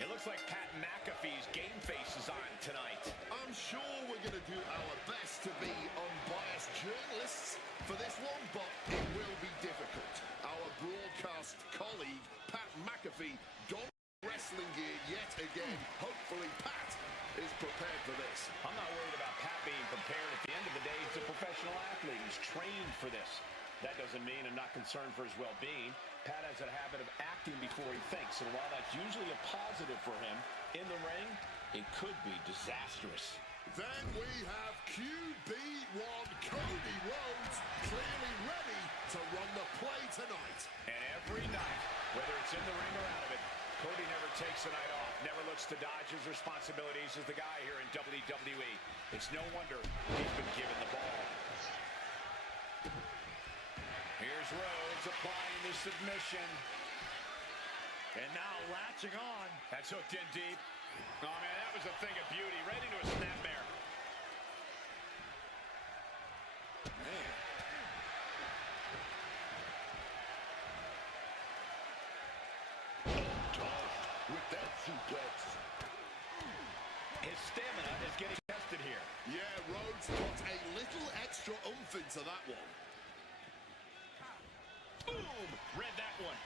It looks like Pat McAfee's game face is on tonight. I'm sure we're going to do our best to be unbiased journalists for this one, but it will be difficult. Our broadcast colleague, Pat McAfee, donned wrestling gear yet again. Hopefully, Pat is prepared for this. I'm not worried about Pat being prepared. At the end of the day, he's a professional athlete. He's trained for this. That doesn't mean I'm not concerned for his well-being. Pat has a habit of acting before he thinks, and while that's usually a positive for him, in the ring, it could be disastrous. Then we have QB1 Cody Rhodes clearly ready to run the play tonight. And every night, whether it's in the ring or out of it, Cody never takes a night off, never looks to dodge his responsibilities as the guy here in WWE. It's no wonder he's been given the ball. Here's Rhodes applying the submission. And now latching on. That's hooked in deep. Oh, man, that was a thing of beauty. Right into a snapmare. Man. With that suplex. His stamina is getting tested here. Yeah, Rhodes put a little extra oomph into that one. Boom! Read that one.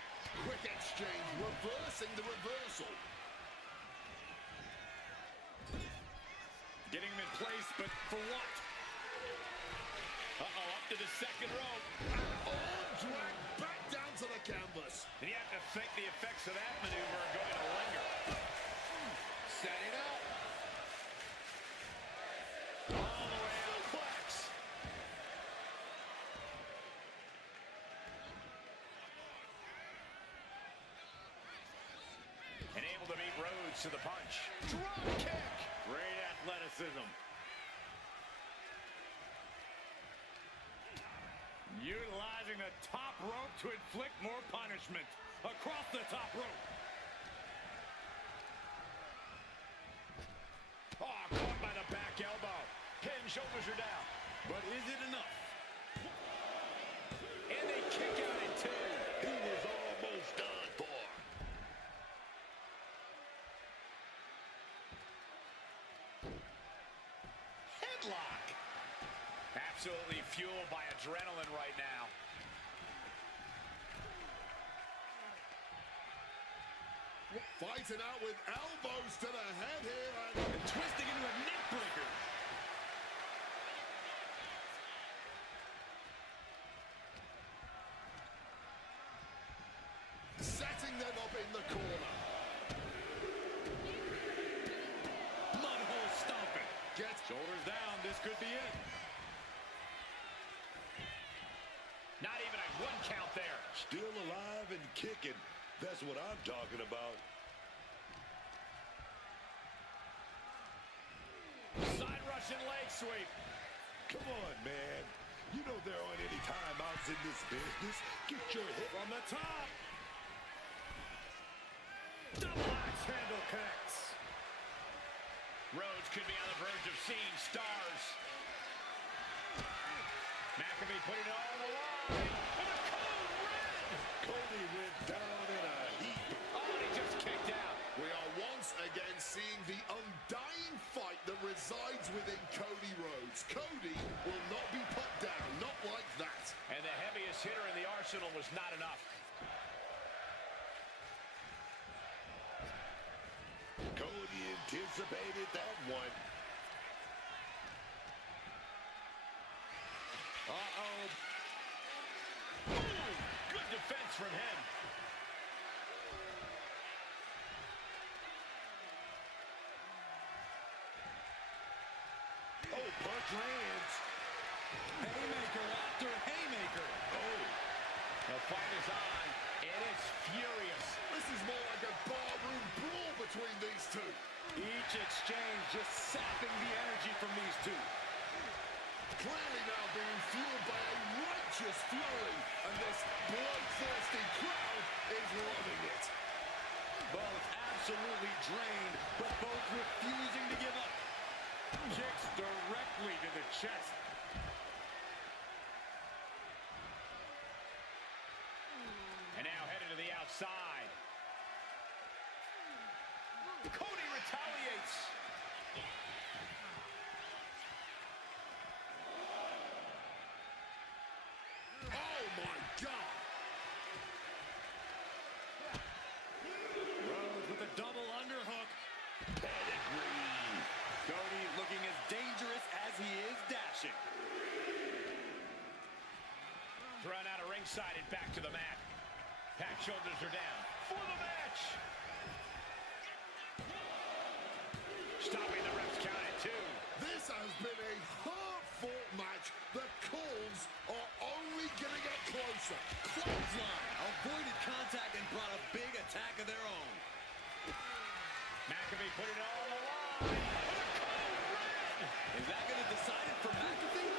Quick exchange, reversing the reversal. Getting him in place, but for what? Uh-oh, up to the second rope. Arm drag back down to the canvas. And you have to think the effects of that maneuver are going to linger. Set it up. All the way out. Flex. And able to meet Rhodes to the punch. Drop kick. Great athleticism. Utilizing the top rope to inflict more punishment. Across the top rope. Oh, caught by the back elbow. Head and shoulders are down. But is it enough? And they kick out at two. He was almost done for. Headlock. Absolutely fueled by adrenaline right now. Fighting out with elbows to the head here and Twisting into a neck breaker. setting them up in the corner. Mudhole stomping. Gets Shoulders down. This could be it. Not even a one count there. Still alive and kicking. That's what I'm talking about. Side Russian leg sweep. Come on, man. You know there aren't any timeouts in this business. Get your hit From the top. Double axe handle connects. Rhodes could be on the verge of seeing stars. McAfee putting it all on the line. And a code red. Cody went down in a heap. Oh, and he just kicked out. We are once again seeing the undying fight that resides within Cody Rhodes. Cody will not be put down, not like that. And the heaviest hitter in the arsenal was not enough. Cody anticipated that one. Uh-oh. Boom! Good defense from him. Oh, punch lands. Haymaker after haymaker. Oh, The fight is on. It is furious. This is more like a barroom brawl between these two. Each exchange just sapping the energy from these two. Clearly now being fueled by a righteous fury, and this bloodthirsty crowd is loving it. Both absolutely drained, but both refusing to give up. Kicks directly to the chest. And now headed to the outside. Cody retaliates. ringside and back to the mat. Pat shoulders are down for the match. Stopping the ref's count at 2. This has been a hard-fought match. The calls are only going to get closer. Clothesline avoided contact and brought a big attack of their own. McAfee put it all on the line. Is that going to decide it for McAfee?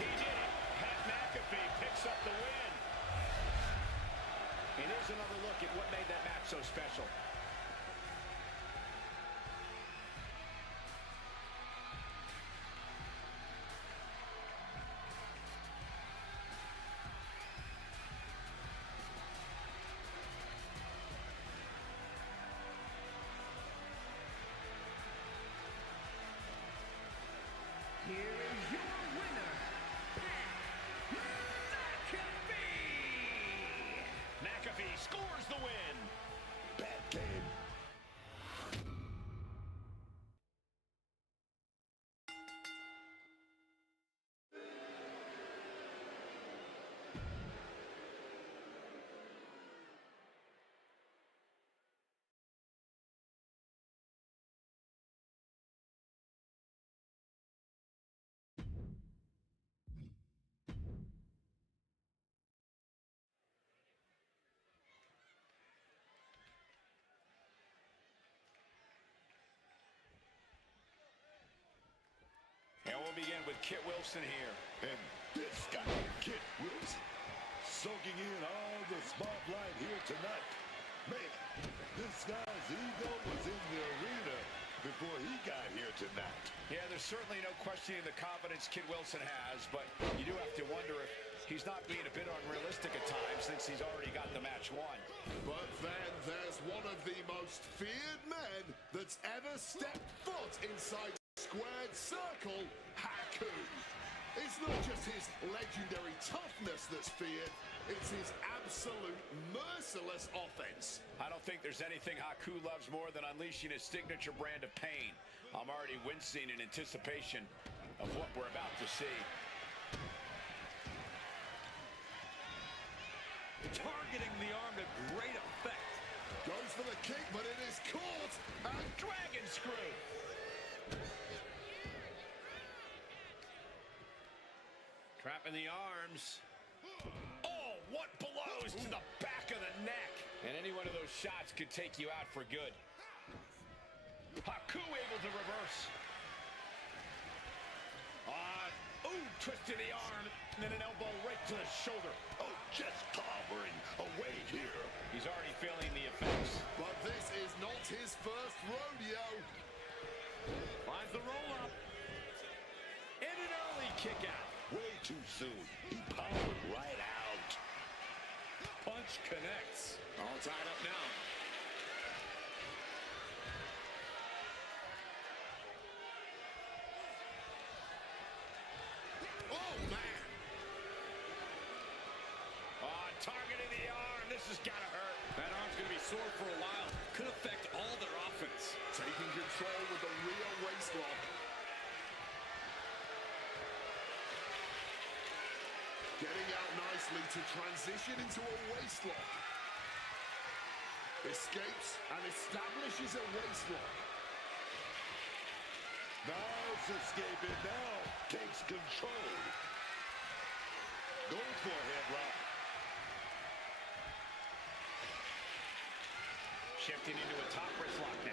He did it. Pat McAfee picks up the win. And here's another look at what made that match so special. Here is your winner, Pat McAfee. McAfee scores the win. Bad game. And we'll begin with Kit Wilson here. And this guy, Kit Wilson, soaking in all the spotlight here tonight. Man, this guy's ego was in the arena before he got here tonight. Yeah, there's certainly no questioning the confidence Kit Wilson has, but you do have to wonder if he's not being a bit unrealistic at times since he's already got the match won. But then there's one of the most feared men that's ever stepped foot inside squared circle, Haku. It's not just his legendary toughness that's feared, it's his absolute merciless offense. I don't think there's anything Haku loves more than unleashing his signature brand of pain. I'm already wincing in anticipation of what we're about to see. Targeting the arm to great effect. Goes for the kick, but it is caught. And Dragon screw. Trapping the arms. Oh, what blows to the back of the neck. And any one of those shots could take you out for good. Haku able to reverse. Twisting the arm, and then an elbow right to the shoulder. Oh, just clobbering away here. He's already feeling the effects. But this is not his first rodeo. Finds the roll-up. And an early kick out. Way too soon. He powered right out. Punch connects. All tied up now. Oh, man. Targeting the arm. This has got to hurt. That arm's going to be sore for a while. Could affect all their offense. Taking control with the real waist lock. Getting out nicely to transition into a waist lock. Escapes and establishes a waist lock. Nice escaping now. Takes control. Goes for a headlock. Shifting into a top wrist lock now.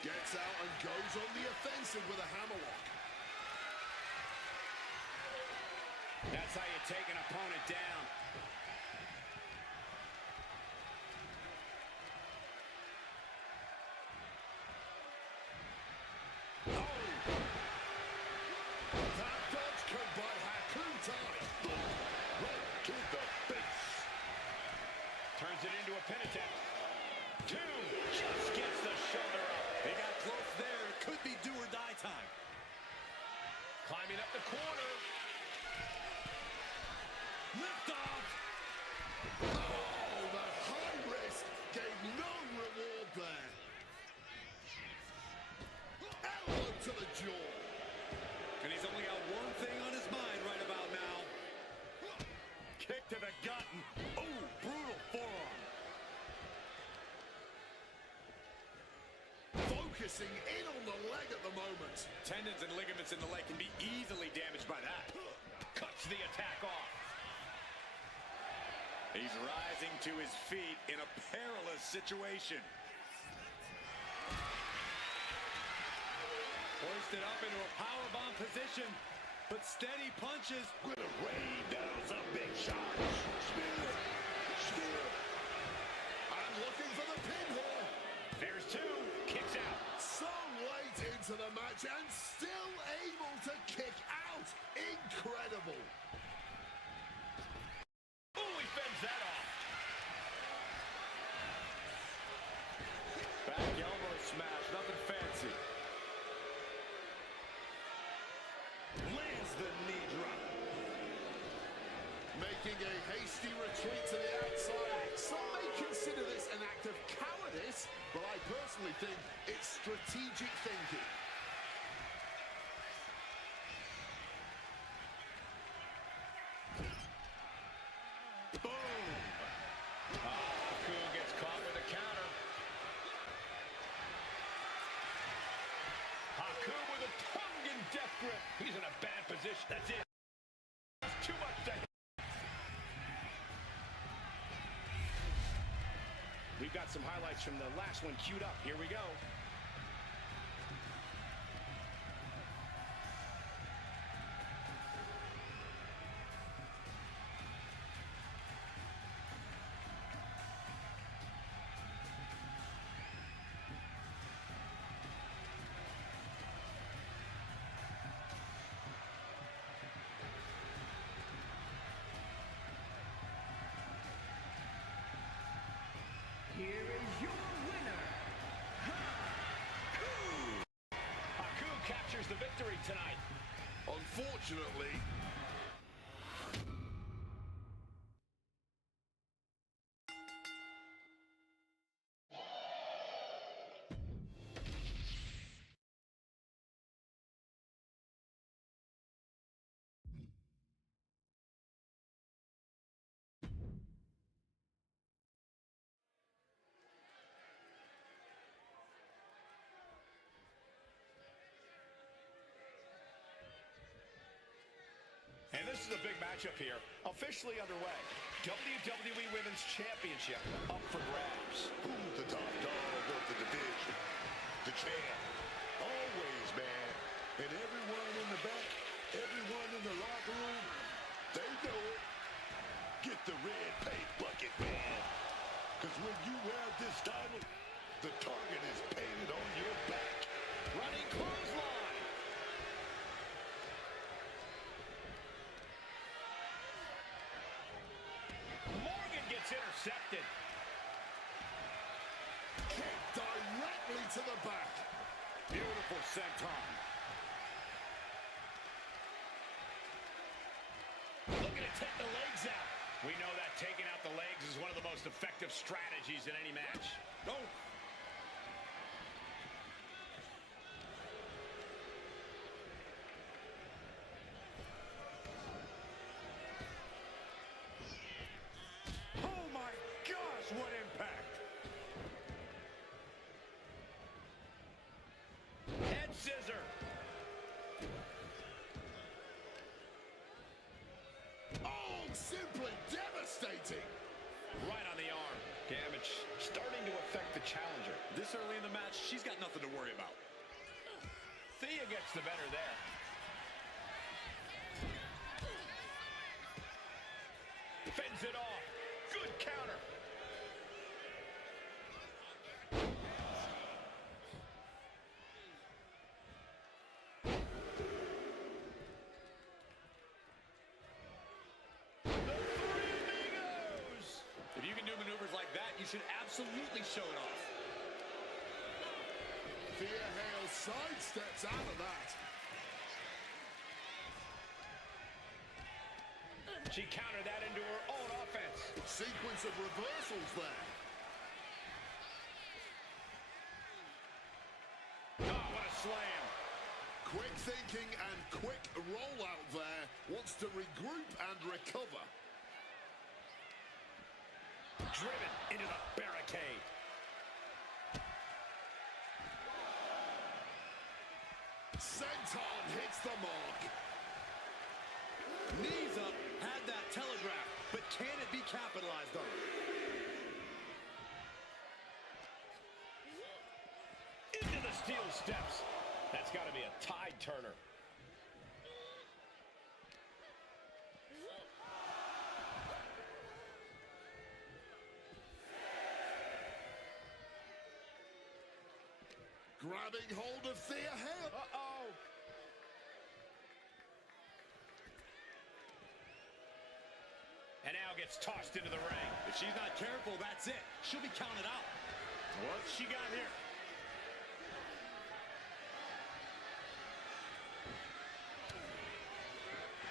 Gets out and goes on the offensive with a hammerlock. That's how you take an opponent down. That dodge come by Haku time. Right to the face. Turns it into a pin attempt. 2. Just gets the shoulder up. They got close there. It could be do or die time. Climbing up the corner. Lift off. Oh, the high risk gave focusing in on the leg at the moment. Tendons and ligaments in the leg can be easily damaged by that. Cuts the attack off. He's rising to his feet in a perilous situation. Hoisted up into a powerbomb position, but steady punches. Gonna rain down some big shots. Spear, spear. And looking for the pin here. There's two. Kicks out. So late into the match and still able to kick out. Incredible. Oh, he fends that off. Back elbow smash, nothing fancy. Lands the knee drop. Making a hasty retreat to the outside. Some may consider this an act of cowardice, but I personally think it's strategic thinking. Boom. Haku gets caught with a counter. Haku with a tongue and death grip. He's in a bad position. That's it. That's too much to hit. We've got some highlights from the last one queued up. Here we go. Here is your winner, Haku captures the victory tonight. Unfortunately, And this is a big matchup here, officially underway. WWE Women's Championship up for grabs. Who's the top dog of the division? The champ. Always, man. And everyone in the back, everyone in the locker room, they know it. Get the red paint bucket, man. Because when you wear this title, the target is painted on your back. Running clothesline. Morgan gets intercepted. kick directly to the back. Beautiful senton. Looking to take the legs out. We know that taking out the legs is one of the most effective strategies in any match. No. Oh my gosh, what impact! Head scissor. Oh, simply devastating. Right on the arm. Damage starting to affect the challenger. This early in the match, she's got nothing to worry about. Thea gets the better there. Fends it off. Good counter. The Three Amigos. If you can do maneuvers like that, you should absolutely show it off. Thea Hale sidesteps out of that. She countered that into her own offense. Sequence of reversals there. Oh, what a slam. Quick thinking and quick rollout there. Wants to regroup and recover. Driven into the barricade. Senton hits the mark. Knees up, had that telegraph, but can it be capitalized on? Into the steel steps. That's got to be a tide turner. Grabbing hold of Thea Hale. Uh-oh. And now gets tossed into the ring. If she's not careful, that's it. She'll be counted out. What's she got here?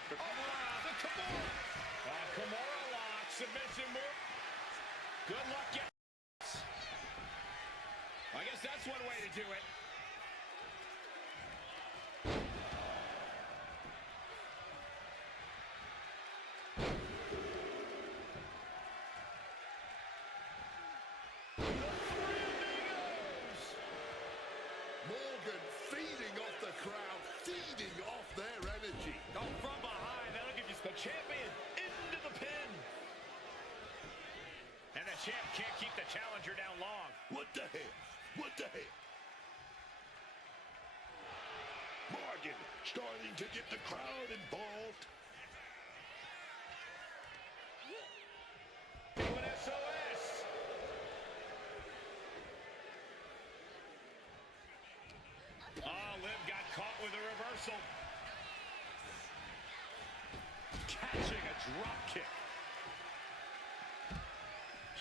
The Kimura. Kimura lock. Submission move. Good luck, yes. I guess that's one way to do it. Morgan feeding off the crowd, feeding off their energy. Oh, from behind. That'll give you the champion into the pin. And the champ can't keep the challenger down long. What the hell? What the hell? Morgan starting to get the crowd involved. Doing SOS. Oh, Liv got caught with a reversal. Catching a drop kick.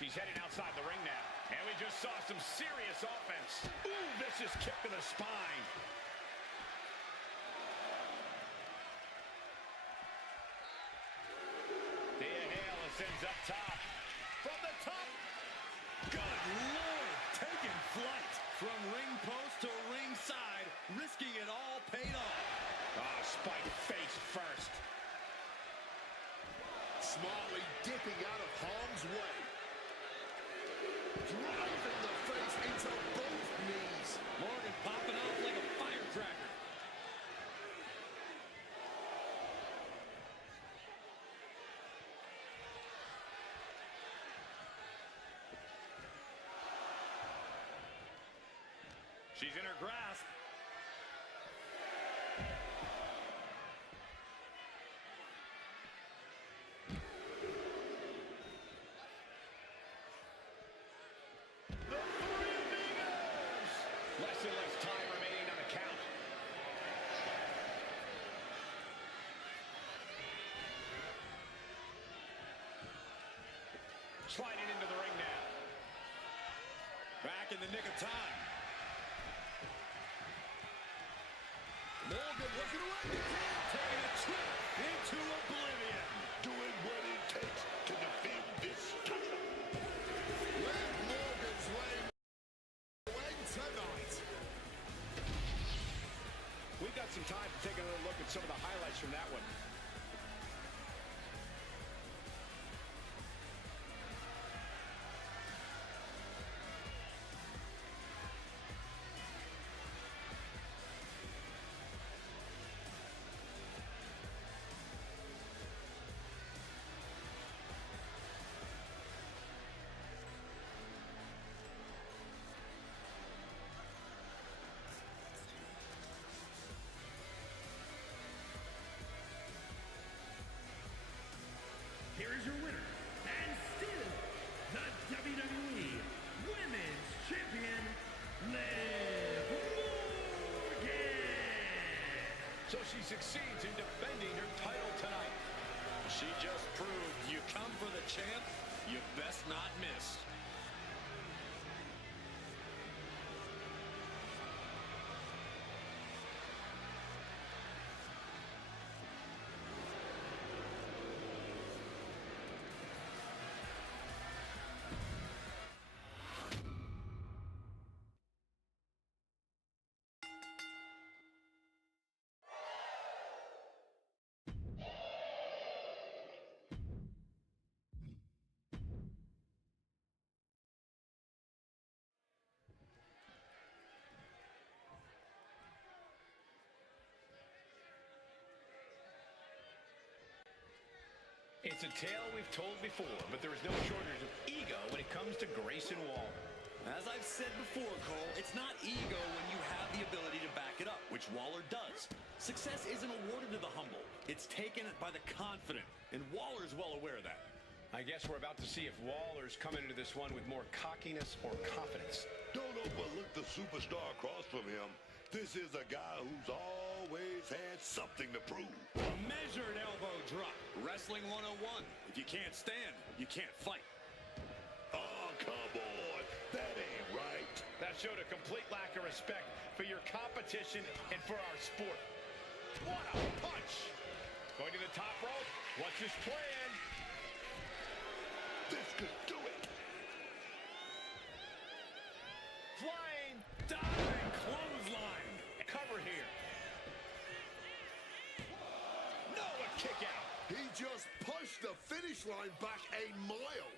She's heading outside the ring now. And we just saw some serious offense. Ooh, vicious kick to the spine. Thea Hale ascends up top. From the top. Good Lord, taking flight. From ring post to ringside, risking it all paid off. Oh, spike face first. Smartly dipping out of harm's way. Driving the face into both knees. Morgan popping off like a firecracker. She's in her grasp. Less and less time remaining on the count. Sliding into the ring now. Back in the nick of time. Morgan looking away. Taking a trip into oblivion. Doing what it takes to defend this title. Liv Morgan's laying win tonight. We've got some time to take another look at some of the highlights from that one. Here is your winner, and still the WWE Women's Champion, Liv Morgan. So she succeeds in defending her title tonight. She just proved you come for the champ, you best not miss. It's a tale we've told before, but there is no shortage of ego when it comes to Grayson Waller. As I've said before, Cole, it's not ego when you have the ability to back it up, which Waller does. Success isn't awarded to the humble. It's taken by the confident, and Waller's well aware of that. I guess we're about to see if Waller's coming into this one with more cockiness or confidence. Don't overlook the superstar across from him. This is a guy who's always had something to prove. A measured elbow drop. Wrestling 101. If you can't stand, you can't fight. Oh, come on. That ain't right. That showed a complete lack of respect for your competition and for our sport. What a punch! Going to the top rope. What's his plan? This could do it. Flying. Diving clothesline. Cover here. No, a kick out. He just pushed the finish line back a mile.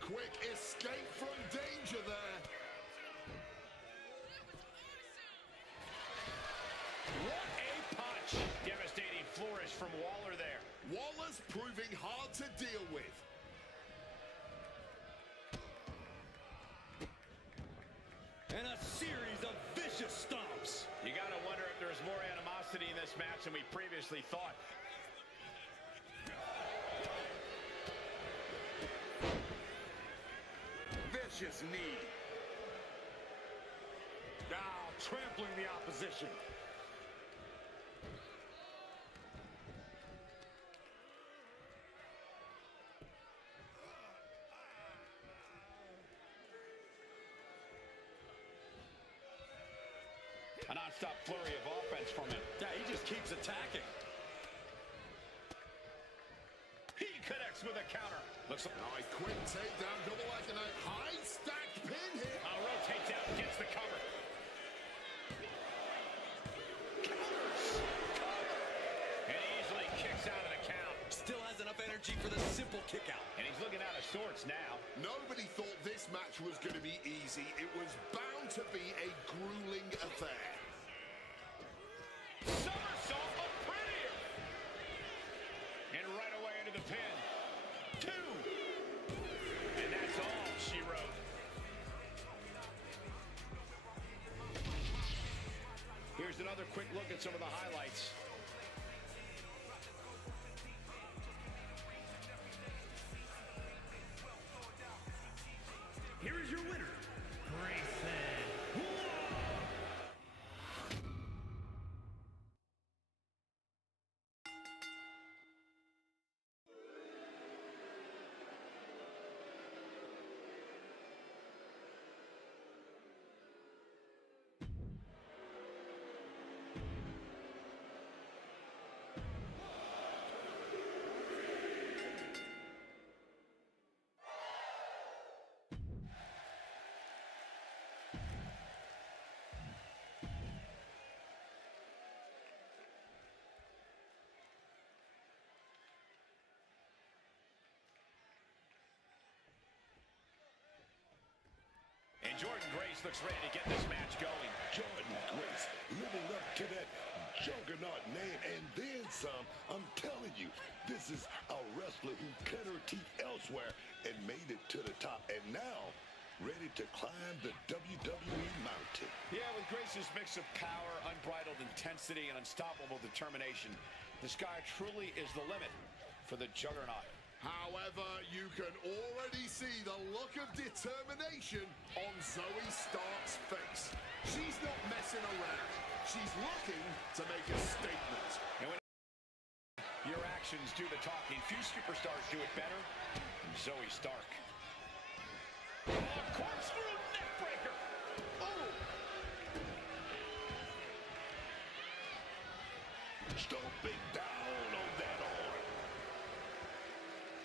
Quick escape from danger there. What a punch. Devastating flourish from Waller there. Waller's proving hard to deal with. And a series of vicious stomps. You got to wonder if there's more animosity in this match than we previously thought. Vicious knee. Now trampling the opposition. A non-stop flurry of offense from him. Yeah, he just keeps attacking. He connects with a counter. Looks like A quick takedown, double leg and a high stacked pin here. rotates out and gets the cover. Counters. Cover. And easily kicks out of the count. Still has enough energy for the simple kick out. And he's looking out of sorts now. Nobody thought this match was going to be easy. It was bound to be a grueling affair. Somersault, but prettier. And right away into the pin. 2. And that's all she wrote. Here's another quick look at some of the highlights. Here is your winner, Grayson Waller. And Jordan Grace looks ready to get this match going. Jordan Grace living up to that juggernaut name and then some. I'm telling you, this is a wrestler who cut her teeth elsewhere and made it to the top. And now, ready to climb the WWE mountain. Yeah, with Grace's mix of power, unbridled intensity, and unstoppable determination, the sky truly is the limit for the juggernaut. However, you can already see the look of determination on Zoe Stark's face. She's not messing around. She's looking to make a statement. And when your actions do the talking, few superstars do it better than Zoe Stark. Oh, corkscrew neckbreaker. Oh! Stomping down on that arm.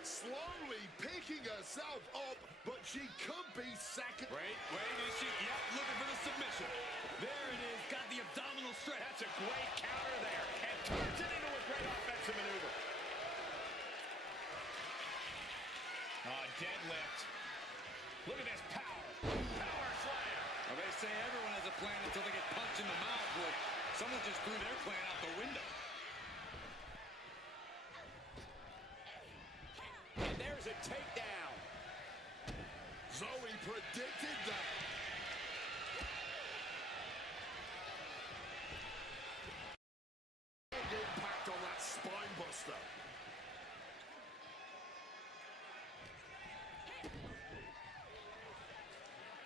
Slowly picking herself up, but she could be second. Wait, is she? Yep, looking for the submission. There it is, got the abdominal stretch. That's a great counter there, and turns it into a great offensive maneuver. Deadlift. Look at this power. Power slam. Well, they say everyone has a plan until they get punched in the mouth. Well, someone just threw their plan out the window. There's a takedown. Zoe predicted that. Big impact on that spine buster.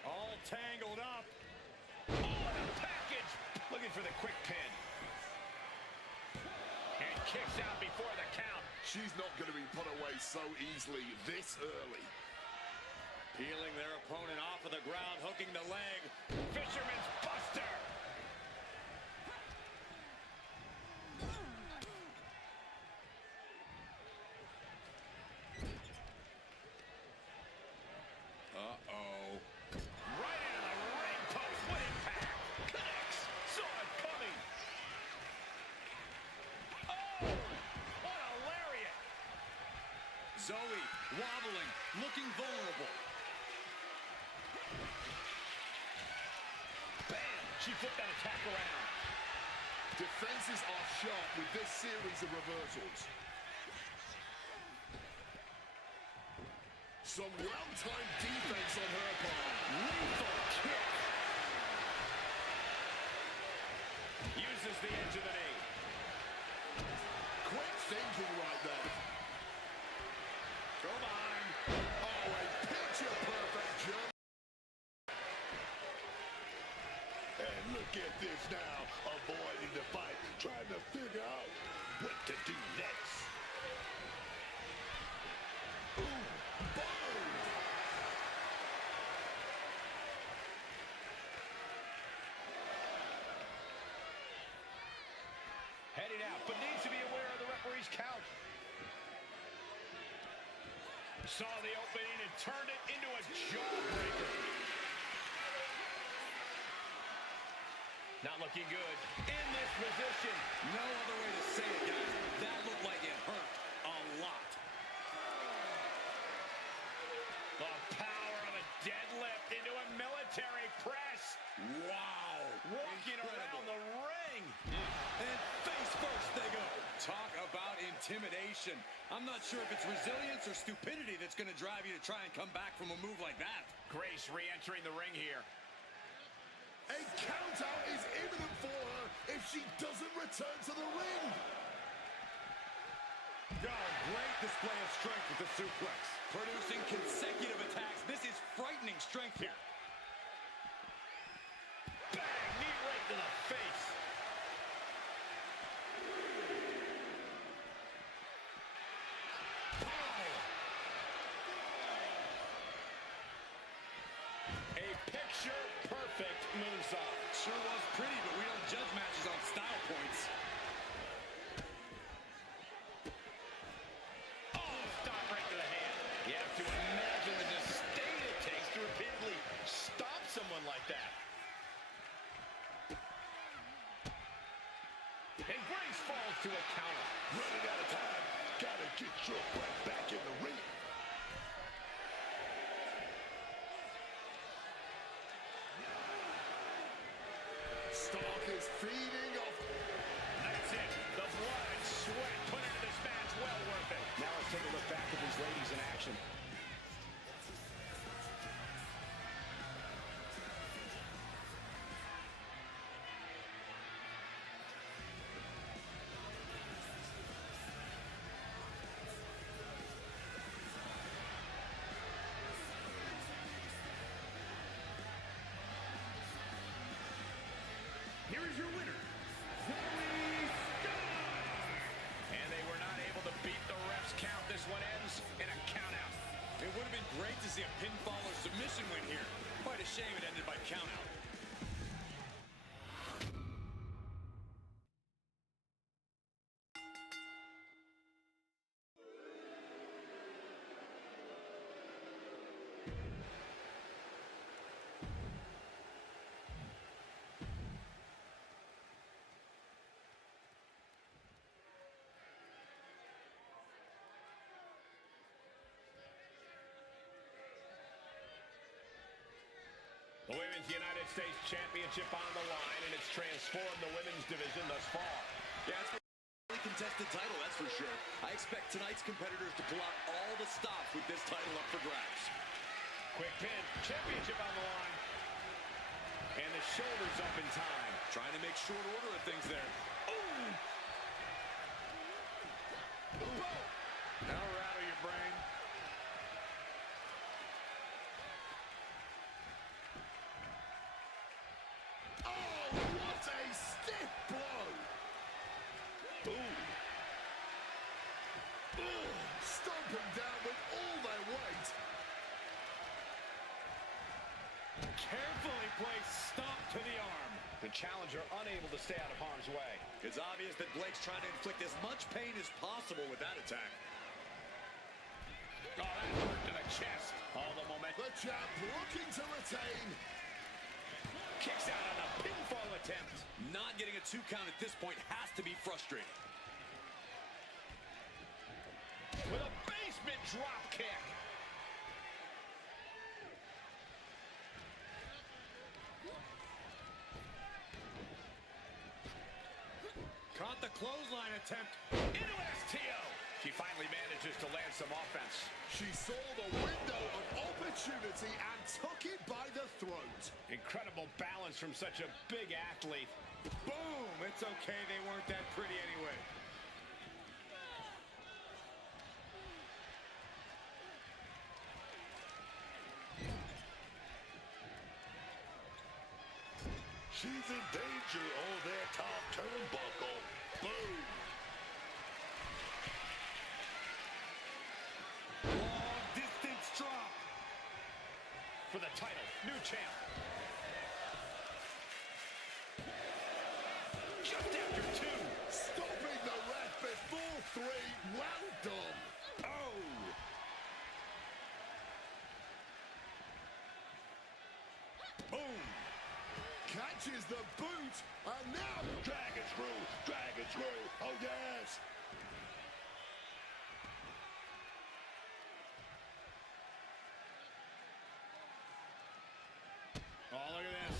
All tangled up. Oh, the package. Looking for the quick pin. And kicks out before the count. She's not going to be put away so easily this early. Peeling their opponent off of the ground, hooking the leg. Fisherman's Buster. Uh-oh. Right into the ring post. What impact. Connects. Saw it coming. Oh, what a lariat. Zoe wobbling, looking vulnerable. Bam! She flipped that attack around. Defenses are sharp with this series of reversals. Some well-timed defense on her part. Lethal kick. Uses the edge of the knee. Quick thinking right there. Go behind. Oh, a picture-perfect jump. And look at this now, avoiding the fight, trying to figure out what to do next. Ooh, boom! Heading out, but needs to be aware of the referee's count. Saw the opening and turned it into a jawbreaker. Not looking good in this position. No other way to say it, guys. That looked like it hurt a lot. The power of a deadlift into a military press. Wow. Walking around the ring. And face first they go. Talk about intimidation. I'm not sure if it's resilience or stupidity that's going to drive you to try and come back from a move like that. Grace re-entering the ring here. A countout is imminent for her if she doesn't return to the ring. Oh, great display of strength with the suplex. Producing consecutive attacks. This is frightening strength here. Bang! Knee right to the face. A picture-perfect moonsault. Sure was pretty, but we don't judge matches on style points. Oh, stop right to the hand. You have to imagine the disdain it takes to repeatedly stop someone like that. And Grace falls to a counter. Running out of time. Gotta get your butt back in the ring. Stark is feeding off. That's it. The blood and sweat put into this match. Well worth it. Now let's take a look back at these ladies in action. Here is your winner, Zoe Stark. And they were not able to beat the ref's count. This one ends in a countout. It would have been great to see a pinfall or submission win here. Quite a shame it ended by countout. The Women's United States Championship on the line, and it's transformed the women's division thus far. Yeah, it's really contested title, that's for sure. I expect tonight's competitors to pull out all the stops with this title up for grabs. Quick pin. Championship on the line. And the shoulders up in time. Trying to make short order of things there. Ooh! That'll rattle your brain. Oh, what a stiff blow! Ooh. Ooh, stomping down with all their weight. Carefully placed stomp to the arm. The challenger unable to stay out of harm's way. It's obvious that Blake's trying to inflict as much pain as possible with that attack. Oh, that hurt to the chest. All the momentum. The champ looking to retain. Kicks out on a pinfall attempt. Not getting a 2 count at this point has to be frustrating. With a basement drop kick. Caught the clothesline attempt. Into STO. She finally manages to land some offense. She saw the window of opportunity and took it by the throat. Incredible balance from such a big athlete. Boom! It's okay, they weren't that pretty anyway. She's in danger on that top turnbuckle. Boom. Long distance drop. For the title, new champ. Just after 2. Stopping the ref before 3. Well done. Oh! Boom! Catches the boot, and now Dragon screw, dragon screw. Oh, yes. Oh, look at this.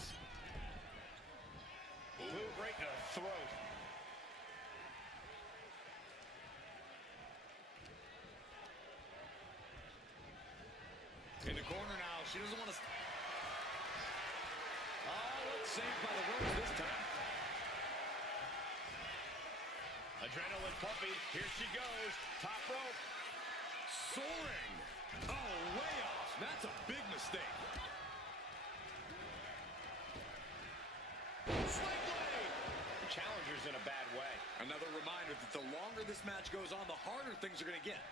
Boot right to the throat. In the corner now. She doesn't want to... Oh, let's saved by the ropes this time. Adrenaline pumping. Here she goes. Top rope. Soaring. Oh, way off. That's a big mistake. Sling blade. The challenger's in a bad way. Another reminder that the longer this match goes on, the harder things are going to get.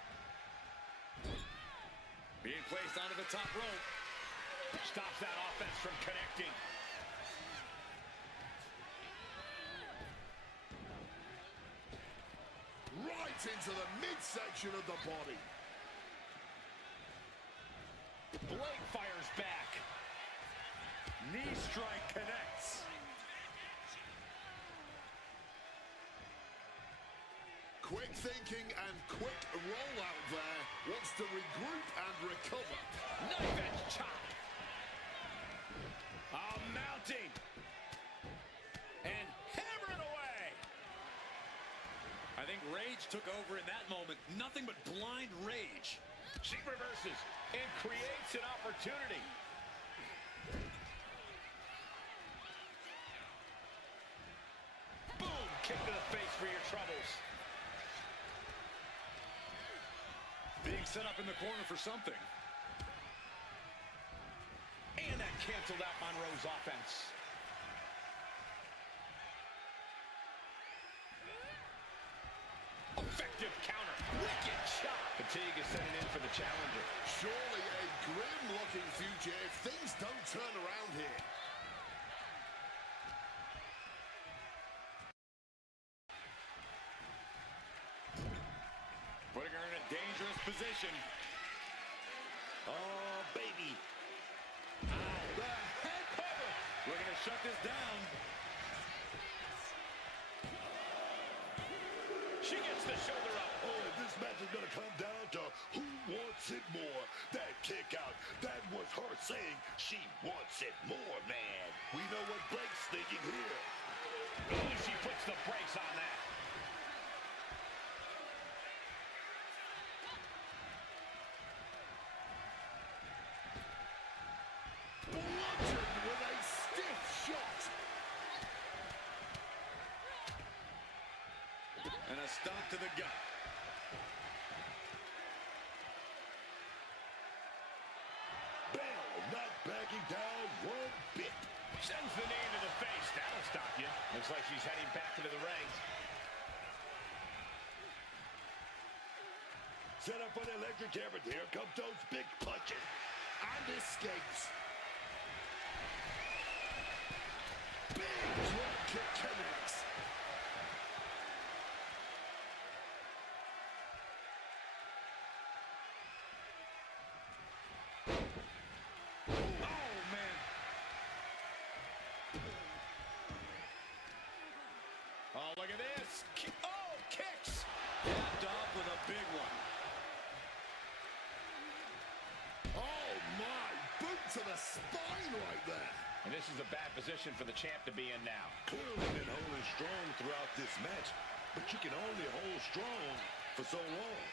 Being placed onto the top rope. Stops that offense from connecting. right into the midsection of the body. Blake fires back. Knee strike connects. Quick thinking and quick rollout there. Wants to regroup and recover. Knife edge chop. Mounting. And hammering away. I think rage took over in that moment. Nothing but blind rage. She reverses and creates an opportunity. Boom! Kick to the face for your troubles. Being set up in the corner for something. And that canceled out Monroe's offense. Effective counter. Wicked shot. Fatigue is setting in for the challenger. Surely a grim-looking future if things don't turn around here. Putting her in a dangerous position. Oh, baby. The head cover. Looking to shut this down. She gets the shoulder up. Oh, this match is going to come down to who wants it more. That kick out, that was her saying she wants it more, man. We know what Blake's thinking here. Oh, she puts the brakes on that. a stomp to the gut. Bell not backing down one bit. Sends the knee to the face. That'll stop you. Looks like she's heading back into the ring. Set up for the electric hammer. Here come those big punches. And escapes. Big drop kick connects. Oh, man. Oh, look at this. Oh, kicks. Capped off with a big one. Oh my, boot to the spine right there. And this is a bad position for the champ to be in now. Clearly been holding strong throughout this match, but you can only hold strong for so long.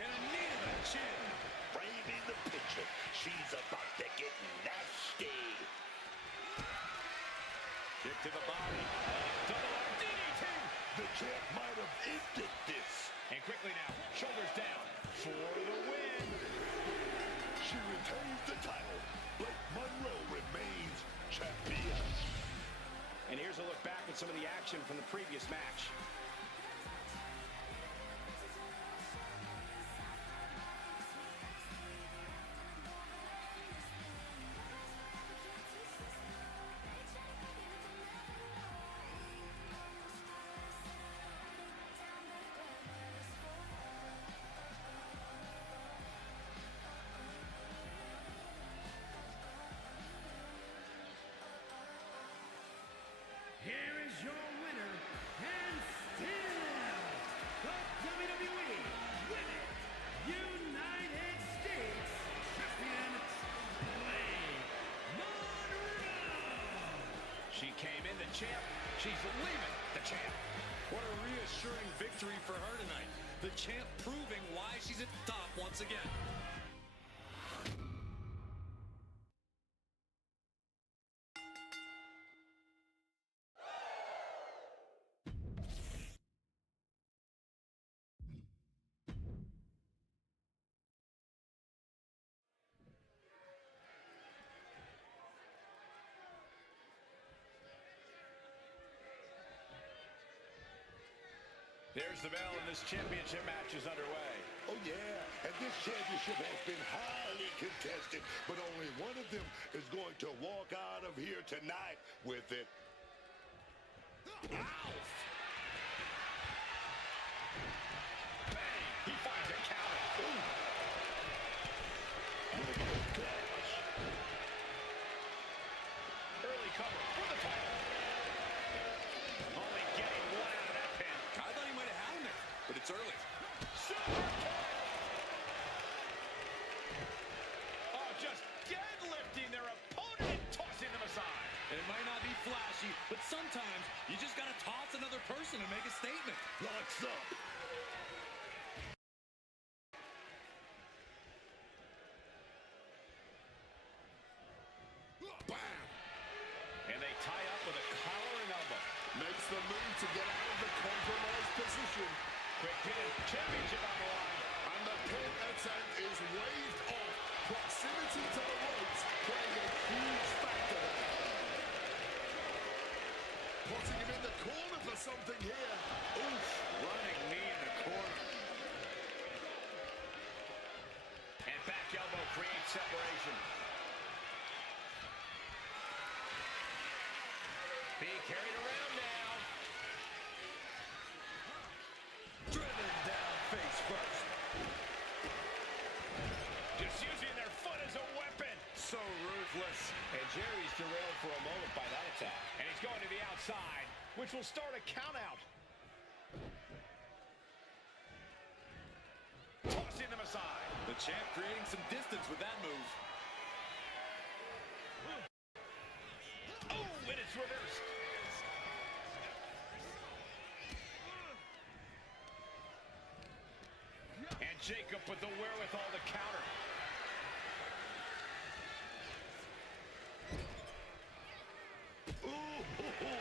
And a knee to the chin. Framing the picture. She's about to get nasty. Kick to the body. Double arm DDT. The champ might have ended this. And quickly now, shoulders down for the win. She retains the title. Blake Monroe remains champion. And here's a look back at some of the action from the previous match. Here is your winner, and still the WWE Women's United States Champion, Blake Monroe. She came in the champ. She's leaving the champ. What a reassuring victory for her tonight. The champ proving why she's at the top once again. There's the bell, and this championship match is underway. Oh, yeah, and this championship has been highly contested, but only one of them is going to walk out of here tonight with it. Ow! Bang! He finds a counter. Ooh. Gosh. Early cover for the title. Only getting one out of that pin. I thought he might have had him there, but it's early. Super kick! Oh, just deadlifting their opponent and tossing them aside. It might not be flashy, but sometimes you just got to toss another person to make a statement. Locks up. Bam! And they tie up with a collar and elbow. Makes the move to get out of the compromised position. Quick pin, championship on the line. And the pin attempt is waved off. Proximity to the ropes playing a huge factor there. Putting him in the corner for something here. Oof, running knee in the corner. And back elbow creates separation. Being carried around now. Driven down face first. Just using their foot as a weapon. So ruthless. And Jerry's derailed for a moment by that attack. And he's going to the outside, which will start a count out. Tossing them aside. The champ creating some distance with that move. Oh, and it's reversed. And Jacob with the wherewithal to counter. Ooh, hoo, hoo.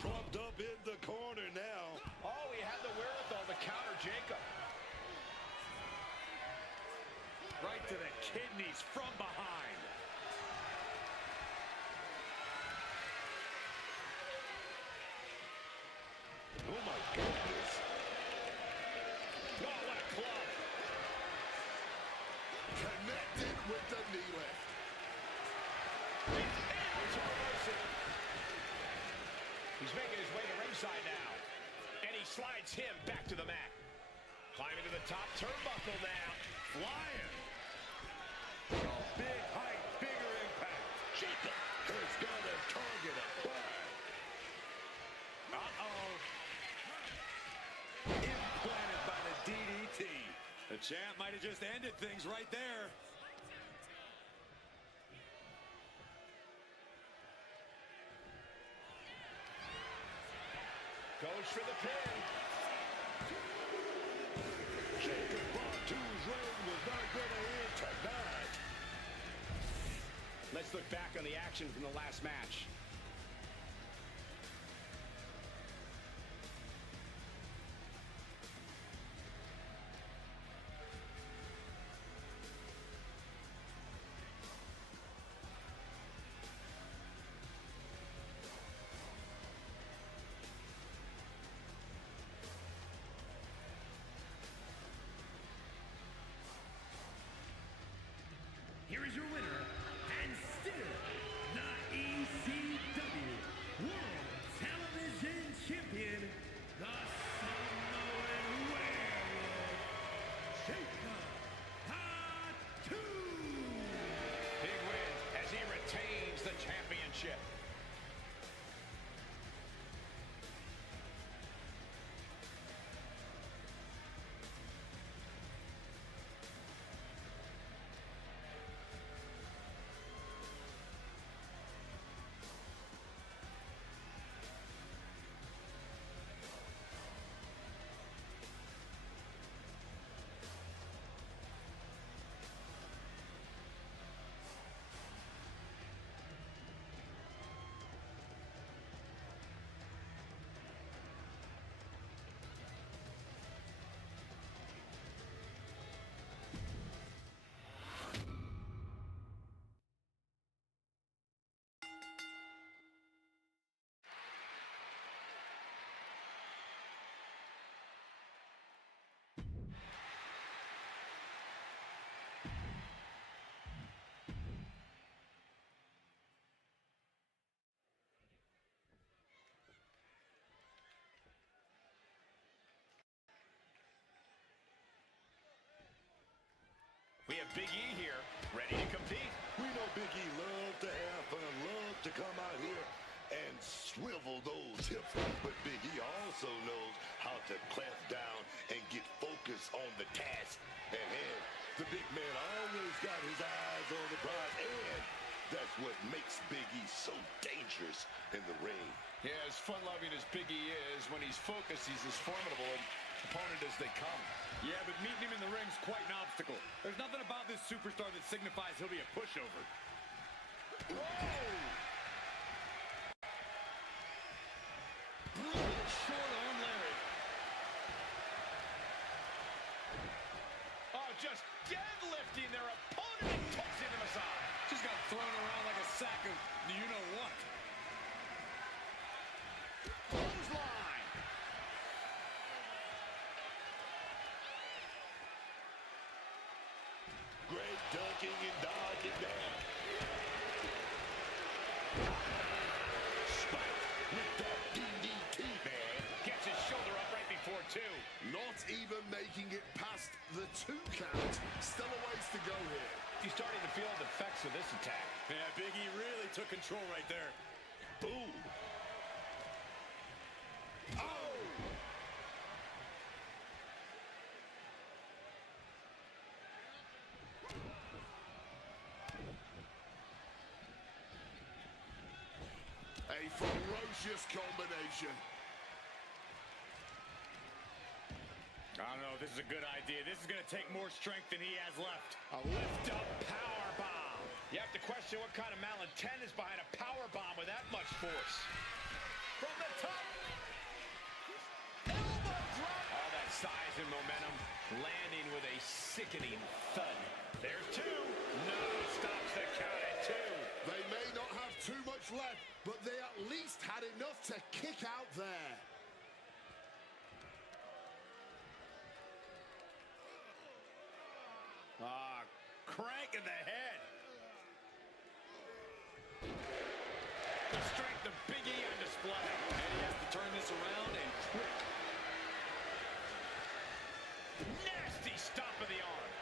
Propped up in the corner now. Oh, he had the wherewithal to counter Jacob. Right to the kidneys from behind. Oh my goodness. Oh, what a club. Connected with the knee lift. He's making his way to ringside now. And he slides him back to the mat. Climbing to the top turnbuckle now. Flying. Big height, bigger impact. Jacob has got a target acquired. Uh-oh. Implanted by the DDT. The champ might have just ended things right there. Goes for the pin. Jacob Bartu's reign was not going to end tonight. Let's look back on the action from the last match. Here is your winner, and still the ECW World Television Champion, the Samoan Werewolf, Jacob Fatu. Big win as he retains the championship. We have Big E here, ready to compete. We know Big E loves to have fun, loves to come out here and swivel those hips. But Big E also knows how to clamp down and get focused on the task at hand. The big man always got his eyes on the prize, and that's what makes Big E so dangerous in the ring. Yeah, as fun-loving as Big E is, when he's focused, he's as formidable an opponent as they come. Yeah, but meeting him in the ring's quite an obstacle. There's nothing about this superstar that signifies he'll be a pushover. Whoa! Brutal short arm lariat. Oh, just deadlifting their opponent and tossing him aside. Just got thrown around like a sack of you-know-what. Clothesline. Great ducking and dodging down. Spike with that DDT, man. Gets his shoulder up right before two. Not even making it past the 2 count. Still a ways to go here. He's starting to feel the effects of this attack. Yeah, Big E really took control right there. Boom. Oh! A ferocious combination. I don't know if this is a good idea. This is going to take more strength than he has left. A lift-up power bomb. You have to question what kind of malintent is behind a power bomb with that much force. from the top. Elbow drop. All that size and momentum landing with a sickening thud. There's two. No, stops the count at two. They may not have too much left, but they at least had enough to kick out there. Crank in the head. The strength of Big E on display. And he has to turn this around and quick. Nasty stop of the arm.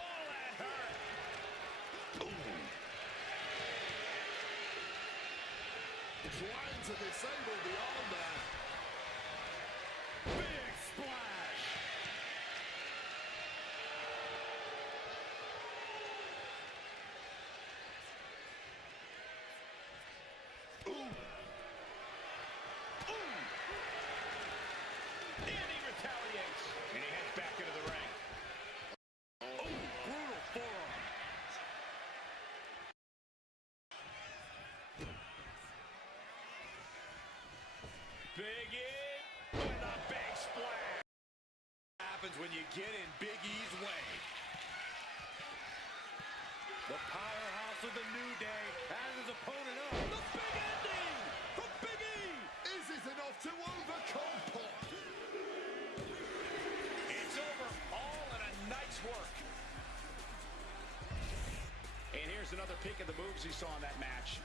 Oh, that hurt. Trying to disable the arm there. Big splash. And he retaliates. And he heads back into the ring. Oh, brutal forearm. Big E with a big splash. Happens when you get in Big E's way. The powerhouse of the New Day has his opponent up. The big ending from Big E. Is it enough to overcome Pop? It's over, all in a night's work. And here's another peek at the moves he saw in that match.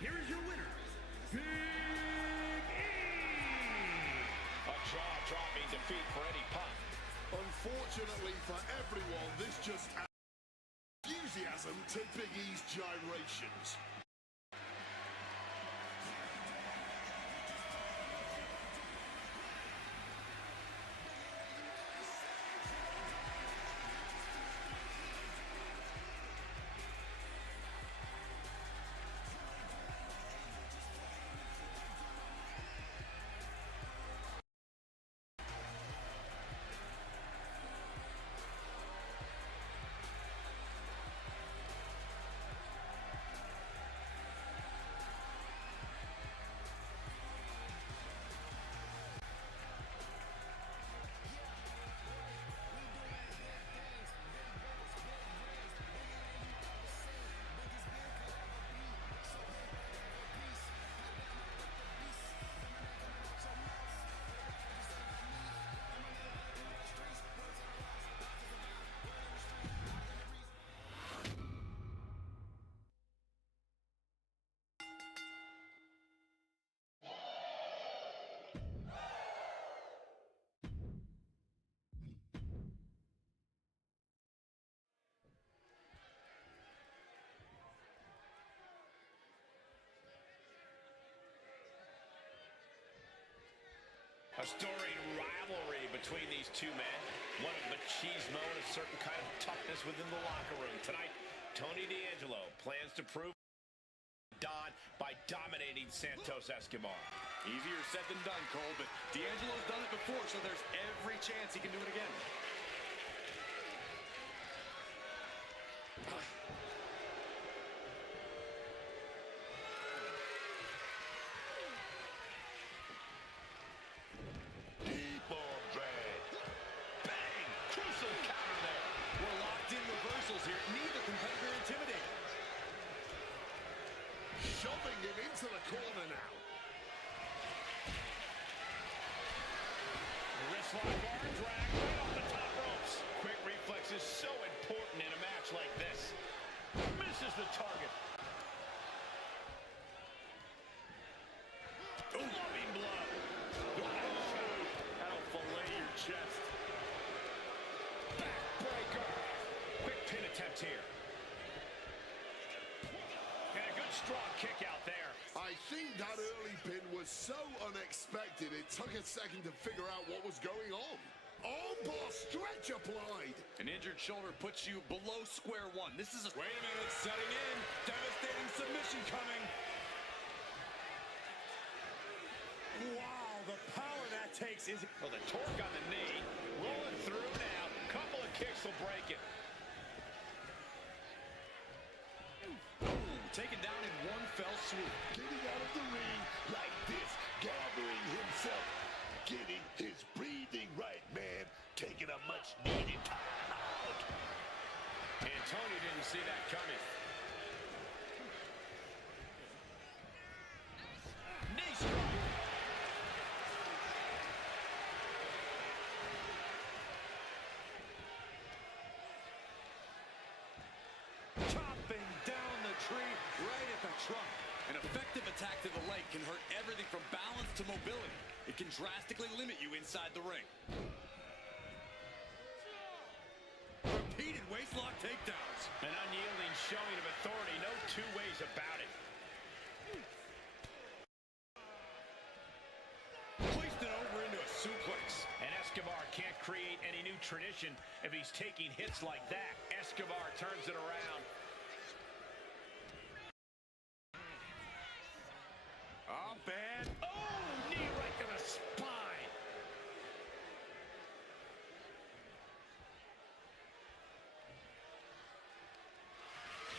Here is your winner, Big E. A jaw-dropping defeat for Eddie Pop. Unfortunately for everyone, this just adds enthusiasm to Big E's gyrations. A storied rivalry between these two men. One of machismo and a certain kind of toughness within the locker room. Tonight, Tony D'Angelo plans to prove Don by dominating Santos Escobar. Easier said than done, Cole, but D'Angelo's done it before, so there's every chance he can do it again. Shoving him into the corner now. Wrist lock arm drag right off the top ropes. Quick reflex is so important in a match like this. Misses the target. Loving blow. What a shot. attempt here. And a good strong kick out there. I think that early pin was so unexpected, it took a second to figure out what was going on. Armbar stretch applied. An injured shoulder puts you below square one. This is a... Wait a minute, it's setting in. Devastating submission coming. Wow, the power that takes is... Well, the torque on the knee. Rolling through now. Couple of kicks will break it. Taken down in one fell swoop. Getting out of the ring like this, gathering himself, getting his breathing right, man. Taking a much-needed time out. And Tony didn't see that coming. Knee strike. Chopping down the tree right at the trunk. An effective attack to the leg can hurt everything from balance to mobility. It can drastically limit you inside the ring. Repeated waistlock takedowns. An unyielding showing of authority. No two ways about it. Placed it over into a suplex. And Escobar can't create any new tradition if he's taking hits like that. Escobar turns it around. Oh, bad. Oh, knee right to the spine.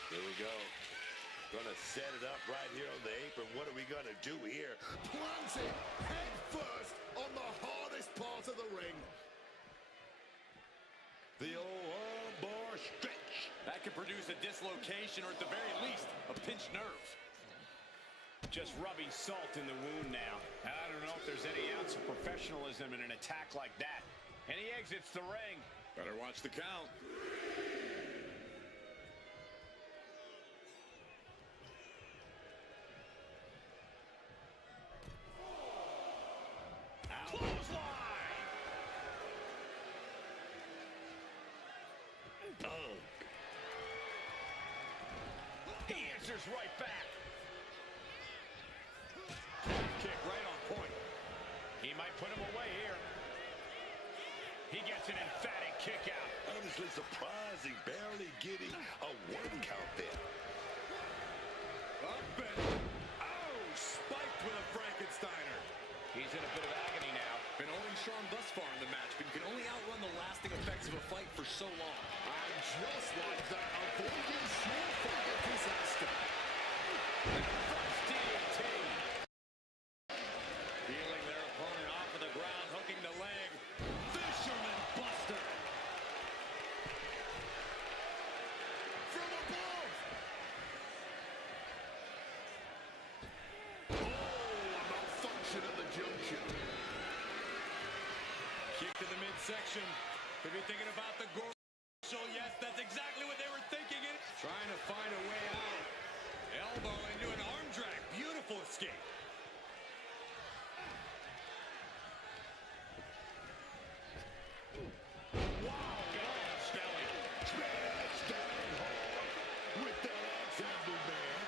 Here we go. Gonna set it up right here on the apron. What are we gonna do here? Planted head first on the hardest part of the ring. The old armbar stretch. That could produce a dislocation or at the very least, a pinched nerve. Just rubbing salt in the wound now. I don't know if there's any ounce of professionalism in an attack like that. And he exits the ring. Better watch the count. Clothesline! Oh. He answers right back. Kick right on point. He might put him away here. He gets an emphatic kick out. Honestly surprising, barely getting a one count there. Up and... Oh, spiked with a Frankensteiner. He's in a bit of agony now. Been holding strong thus far in the match, but you can only outrun the lasting effects of a fight for so long. And just like that, avoiding surefire disaster. First DDT. Feeling their opponent off of the ground, hooking the leg. Fisherman Buster. From above. Oh, a malfunction at the junction. Kick to the midsection. Could be thinking about the goal. So yes, that's exactly what they were thinking. Trying to find a way out. Elbow into an arm drag. Beautiful escape. Wow, gosh, belly. Smash down hard with that axe handle, man.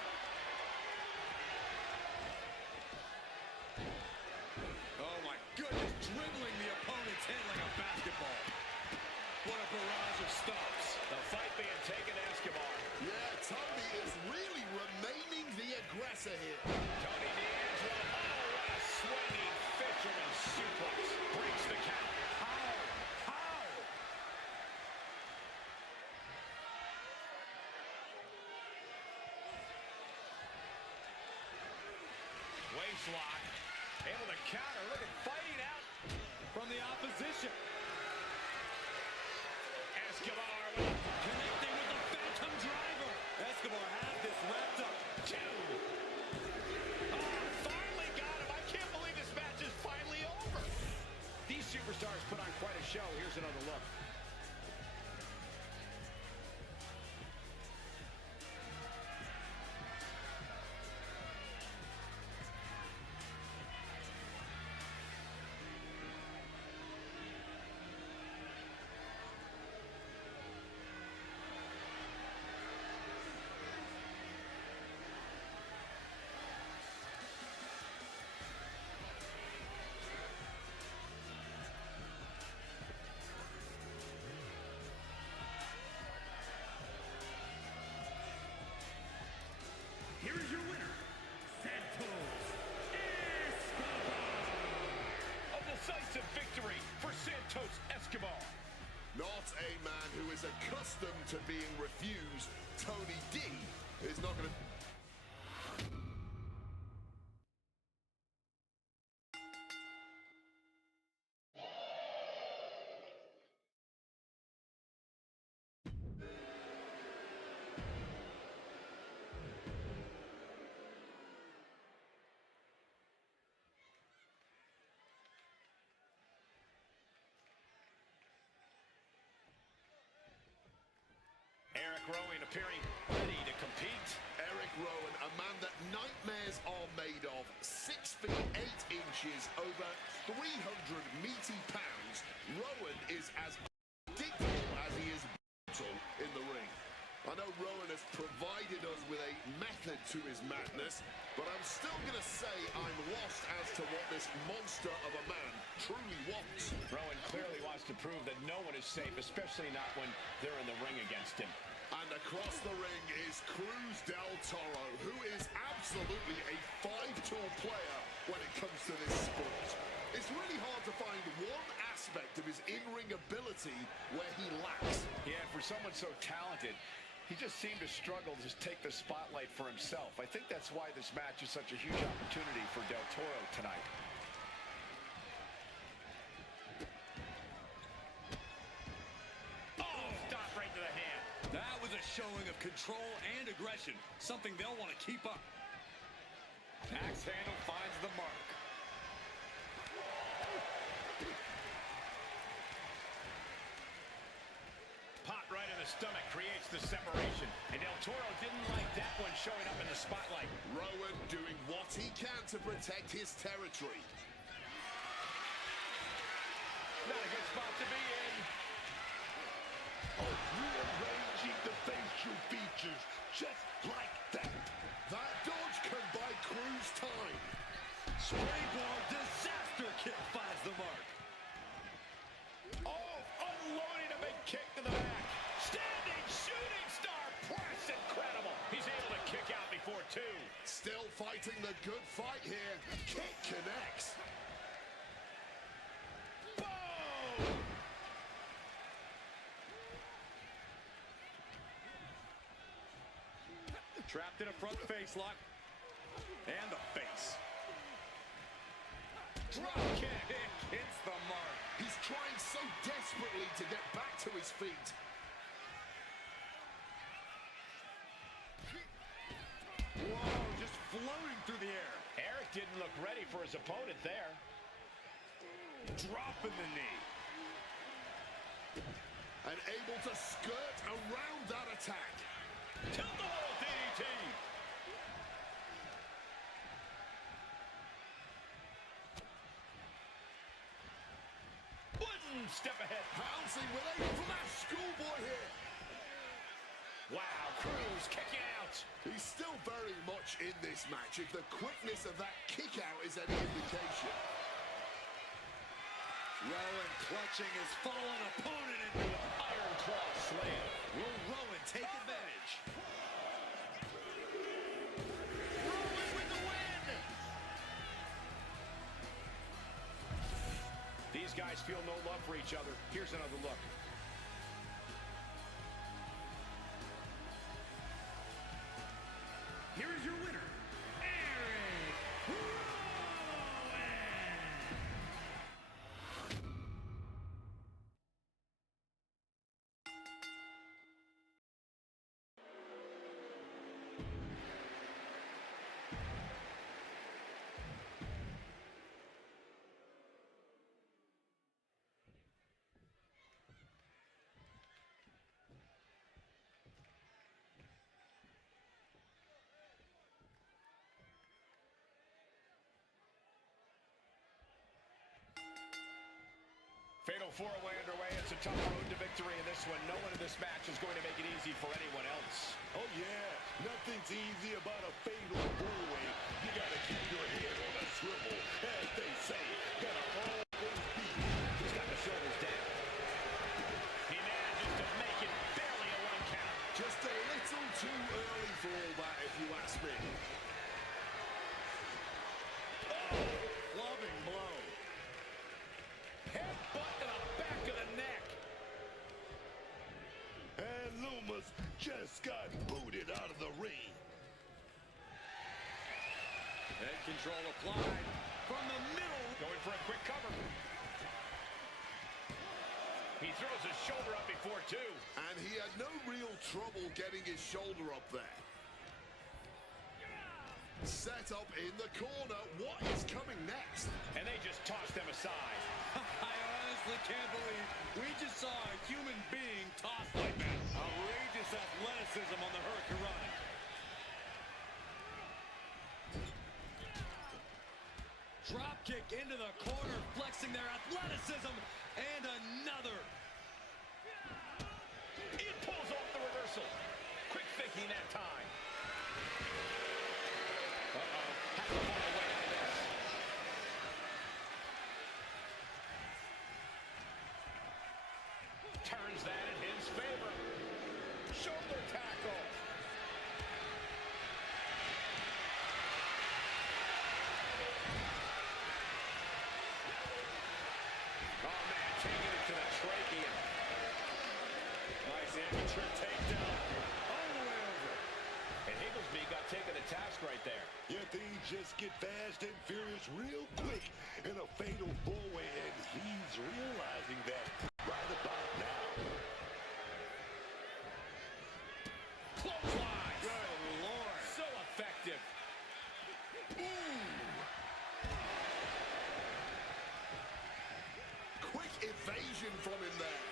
Oh my goodness, dribbling the opponent's head like a basketball. What a barrage of stomps. The fight being taken to Escobar. Yeah, Tony is really remaining the aggressor here. Tony D'Angelo. Oh, what a swinging fisherman suplex. Breaks the count. How? Waist lock. Able to counter. Look at fighting out From the opposition. Escobar. Connecting with the Phantom Driver. Escobar has this wrapped up. Two. Oh, finally got him. I can't believe this match is finally over. These superstars put on quite a show. Here's another look. is accustomed to being refused, Tony D is not going to... Rowan appearing ready to compete. Eric Rowan, a man that nightmares are made of. 6 feet 8 inches, over 300 meaty pounds. Rowan is as predictable as he is brutal in the ring. I know Rowan has provided us with a method to his madness, but I'm still going to say I'm lost as to what this monster of a man truly wants. Rowan clearly wants to prove that no one is safe, especially not when they're in the ring against him. And across the ring is Cruz del Toro, who is absolutely a 5-tool player when it comes to this sport. It's really hard to find one aspect of his in-ring ability where he lacks. Yeah, for someone so talented, he just seemed to struggle to take the spotlight for himself. I think that's why this match is such a huge opportunity for Del Toro tonight. Showing of control and aggression, something they'll want to keep up. Axe handle finds the mark. Pot right in the stomach creates the separation, and Del Toro didn't like that one showing up in the spotlight. Rowan doing what he can to protect his territory. Not a good spot to be in. Rearranging the facial features just like that. That dodge can buy Cruz time. Springboard disaster kick finds the mark. Oh, unloading a big kick to the back. Standing shooting star press, incredible. He's able to kick out before 2. Still fighting the good fight here. Kick connects. Boom! Trapped in a front face lock. And the face. Drop kick. Hits the mark. He's trying so desperately to get back to his feet. Whoa, just floating through the air. Eric didn't look ready for his opponent there. Dropping the knee. And able to skirt around that attack. Tilt-a-whirl DDT. One step ahead. Pouncing with a flash schoolboy here. Wow, Cruz kicking out. He's still very much in this match, if the quickness of that kick out is any indication. Rowan clutching his fallen opponent into the Iron Claw slam. Will Rowan take advantage? Rowan with the win. These guys feel no love for each other. Here's another look. Here is your winner, Eric Rowan. Fatal four-way underway. It's a tough road to victory in this one. No one in this match is going to make it easy for anyone else. Oh, yeah. Nothing's easy about a fatal four-way. You gotta keep your head on a swivel. As they say, gotta always be. He's got the shoulders down. He manages to make it barely a 1 count. Just a little too early for all that, if you ask me. Clubbing blow. Headbutt to the back of the neck. just got booted out of the ring. Head control applied from the middle. Going for a quick cover. He throws his shoulder up before two. And he had no real trouble getting his shoulder up there. Set up in the corner. What is coming next? And they just toss them aside. I honestly can't believe we just saw a human being tossed like that. Outrageous athleticism on the Hurricane. Drop kick into the corner, flexing their athleticism, and another. It pulls off the reversal. Quick thinking that time. Uh-oh. Has to find a way out of this. Turns that in his favor. Shoulder tackle. Oh, man, taking it to the trachea. Nice amateur takedown. All the way over. And Higglesby got taken to task right there. Yeah, things just get fast and furious real quick in a fatal four-way, and he's realizing that right about now. Clothesline. Good Lord. So effective. Quick evasion from him there.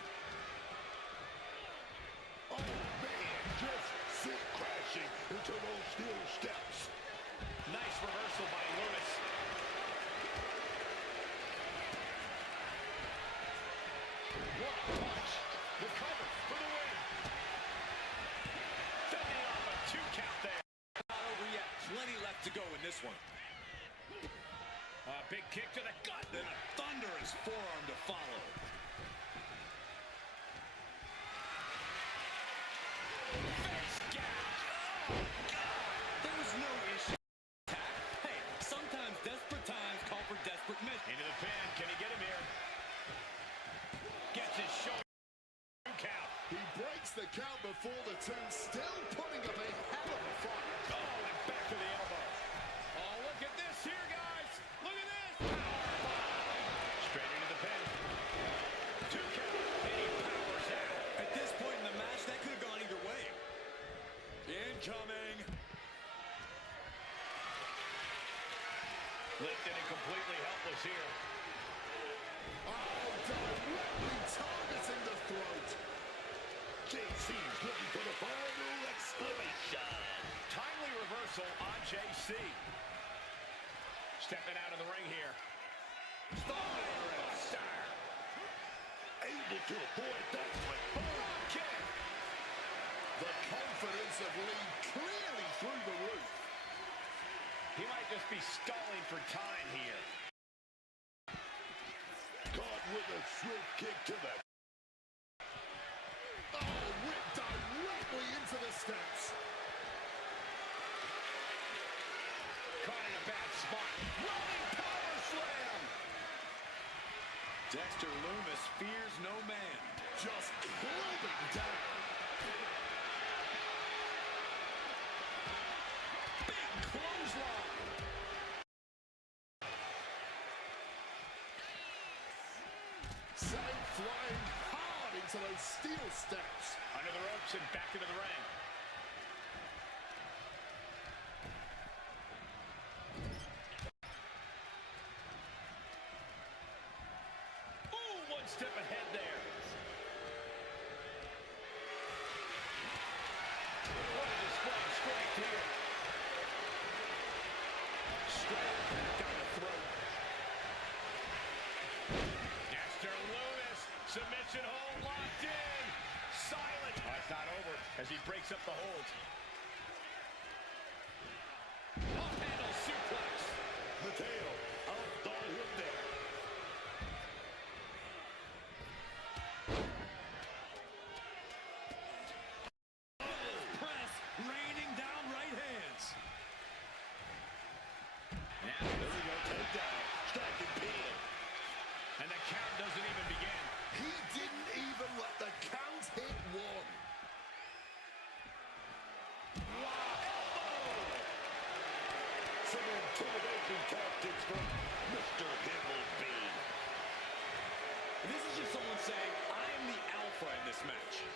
Oh, man, just sit crashing into those steel steps. Nice reversal by Lewis. What a punch. The cover for the win. Fending off a 2 count there. Not over yet. Plenty left to go in this one. A big kick to the gut. Then a thunderous forearm to follow. Face gouge. Oh, God. There was no issue. Hey, sometimes desperate times call for desperate measures. Into the pin. Can he get him here? Gets his shoulder. 2 count. He breaks the count before the 2, still putting up a hell of a fight. Oh, and back to the elbow. Oh, look at this here, guys. Look at this. Powerbomb. Straight into the pin. 2 count. And he powers out. At this point in the match, that could have gone either way. Incoming. Lifted and completely helpless here. Oh, directly targeting the throat. JC's looking for the final exclamation. Timely reversal on JC. Stepping out of the ring here. Star. Able to avoid that one. Drop kick. The confidence of Lee clearly through the roof. He might just be stalling for time here. Caught with a swift kick to the... Oh, whipped directly into the steps. Caught in a bad spot. Running power slam. Dexter Loomis fears no man. Just clubbing down. Big clothesline. Same flying hard into those steel steps. Under the ropes and back into the ring. Ooh, 1 step ahead there. What a display of strength here. Straight down the throat. Dexter Lewis, submission hold locked in. Silent. Oh, it's not over as he breaks up the hold. Off handle suplex. Mateo outthought him there. Press raining down right hands. And there we go. Takedown. Stacking pin. And the count doesn't even begin. He didn't even let the count hit 1. intimidation tactics from Mr. Himmelbean. This is just someone saying, I am the alpha in this match.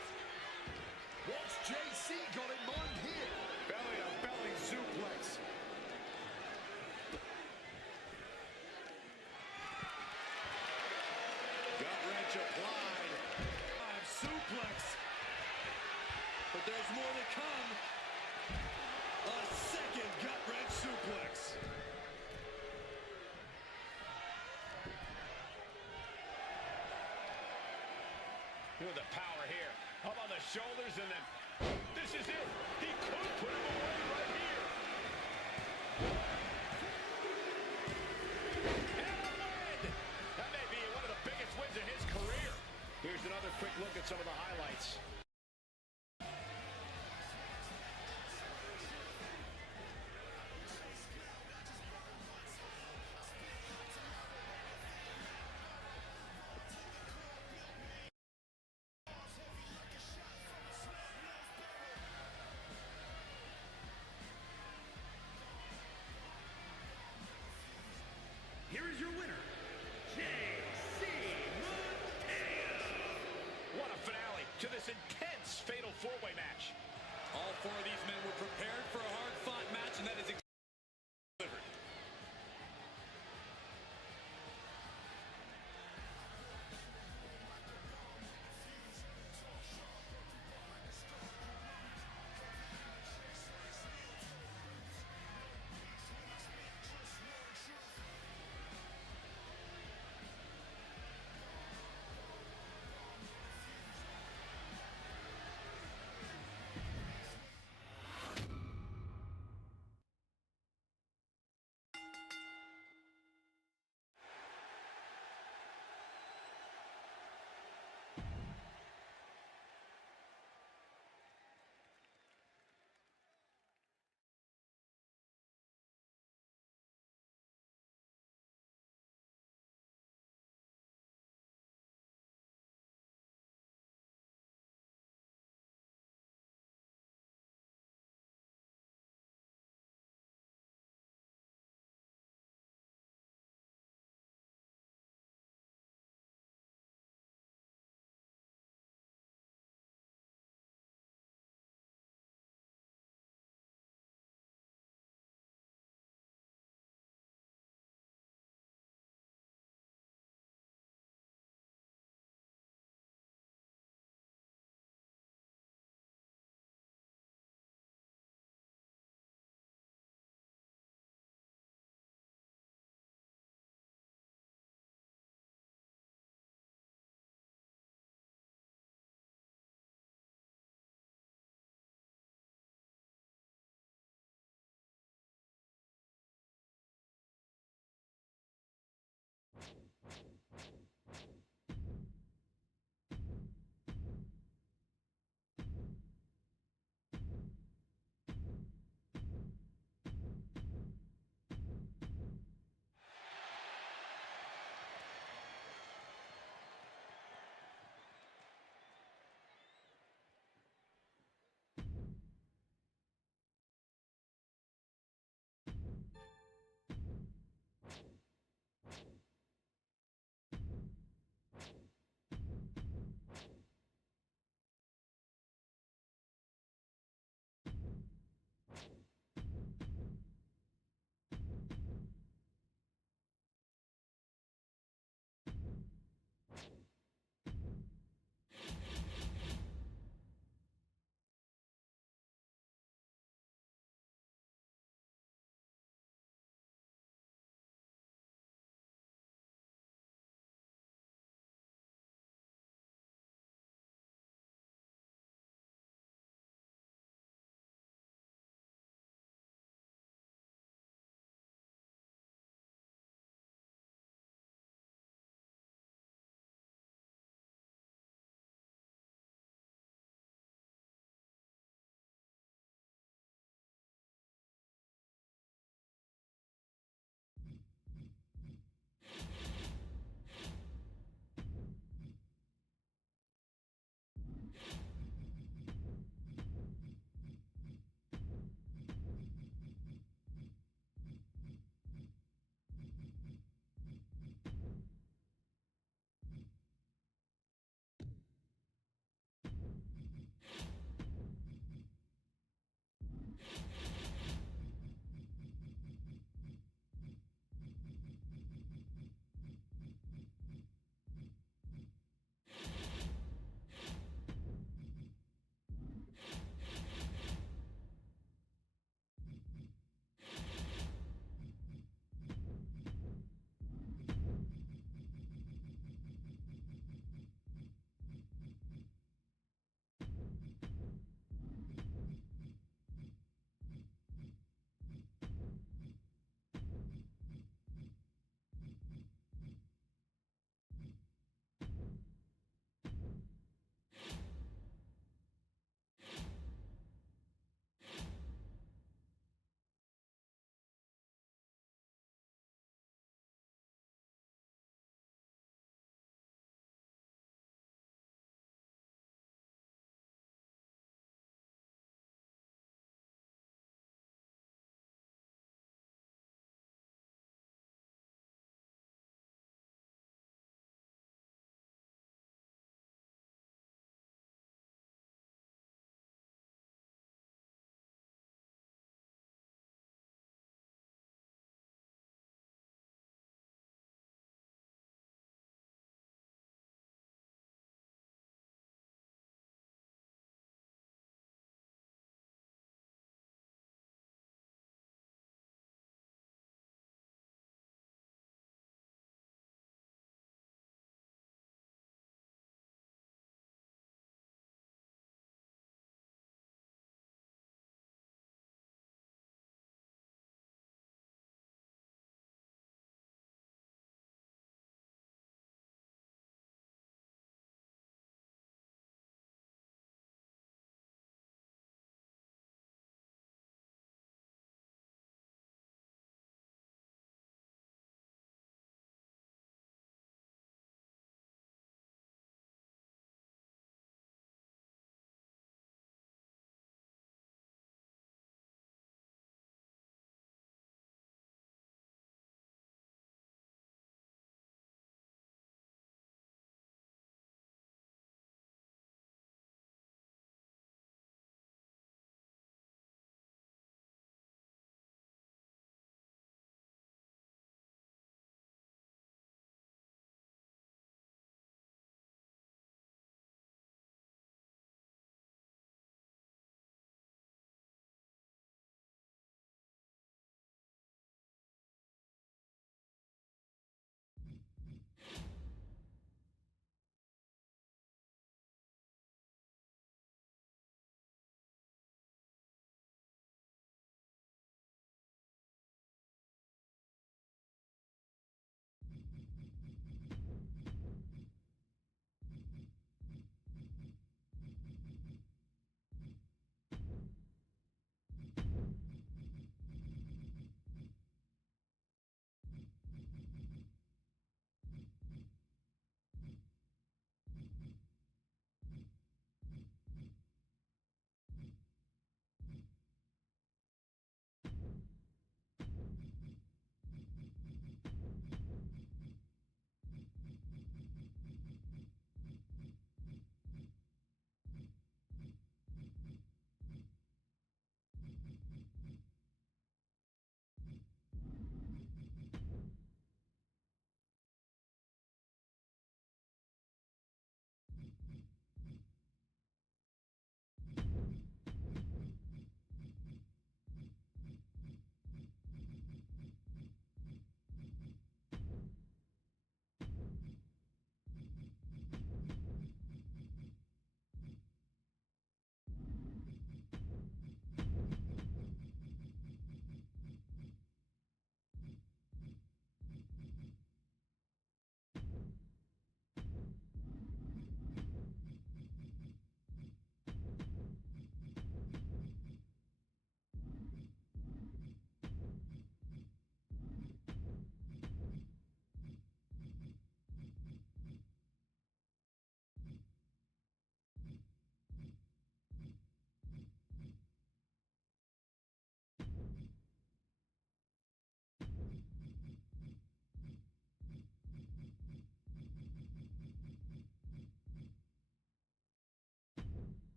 What's JC got in mind here? Belly-to-belly suplex. Gut wrench applied. Suplex. But there's more to come. A second gut wrench suplex. Look at the power here. Up on the shoulders, and then this is it. He could put him away right here. And a win. That may be one of the biggest wins of his career. Here's another quick look at some of the highlights. Here is your winner, JC Matches. What a finale to this intense fatal four-way match. All four of these men were prepared for a hard-fought match, and that is delivered.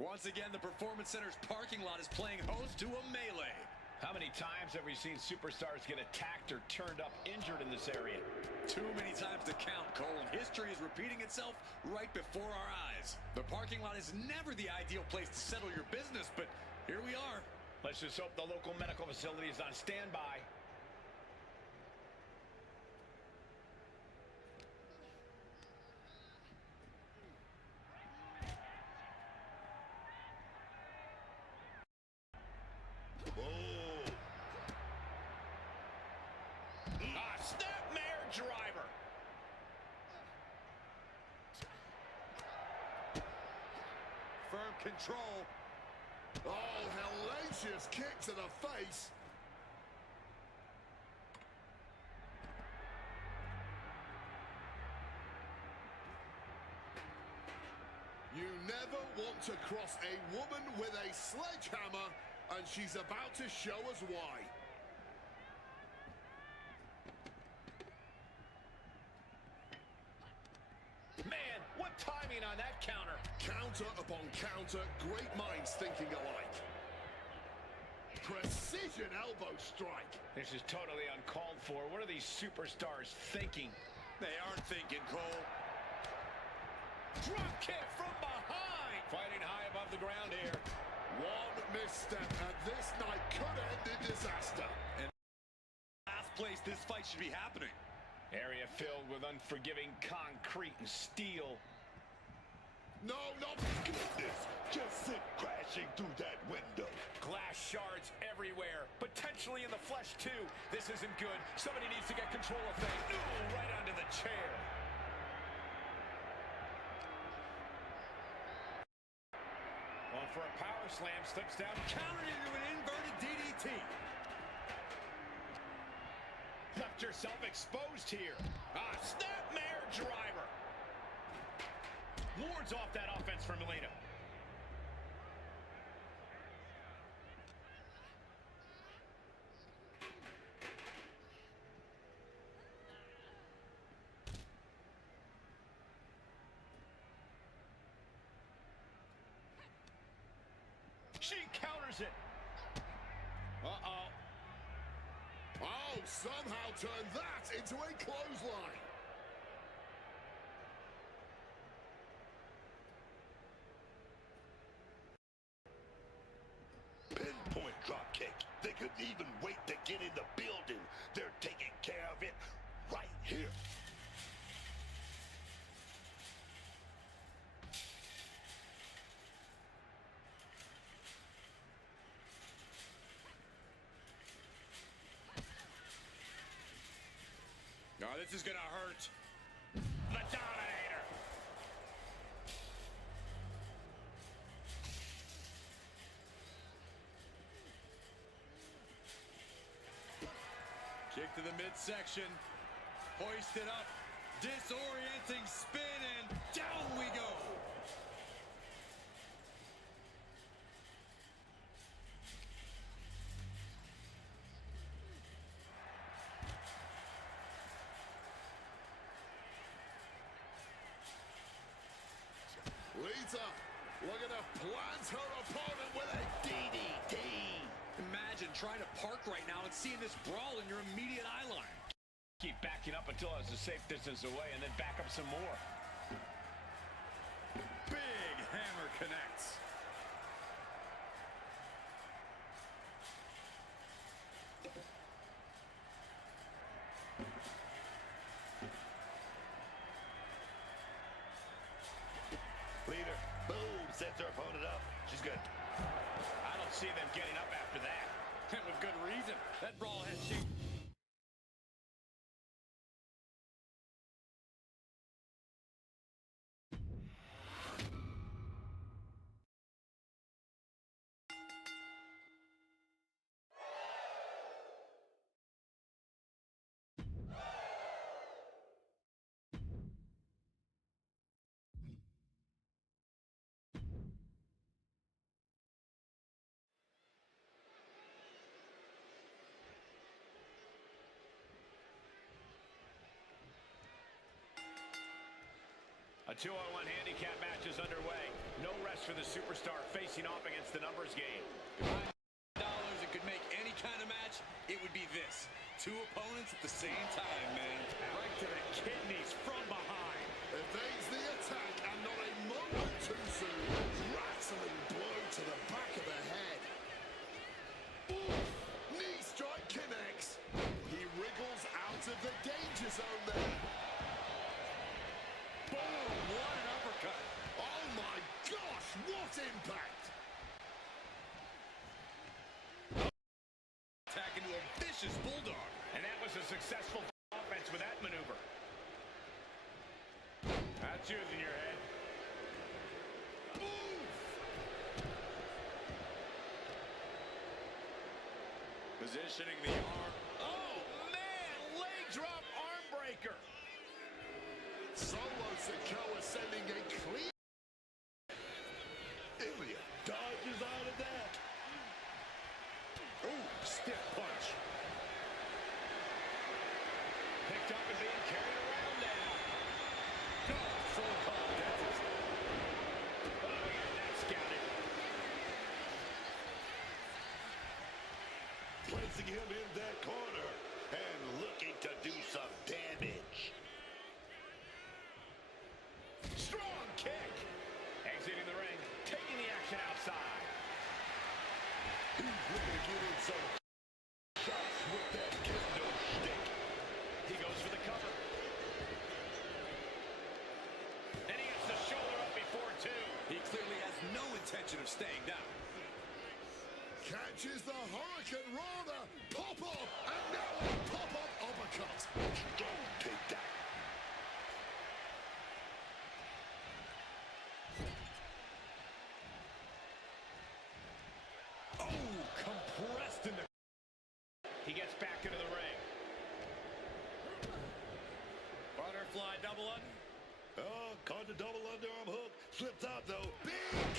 Once again, the Performance Center's parking lot is playing host to a melee. How many times have we seen superstars get attacked or turned up injured in this area? Too many times to count, Cole, and history is repeating itself right before our eyes. The parking lot is never the ideal place to settle your business, but here we are. Let's just hope the local medical facility is on standby. Driver. Firm control. Oh, hellacious kick to the face. You never want to cross a woman with a sledgehammer, and she's about to show us why. Man, what timing on that counter. Counter upon counter, great minds thinking alike. Precision elbow strike. This is totally uncalled for. What are these superstars thinking? They aren't thinking, Cole. Drop kick from behind. Fighting high above the ground here. One misstep, and this night could end in disaster. And last place this fight should be happening. Area filled with unforgiving concrete and steel. No, not Goodness, just sit crashing through that window. Glass shards everywhere, potentially in the flesh too. This isn't good. Somebody needs to get control of things. Ooh, right onto the chair. Going for a power slam, slips down, Countered into an inverted DDT. left yourself exposed here. Snapmare driver. Wards off that offense from Melina. She counters it. Uh-oh. Oh, somehow turned that into a clothesline. Pinpoint drop kick. They couldn't even wait to get in the building. They're taking care of it right here. Oh, this is gonna hurt. The Dominator. Kick to the midsection. Hoisted up. Disorienting spin, and down we go. Lita looking to plant her opponent with a DDT. Imagine trying to park right now and seeing this brawl in your immediate eye line. Keep backing up until it's a safe distance away and then back up some more. Big hammer connects. Leader, boom, sets her opponent up. She's good. I don't see them getting up after that. And with good reason. That brawl has shaped. A 2-on-1 handicap match is underway. No rest for the superstar facing off against the numbers game. Dollars, it could make any kind of match. It would be this. Two opponents at the same time, man. Right to the kidneys from behind. Evades the attack and not a moment too soon. Rattling blow to the back of the head. Oof. Knee strike connects. He wriggles out of the danger zone there. Boom, what an uppercut. Oh my gosh, what impact. Attack into a vicious bulldog. And that was a successful offense with that maneuver. That's using your head. Positioning the arm. Oh, man! Leg drop arm breaker. Solo Sikoa sending a clean. Ilya dodges out of that. Ooh, stiff punch. Picked up and being carried around now. So-called dentist. Oh, we got that scouted. Placing him in that corner and looking to do some damage. Strong kick. Exiting the ring, taking the action outside. He's looking to get in some shots with that kendo stick. He goes for the cover. And he gets the shoulder up before two. He clearly has no intention of staying down. Catches the Hurricane Rana. Pop up. And now a pop up uppercut. Strong takedown. Oh, compressed in the... He gets back into the ring. Butterfly double under. Oh, caught the double underarm hook. Slips out though. Big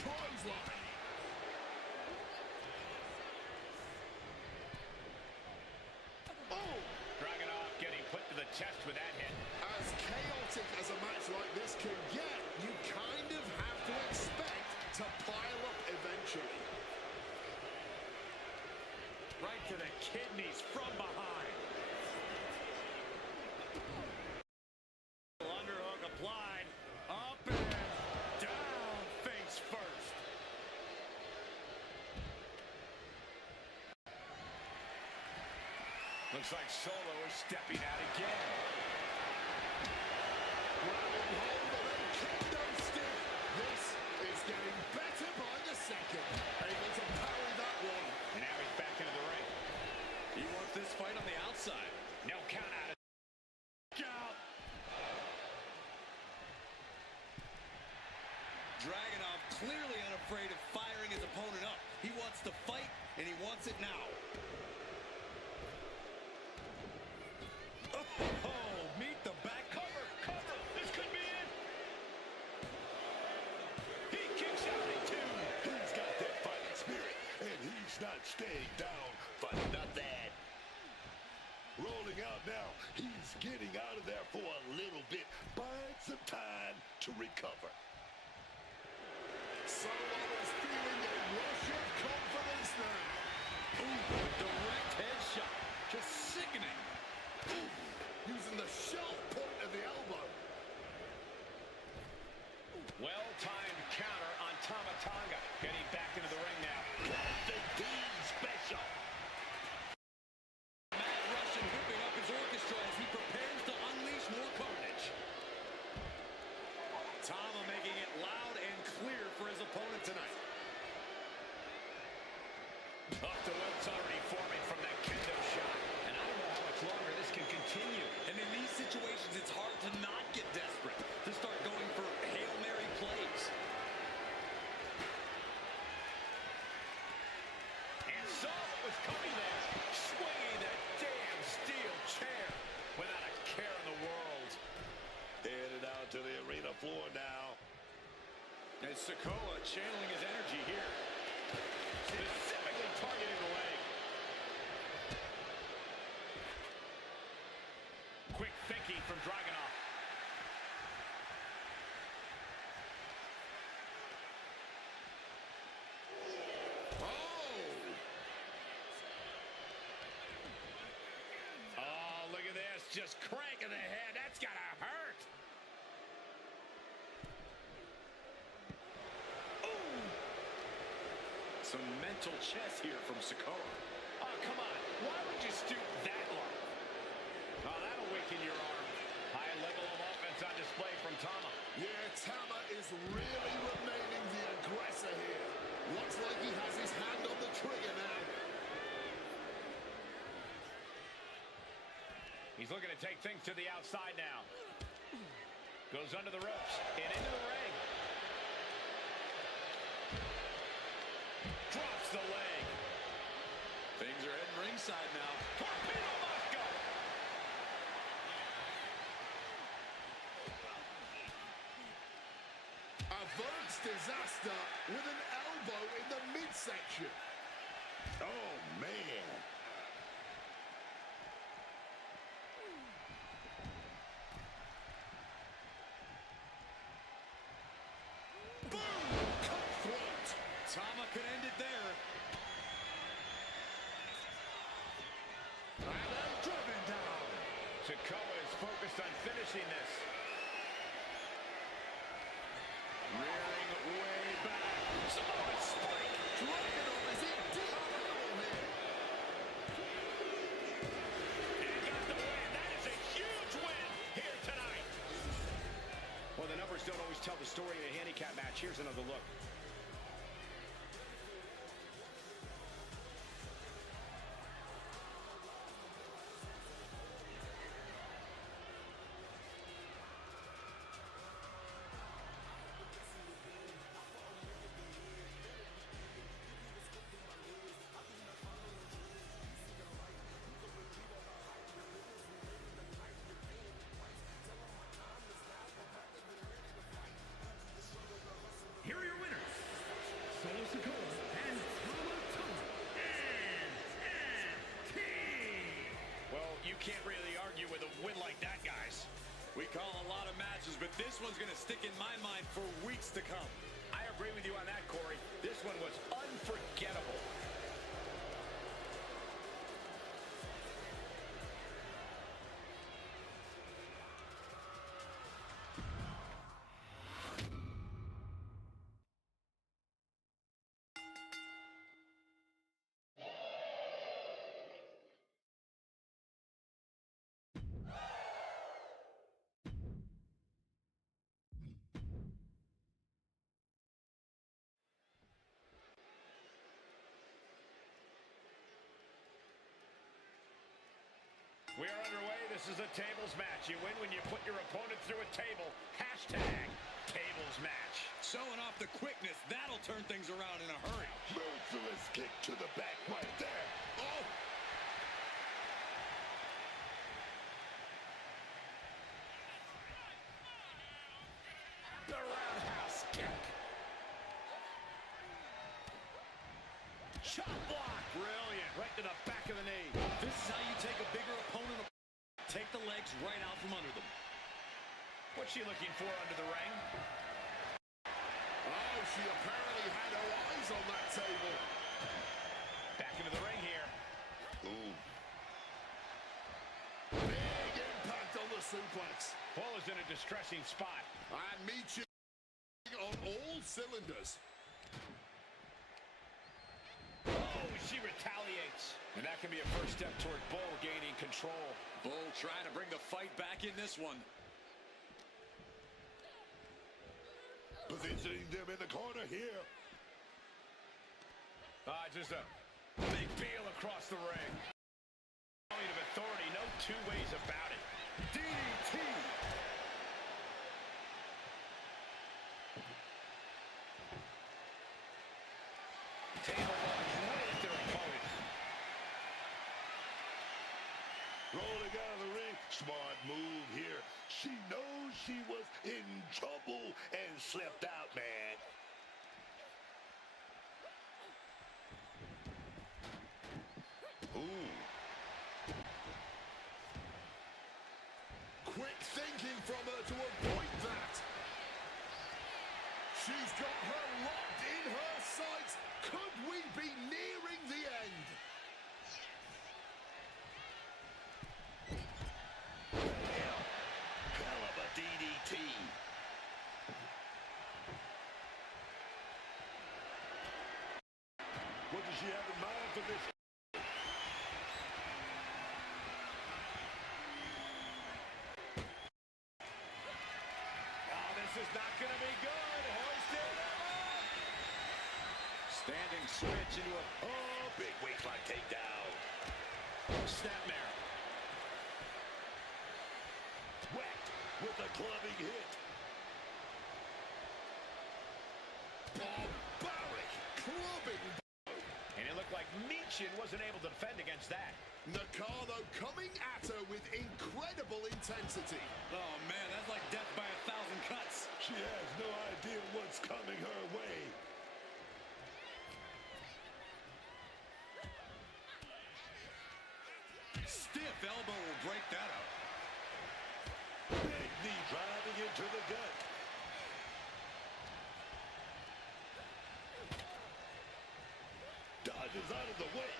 clothesline. Oh, Dragunov getting put to the test with that hit. as chaotic as a match like this can get, you kind of have to expect to pile up eventually. Right to the kidneys from behind. Underhook applied. Up and down face first. Looks like Solo is stepping out again. Grabbing hold of a kendo stick. This is getting better by the second. Able to parry that one. And now he's back into the ring. He wants this fight on the outside. No count out. Out. Dragunov clearly unafraid of firing his opponent up. He wants to fight, and he wants it now. Oh, meet the back. Cover, cover. This could be it. He kicks out at two. He's got that fighting spirit, and he's not staying down for nothing. Rolling out now. He's getting out of there for a little bit. Buying some time to recover. Solo is feeling a rush of confidence now. Ooh, direct headshot. Just sickening. Using the sharp point of the elbow. Well-timed counter on Tama Tonga. Getting back into the ring now. The team special. Mad Russian whipping up his orchestra as he prepares to unleash more carnage. Tama making it loud and clear for his opponent tonight. Up to what's already forming from that kendo shot. And I don't know how much longer this can continue. And in these situations, it's hard to not get desperate, to start going for Hail Mary plays. And saw what was coming there. Swinging that damn steel chair without a care in the world. Headed out to the arena floor now. And Sikoa channeling his energy here. Specifically targeting the leg. Quick thinking from Dragunov. just cranking the head. That's gotta hurt. Ooh. Some mental chess here from Sikoa. Oh, come on. Why would you stoop that low? Oh, that'll weaken your arm. High level of offense on display from Tama. Yeah, Tama is really remaining the aggressor here. Looks like he has his hand on the trigger now. He's looking to take things to the outside now. Goes under the ropes and into the ring. Drops the leg. Things are heading ringside now. Torpedo must go. Averts disaster with an elbow in the midsection. Oh, man. Boom! Cutthroat. Tama could end it there. And then driven down. Sikoa is focused on finishing this. Rearing way back. Samoan spike. Dragging on as he deep elbow here. And got the win. That is a huge win here tonight. Well, the numbers don't always tell the story in a handicap match. Here's another look. Here are your winners, Solo Sikoa and Tama NXT. Well, you can't really argue with a win like that, guys. We call a lot of matches, but this one's going to stick in my mind for weeks to come. I agree with you on that, Corey. This one was unforgettable. We are underway. This is a tables match. You win when you put your opponent through a table. Hashtag tables match. Showing off the quickness, that'll turn things around in a hurry. Merciless kick to the back right there. Oh! The roundhouse kick. Chop block. Brilliant. Right to the back of the knee. This is how you take a bigger opponent. Take the legs right out from under them. What's she looking for under the ring? Oh, she apparently had her eyes on that table. Back into the ring here. Ooh. Big impact on the suplex. Paul is in a distressing spot. And Michi on all cylinders. Oh, she retaliates. And that can be a first step toward Bull gaining control. Bull trying to bring the fight back in this one. Positioning them in the corner here. Just a big peel across the ring. Point of authority, no two ways about it. DDT. Table launch right at their opponent. Rolling out of the ring. Smart move here. She knows she was in trouble and slipped out, man. Ooh. Quick thinking from her to avoid that. She's got her locked in her sights. Could we be nearing the end? you have in mind for this? Oh, this is not going to be good. Hoisted him up. Standing switch into a... Oh, big waistline takedown. Snapmare. Whacked with a clubbing hit. Barbaric clubbing. And it looked like Michin wasn't able to defend against that. Nakano coming at her with incredible intensity. Oh, man, that's like death by 1,000 cuts. She has no idea what's coming her way. Stiff elbow will break that up. Big knee driving into the gut. Dodges out of the way.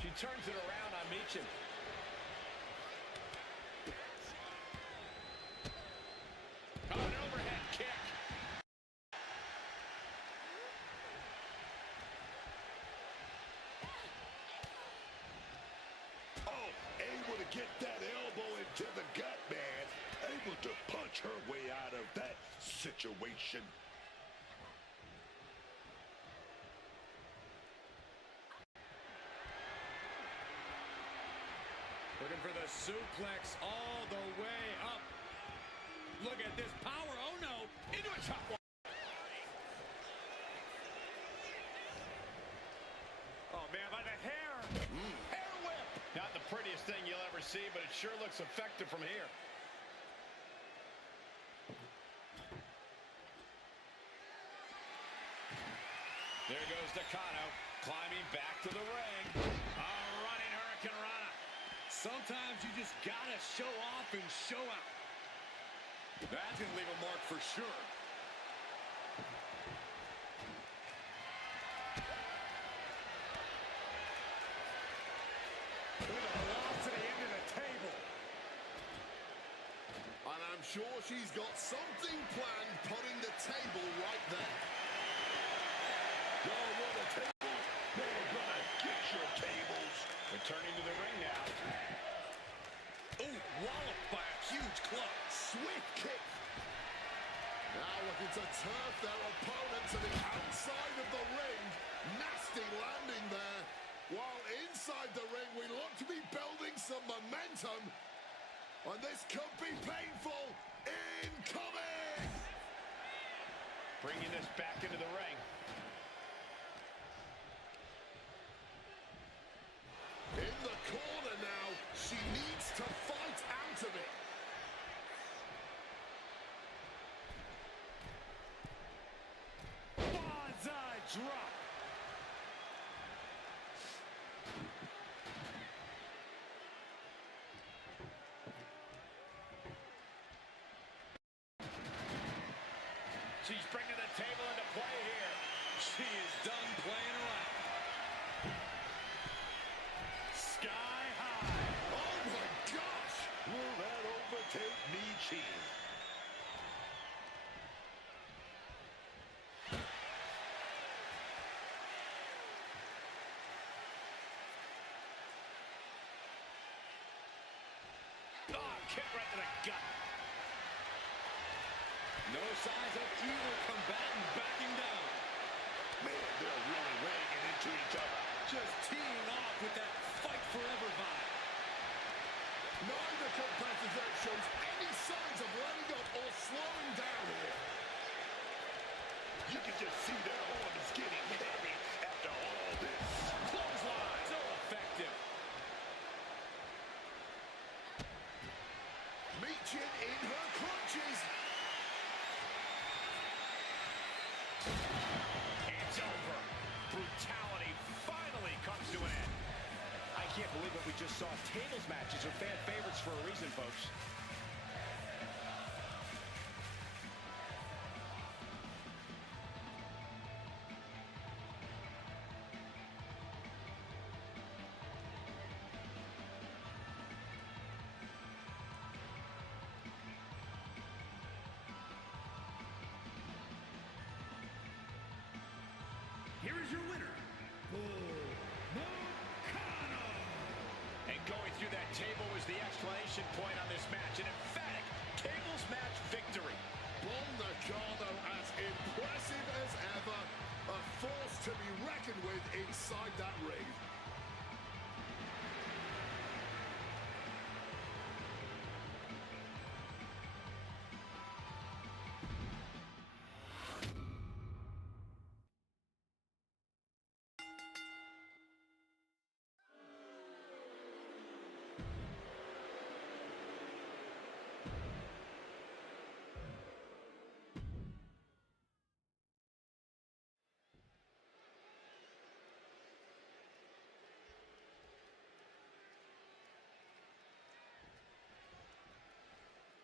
She turns it around on Michin. Oh, an overhead kick. Oh, able to get that elbow into the gut, man. Able to punch her way out of that situation. Looking for the suplex all the way up. Look at this power. Oh, no. Into a chop block. Oh, man, by the hair. Hair whip. Not the prettiest thing you'll ever see, but it sure looks effective from here. There goes Nakano, climbing back to the ring. A running Hurricane Rana. Sometimes you just gotta show off and show out. That's gonna leave a mark for sure. With a velocity into the table. And I'm sure she's got something planned, putting the table right there. Y'all want a table? They're gonna get your tables. Returning to the ring now. Ooh, walloped by a huge club. Swift kick. Now looking to turf their opponent to the outside of the ring. Nasty landing there. While inside the ring, we look to be building some momentum. And this could be painful. Incoming! Bringing this back into the ring. In the corner now. She needs to fight out of it. Bonsai drop. She's bringing the table into play here. She is done playing around. Sky high. Oh my gosh! Will that overtake Michin? Oh, kick right to the gut. No signs of either combatant backing down. Man, they're really weighing into each other. Just teeing off with that fight forever vibe. Neither competitor shows any signs of letting up or slowing down here. You can just see their arms getting heavy after all this. Clothesline. So effective. Michin in her clutches. It's over. Brutality finally comes to an end. I can't believe what we just saw. Tables matches are fan favorites for a reason, folks. table was the exclamation point on this match. An emphatic tables match victory. Bon Nakano as impressive as ever. A force to be reckoned with inside that ring.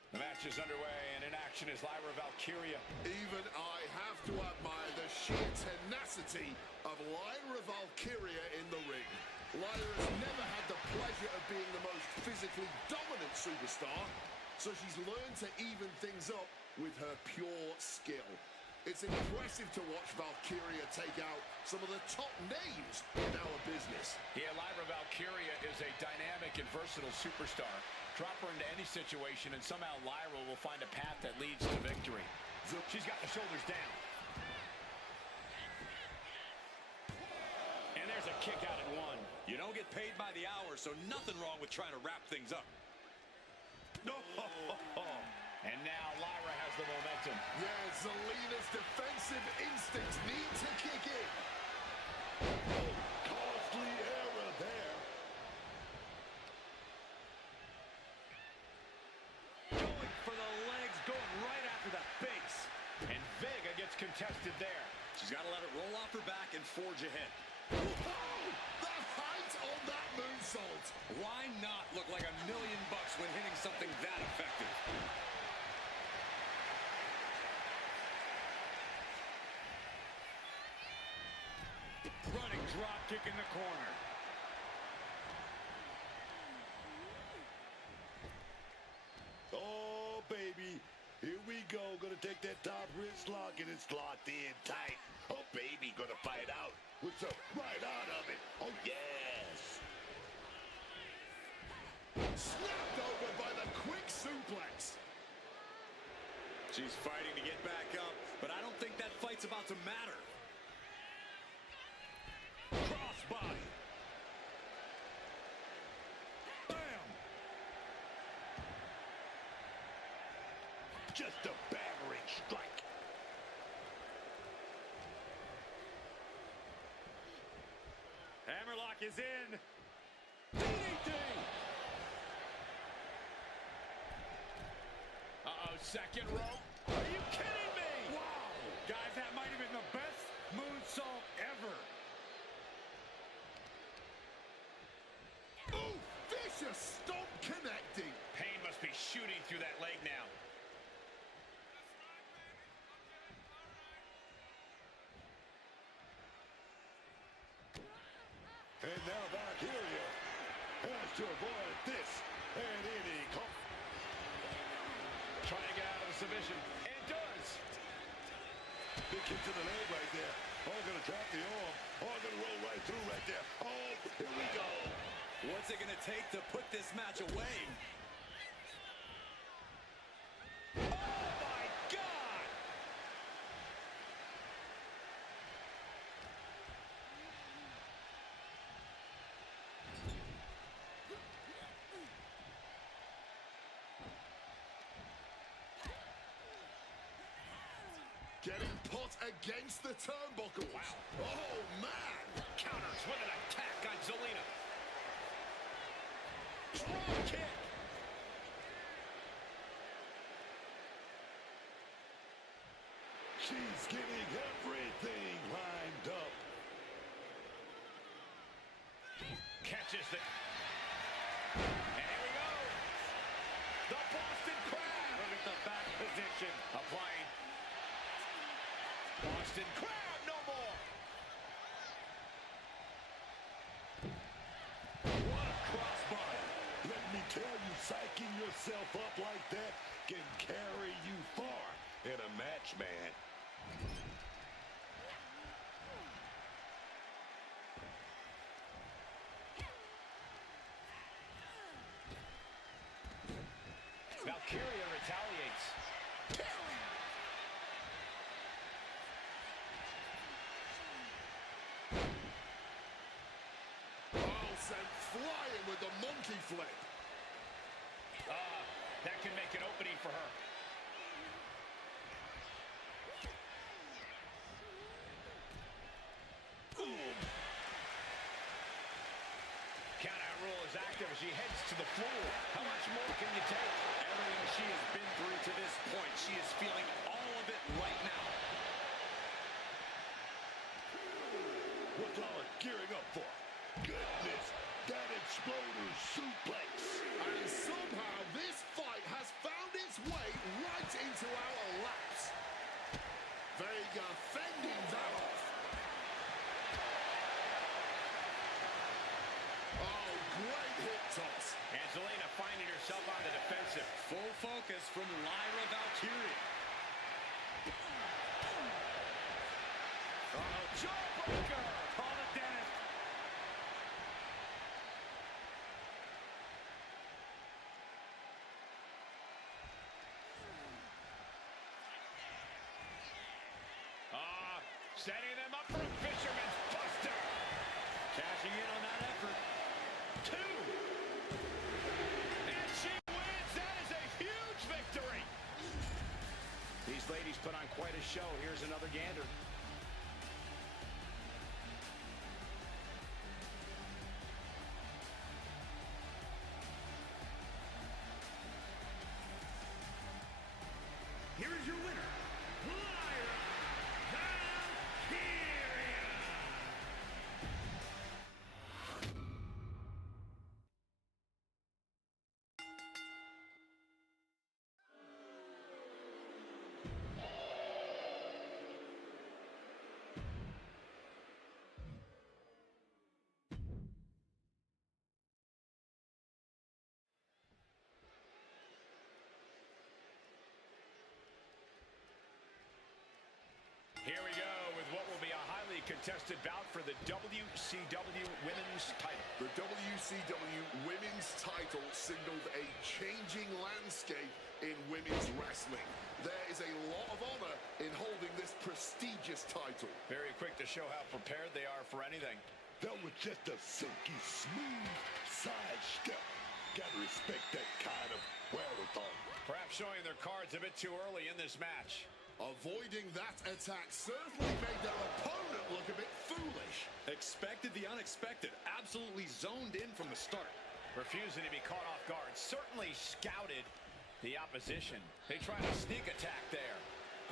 The match is underway, and in action is Lyra Valkyria. Even I have to admire the sheer tenacity of Lyra Valkyria in the ring. Lyra has never had the pleasure of being the most physically dominant superstar, so she's learned to even things up with her pure skill. It's impressive to watch Valkyria take out some of the top names in our business. Yeah, Lyra Valkyria is a dynamic and versatile superstar. Drop her into any situation, and somehow Lyra will find a path that leads to victory. She's got the shoulders down. And there's a kick out at one. You don't get paid by the hour, so nothing wrong with trying to wrap things up. No. And now Lyra has the momentum. Yeah, Zelina's defensive instincts need to kick in. Oh, costly error there. Going for the legs, going right after the base. And Vega gets contested there. She's got to let it roll off her back and forge ahead. Oh, the height on that moonsault. Why not look like $1 million when hitting something that effective? Running drop kick in the corner. Oh, baby. Here we go. Gonna take that top wrist lock, and it's locked in tight. Oh, baby. Gonna fight out with some right out of it. Oh, yes. Snapped over by the quick suplex. She's fighting to get back up, but I don't think that fight's about to matter. Crossbody. Bam! Just a battering strike. Hammerlock is in. DDT! Uh-oh, second rope. Are you kidding me? Wow! Guys, that might have been the best moonsault ever. Ooh, vicious stomp connecting. Pain must be shooting through that leg now. And now Valkyria has to avoid this and any Trying to get out of the submission. And does. big kick to the leg right there. Oh, gonna drop the arm. Oh, gonna roll right through right there. Oh, here we go. What's it gonna take to put this match away? Oh my God! Getting put against the turnbuckles. Wow. Oh, man. Counters with an attack on Zelina. Strong kick. She's getting everything lined up. Catches the... And here we go. The Boston Crab. Look at the back position. Applying. Boston Crab, no more. What a crossbody. Let me tell you, psyching yourself up like that can carry you far in a match, man. sent flying with the monkey flip. That can make an opening for her. Boom. Countout rule is active as she heads to the floor. How much more can you take? Everything she has been through to this point, she is feeling all of it right now. What's all gearing up for? Goodness, that exploder suplex. And somehow this fight has found its way right into our laps. Vega fending that off. Oh, great hip toss. Angelina finding herself on the defensive. Full focus from Lyra Valkyria. Jawbreaker! Call it Dennis. Setting them up for a fisherman's buster. Cashing in on that effort. 2. And she wins. That is a huge victory. These ladies put on quite a show. Here's another gander. Here is your winner, Lyra Valkyria. Here we go with what will be a highly contested bout for the WCW Women's title. The WCW Women's title signaled a changing landscape in women's wrestling. There is a lot of honor in holding this prestigious title. Very quick to show how prepared they are for anything. That was just a silky smooth sidestep. Gotta respect that kind of wherewithal. Perhaps showing their cards a bit too early in this match. Avoiding that attack certainly made their opponent look a bit foolish. Expected the unexpected. Absolutely zoned in from the start. Refusing to be caught off guard. Certainly scouted the opposition. They tried a sneak attack there.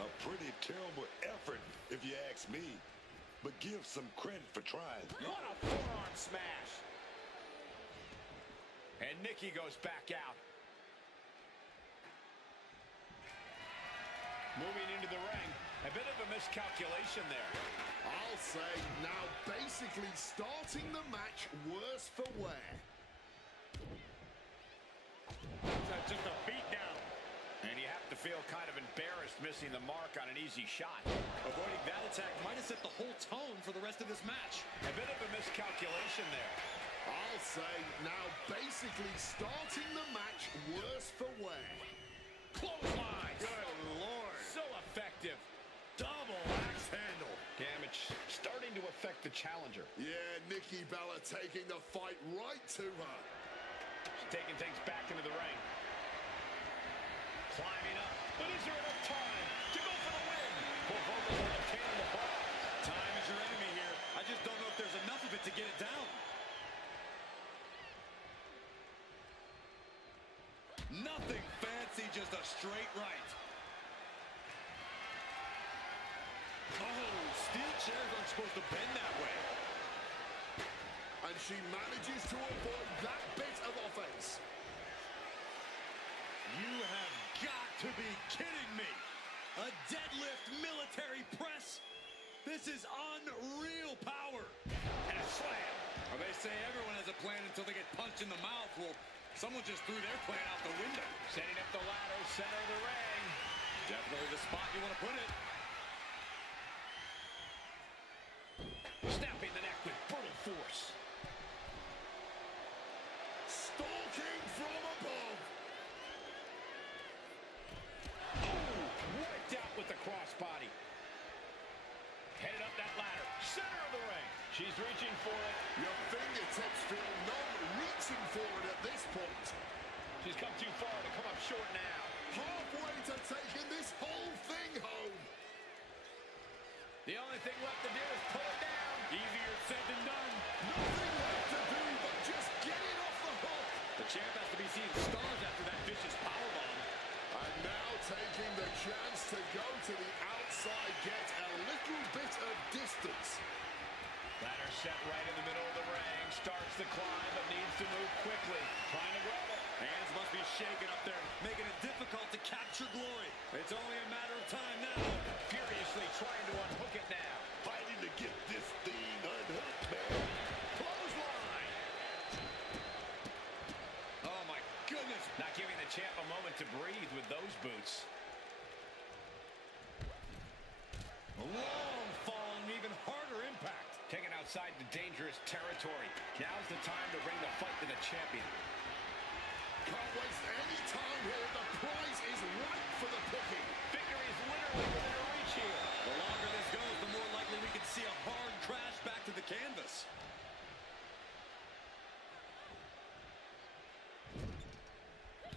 A pretty terrible effort, if you ask me. But give some credit for trying. What a forearm smash. And Nikki goes back out. Moving into the ring. A bit of a miscalculation there. I'll say now basically starting the match worse for wear. That's just a beatdown. And you have to feel kind of embarrassed missing the mark on an easy shot. Avoiding that attack might have set the whole tone for the rest of this match. A bit of a miscalculation there. I'll say now basically starting the match worse for wear. Clothesline. Good Lord. So effective. Double axe handle. Damage starting to affect the challenger. Yeah, Nikki Bella taking the fight right to her. She's taking things back into the ring. Climbing up. But is there enough time to go for the win? Poor Vocals are obtaining the ball. Time is your enemy here. I just don't know if there's enough of it to get it down. Nothing fancy, just a straight right. Oh, steel chairs aren't supposed to bend that way. And she manages to avoid that bit of offense. You have got to be kidding me. A deadlift military press. This is unreal power. And a slam. Well, they say everyone has a plan until they get punched in the mouth. Well, someone just threw their plan out the window. Setting up the ladder, center of the ring. Definitely the spot you want to put it. Snapping the neck with brutal force. Stalking from above. Oh, wiped out with the crossbody. Headed up that ladder, center of the ring. She's reaching for it. Your fingertips feel numb reaching for it at this point. She's come too far to come up short now. Halfway to taking this whole thing home. The only thing left to do is pull it down. Easier said than done. Nothing left to do but just get it off the hook. The champ has to be seeing stars after that vicious powerbomb. And now taking the chance to go to the outside, get a little bit of distance. Ladder set right in the middle of the ring. Starts the climb, but needs to move quickly. Trying to grab it. Hands must be shaking up there, making it difficult to capture glory. It's only a matter of time now. Furiously trying to unhook it now. Fighting to get this thing unhooked, man. Clothesline. Oh, my goodness. Not giving the champ a moment to breathe with those boots. Long fall and even harder impact. Taken outside the dangerous territory. Now's the time to bring the fight to the champion. Can't waste any time here. The prize is ripe for the picking. Victory is literally within her reach here. The longer this goes, the more likely we can see a hard crash back to the canvas.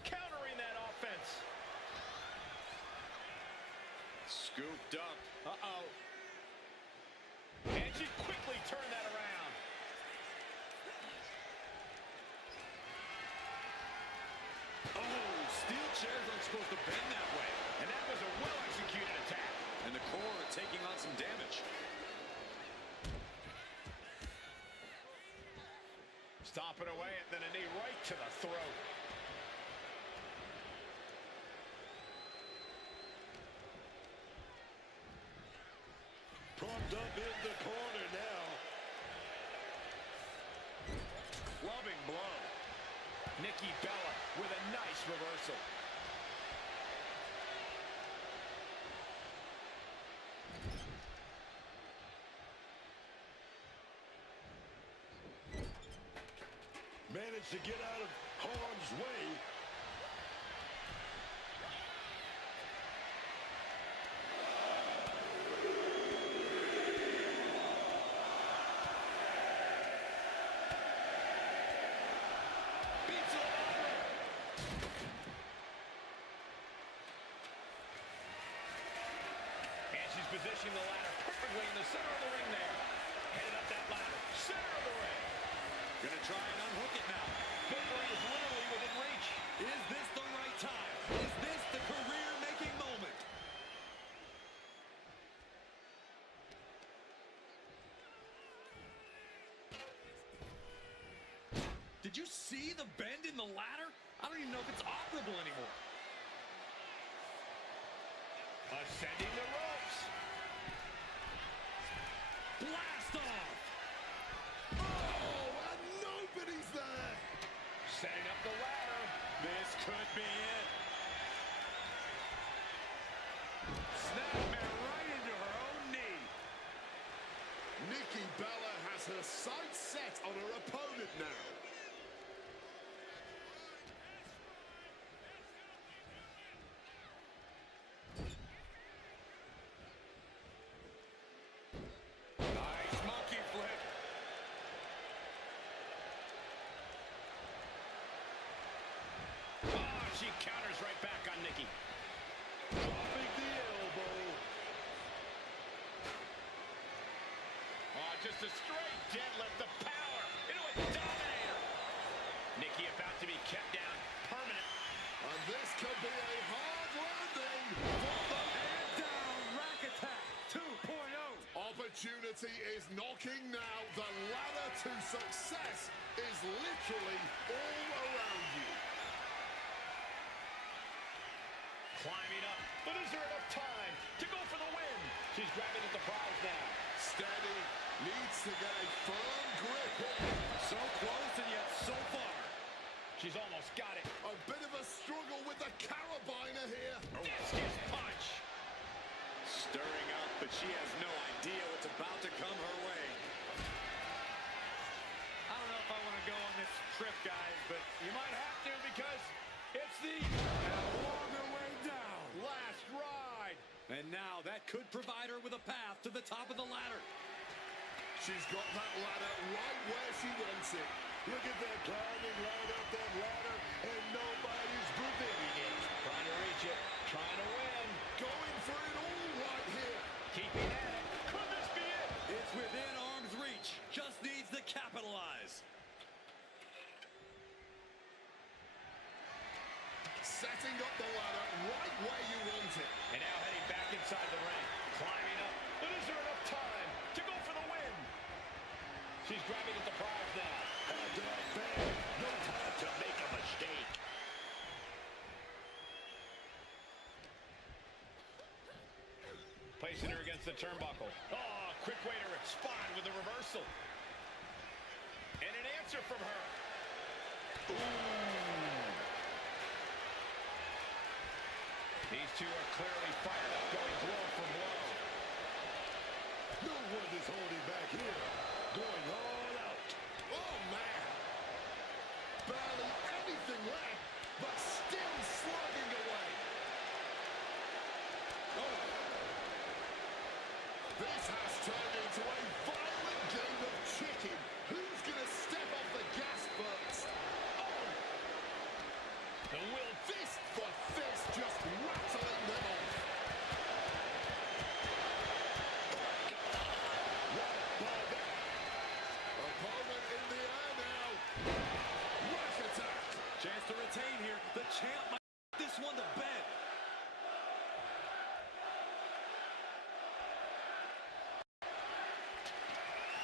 Countering that offense. Scooped up. Uh-oh. And she quickly turned that around. Oh, steel chairs aren't supposed to bend that way. And that was a well-executed attack. And the core taking on some damage. Stomping away and then a knee right to the throat. Propped up in the corner now. Clubbing blow. Nikki Bella with a nice reversal. Managed to get out of harm's way. Positioning the ladder perfectly in the center of the ring there. Headed up that ladder. Center of the ring. Gonna try and unhook it now. Victory is literally within reach. Is this the right time? Is this the career-making moment? Did you see the bend in the ladder? I don't even know if it's operable anymore. Ascending the ropes. Blast off! Oh, and nobody's there. Setting up the ladder. This could be it. Snapmare right into her own knee. Nikki Bella has her sights set on her opponent now. She counters right back on Nikki. Dropping the elbow. Oh, just a straight deadlift of power into a dominator. Nikki about to be kept down permanent. And this could be a hard landing for the And down, rack attack 2.0. opportunity is knocking now. The ladder to success is literally all around you. Climbing up, but is there enough time to go for the win? She's grabbing at the prize now. Steady, needs to get a firm grip. So close and yet so far. She's almost got it. A bit of a struggle with the carabiner here. Discus punch. Stirring up, but she has no idea what's about to come her way. I don't know if I want to go on this trip, guys, but you might have to because it's the longer way down. Last ride. And now that could provide her with a path to the top of the ladder. She's got that ladder right where she wants it. Look at that climbing right up that ladder, and nobody's preventing it. Trying to reach it, trying to win. Going for it all right here. Keeping at it. Could this be it? It's within arm's reach. Just needs to capitalize. Setting up the ladder right where you want it. And now heading back inside the ring. Climbing up. But is there enough time to go for the win? She's grabbing at the prize now. After that bang, no time to make a mistake. Placing her against the turnbuckle. Oh, quick way to respond with the reversal. And an answer from her. Ooh. These two are clearly fired up, going blow for blow. No one is holding back here. Going all out. Oh, man. Barely anything left, but still slugging away. Oh. This has turned into a violent game of chicken. Who's going to step off the gas first? Oh. And will Fist for fist, just rattling them off. Opponent in the air now. Rush attack. Chance to retain here. The champ might put this one to bed.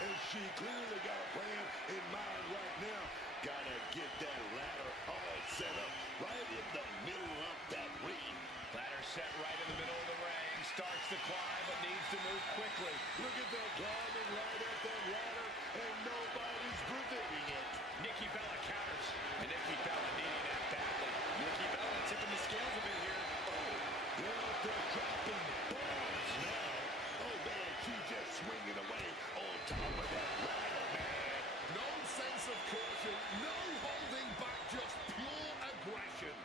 And she clearly got a plan in mind right now. Gotta get that ladder all set up right in the middle of that ring. Ladder set right in the middle of the ring. Starts to climb, but needs to move quickly. Look at that climbing right up that ladder, and nobody's preventing it. Nikki Bella counters. And Nikki Bella needing that badly. Nikki Bella tipping the scales a bit here. They're dropping bombs now. Oh, man, she's just swinging away on top of that ladder, man. No sense of caution, no holding back, just pure aggression.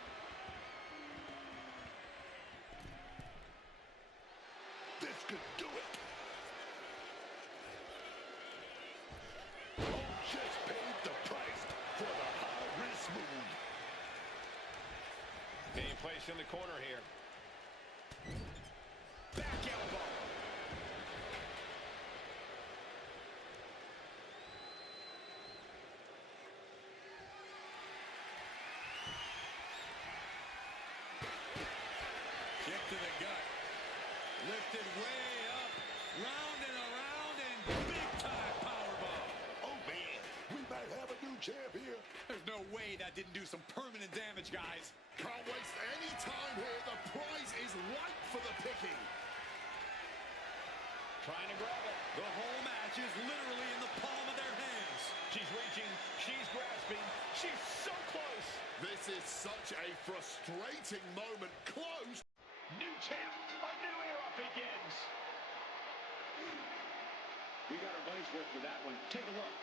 This could do it. Oh, just paid the price for the high-risk move. Being placed in the corner here. Back elbow. Kick to the gut. Lifted way up. Round and around and big-time powerbomb. Oh, man, we might have a new champ here. There's no way that didn't do some permanent damage, guys. Can't waste any time here. The prize is ripe for the picking. Trying to grab it. The whole match is literally in the palm of their hands. She's reaching. She's grasping. She's so close. This is such a frustrating moment. Close. New champ, a new era begins. We got our money's worth with that one. Take a look.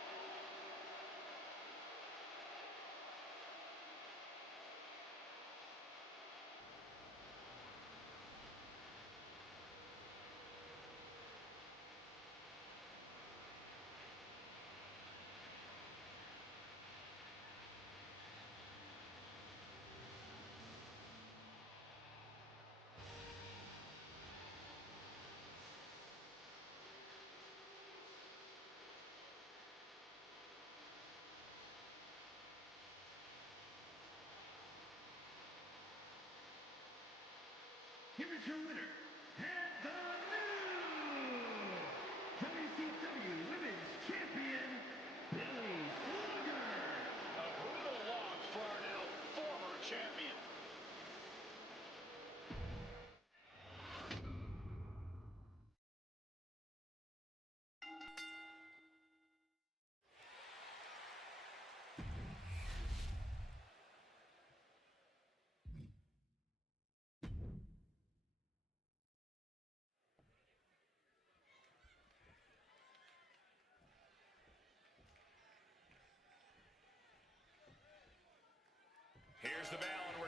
Here is your winner, and the new WCW Women's Champion, Bluesky. A brutal loss for our now former champion.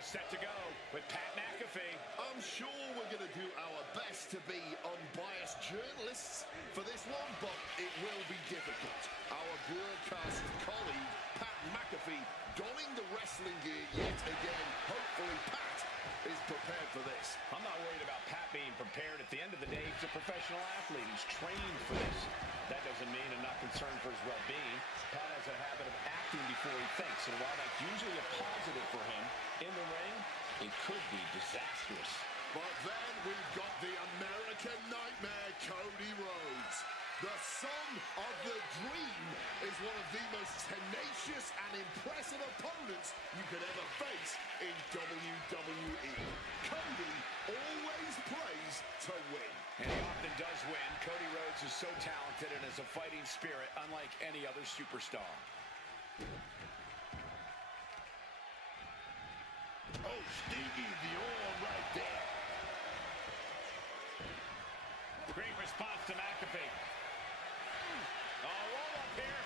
We're set to go with Pat McAfee. I'm sure we're going to do our best to be unbiased journalists for this one, but it will be difficult. Our broadcast colleague, Pat McAfee, donning the wrestling gear yet again. Hopefully, Pat is prepared for this. I'm not worried about Pat being prepared. At the end of the day, he's a professional athlete. He's trained for this. That doesn't mean I'm not concerned for his well-being. Pat has a habit of acting before he thinks, and while that's usually a positive for him, in the ring, it could be disastrous. But then we've got the American Nightmare, Cody Rhodes. The son of the Dream is one of the most tenacious and impressive opponents you could ever face in WWE. Cody always plays to win. And he often does win. Cody Rhodes is so talented and has a fighting spirit unlike any other superstar. Oh, Stinky, the arm right there. Great response to McAfee. Oh, roll up here.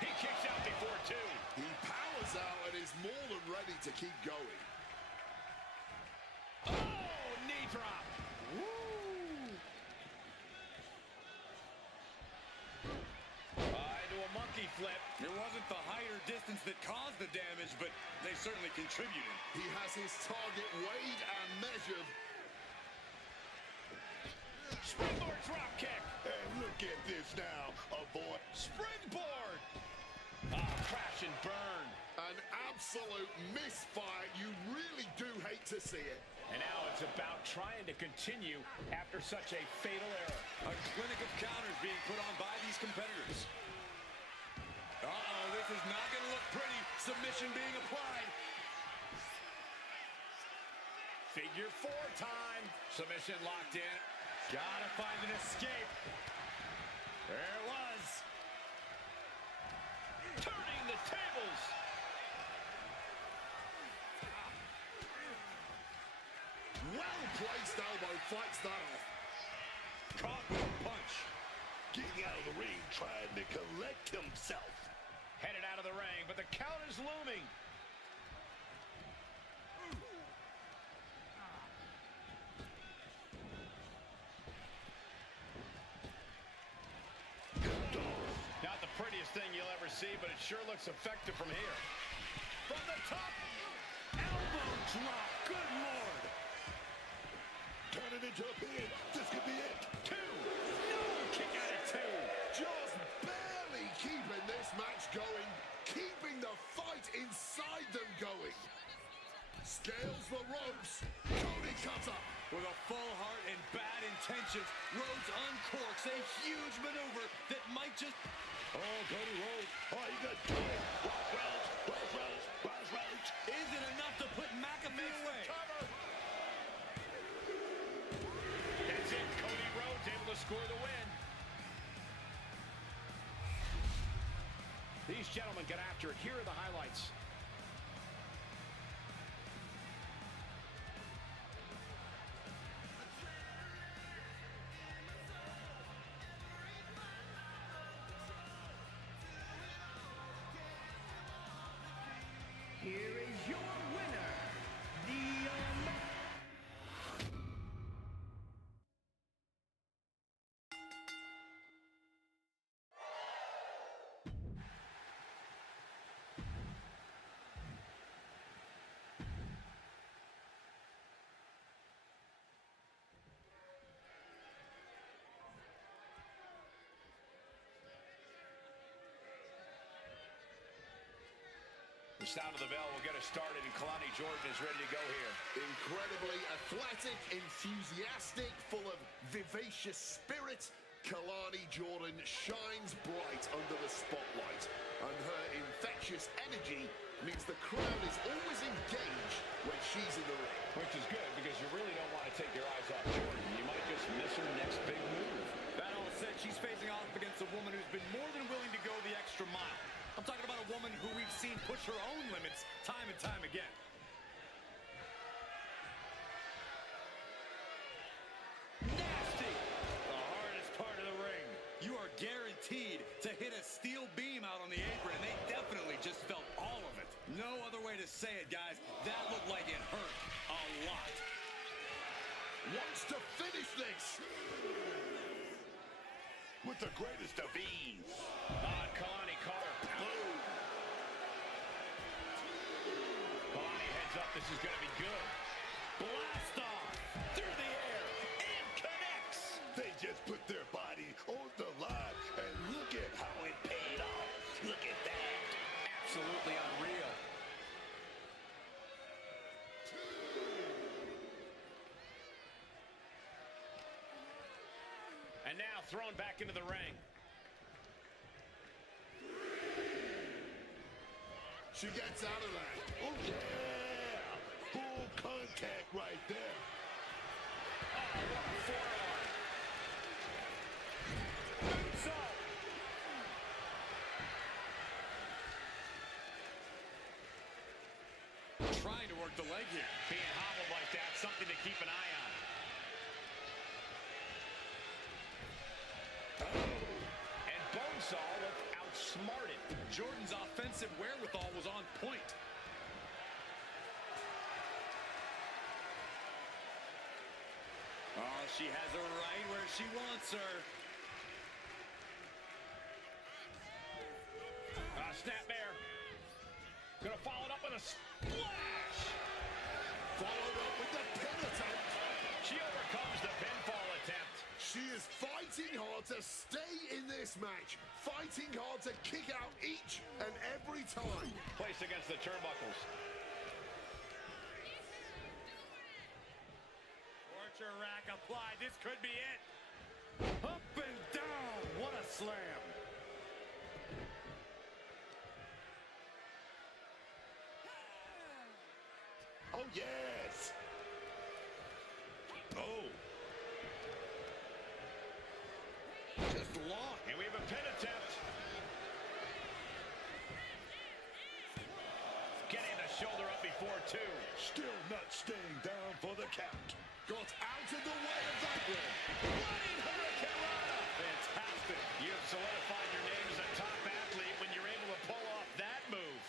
He kicks out before two. He powers out and is more than ready to keep going. Oh, knee drop. Woo. Into a monkey flip. It wasn't the height or distance that caused the damage, but they certainly contributed. He has his target weighed and measured. Springboard drop kick. And look at this now, avoid. Springboard. Crash and burn. An absolute misfire. You really do hate to see it. And now it's about trying to continue after such a fatal error. A clinic of counters being put on by these competitors. Uh-oh, this is not going to look pretty. Submission being applied. Figure four time. Submission locked in. Gotta find an escape. There it was. Turning the tables. Well-placed elbow fights that off. Caught with a punch. Getting out of the ring, trying to collect himself. Headed out of the ring, but the count is looming. Not the prettiest thing you'll ever see, but it sure looks effective from here. From the top, elbow drop. Good Lord. Turn it into a pin. This could be it. Two. No, kick out at two. Just barely keeping this match going, keeping the fight inside them going. Scales the ropes. Cody cuts up. With a full heart and bad intentions, Rhodes uncorks a huge maneuver that might just... Oh, Cody Rhodes. Oh, he got Cody. Rhodes. Is it enough to put McAfee away? Cover. That's it. Cody Rhodes able to score the win. These gentlemen get after it. Here are the highlights. Here is your winner, The sound of the bell will get us started, and Kalani Jordan is ready to go here. Incredibly athletic, enthusiastic, full of vivacious spirit, Kalani Jordan shines bright under the spotlight. And her infectious energy means the crowd is always engaged when she's in the ring. Which is good, because you really don't want to take your eyes off Jordan. You might just miss her next big move. That all said, she's facing off against a woman who's been more than willing to go the extra mile. I'm talking about a woman who we've seen push her own limits time and time again. Nasty! The hardest part of the ring. You are guaranteed to hit a steel beam out on the apron, and they definitely just felt all of it. No other way to say it, guys. That looked like it hurt a lot. Wants to finish this with the greatest of ease. Kalani caught her. Boom. Kalani heads up. This is going to be good. Blast off through the air and connects. They just put their body on the line, and look at how it paid off. Look at that. Absolutely unreal. And now thrown back into the ring. She gets out of that. Oh, yeah. Full contact right there. Oh, what a forearm. Moonsault. Trying to work the leg here. Being hobbled like that, something to keep an eye on. And Bonesaw looked outsmarted. Jordan's offensive wherewithal was on point. Oh, she has her right where she wants her. Snapmare. Gonna follow it up with a splash. Followed up with the pin attempt. She overcomes the pinfall attempt. She is fighting hard to stay in this match. Fighting hard to kick out each and every time. Placed against the turnbuckles. Torture rack applied. This could be it. Up and down. What a slam. Oh, yes. Oh. Just long. And we have a pin attempt. Getting the shoulder up before two. Still not staying down for the count. Got out of the way of that one. Running Hurricane Rana. Fantastic. You have solidified your name as a top athlete when you're able to pull off that move.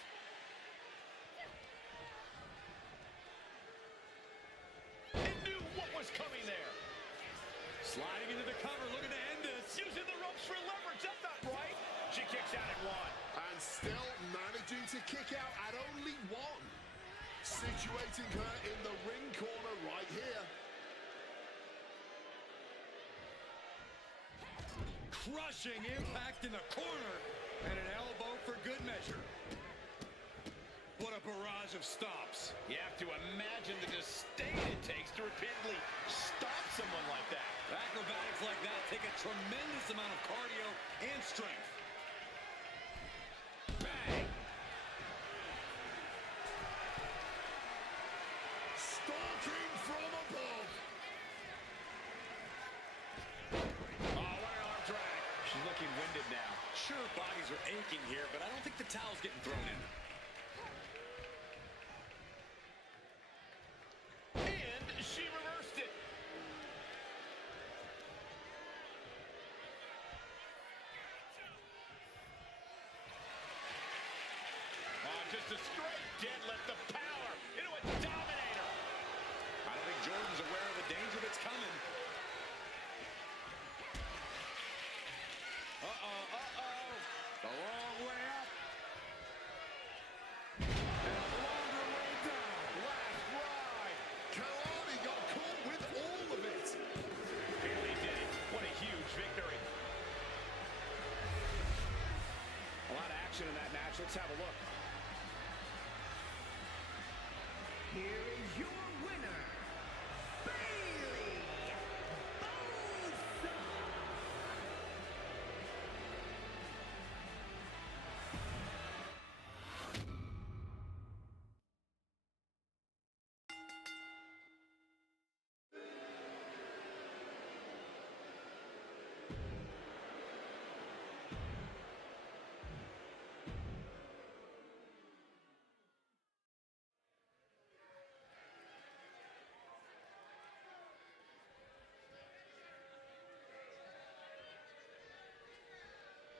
And knew what was coming there. Sliding into the cover, looking to end this. Using the ropes for leverage. That's not right. She kicks out at one. And still managing to kick out at only one. Situating her in the ring corner right here. Crushing impact in the corner. And an elbow for good measure. What a barrage of stops. You have to imagine the disdain it takes to repeatedly stop someone like that. Acrobatics like that take a tremendous amount of cardio and strength. Bang! Stalking from above. Oh, what an arm drag. She's looking winded now. Sure, bodies are aching here, but I don't think the towel's getting thrown in. And she reversed it. Just a straight deadlift, the power into a dominator. I don't think Jordan's aware of the danger that's coming. The long way up. And a longer way down. Last ride. Kalani got caught with all of it. Barely did it. What a huge victory. A lot of action in that match. Let's have a look. Here is your winner, Bailey Bonesaw.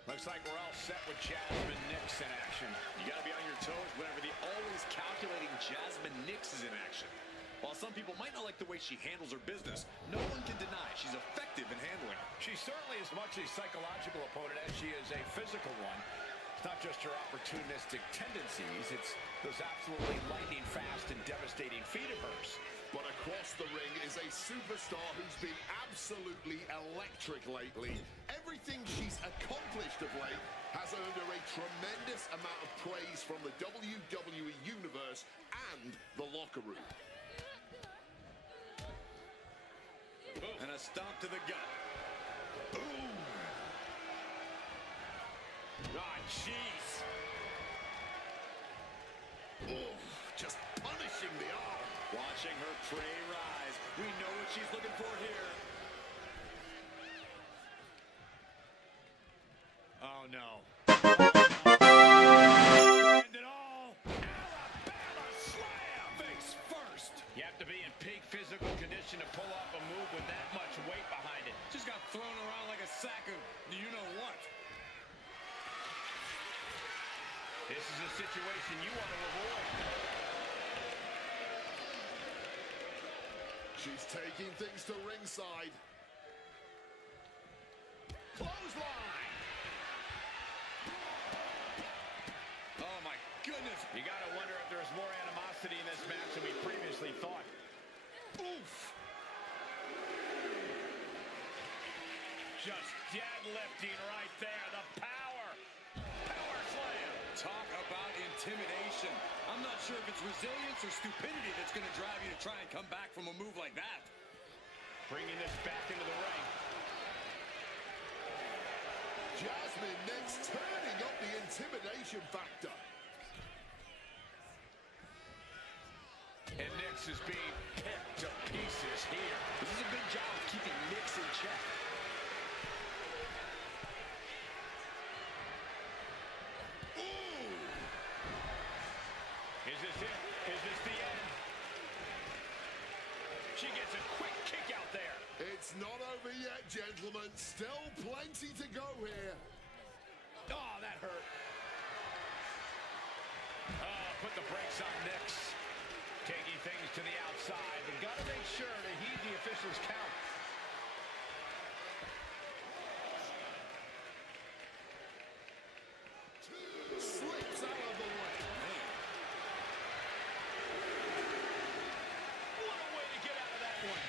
Looks like we're all set with Jasmine Nix in action. You got to be on your toes whenever the always calculating Jasmine Nix is in action. While some people might not like the way she handles her business, no one can deny she's effective in handling it. She's certainly as much a psychological opponent as she is a physical one. It's not just her opportunistic tendencies, it's those absolutely lightning-fast and devastating feet of hers. But across the ring is a superstar who's been absolutely electric lately. Everything she's accomplished of late has earned her a tremendous amount of praise from the WWE Universe and the locker room. And a stomp to the gut. Boom! Ah, jeez. Oh, just punishing the arm. Watching her prey rise. We know what she's looking for here. Oh, no. And it all. Alabama slam! Face first. You have to be in peak physical condition to pull off a move with that much weight behind it. Just got thrown around like a sack of you-know-what. This is a situation you want to avoid. She's taking things to ringside. Clothesline! Oh, my goodness. You got to wonder if there's more animosity in this match than we previously thought. Oof! Just deadlifting right there. The power. Power slam. Talk about intimidation. I'm not sure if it's resilience or stupidity that's going to drive you to try and come back from a move like that. Bringing this back into the ring. Jasmine Nix turning up the intimidation factor. And Nix is being picked to pieces here. This is a good job of keeping Nix in check. Is this it? Is this the end? She gets a quick kick out there. It's not over yet, gentlemen. Still plenty to go here. Oh, that hurt. Put the brakes on Nix. Taking things to the outside, but got to make sure to heed the official's count. Slips out of the way. What a way to get out of that one.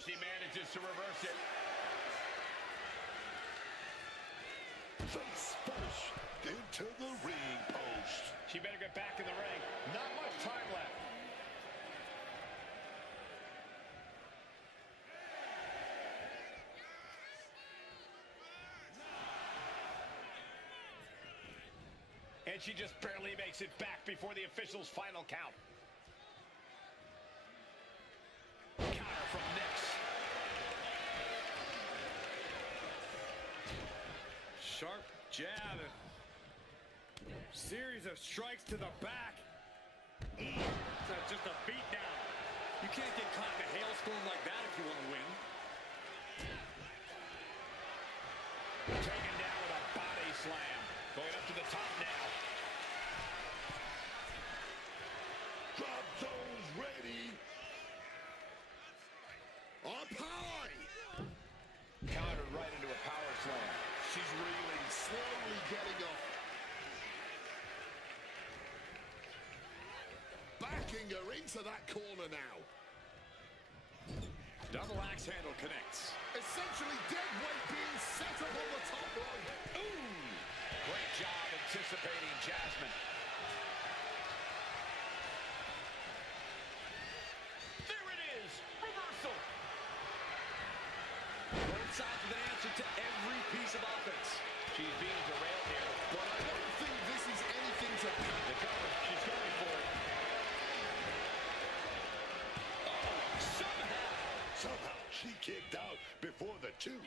She manages to reverse it. Face first into the ring post. She better get back in the ring. Not much time left. And she just barely makes it back before the official's final count. Counter from Nix. Sharp jab. Series of strikes to the back. That's just a beat down. You can't get caught in a hailstorm like that if you want to win. Taken down with a body slam. Going up to the top now. Drop those ready. Up high. Countered right into a power slam. She's reeling, slowly getting up. Backing her into that corner now. Double axe handle connects. Essentially dead weight being set up on the top rope. Ooh! Great job anticipating Jasmine. There it is! Reversal! Both sides with an answer to every piece of offense. She's being derailed here. But I don't think this is anything to... The cover. She's going for it. Somehow she kicked out before the two.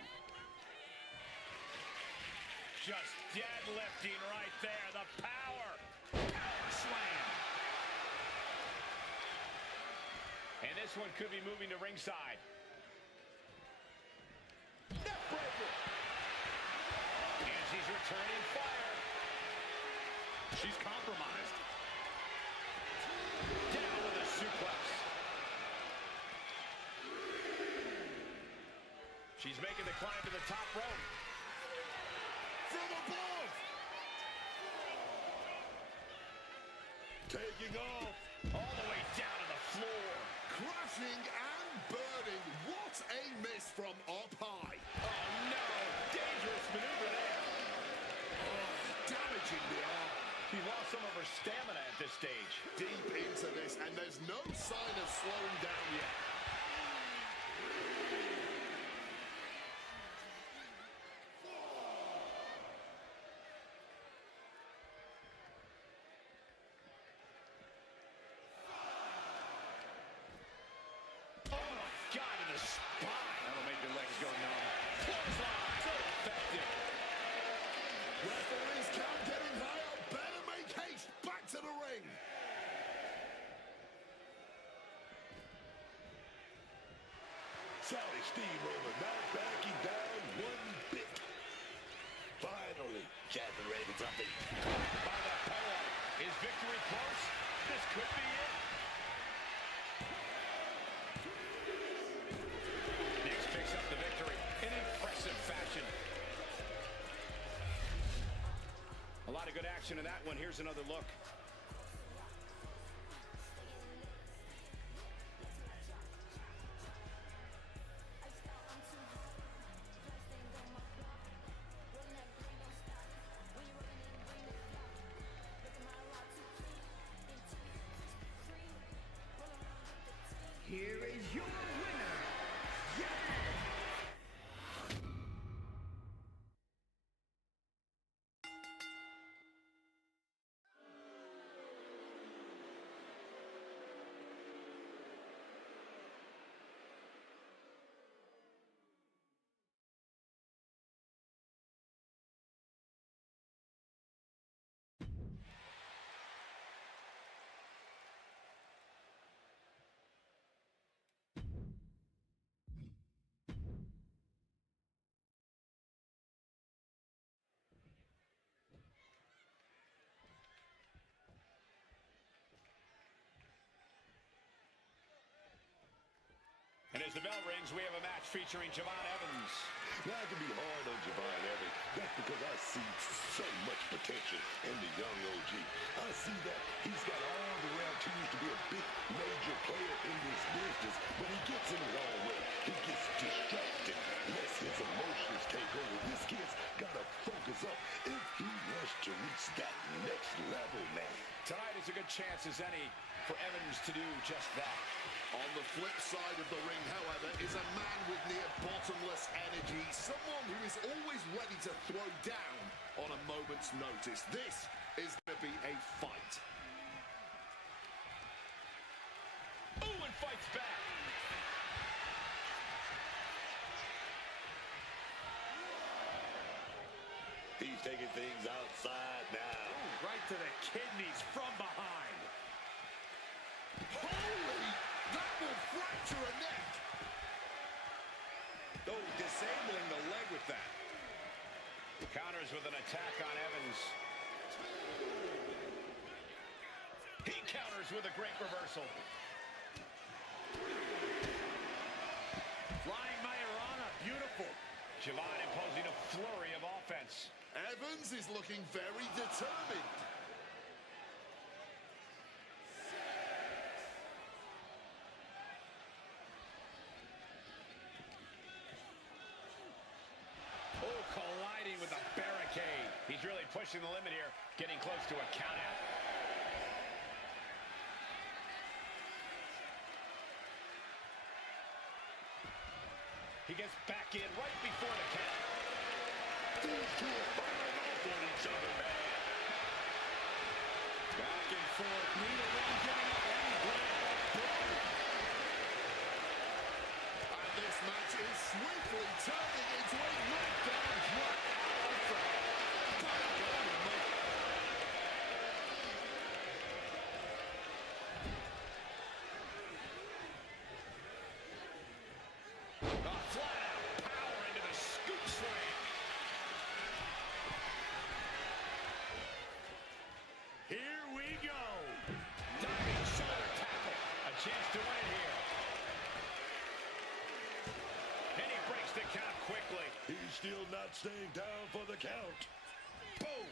just deadlifting right there. The power. Power slam. And this one could be moving to ringside. Neckbreaker. And she's returning fire. She's compromised. Down with a suplex. She's making the climb to the top rope. From above. Taking off. All the way down to the floor. Crashing and burning. What a miss from up high. Oh, no. Dangerous maneuver there. Oh, damaging the arm. She lost some of her stamina at this stage. Deep into this, and there's no sign of slowing down yet. That'll make your legs go numb. Clothesline. So effective. Referee's count getting higher. Better make haste. Back to the ring. Sally Steamroller not backing down one bit. Finally, Catherine ready for something. By the pedal. Is victory close? This could be it. Nix picks up the victory in impressive fashion. A lot of good action in that one. Here's another look. Here is your winner, Jazz. And as the bell rings, we have a match featuring Javon Evans. Now, I can be hard on Javon Evans. That's because I see so much potential in the young OG. I see that he's got all the rare tools to be a big, major player in this business, but he gets in the wrong way. He gets distracted, lets his emotions take over. This kid's got to focus up if he wants to reach that next level, man. Tonight is a good chance as any for Evans to do just that. On the flip side of the ring, however, is a man with near bottomless energy. Someone who is always ready to throw down on a moment's notice. This is going to be a fight. Oh, and fights back. He's taking things outside now. Ooh, right to the kidneys from behind. Holy! That will fracture a neck. Oh, disabling the leg with that. Counters with an attack on Evans. He counters with a great reversal. Flying Mayorana, beautiful. Javon imposing a flurry of offense. Evans is looking very determined. Oh, colliding with a barricade. He's really pushing the limit here, getting close to a countout. He gets back in right before the count. These two are firing off on each other, man. Back and forth. Neither one giving up any ground. And this match is swiftly turning into a knockdown drag out. still not staying down for the count. Boom.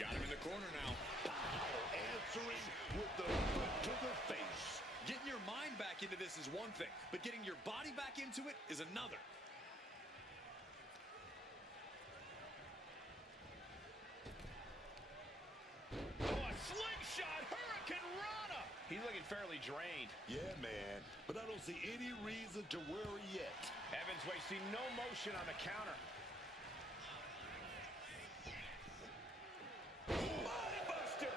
Got him in the corner now. Answering with the foot to the face. Getting your mind back into this is one thing, but getting your body back into it is another. Oh, a slingshot Hurricane Rana. He's looking fairly drained. Yeah, man, but I don't see any reason to worry yet. Evans wasting no motion on the counter. Buster.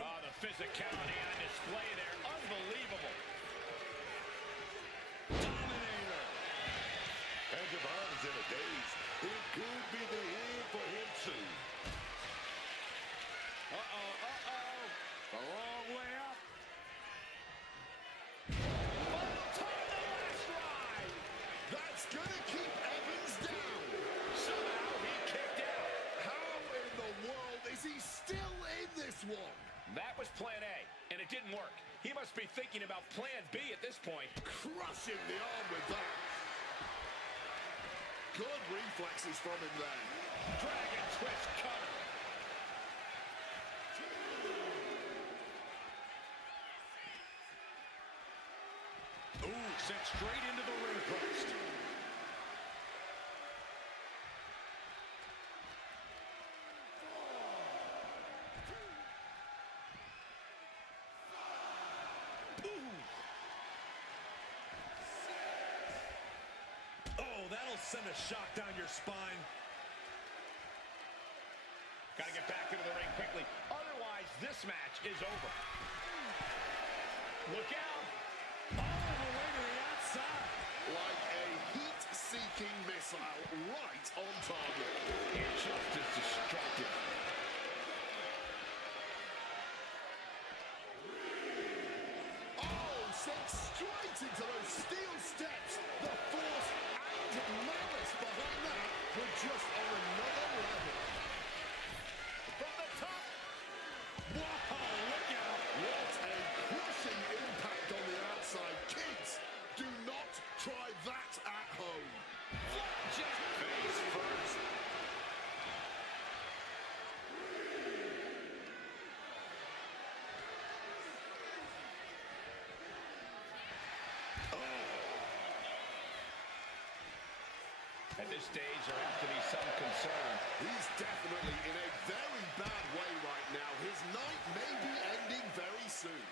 Oh, the physicality on display there. Unbelievable. Dominator. And Devon is in a daze. It could be the end for him soon. The long way up. Final time, the last ride. That's gonna keep Evans down. Somehow he kicked out. How in the world is he still in this one? That was plan A, and it didn't work. He must be thinking about plan B at this point. Crushing the arm with that. Good reflexes from him there. Dragon twist cutter. Ooh, sent straight into the ring post. Oh, that'll send a shock down your spine. Got to get back into the ring quickly. Otherwise, this match is over. Look out. All the way to the outside. Like a heat-seeking missile right on target. It's just as destructive. Oh, sent straight into those steel steps. The force and malice behind that were just on another level. From the top. Whoa, look out. What a crushing impact on the outside. Kids, do not try that at home. Just face first. At this stage, there has to be some concern. He's definitely in a very bad way right now. His night may be ending very soon.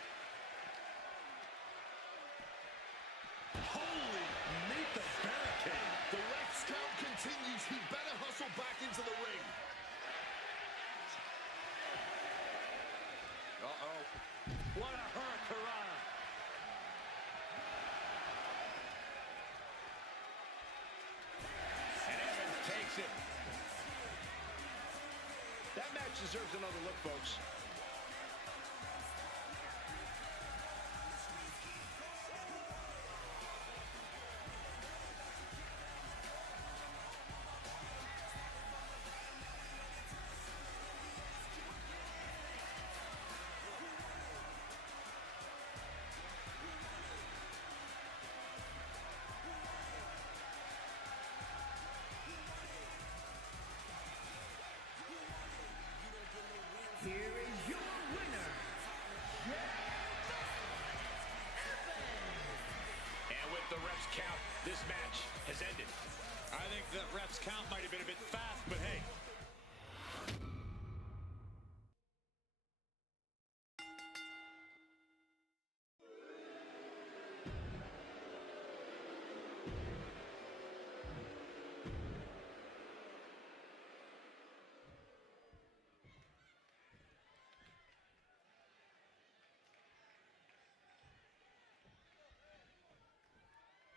Holy, meet the barricade. The ref's count continues. He better hustle back into the ring. Uh-oh. What a hurricanrana. And Evans takes it. That match deserves another look, folks. Here is your winner, And with the ref's count, this match has ended. I think that ref's count might have been a bit fast, but hey.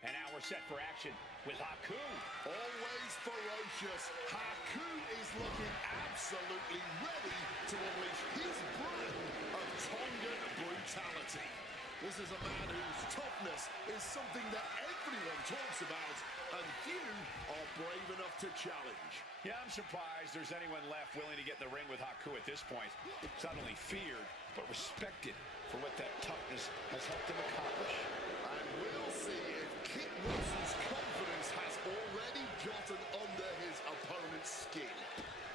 And now we're set for action with Haku. Always ferocious. Haku is looking absolutely ready to unleash his brand of Tongan brutality. The This is a man whose toughness is something that everyone talks about, and few are brave enough to challenge. Yeah, I'm surprised there's anyone left willing to get in the ring with Haku at this point. He's not only feared, but respected for what that toughness has helped him accomplish. And we'll see if Kit Wilson's confidence has already gotten under his opponent's skin.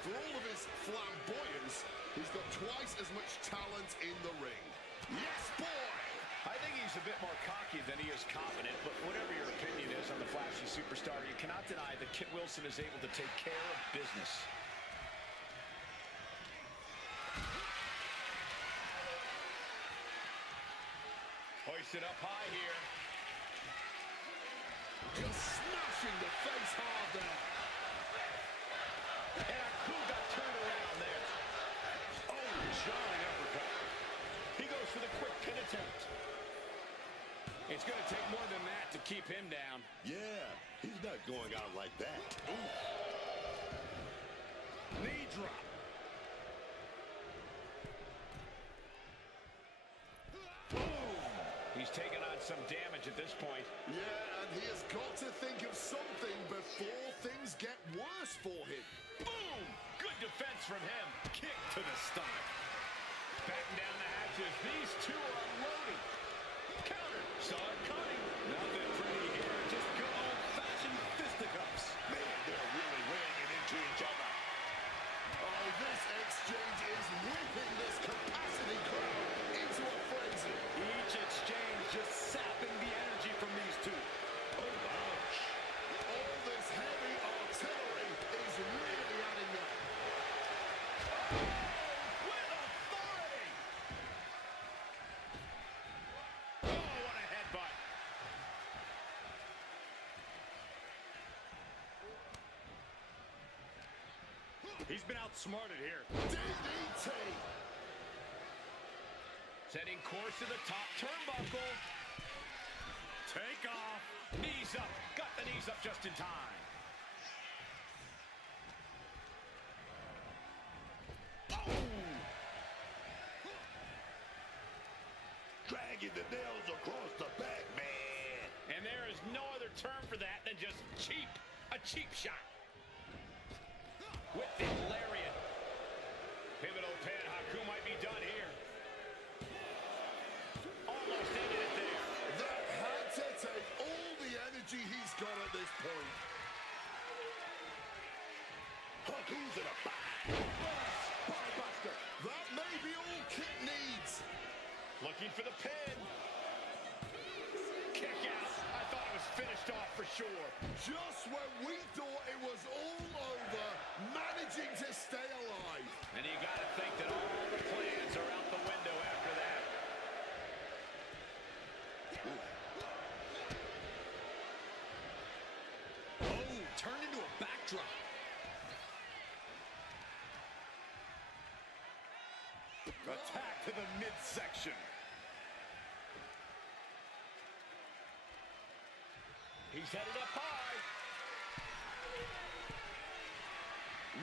For all of his flamboyance, he's got twice as much talent in the ring. Yes, boy! I think he's a bit more cocky than he is confident, but whatever your opinion is on the flashy superstar, you cannot deny that Kit Wilson is able to take care of business. Hoisted up high here. Just smashing the face hard there. And Haku got turned around there. Oh, jarring uppercut. He goes for the quick pin attempt. It's going to take more than that to keep him down. Yeah, he's not going out like that. Ooh. Knee drop. Boom. He's taking on some damage at this point. Yeah, and he has got to think of something before things get worse for him. Boom! Good defense from him. Kick to the stomach. Batten down the hatches. These two are unloading. Counter. Saw it coming. Nothing pretty here. Just good old-fashioned fisticuffs. Man, they're really weighing it into each other. Oh, this exchange is whipping this capacity crowd into a frenzy. Each exchange just sapping the energy from these two. Oh, ouch. All this heavy artillery is really adding up. With authority! Oh, what a headbutt. He's been outsmarted here. DDT! Setting course to the top turnbuckle. Take off. Knees up. Got the knees up just in time. Oh! Dragging the nails across the back, man. And there is no other term for that than just cheap. A cheap shot. With the lariat. Pivotal pin. Haku might be done here. Almost ended it there. That had to take all the energy he's got at this point. Haku's in a bind. Spinebuster. That may be all Kit needs. Looking for the pin. Kick out. I thought it was finished off for sure. Just when we thought it was all over, managing to stay alive. And you got to think that all the plans are out the window after that. Oh, turned into a backdrop. Attack to the midsection. He's headed up high.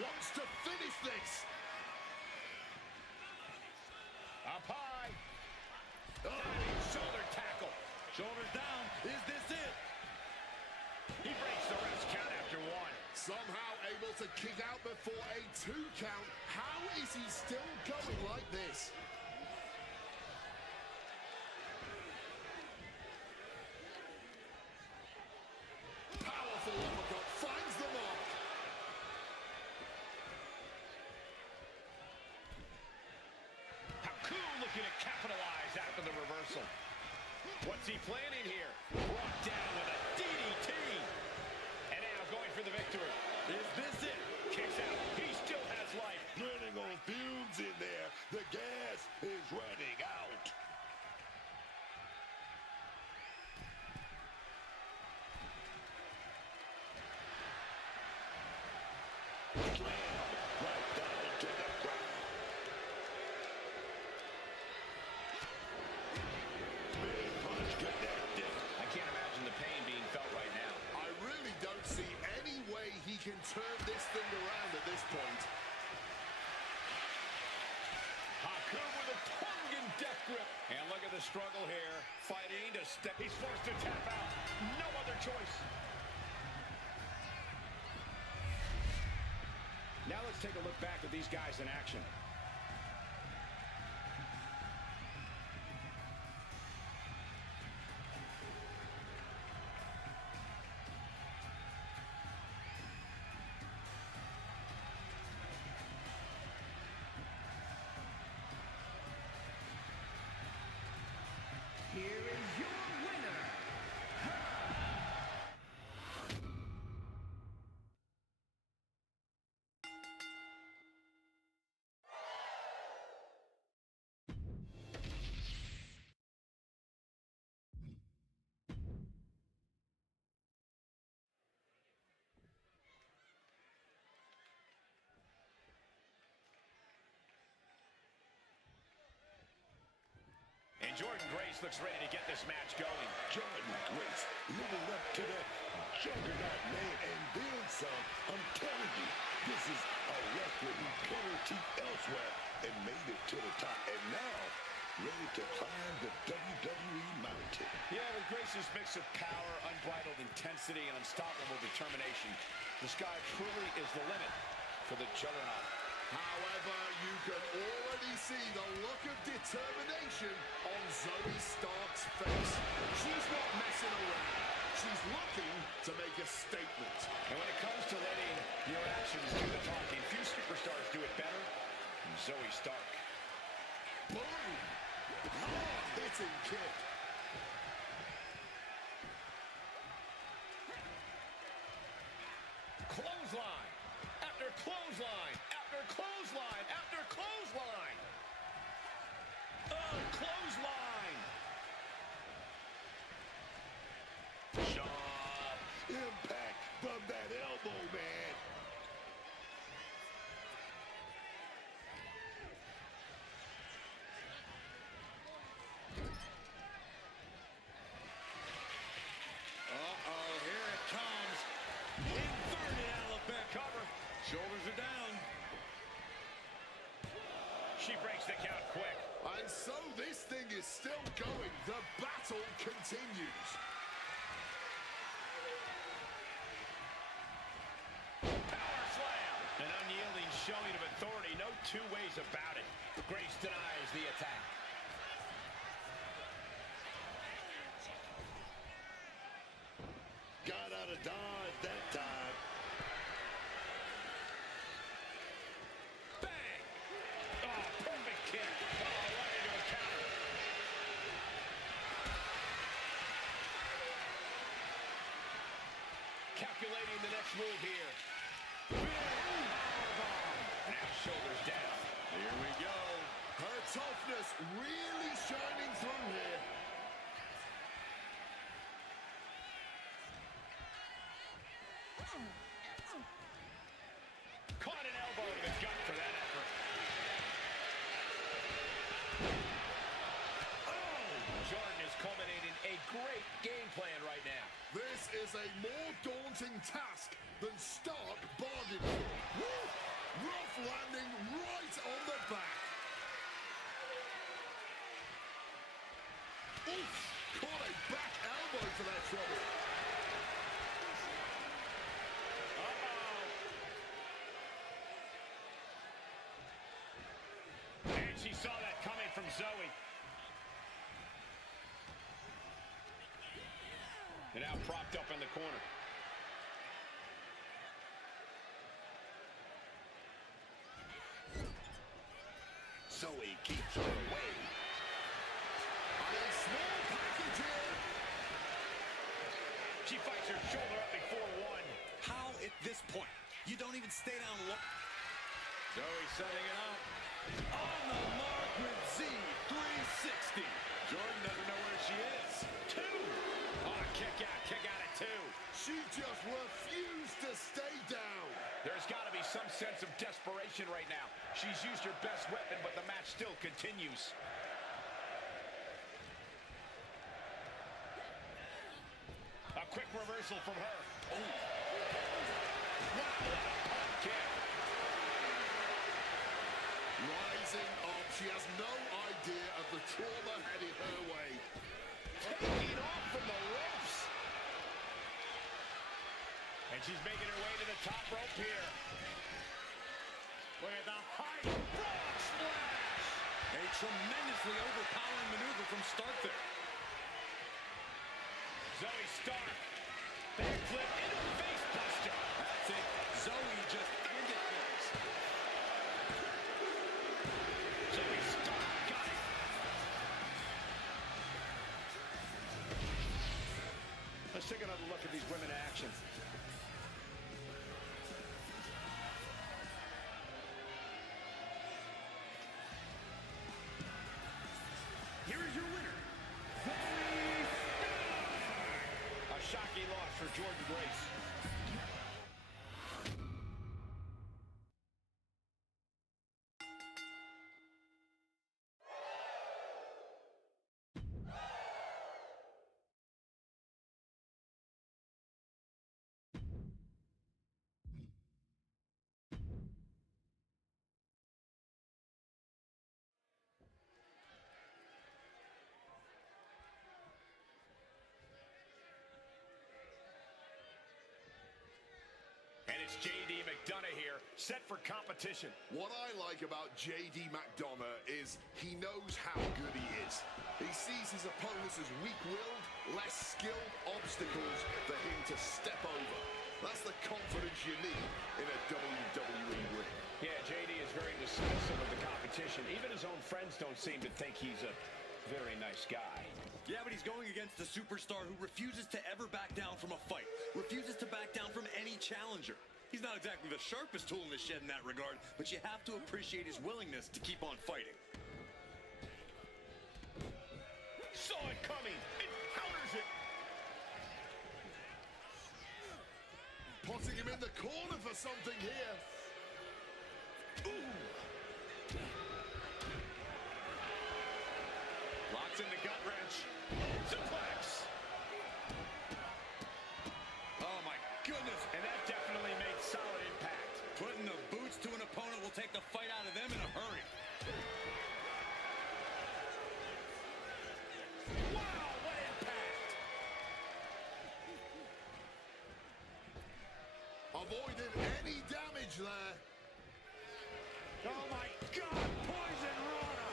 Wants to finish this. Up high. Diving shoulder tackle. Shoulders down. Is this it? He breaks the ref's count after one. Somehow able to kick out before a 2 count. How is he still going like this? Powerful uppercut finds the mark. Haku looking to capitalize after the reversal. What's he planning here? Brought down with a DDT. And now going for the victory. Is this it? Kicks out. He still has life. Running on fumes in there. The gas is running out. Slam right down to the ground. Big punch connected. I can't imagine the pain being felt right now. I really don't see any way he can turn this thing around at this point. Haku with a tongue and death grip. And look at the struggle here, fighting to step. He's forced to tap out. No other choice. Now let's take a look back at these guys in action. Here is your winner. And Jordan Grace looks ready to get this match going. Jordan Grace living up to the juggernaut name and then some. I'm telling you, this is a wrestler who cut her teeth elsewhere and made it to the top. And now, ready to climb the WWE mountain. Yeah, with Grace's mix of power, unbridled intensity, and unstoppable determination, this guy truly is the limit for the juggernaut. However, you can already see the look of determination on Zoe Stark's face. She's not messing around. She's looking to make a statement. And when it comes to letting your actions do the talking, few superstars do it better than Zoe Stark. Boom! Hard hitting kick. Clothesline after clothesline after clothesline after clothesline. Oh, clothesline. Sharp impact from that elbow, man. Uh-oh, here it comes. Inverted Alabama cover. Shoulders are down. She breaks the count quick. And so this thing is still going. The battle continues. Power slam. An unyielding showing of authority. No two ways about it. Grace denies the attack. Got out of dodge that time. Bang! Oh, perfect kick. Oh, right into a counter. Calculating the next move here. Now shoulders down. Here we go. Her toughness really shining through here. Caught an elbow to the gut for that effort. Oh! Jordan is culminating a great game plan right now. This is a more daunting task than Stark bargained for. Woo! Rough landing right on the back. Oof! Caught a back elbow for that trouble. And she saw that coming from Zoe. And now propped up in the corner. Zoe keeps her away. And a small package here. She fights her shoulder up before one. How at this point? You don't even stay down low. Zoe setting it up. On the mark with Z360. Jordan doesn't know where she is. Two. Oh, kick out at two. She just refused to stay down. There's got to be some sense of desperation right now. She's used her best weapon, but the match still continues. A quick reversal from her. Oh. Wow, what a pump kick. Rising up, she has no idea of the trauma headed her way. she's making her way to the top rope here. Look at the high frog splash. A tremendously overpowering maneuver from Stark there. Zoe Stark. Backflip into a face buster. That's it. Zoe just ended things. Zoe Stark got it. Let's take another look at these women in action. Here is your winner, A shocking loss for Jordan Grace. And it's J.D. McDonough here, set for competition. What I like about J.D. McDonough is he knows how good he is. He sees his opponents as weak-willed, less skilled obstacles for him to step over. That's the confidence you need in a WWE ring. Yeah, J.D. is very dismissive of the competition. Even his own friends don't seem to think he's a very nice guy. Yeah, but he's going against a superstar who refuses to ever back down from a fight, refuses to back down from any challenger. He's not exactly the sharpest tool in the shed in that regard, but you have to appreciate his willingness to keep on fighting. Saw it coming. It counters it. Putting him in the corner for something here. Ooh. Locks in the gut wrench. Suplex. Oh, my goodness. And that definitely made solid impact. Putting the boots to an opponent will take the fight out of them in a hurry. Wow, what impact. Avoided any damage there. Oh, my God. Poison Rana.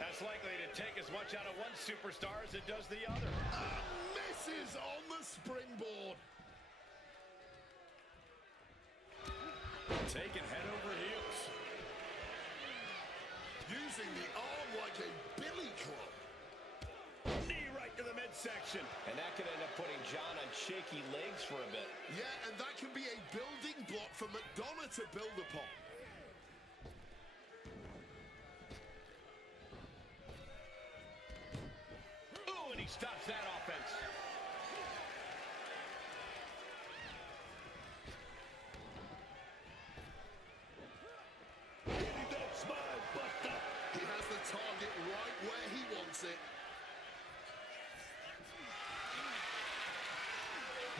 That's likely to take as much out of one superstar as it does the other. And misses on the springboard. Taking head over heels. Using the arm like a billy club. Knee right to the midsection. And that could end up putting John on shaky legs for a bit. Yeah, and that can be a building block for McDonough to build upon. Oh, and he stops that offense. That's my buster. He has the target right where he wants it.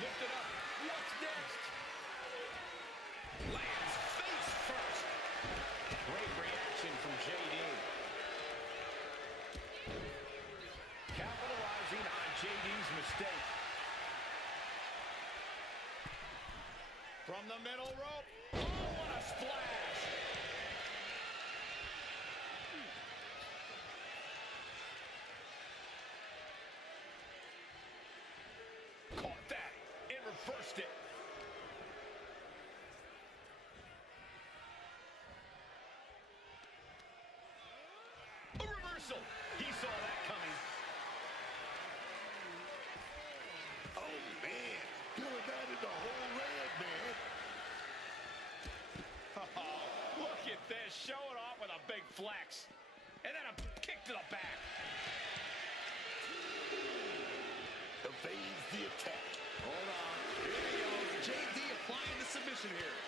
Lift it up. What's next? Lands face first. Great reaction from J.D. Capitalizing on J.D.'s mistake. From the middle rope. Oh, what a splash. Caught that and reversed it. A reversal. He saw that coming. Oh, man. Doing that in the whole red, man. Oh, look at this. Showing off with a big flex. And then a kick to the back. Evades the attack. Hold on. Here he goes. J.D. applying the submission here.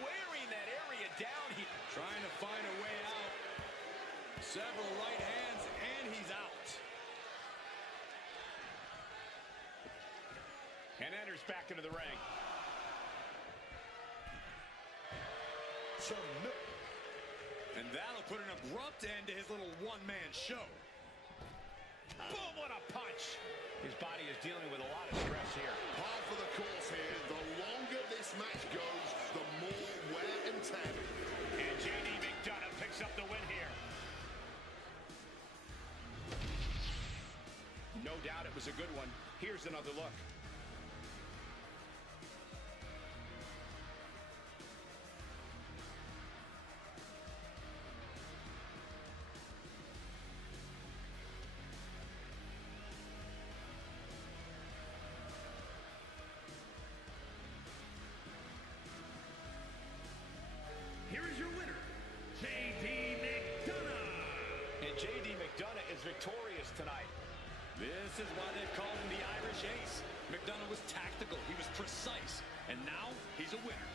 Wearing that area down here. Trying to find a way out. Several right hands, and he's out. And enters back into the ring. And that'll put an abrupt end to his little one-man show. Boom, what a punch. His body is dealing with a lot of stress here. Par for the course here. The longer this match goes, the more wear and tear. And JD McDonough picks up the win here. No doubt it was a good one. Here's another look. Here is your winner, JD McDonough. And JD McDonough is victorious tonight. This is why they've called him the Irish Ace. McDonough was tactical, he was precise, and now he's a winner.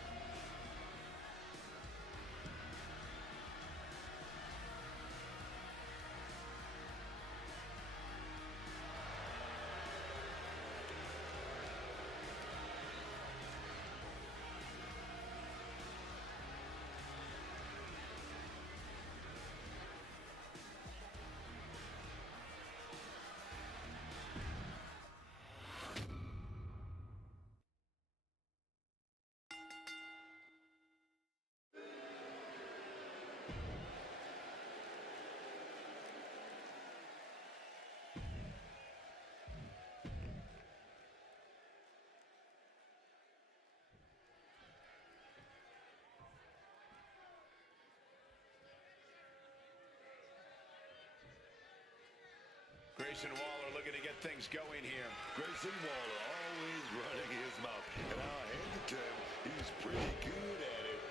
Grayson Waller looking to get things going here. Grayson Waller always running his mouth. And I'll hand it to him. He's pretty good at it.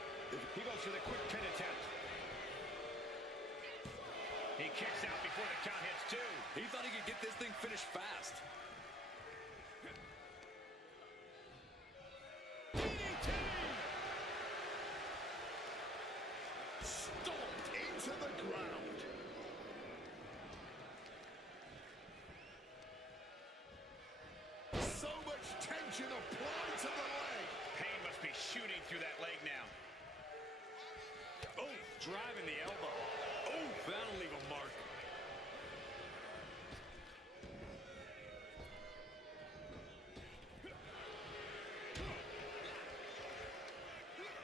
He goes for the quick pin attempt. He kicks out before the count hits two. He thought he could get this thing finished fast. DDT! Stomped into the ground. So much tension applied to the leg. Pain must be shooting through that leg now. Oh, driving the elbow. Oh, that'll leave a mark.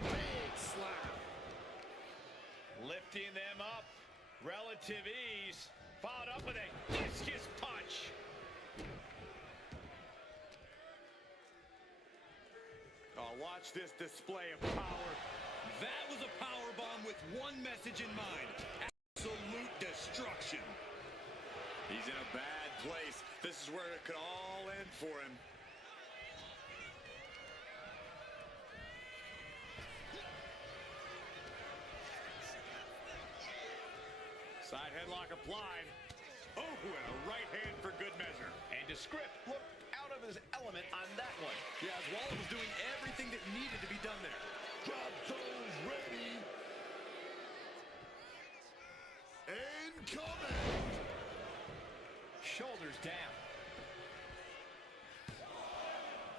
Big slap. Lifting them up. Relative ease. Followed up with a discus punch. Oh, watch this display of power. That was a power bomb with one message in mind. Absolute destruction. He's in a bad place. This is where it could all end for him. Side headlock applied. Oh, and a right hand for good measure. And Script looked out of his element on that one. Yeah, as Waller was doing everything that needed to be done there. Drop those ready. Incoming. Shoulders down.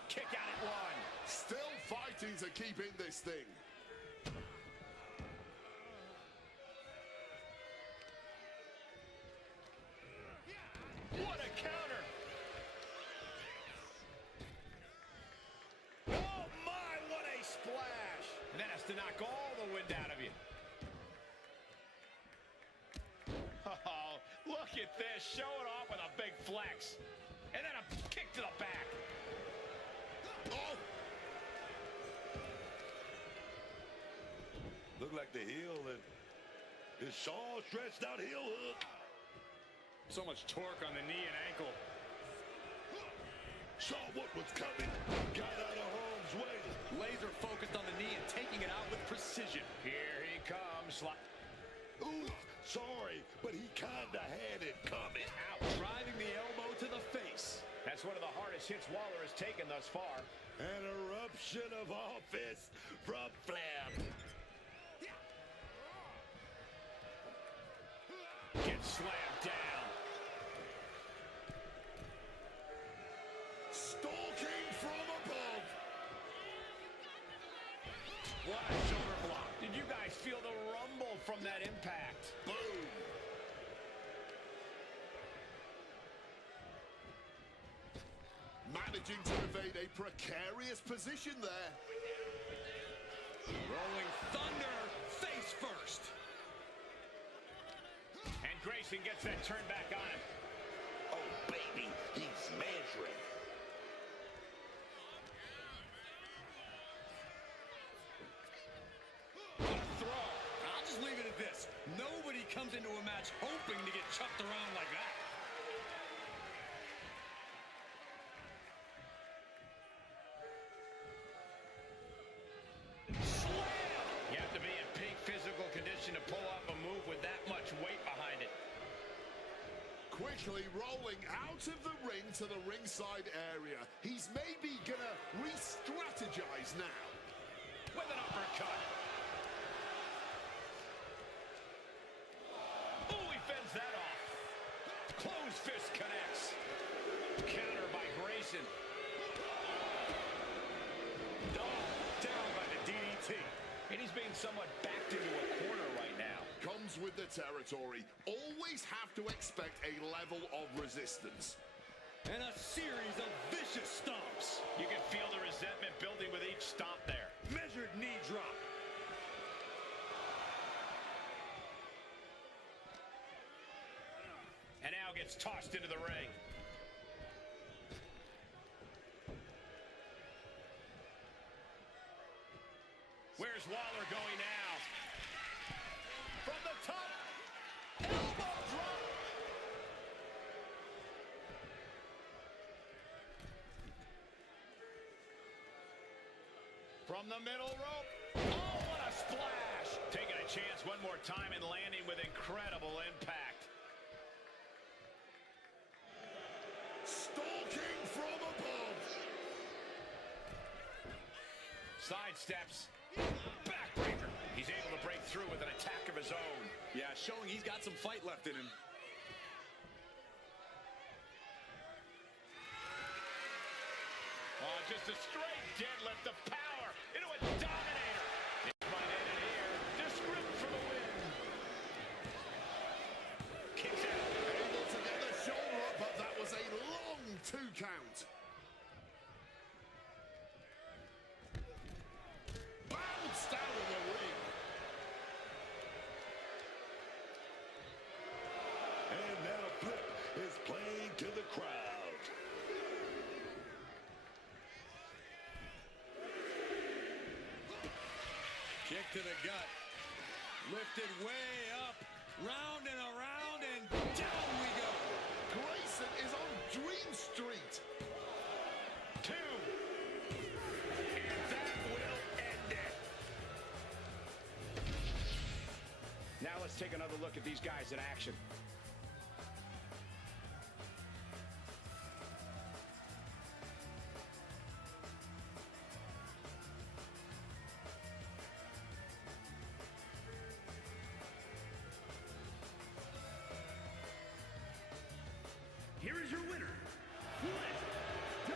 Kick out at one. Still fighting to keep in this thing. What a counter. Oh my, what a splash. And that has to knock all the wind out of you. Oh, look at this. Show it off with a big flex. And then a kick to the back. Oh, Look like the heel and his Shaw stretched out heel hook. So much torque on the knee and ankle. Saw what was coming. Got out of harm's way. Laser focused on the knee and taking it out with precision. Here he comes. Ooh, sorry, but he kinda had it coming. Out. Driving the elbow to the face. That's one of the hardest hits Waller has taken thus far. An eruption of offense from Flair. Gets slammed down. stalking from above. What a shoulder block. Did you guys feel the rumble from that impact? Boom. Managing to evade a precarious position there. Rolling Thunder, face first. And Grayson gets that turn back on him. Oh, baby, he's measuring. I'll just leave it at this. Nobody comes into a match hoping to get chucked around like that. Slam! You have to be in peak physical condition to pull off a move with that much weight behind it. Quickly rolling out of the ring to the ringside area. He's maybe gonna re-strategize now. With an uppercut. Oh, he fends that off. Closed fist connects. Counter by Grayson. Down by the DDT. And he's being somewhat backed into a corner right now. Comes with the territory. Always have to expect a level of resistance. And a series of vicious stomps. You can feel the resentment building with each stomp there. Measured knee drop. And now gets tossed into the ring. Where's Waller going now? From the top. Elbow drop. From the middle rope. Oh, what a splash. Taking a chance one more time and landing with incredible impact. Stalking from above. Sidesteps. Backbreaker. He's able to break through with an attack of his own. Yeah, showing he's got some fight left in him. Oh, just a straight deadlift of power into a dominator. It might end it here. Descript for the win. Kicks out. Able to get the shoulder up, but that was a long 2 count. Bounced out of the ring. And now Flip is playing to the crowd. Kick to the gut. Lifted way up. Round and around and down we go. Grayson is on Dream Street. 2. And that will end it. Now let's take another look at these guys in action. Here is your winner, Flip Disgrace.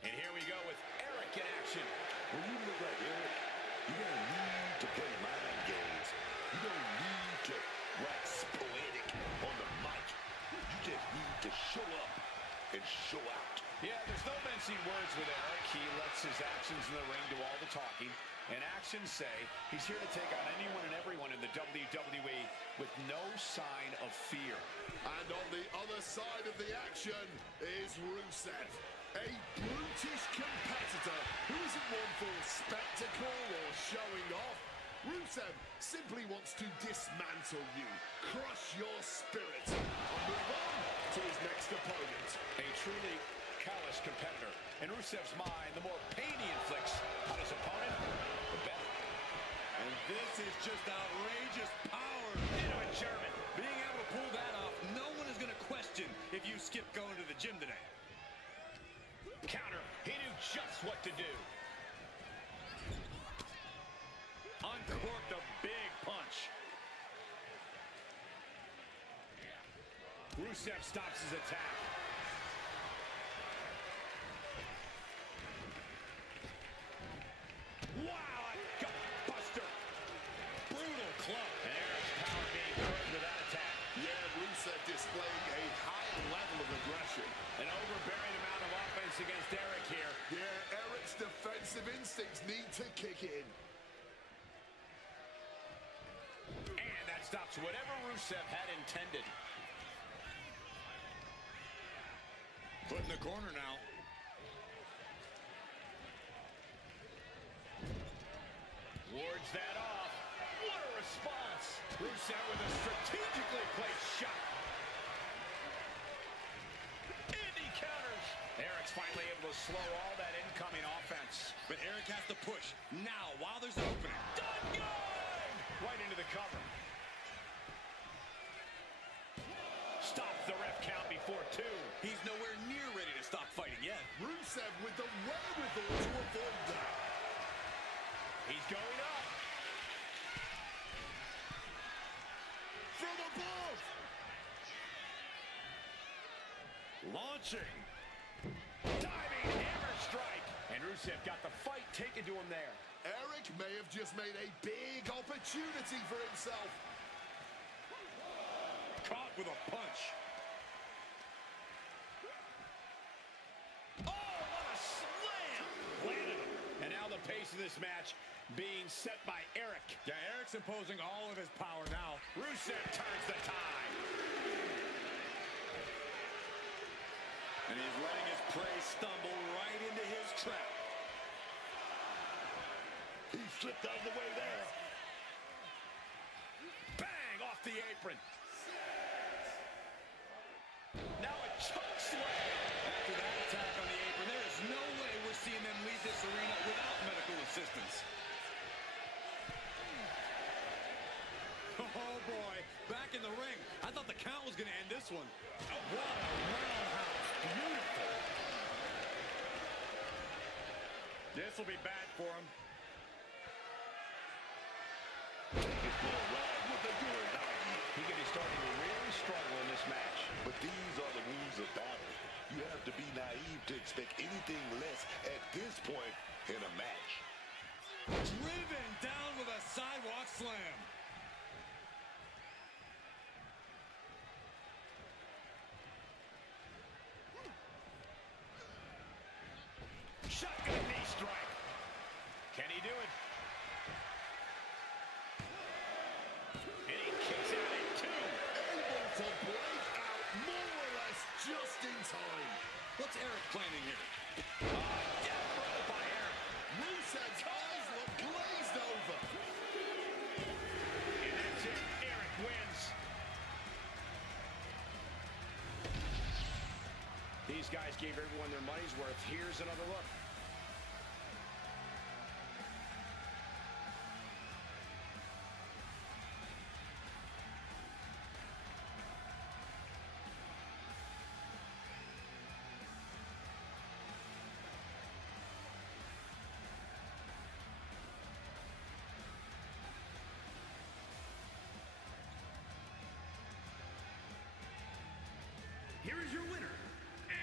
And here we go with Eric in action. When you look like Eric, you don't need to play mind games. You don't need to wax poetic on the mic. You just need to show up and show out. Yeah, there's no mincing words with Eric. He lets his actions in the ring do all the talking. And actions say he's here to take on anyone and everyone in the WWE with no sign of fear. And on the other side of the action is Rusev. A brutish competitor who isn't one for spectacle or showing off. Rusev simply wants to dismantle you, crush your spirit, and move on to his next opponent. A truly callous competitor. In Rusev's mind, the more pain he inflicts on his opponent, the better. And this is just outrageous power. Into a German. Being able to pull that off, no one is going to question if you skip going to the gym today. Counter just what to do. Uncorked a big punch. Rusev stops his attack. Wow, a gut buster. Brutal club. And Eric's power being curbed with that attack. Yeah, Rusev displaying a higher level of aggression. An overbearing amount of offense against Eric here. Yeah, Eric's defensive instincts need to kick in. And that stops whatever Rusev had intended. Put in the corner now. Wards that off. What a response. Rusev with a strategically placed shot. And he counters. Eric's finally able to slow all that incoming offense. But Eric has to push now while there's an opening. Done good! Right into the cover. Stops the ref count before 2. He's nowhere near ready to stop fighting yet. Rusev with the wherewithal to avoid that. He's going up. From above. Launching. Diving hammer strike. And Rusev got the fight taken to him there. Eric may have just made a big opportunity for himself. Caught with a punch. Oh, what a slam! Landed him. And now the pace of this match being set by Eric. Yeah, Eric's imposing all of his power now. Rusev turns the tide. And he's letting his prey stumble right into his trap. He slipped out of the way there. Bang! Off the apron. Now a choke slam. After that attack on the apron, there is no way we're seeing them leave this arena without medical assistance. Oh, boy. Back in the ring. I thought the count was going to end this one. Oh, what a roundhouse. Beautiful. This will be bad for him. He could be starting to really struggle in this match. But these are the rules of battle. You have to be naive to expect anything less at this point in a match. Driven down with a sidewalk slam. Shotgun knee strike. Can he do it? And he kicks out at 2. Able to break out more or less just in time. What's Eric planning here? Death row by Eric. Rusev's eyes look glazed over. And that's it. Eric wins. These guys gave everyone their money's worth. Here's another look. Here is your winner, Eric.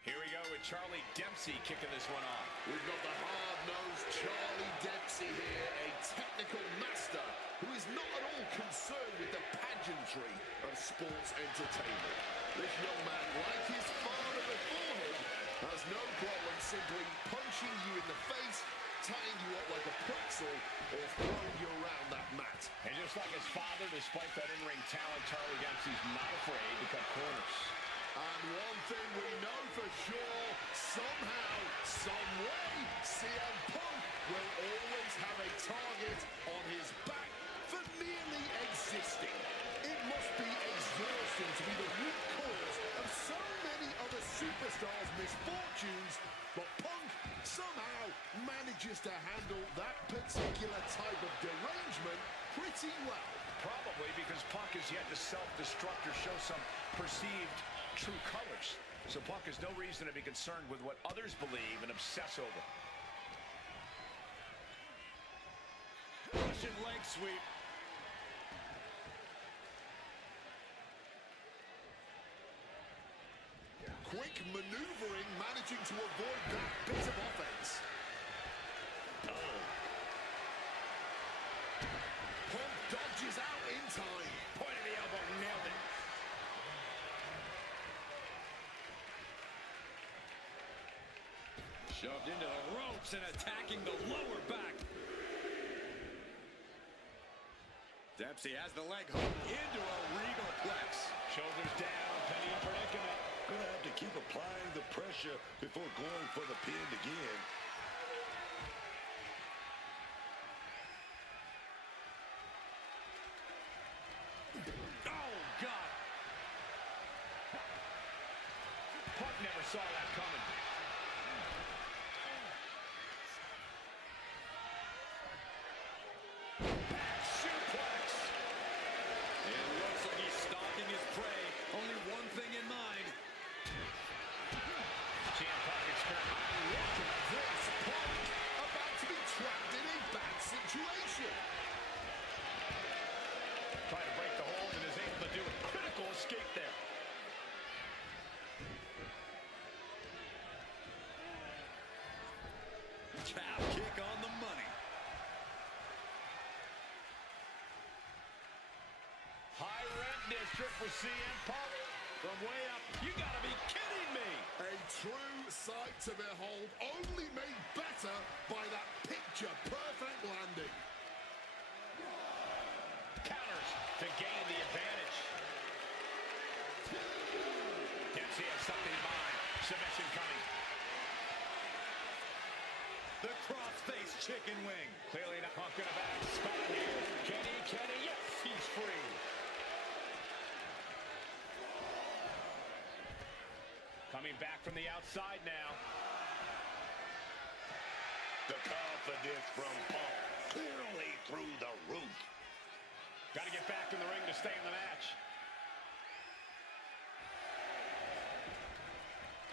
Here we go with Charlie Dempsey kicking this one off. We've got the hard-nosed Charlie Dempsey here, a technical master who is not at all concerned with the pageantry of sports entertainment. This young man, like his father before him, has no problem simply punching you in the face, tying you up like a pretzel, or thrown you around that mat. And just like his father, despite that in-ring talent, Charlie Dempsey's not afraid to cut corners. And one thing we know for sure, somehow, some way, CM Punk will always have a target on his back for merely existing. It must be exhausting to be the root cause of so many other superstars' misfortunes, but Punk somehow manages to handle that particular type of derangement pretty well. Probably because Punk has yet to self-destruct or show some perceived true colors. So Punk has no reason to be concerned with what others believe and obsess over. Russian leg sweep. Quick maneuvering, managing to avoid that bit of offense. Punk dodges out in time. Point of the elbow, nailed it. Shoved into the ropes and attacking the lower back. Dempsey has the leg hook into a regal plex. Shoulders down, penny in predicament. Gonna have to keep applying the pressure before going for the pin again. Oh, God. Punk never saw that coming. Back suplex. It looks like he's stalking his prey. Only one thing in mind. CM Punk experimenting. Look at this. Punk about to be trapped in a bad situation. Trying to break the hold and is able to do a critical escape there. Calf kick on the money. High rent district for CM Punk. From way up, you gotta be kidding me. A true sight to behold, only made better by that picture-perfect landing. Counters to gain the advantage. Dempsey has something in mind. Submission coming. The cross-face chicken wing. Clearly not Punk gonna back. Spot here. Kenny, yes, he's free. Coming back from the outside now. The confidence from Punk clearly through the roof. Got to get back in the ring to stay in the match.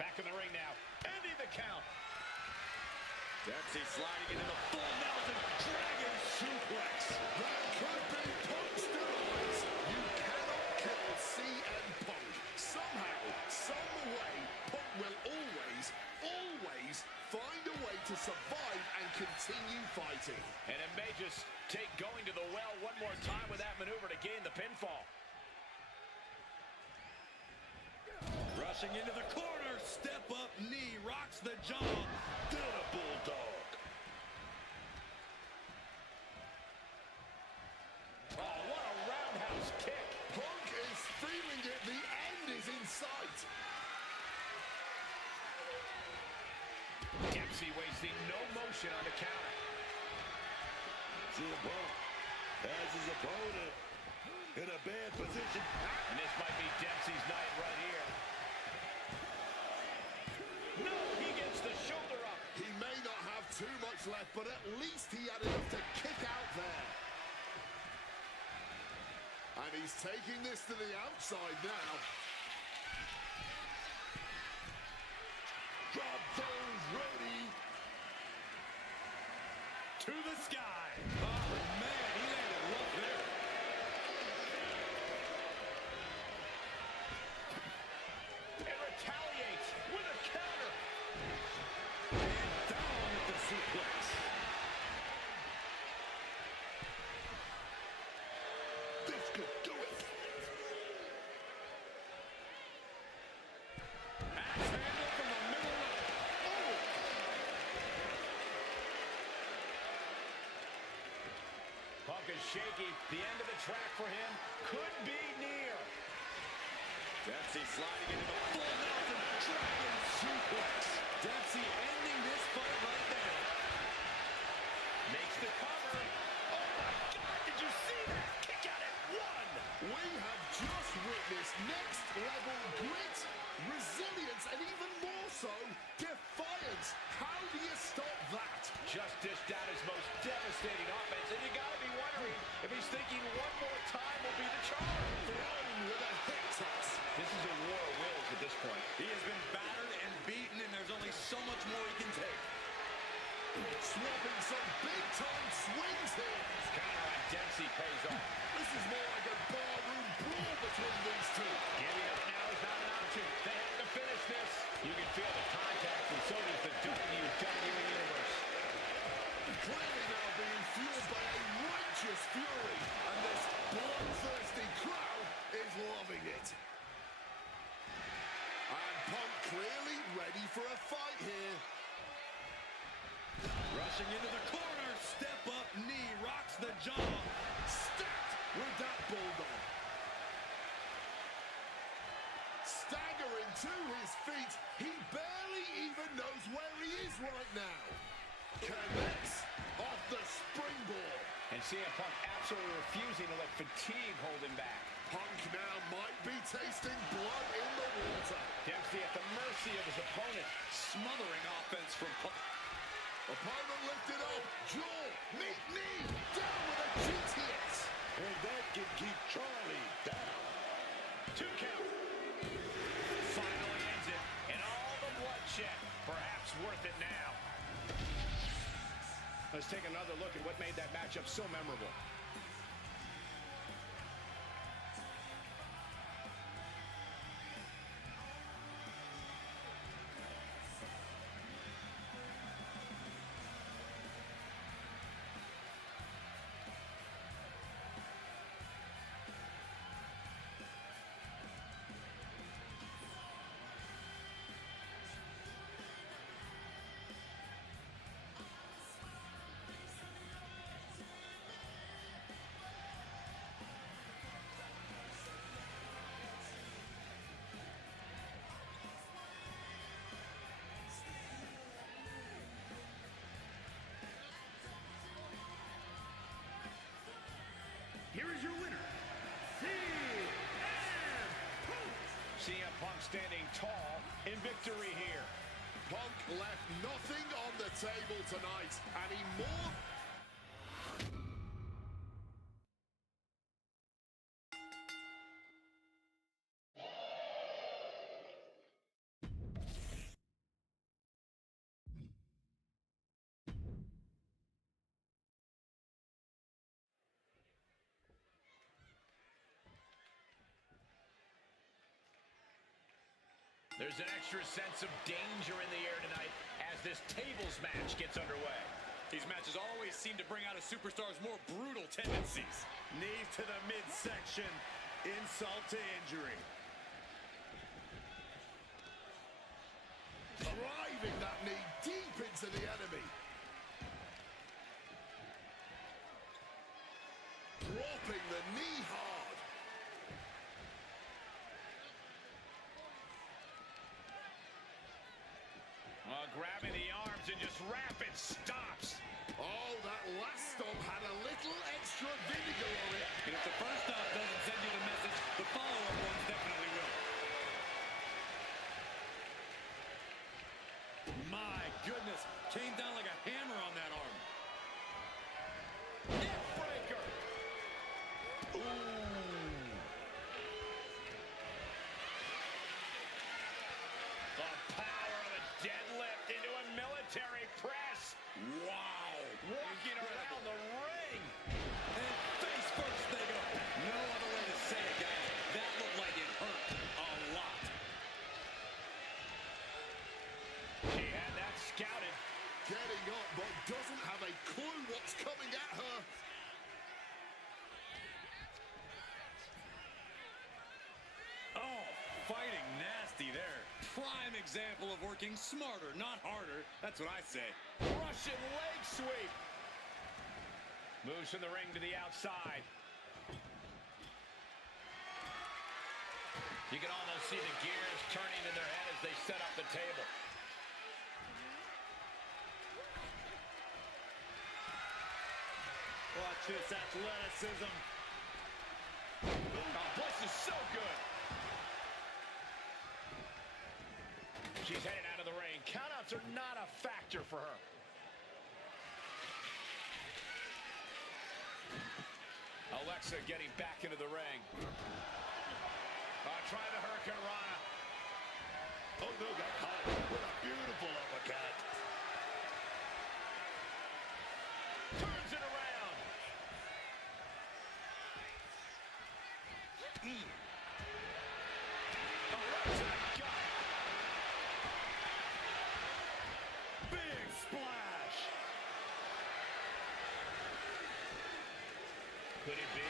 Back in the ring now. Ending the count. Dempsey sliding into the full Nelson Dragon suplex. That could be Punk's demise. You cannot kill CM Punk. Somehow, some way, Punk will always find a way to survive and continue fighting. And it may just take going to the well one more time with that maneuver to gain the pinfall. Rushing into the corner. Step up knee. Rocks the jaw. To the Bulldog. Oh, what a roundhouse kick. Punk is feeling it. The end is in sight. Dempsey wasting no motion on the counter. CM Punk has his opponent in a bad position. And this might be Dempsey's night right here. No, he gets the shoulder up. He may not have too much left, but at least he had enough to kick out there. And he's taking this to the outside now. Drop those ready. To the sky. Oh, man, he landed rough there. And retaliates with a counter. And down with the suplex. This could do it. Axe handle from the middle rope. Oh! is shaky. The end of the track for him could be near. Dempsey sliding into the full mountain dragon suplex. Dempsey ending this fight right there. Makes the cover. Oh my God, did you see that? Kick out at one. We have just witnessed next level grit, resilience, and even more so, defiance. How do you stop that? Just dished out his most devastating offense, and you gotta be wondering if he's thinking one more time will be the charm. Thrown with a hip toss. This is a war of wills at this point. He has been battered and beaten, and there's only so much more he can take. Swapping some big-time swings here. Counter on Dempsey pays off. This is more like a barroom brawl between these two. Giving up now is not an option. They have to finish this. You can feel the contact, and so does the WWE Universe. Clearly now being fueled by a righteous fury, and this bloodthirsty crowd is loving it. And Punk clearly ready for a fight here. Rushing into the corner, step up knee, rocks the jaw. Stacked with that bulldog. Staggering to his feet, he barely even knows where he is right now. Connects off the springboard. And CM Punk absolutely refusing to let fatigue hold him back. Punk now might be tasting blood in the water. Dempsey at the mercy of his opponent. Smothering offense from Punk. Opponent lifted up, jaw, meet knee, down with a GTS. And that can keep Charlie down. 2 count. Finally ends it, and all the bloodshed, perhaps worth it now. Let's take another look at what made that matchup so memorable. Here is your winner, CM Punk. CM Punk standing tall in victory here. Punk left nothing on the table tonight, and he more... There's an extra sense of danger in the air tonight as this tables match gets underway. These matches always seem to bring out a superstar's more brutal tendencies. Knee to the midsection. Insult to injury. Driving that knee deep into the enemy. Dropping the knee hard. Grabbing the arms and just rapid stops. Oh, that last stomp had a little extra vinegar on it. And if the first stop doesn't send you the message, the follow-up ones definitely will. My goodness, came down like a hammer on that arm. Neck breaker. Ooh. The power of a deadlift into a military press. Wow. Walking around the ring. And face first they go. No other way to say it, guys. That looked like it hurt a lot. She had that scouted. Getting up, but doesn't have a clue what's coming at her. Oh, fighting nasty there. Prime example of working smarter, not harder. That's what I say. Russian leg sweep. Moves from the ring to the outside. You can almost see the gears turning in their head as they set up the table. Watch this athleticism. Oh, Bliss is so good. She's headed out of the ring. Countouts are not a factor for her. Alexa getting back into the ring. Trying the Hurricane Rana. Oh, no, got caught with a beautiful uppercut. Turns it around. Oh, right to the gut. Big splash. Could it be?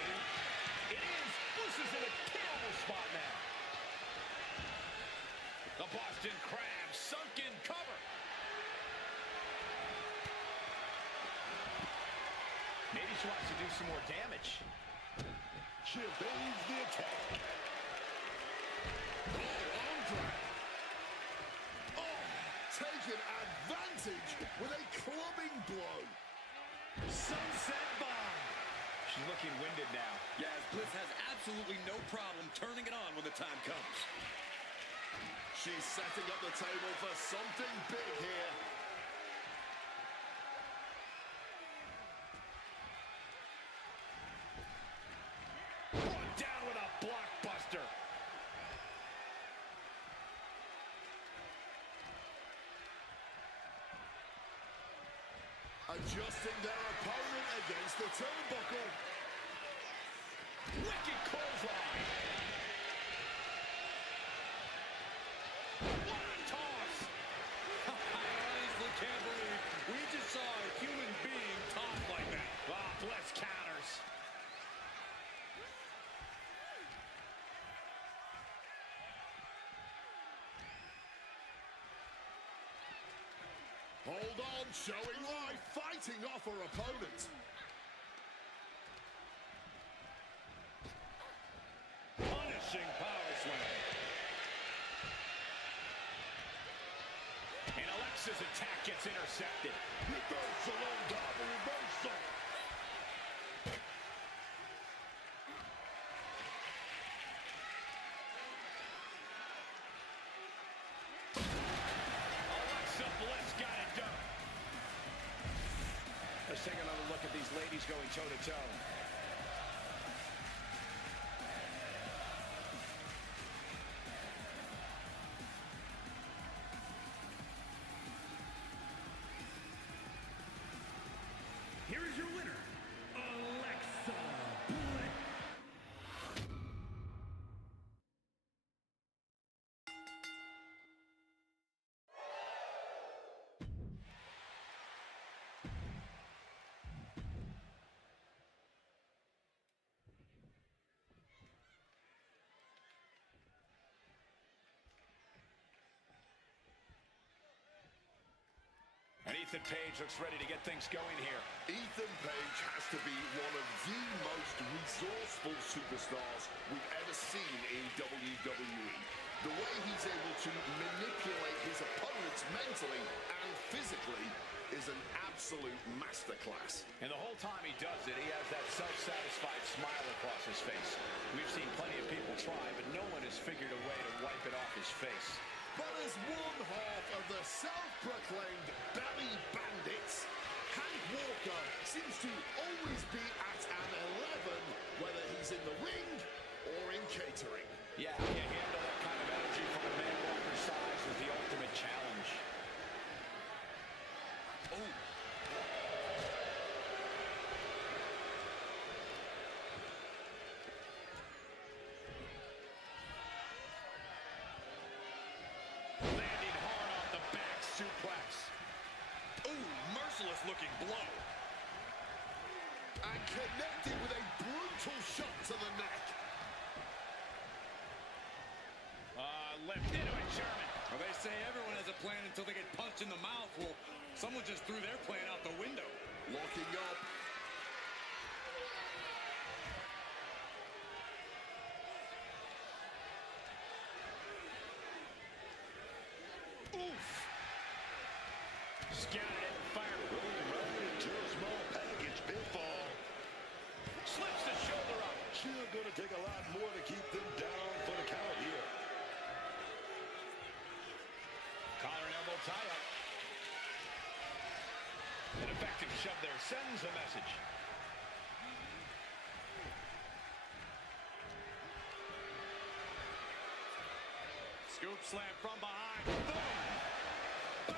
It is. Bliss is in a terrible spot now. The Boston Crab sunk in cover. Maybe she wants to do some more damage. She evades the attack. Oh, arm drag. Oh, taking advantage with a clubbing blow. Sunset bomb. She's looking winded now. Yeah, as Bliss has absolutely no problem turning it on when the time comes. She's setting up the table for something big here. Brought down with a blockbuster. Adjusting their opponent against the turnbuckle. Wicked clothesline. What a toss. I honestly can't believe we just saw a human being tossed like that. Oh, Bliss counters. Hold on, showing life, fighting off her opponent. Punishing power slam. And Alexa's attack gets intercepted. Reversal on top of reversal. Alexa Bliss got it done. Let's take another look at these ladies going toe-to-toe. Here is your winner, Alexa Bliss. And Ethan Page looks ready to get things going here. Ethan Page has to be one of the most resourceful superstars we've ever seen in WWE. The way he's able to manipulate his opponents mentally and physically is an absolute masterclass. And the whole time he does it, he has that self-satisfied smile across his face. We've seen plenty of people try, but no one has figured a way to wipe it off his face. But as one half of the self-proclaimed belly bandits, Hank Walker seems to always be at an 11, whether he's in the ring or in catering. Yeah, you handle that kind of energy from a man Walker's size is the ultimate challenge. Oh. Landing hard off the back suplex. Ooh, merciless looking blow. And connecting with a brutal shot to the neck. Lift into a German. Well, they say everyone has a plan until they get punched in the mouth. Well, someone just threw their plan out the window. Locking up. shove there sends a message. Scoop slam from behind. Boom! Bam!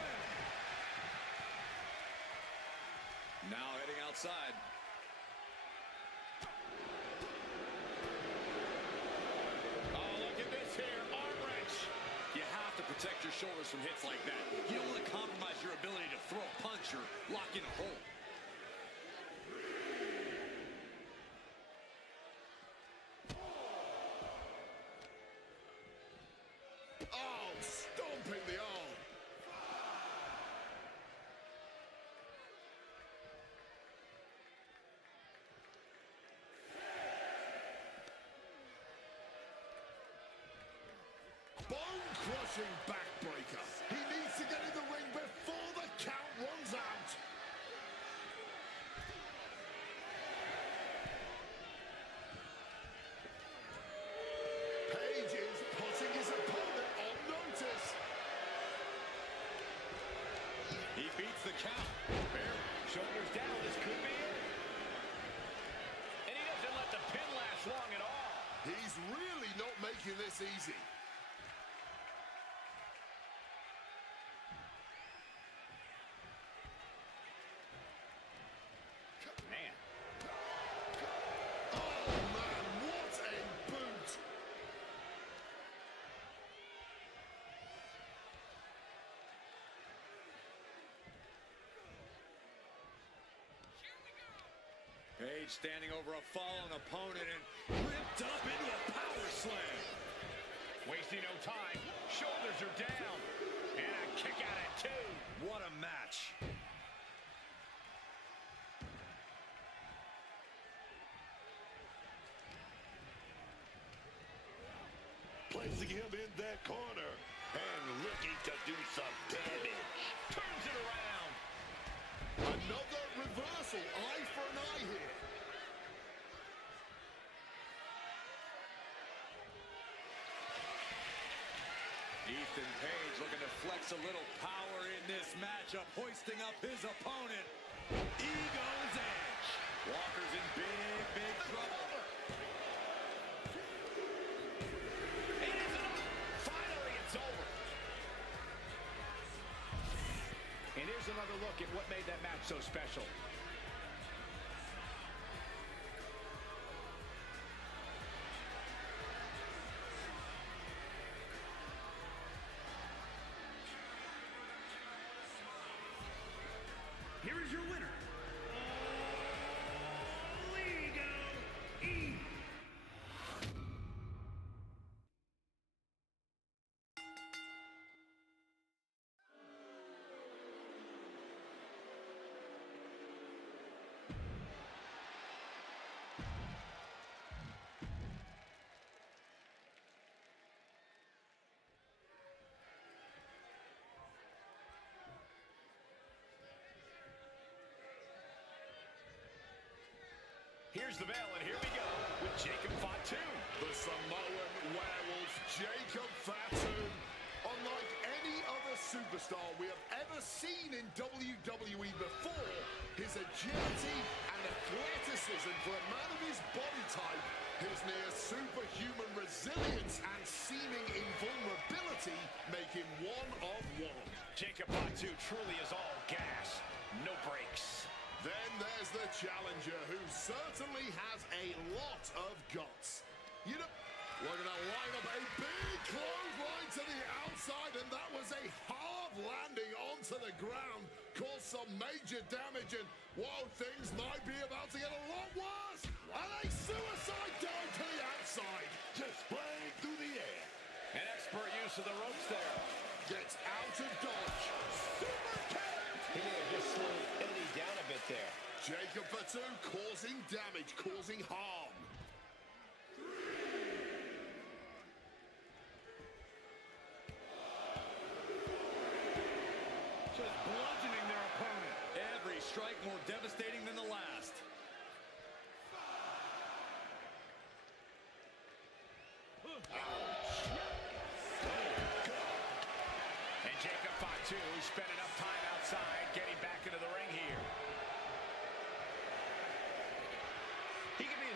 Now heading outside. Oh, look at this here. Arm wrench. You have to protect your shoulders from hits like that. You don't want to compromise your ability to throw a punch or lock in a hold. Oh, stomping the arm. Bone-crushing backbreaker. He needs to get in the ring before the count runs out. Page is putting his opponent on notice. He beats the count. Barely. Shoulders down. This could be it. And he doesn't let the pin last long at all. He's really not making this easy. Man. Oh, man, what a boot. Page standing over a fallen opponent and ripped up into a power slam. Wasting no time. Shoulders are down. And a kick out at two. What a match. Placing him in that corner and looking to do some damage. Turns it around. Another reversal. Eye for an eye here. Ethan Page looking to flex a little power in this matchup, hoisting up his opponent. Ego's edge. Walker's in big, big trouble. It is enough. Finally, it's over. And here's another look at what made that match so special. Here is your winner, Ego. Here's the bell, and here we go with Jacob Fatu. The Samoan werewolf, Jacob Fatu. Unlike any other superstar we have ever seen in WWE before, his agility and athleticism for a man of his body type, his near superhuman resilience and seeming invulnerability make him one of one. Jacob Fatu truly is all gas, no brakes. Then there's the challenger, who certainly has a lot of guts. You know, we're going to line up a big clothesline to the outside, and that was a hard landing onto the ground. Caused some major damage, and whoa, things might be about to get a lot worse. And a suicide dive to the outside. Just flying through the air. An expert use of the ropes there. Gets out of dodge. Super kick. He may have just slowed Eddie down a bit there. Jacob Fatu causing damage, causing harm. Just bludgeoning their opponent. Every strike more devastating than the last. And Jacob Fatu spent enough time outside getting back into the ring here.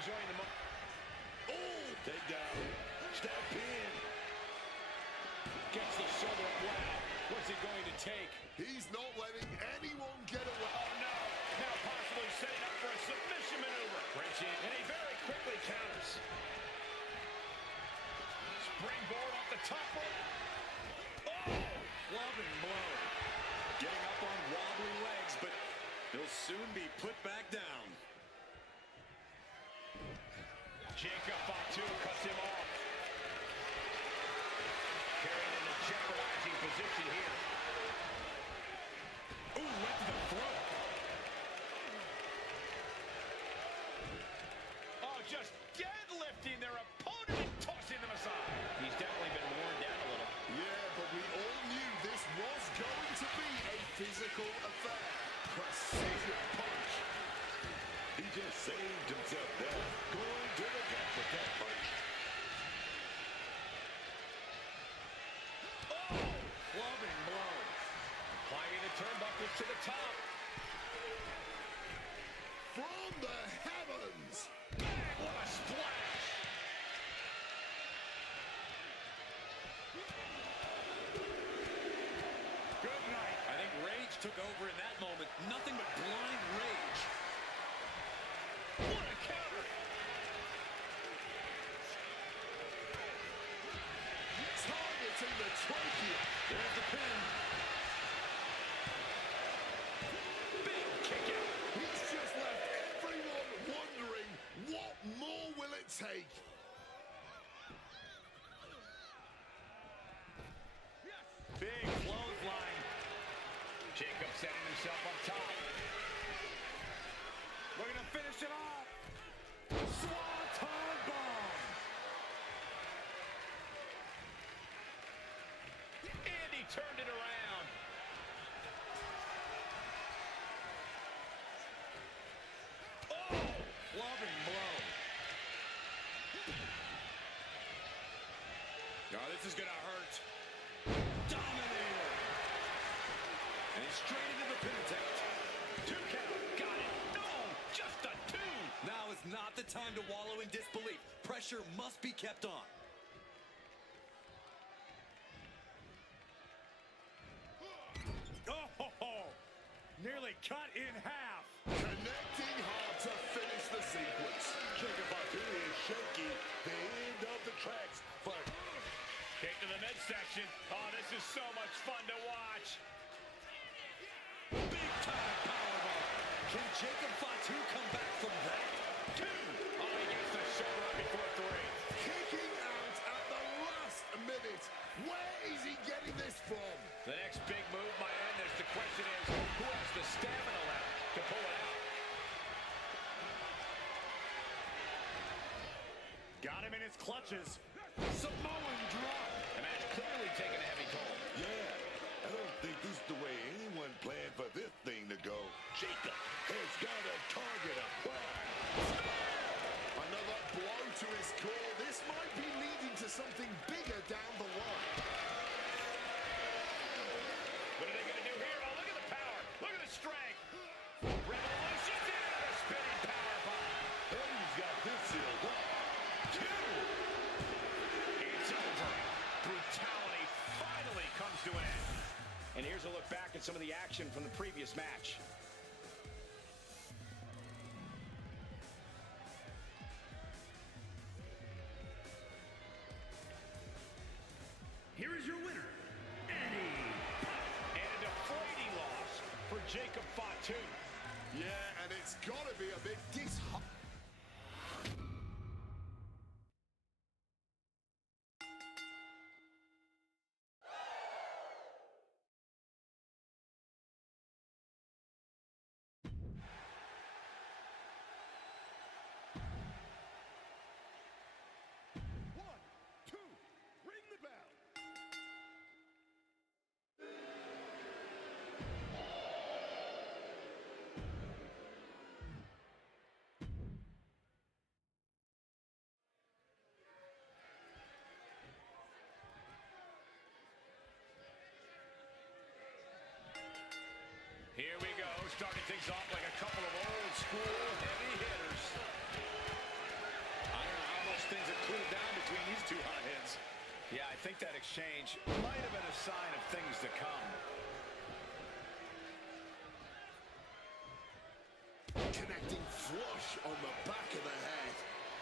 enjoying the moment. Oh, takedown. Step in. Gets the shoulder up. Wow. What's it going to take? He's not letting anyone get away. Oh, no. Now possibly setting up for a submission maneuver. Wrenching, and he very quickly counters. Springboard off the top rope. Oh! Clubbing blow. Getting up on wobbly legs, but he'll soon be put back down. Jacob Fatu cuts him off. Carried in a jeopardizing position here. Ooh, went to the throat. Oh, just deadlifting their opponent and tossing them aside. He's definitely been worn down a little. Yeah, but we all knew this was going to be a physical affair. Precision punch. He just saved himself there. Going to the gut with that punch. Oh! Clubbing blow. Climbing the turnbuckles to the top. From the heavens. Bang! What a splash! Good night. I think rage took over in that moment. Nothing but blind rage. What a counter! Targeting the trachea. There's the pin. Big kick out. He's just left everyone wondering, what more will it take? Big clothesline. Jacob setting himself up top. Looking to finish it off. Swanton bomb. And he turned it around. Oh! Clubbing blow. Oh, this is gonna hurt. Dominator. And straight into the pin attempt. 2 count. Got it. No! Just a 2! Now is not the time to wallow in disbelief. Pressure must be kept on. Oh, nearly cut in half. Connecting hard to finish the sequence. Jacob Fatu is shaky. The end of the tracks. But Kick to the midsection. Oh, this is so much fun to watch. Big time powerbomb. Can Jacob Fatu come back from that? 2! Oh, he gets the shoulder up before 3. Kicking out at the last minute. Where is he getting this from? The next big move might end this. The question is, who has the stamina left to pull it out? Got him in his clutches. Samoan drop. The match clearly taking a heavy toll. yeah, I don't think this is the way anyone planned for this thing to go. Jacob has got a target of pride. Another blow to his core. This might be leading to something bigger down the line. What are they going to do here? Oh, look at the power. Look at the strength. Revolution's in the spinning power bomb. And he's got this sealed up. 2. It's over. Brutality finally comes to an end. And here's a look back at some of the action from the previous match. Here is your winner, Eddie. And a deflating loss for Jacob Fatu. Yeah, and it's got to be a bit disheartening. Here we go, starting things off like a couple of old school heavy hitters. two hot hits. Yeah, I think that exchange might have been a sign of things to come. Connecting flush on the back of the head.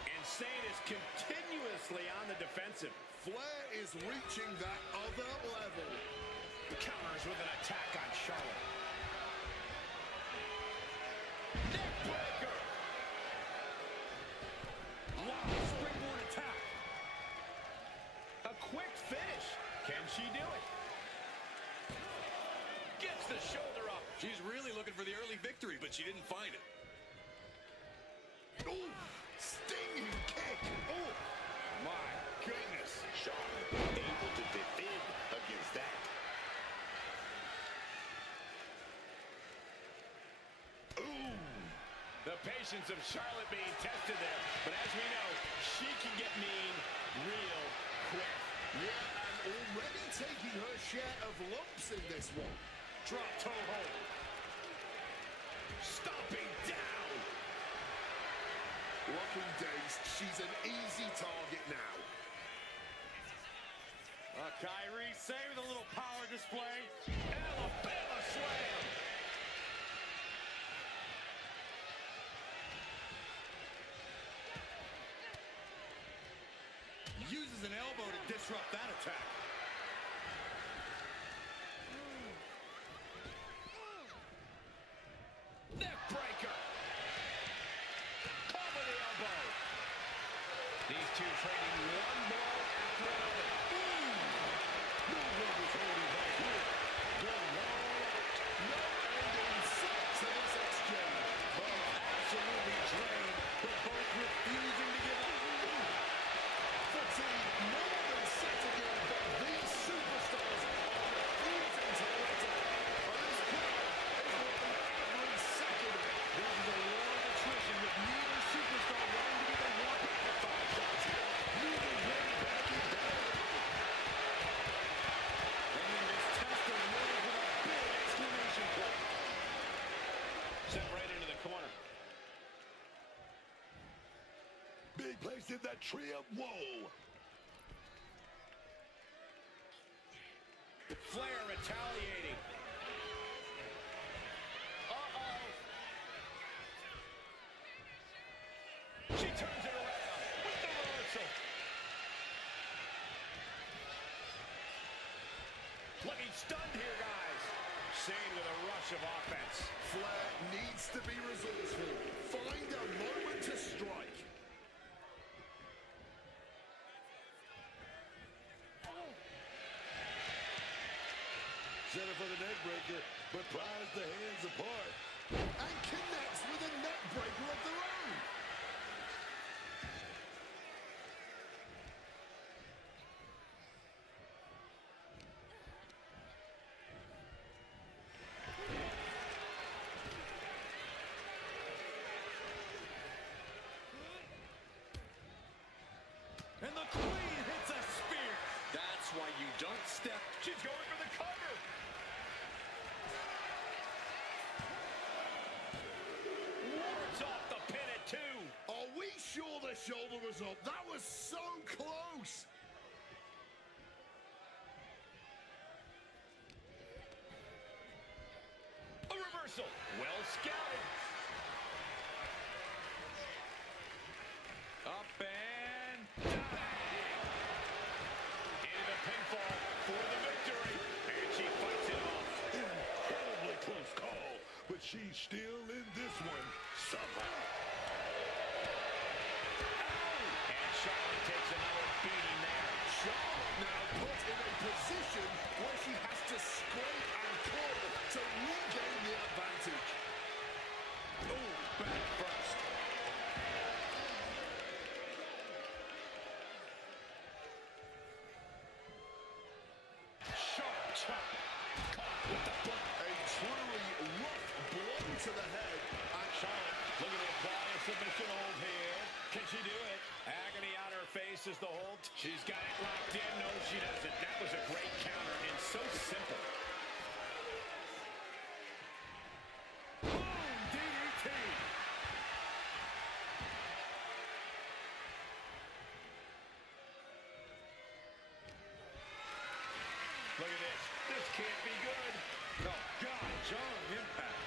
And Sane is continuously on the defensive. Flair is reaching that other level. Counters with an attack on Charlotte. Neck breaker. Wow, springboard attack. A quick finish. Can she do it? Gets the shoulder up. She's really looking for the early victory, but she didn't find it. Ooh, stinging kick. Oh, my goodness. Charlotte able to defend against that. Ooh. The patience of Charlotte being tested there. But as we know, she can get mean real quick. Yeah, and already taking her share of lumps in this one. Drop toe hold. Stomping down. Looking dazed, she's an easy target now. Kyrie saving a little power display. Alabama slam. Uses an elbow to disrupt that attack. Neck breaker. Cover the elbow. These two trading one blow after another. No one is holding back here. Going all out. No end in sight to this exchange. Both absolutely drained, but both refusing to give up. Fatigue more than set again, but these superstars are refusing to let up. And this crowd is working every second. This is a war of attrition with neither superstar wanting to be the one to 5 shots here. Neither one back in down. Ending this test of words with a big exclamation point. Set right into the corner. Being placed in that tree of woe. Flair retaliating. Uh-oh. She turns it around with the reversal. Looking stunned here, guys. Sane with a rush of offense. Flair needs to be resourceful. Find a moment to strike. Center for the neck breaker, but pries the hands apart. And connects with a neck breaker of their own. And the queen hits a spear. That's why you don't step. She's going for the cover. Wards off the pin at 2. Are we sure the shoulder was up? That was so close. A reversal. Well scouted. Up and Diving. Into the pinfall for the victory. And she fights it off. Incredibly close call, but she's still in this one somehow. And Charlotte takes another beating there. Charlotte now put in a position where she has to scrape and claw to regain the advantage. Ooh, back first. Sharp chop. Caught with the foot. A truly rough blow to the head. And Charlotte looking to apply a submission hold here. Can she do it? Agony on her face is the hold. She's got it locked in. No, she doesn't. That was a great counter and so simple. boom, DDT. strong impact.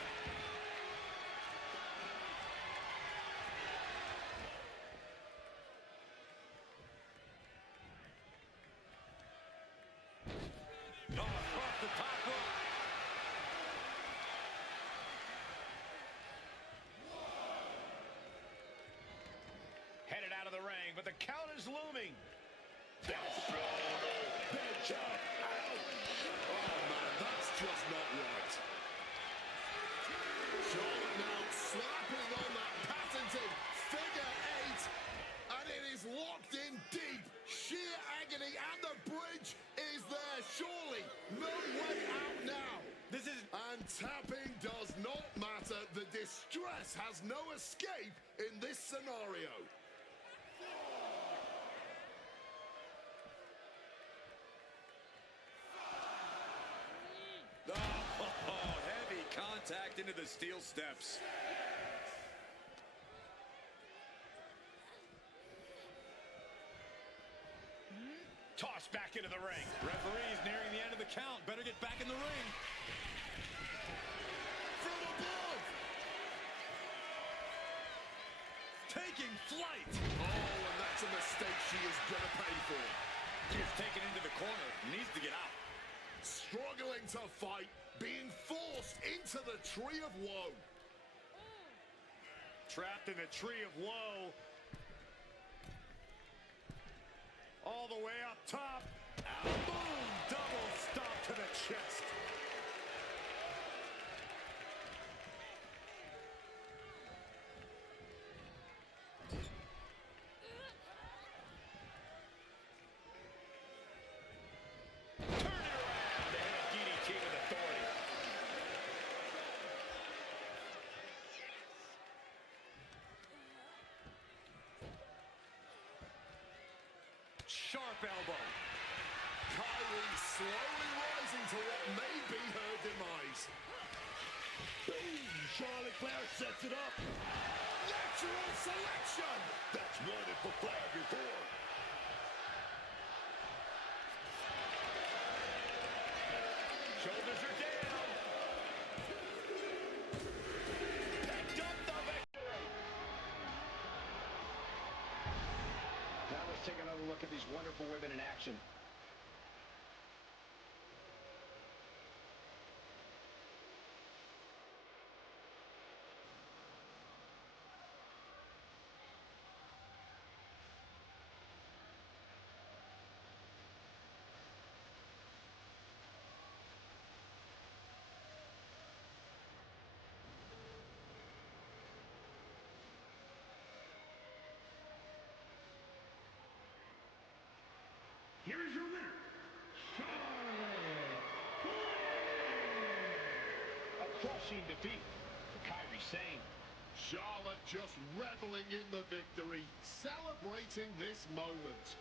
Oh, across the top rope. Headed out of the ring, but the count is looming. Bad job. Oh, man, that's just not right. Charlotte now slapping on that patented figure 8, and it is locked in deep. Sheer agony, and the bridge is there. Surely no way out now. And tapping does not matter. The distress has no escape in this scenario. Oh, heavy contact into the steel steps. Tossed back into the ring. Referee's nearing the end of the count. Better get back in the ring. From above. Taking flight. Oh, and that's a mistake she is going to pay for. Gets taken into the corner. Needs to get out. Struggling to fight, being forced into the tree of woe. Trapped in the tree of woe. All the way up top. Boom! Double stop to the chest. Turn it around. They hit a DDT with authority. Sharp elbow. Kyrie slowly rising to what may be her demise. Boom! Charlotte Flair sets it up. Natural selection. That's wanted for Flair before. Shoulders are down. Picked up the victory. Now let's take another look at these wonderful women in action. Here is your winner, Charlotte. A crushing defeat for Kyrie Sane. Charlotte just reveling in the victory, celebrating this moment.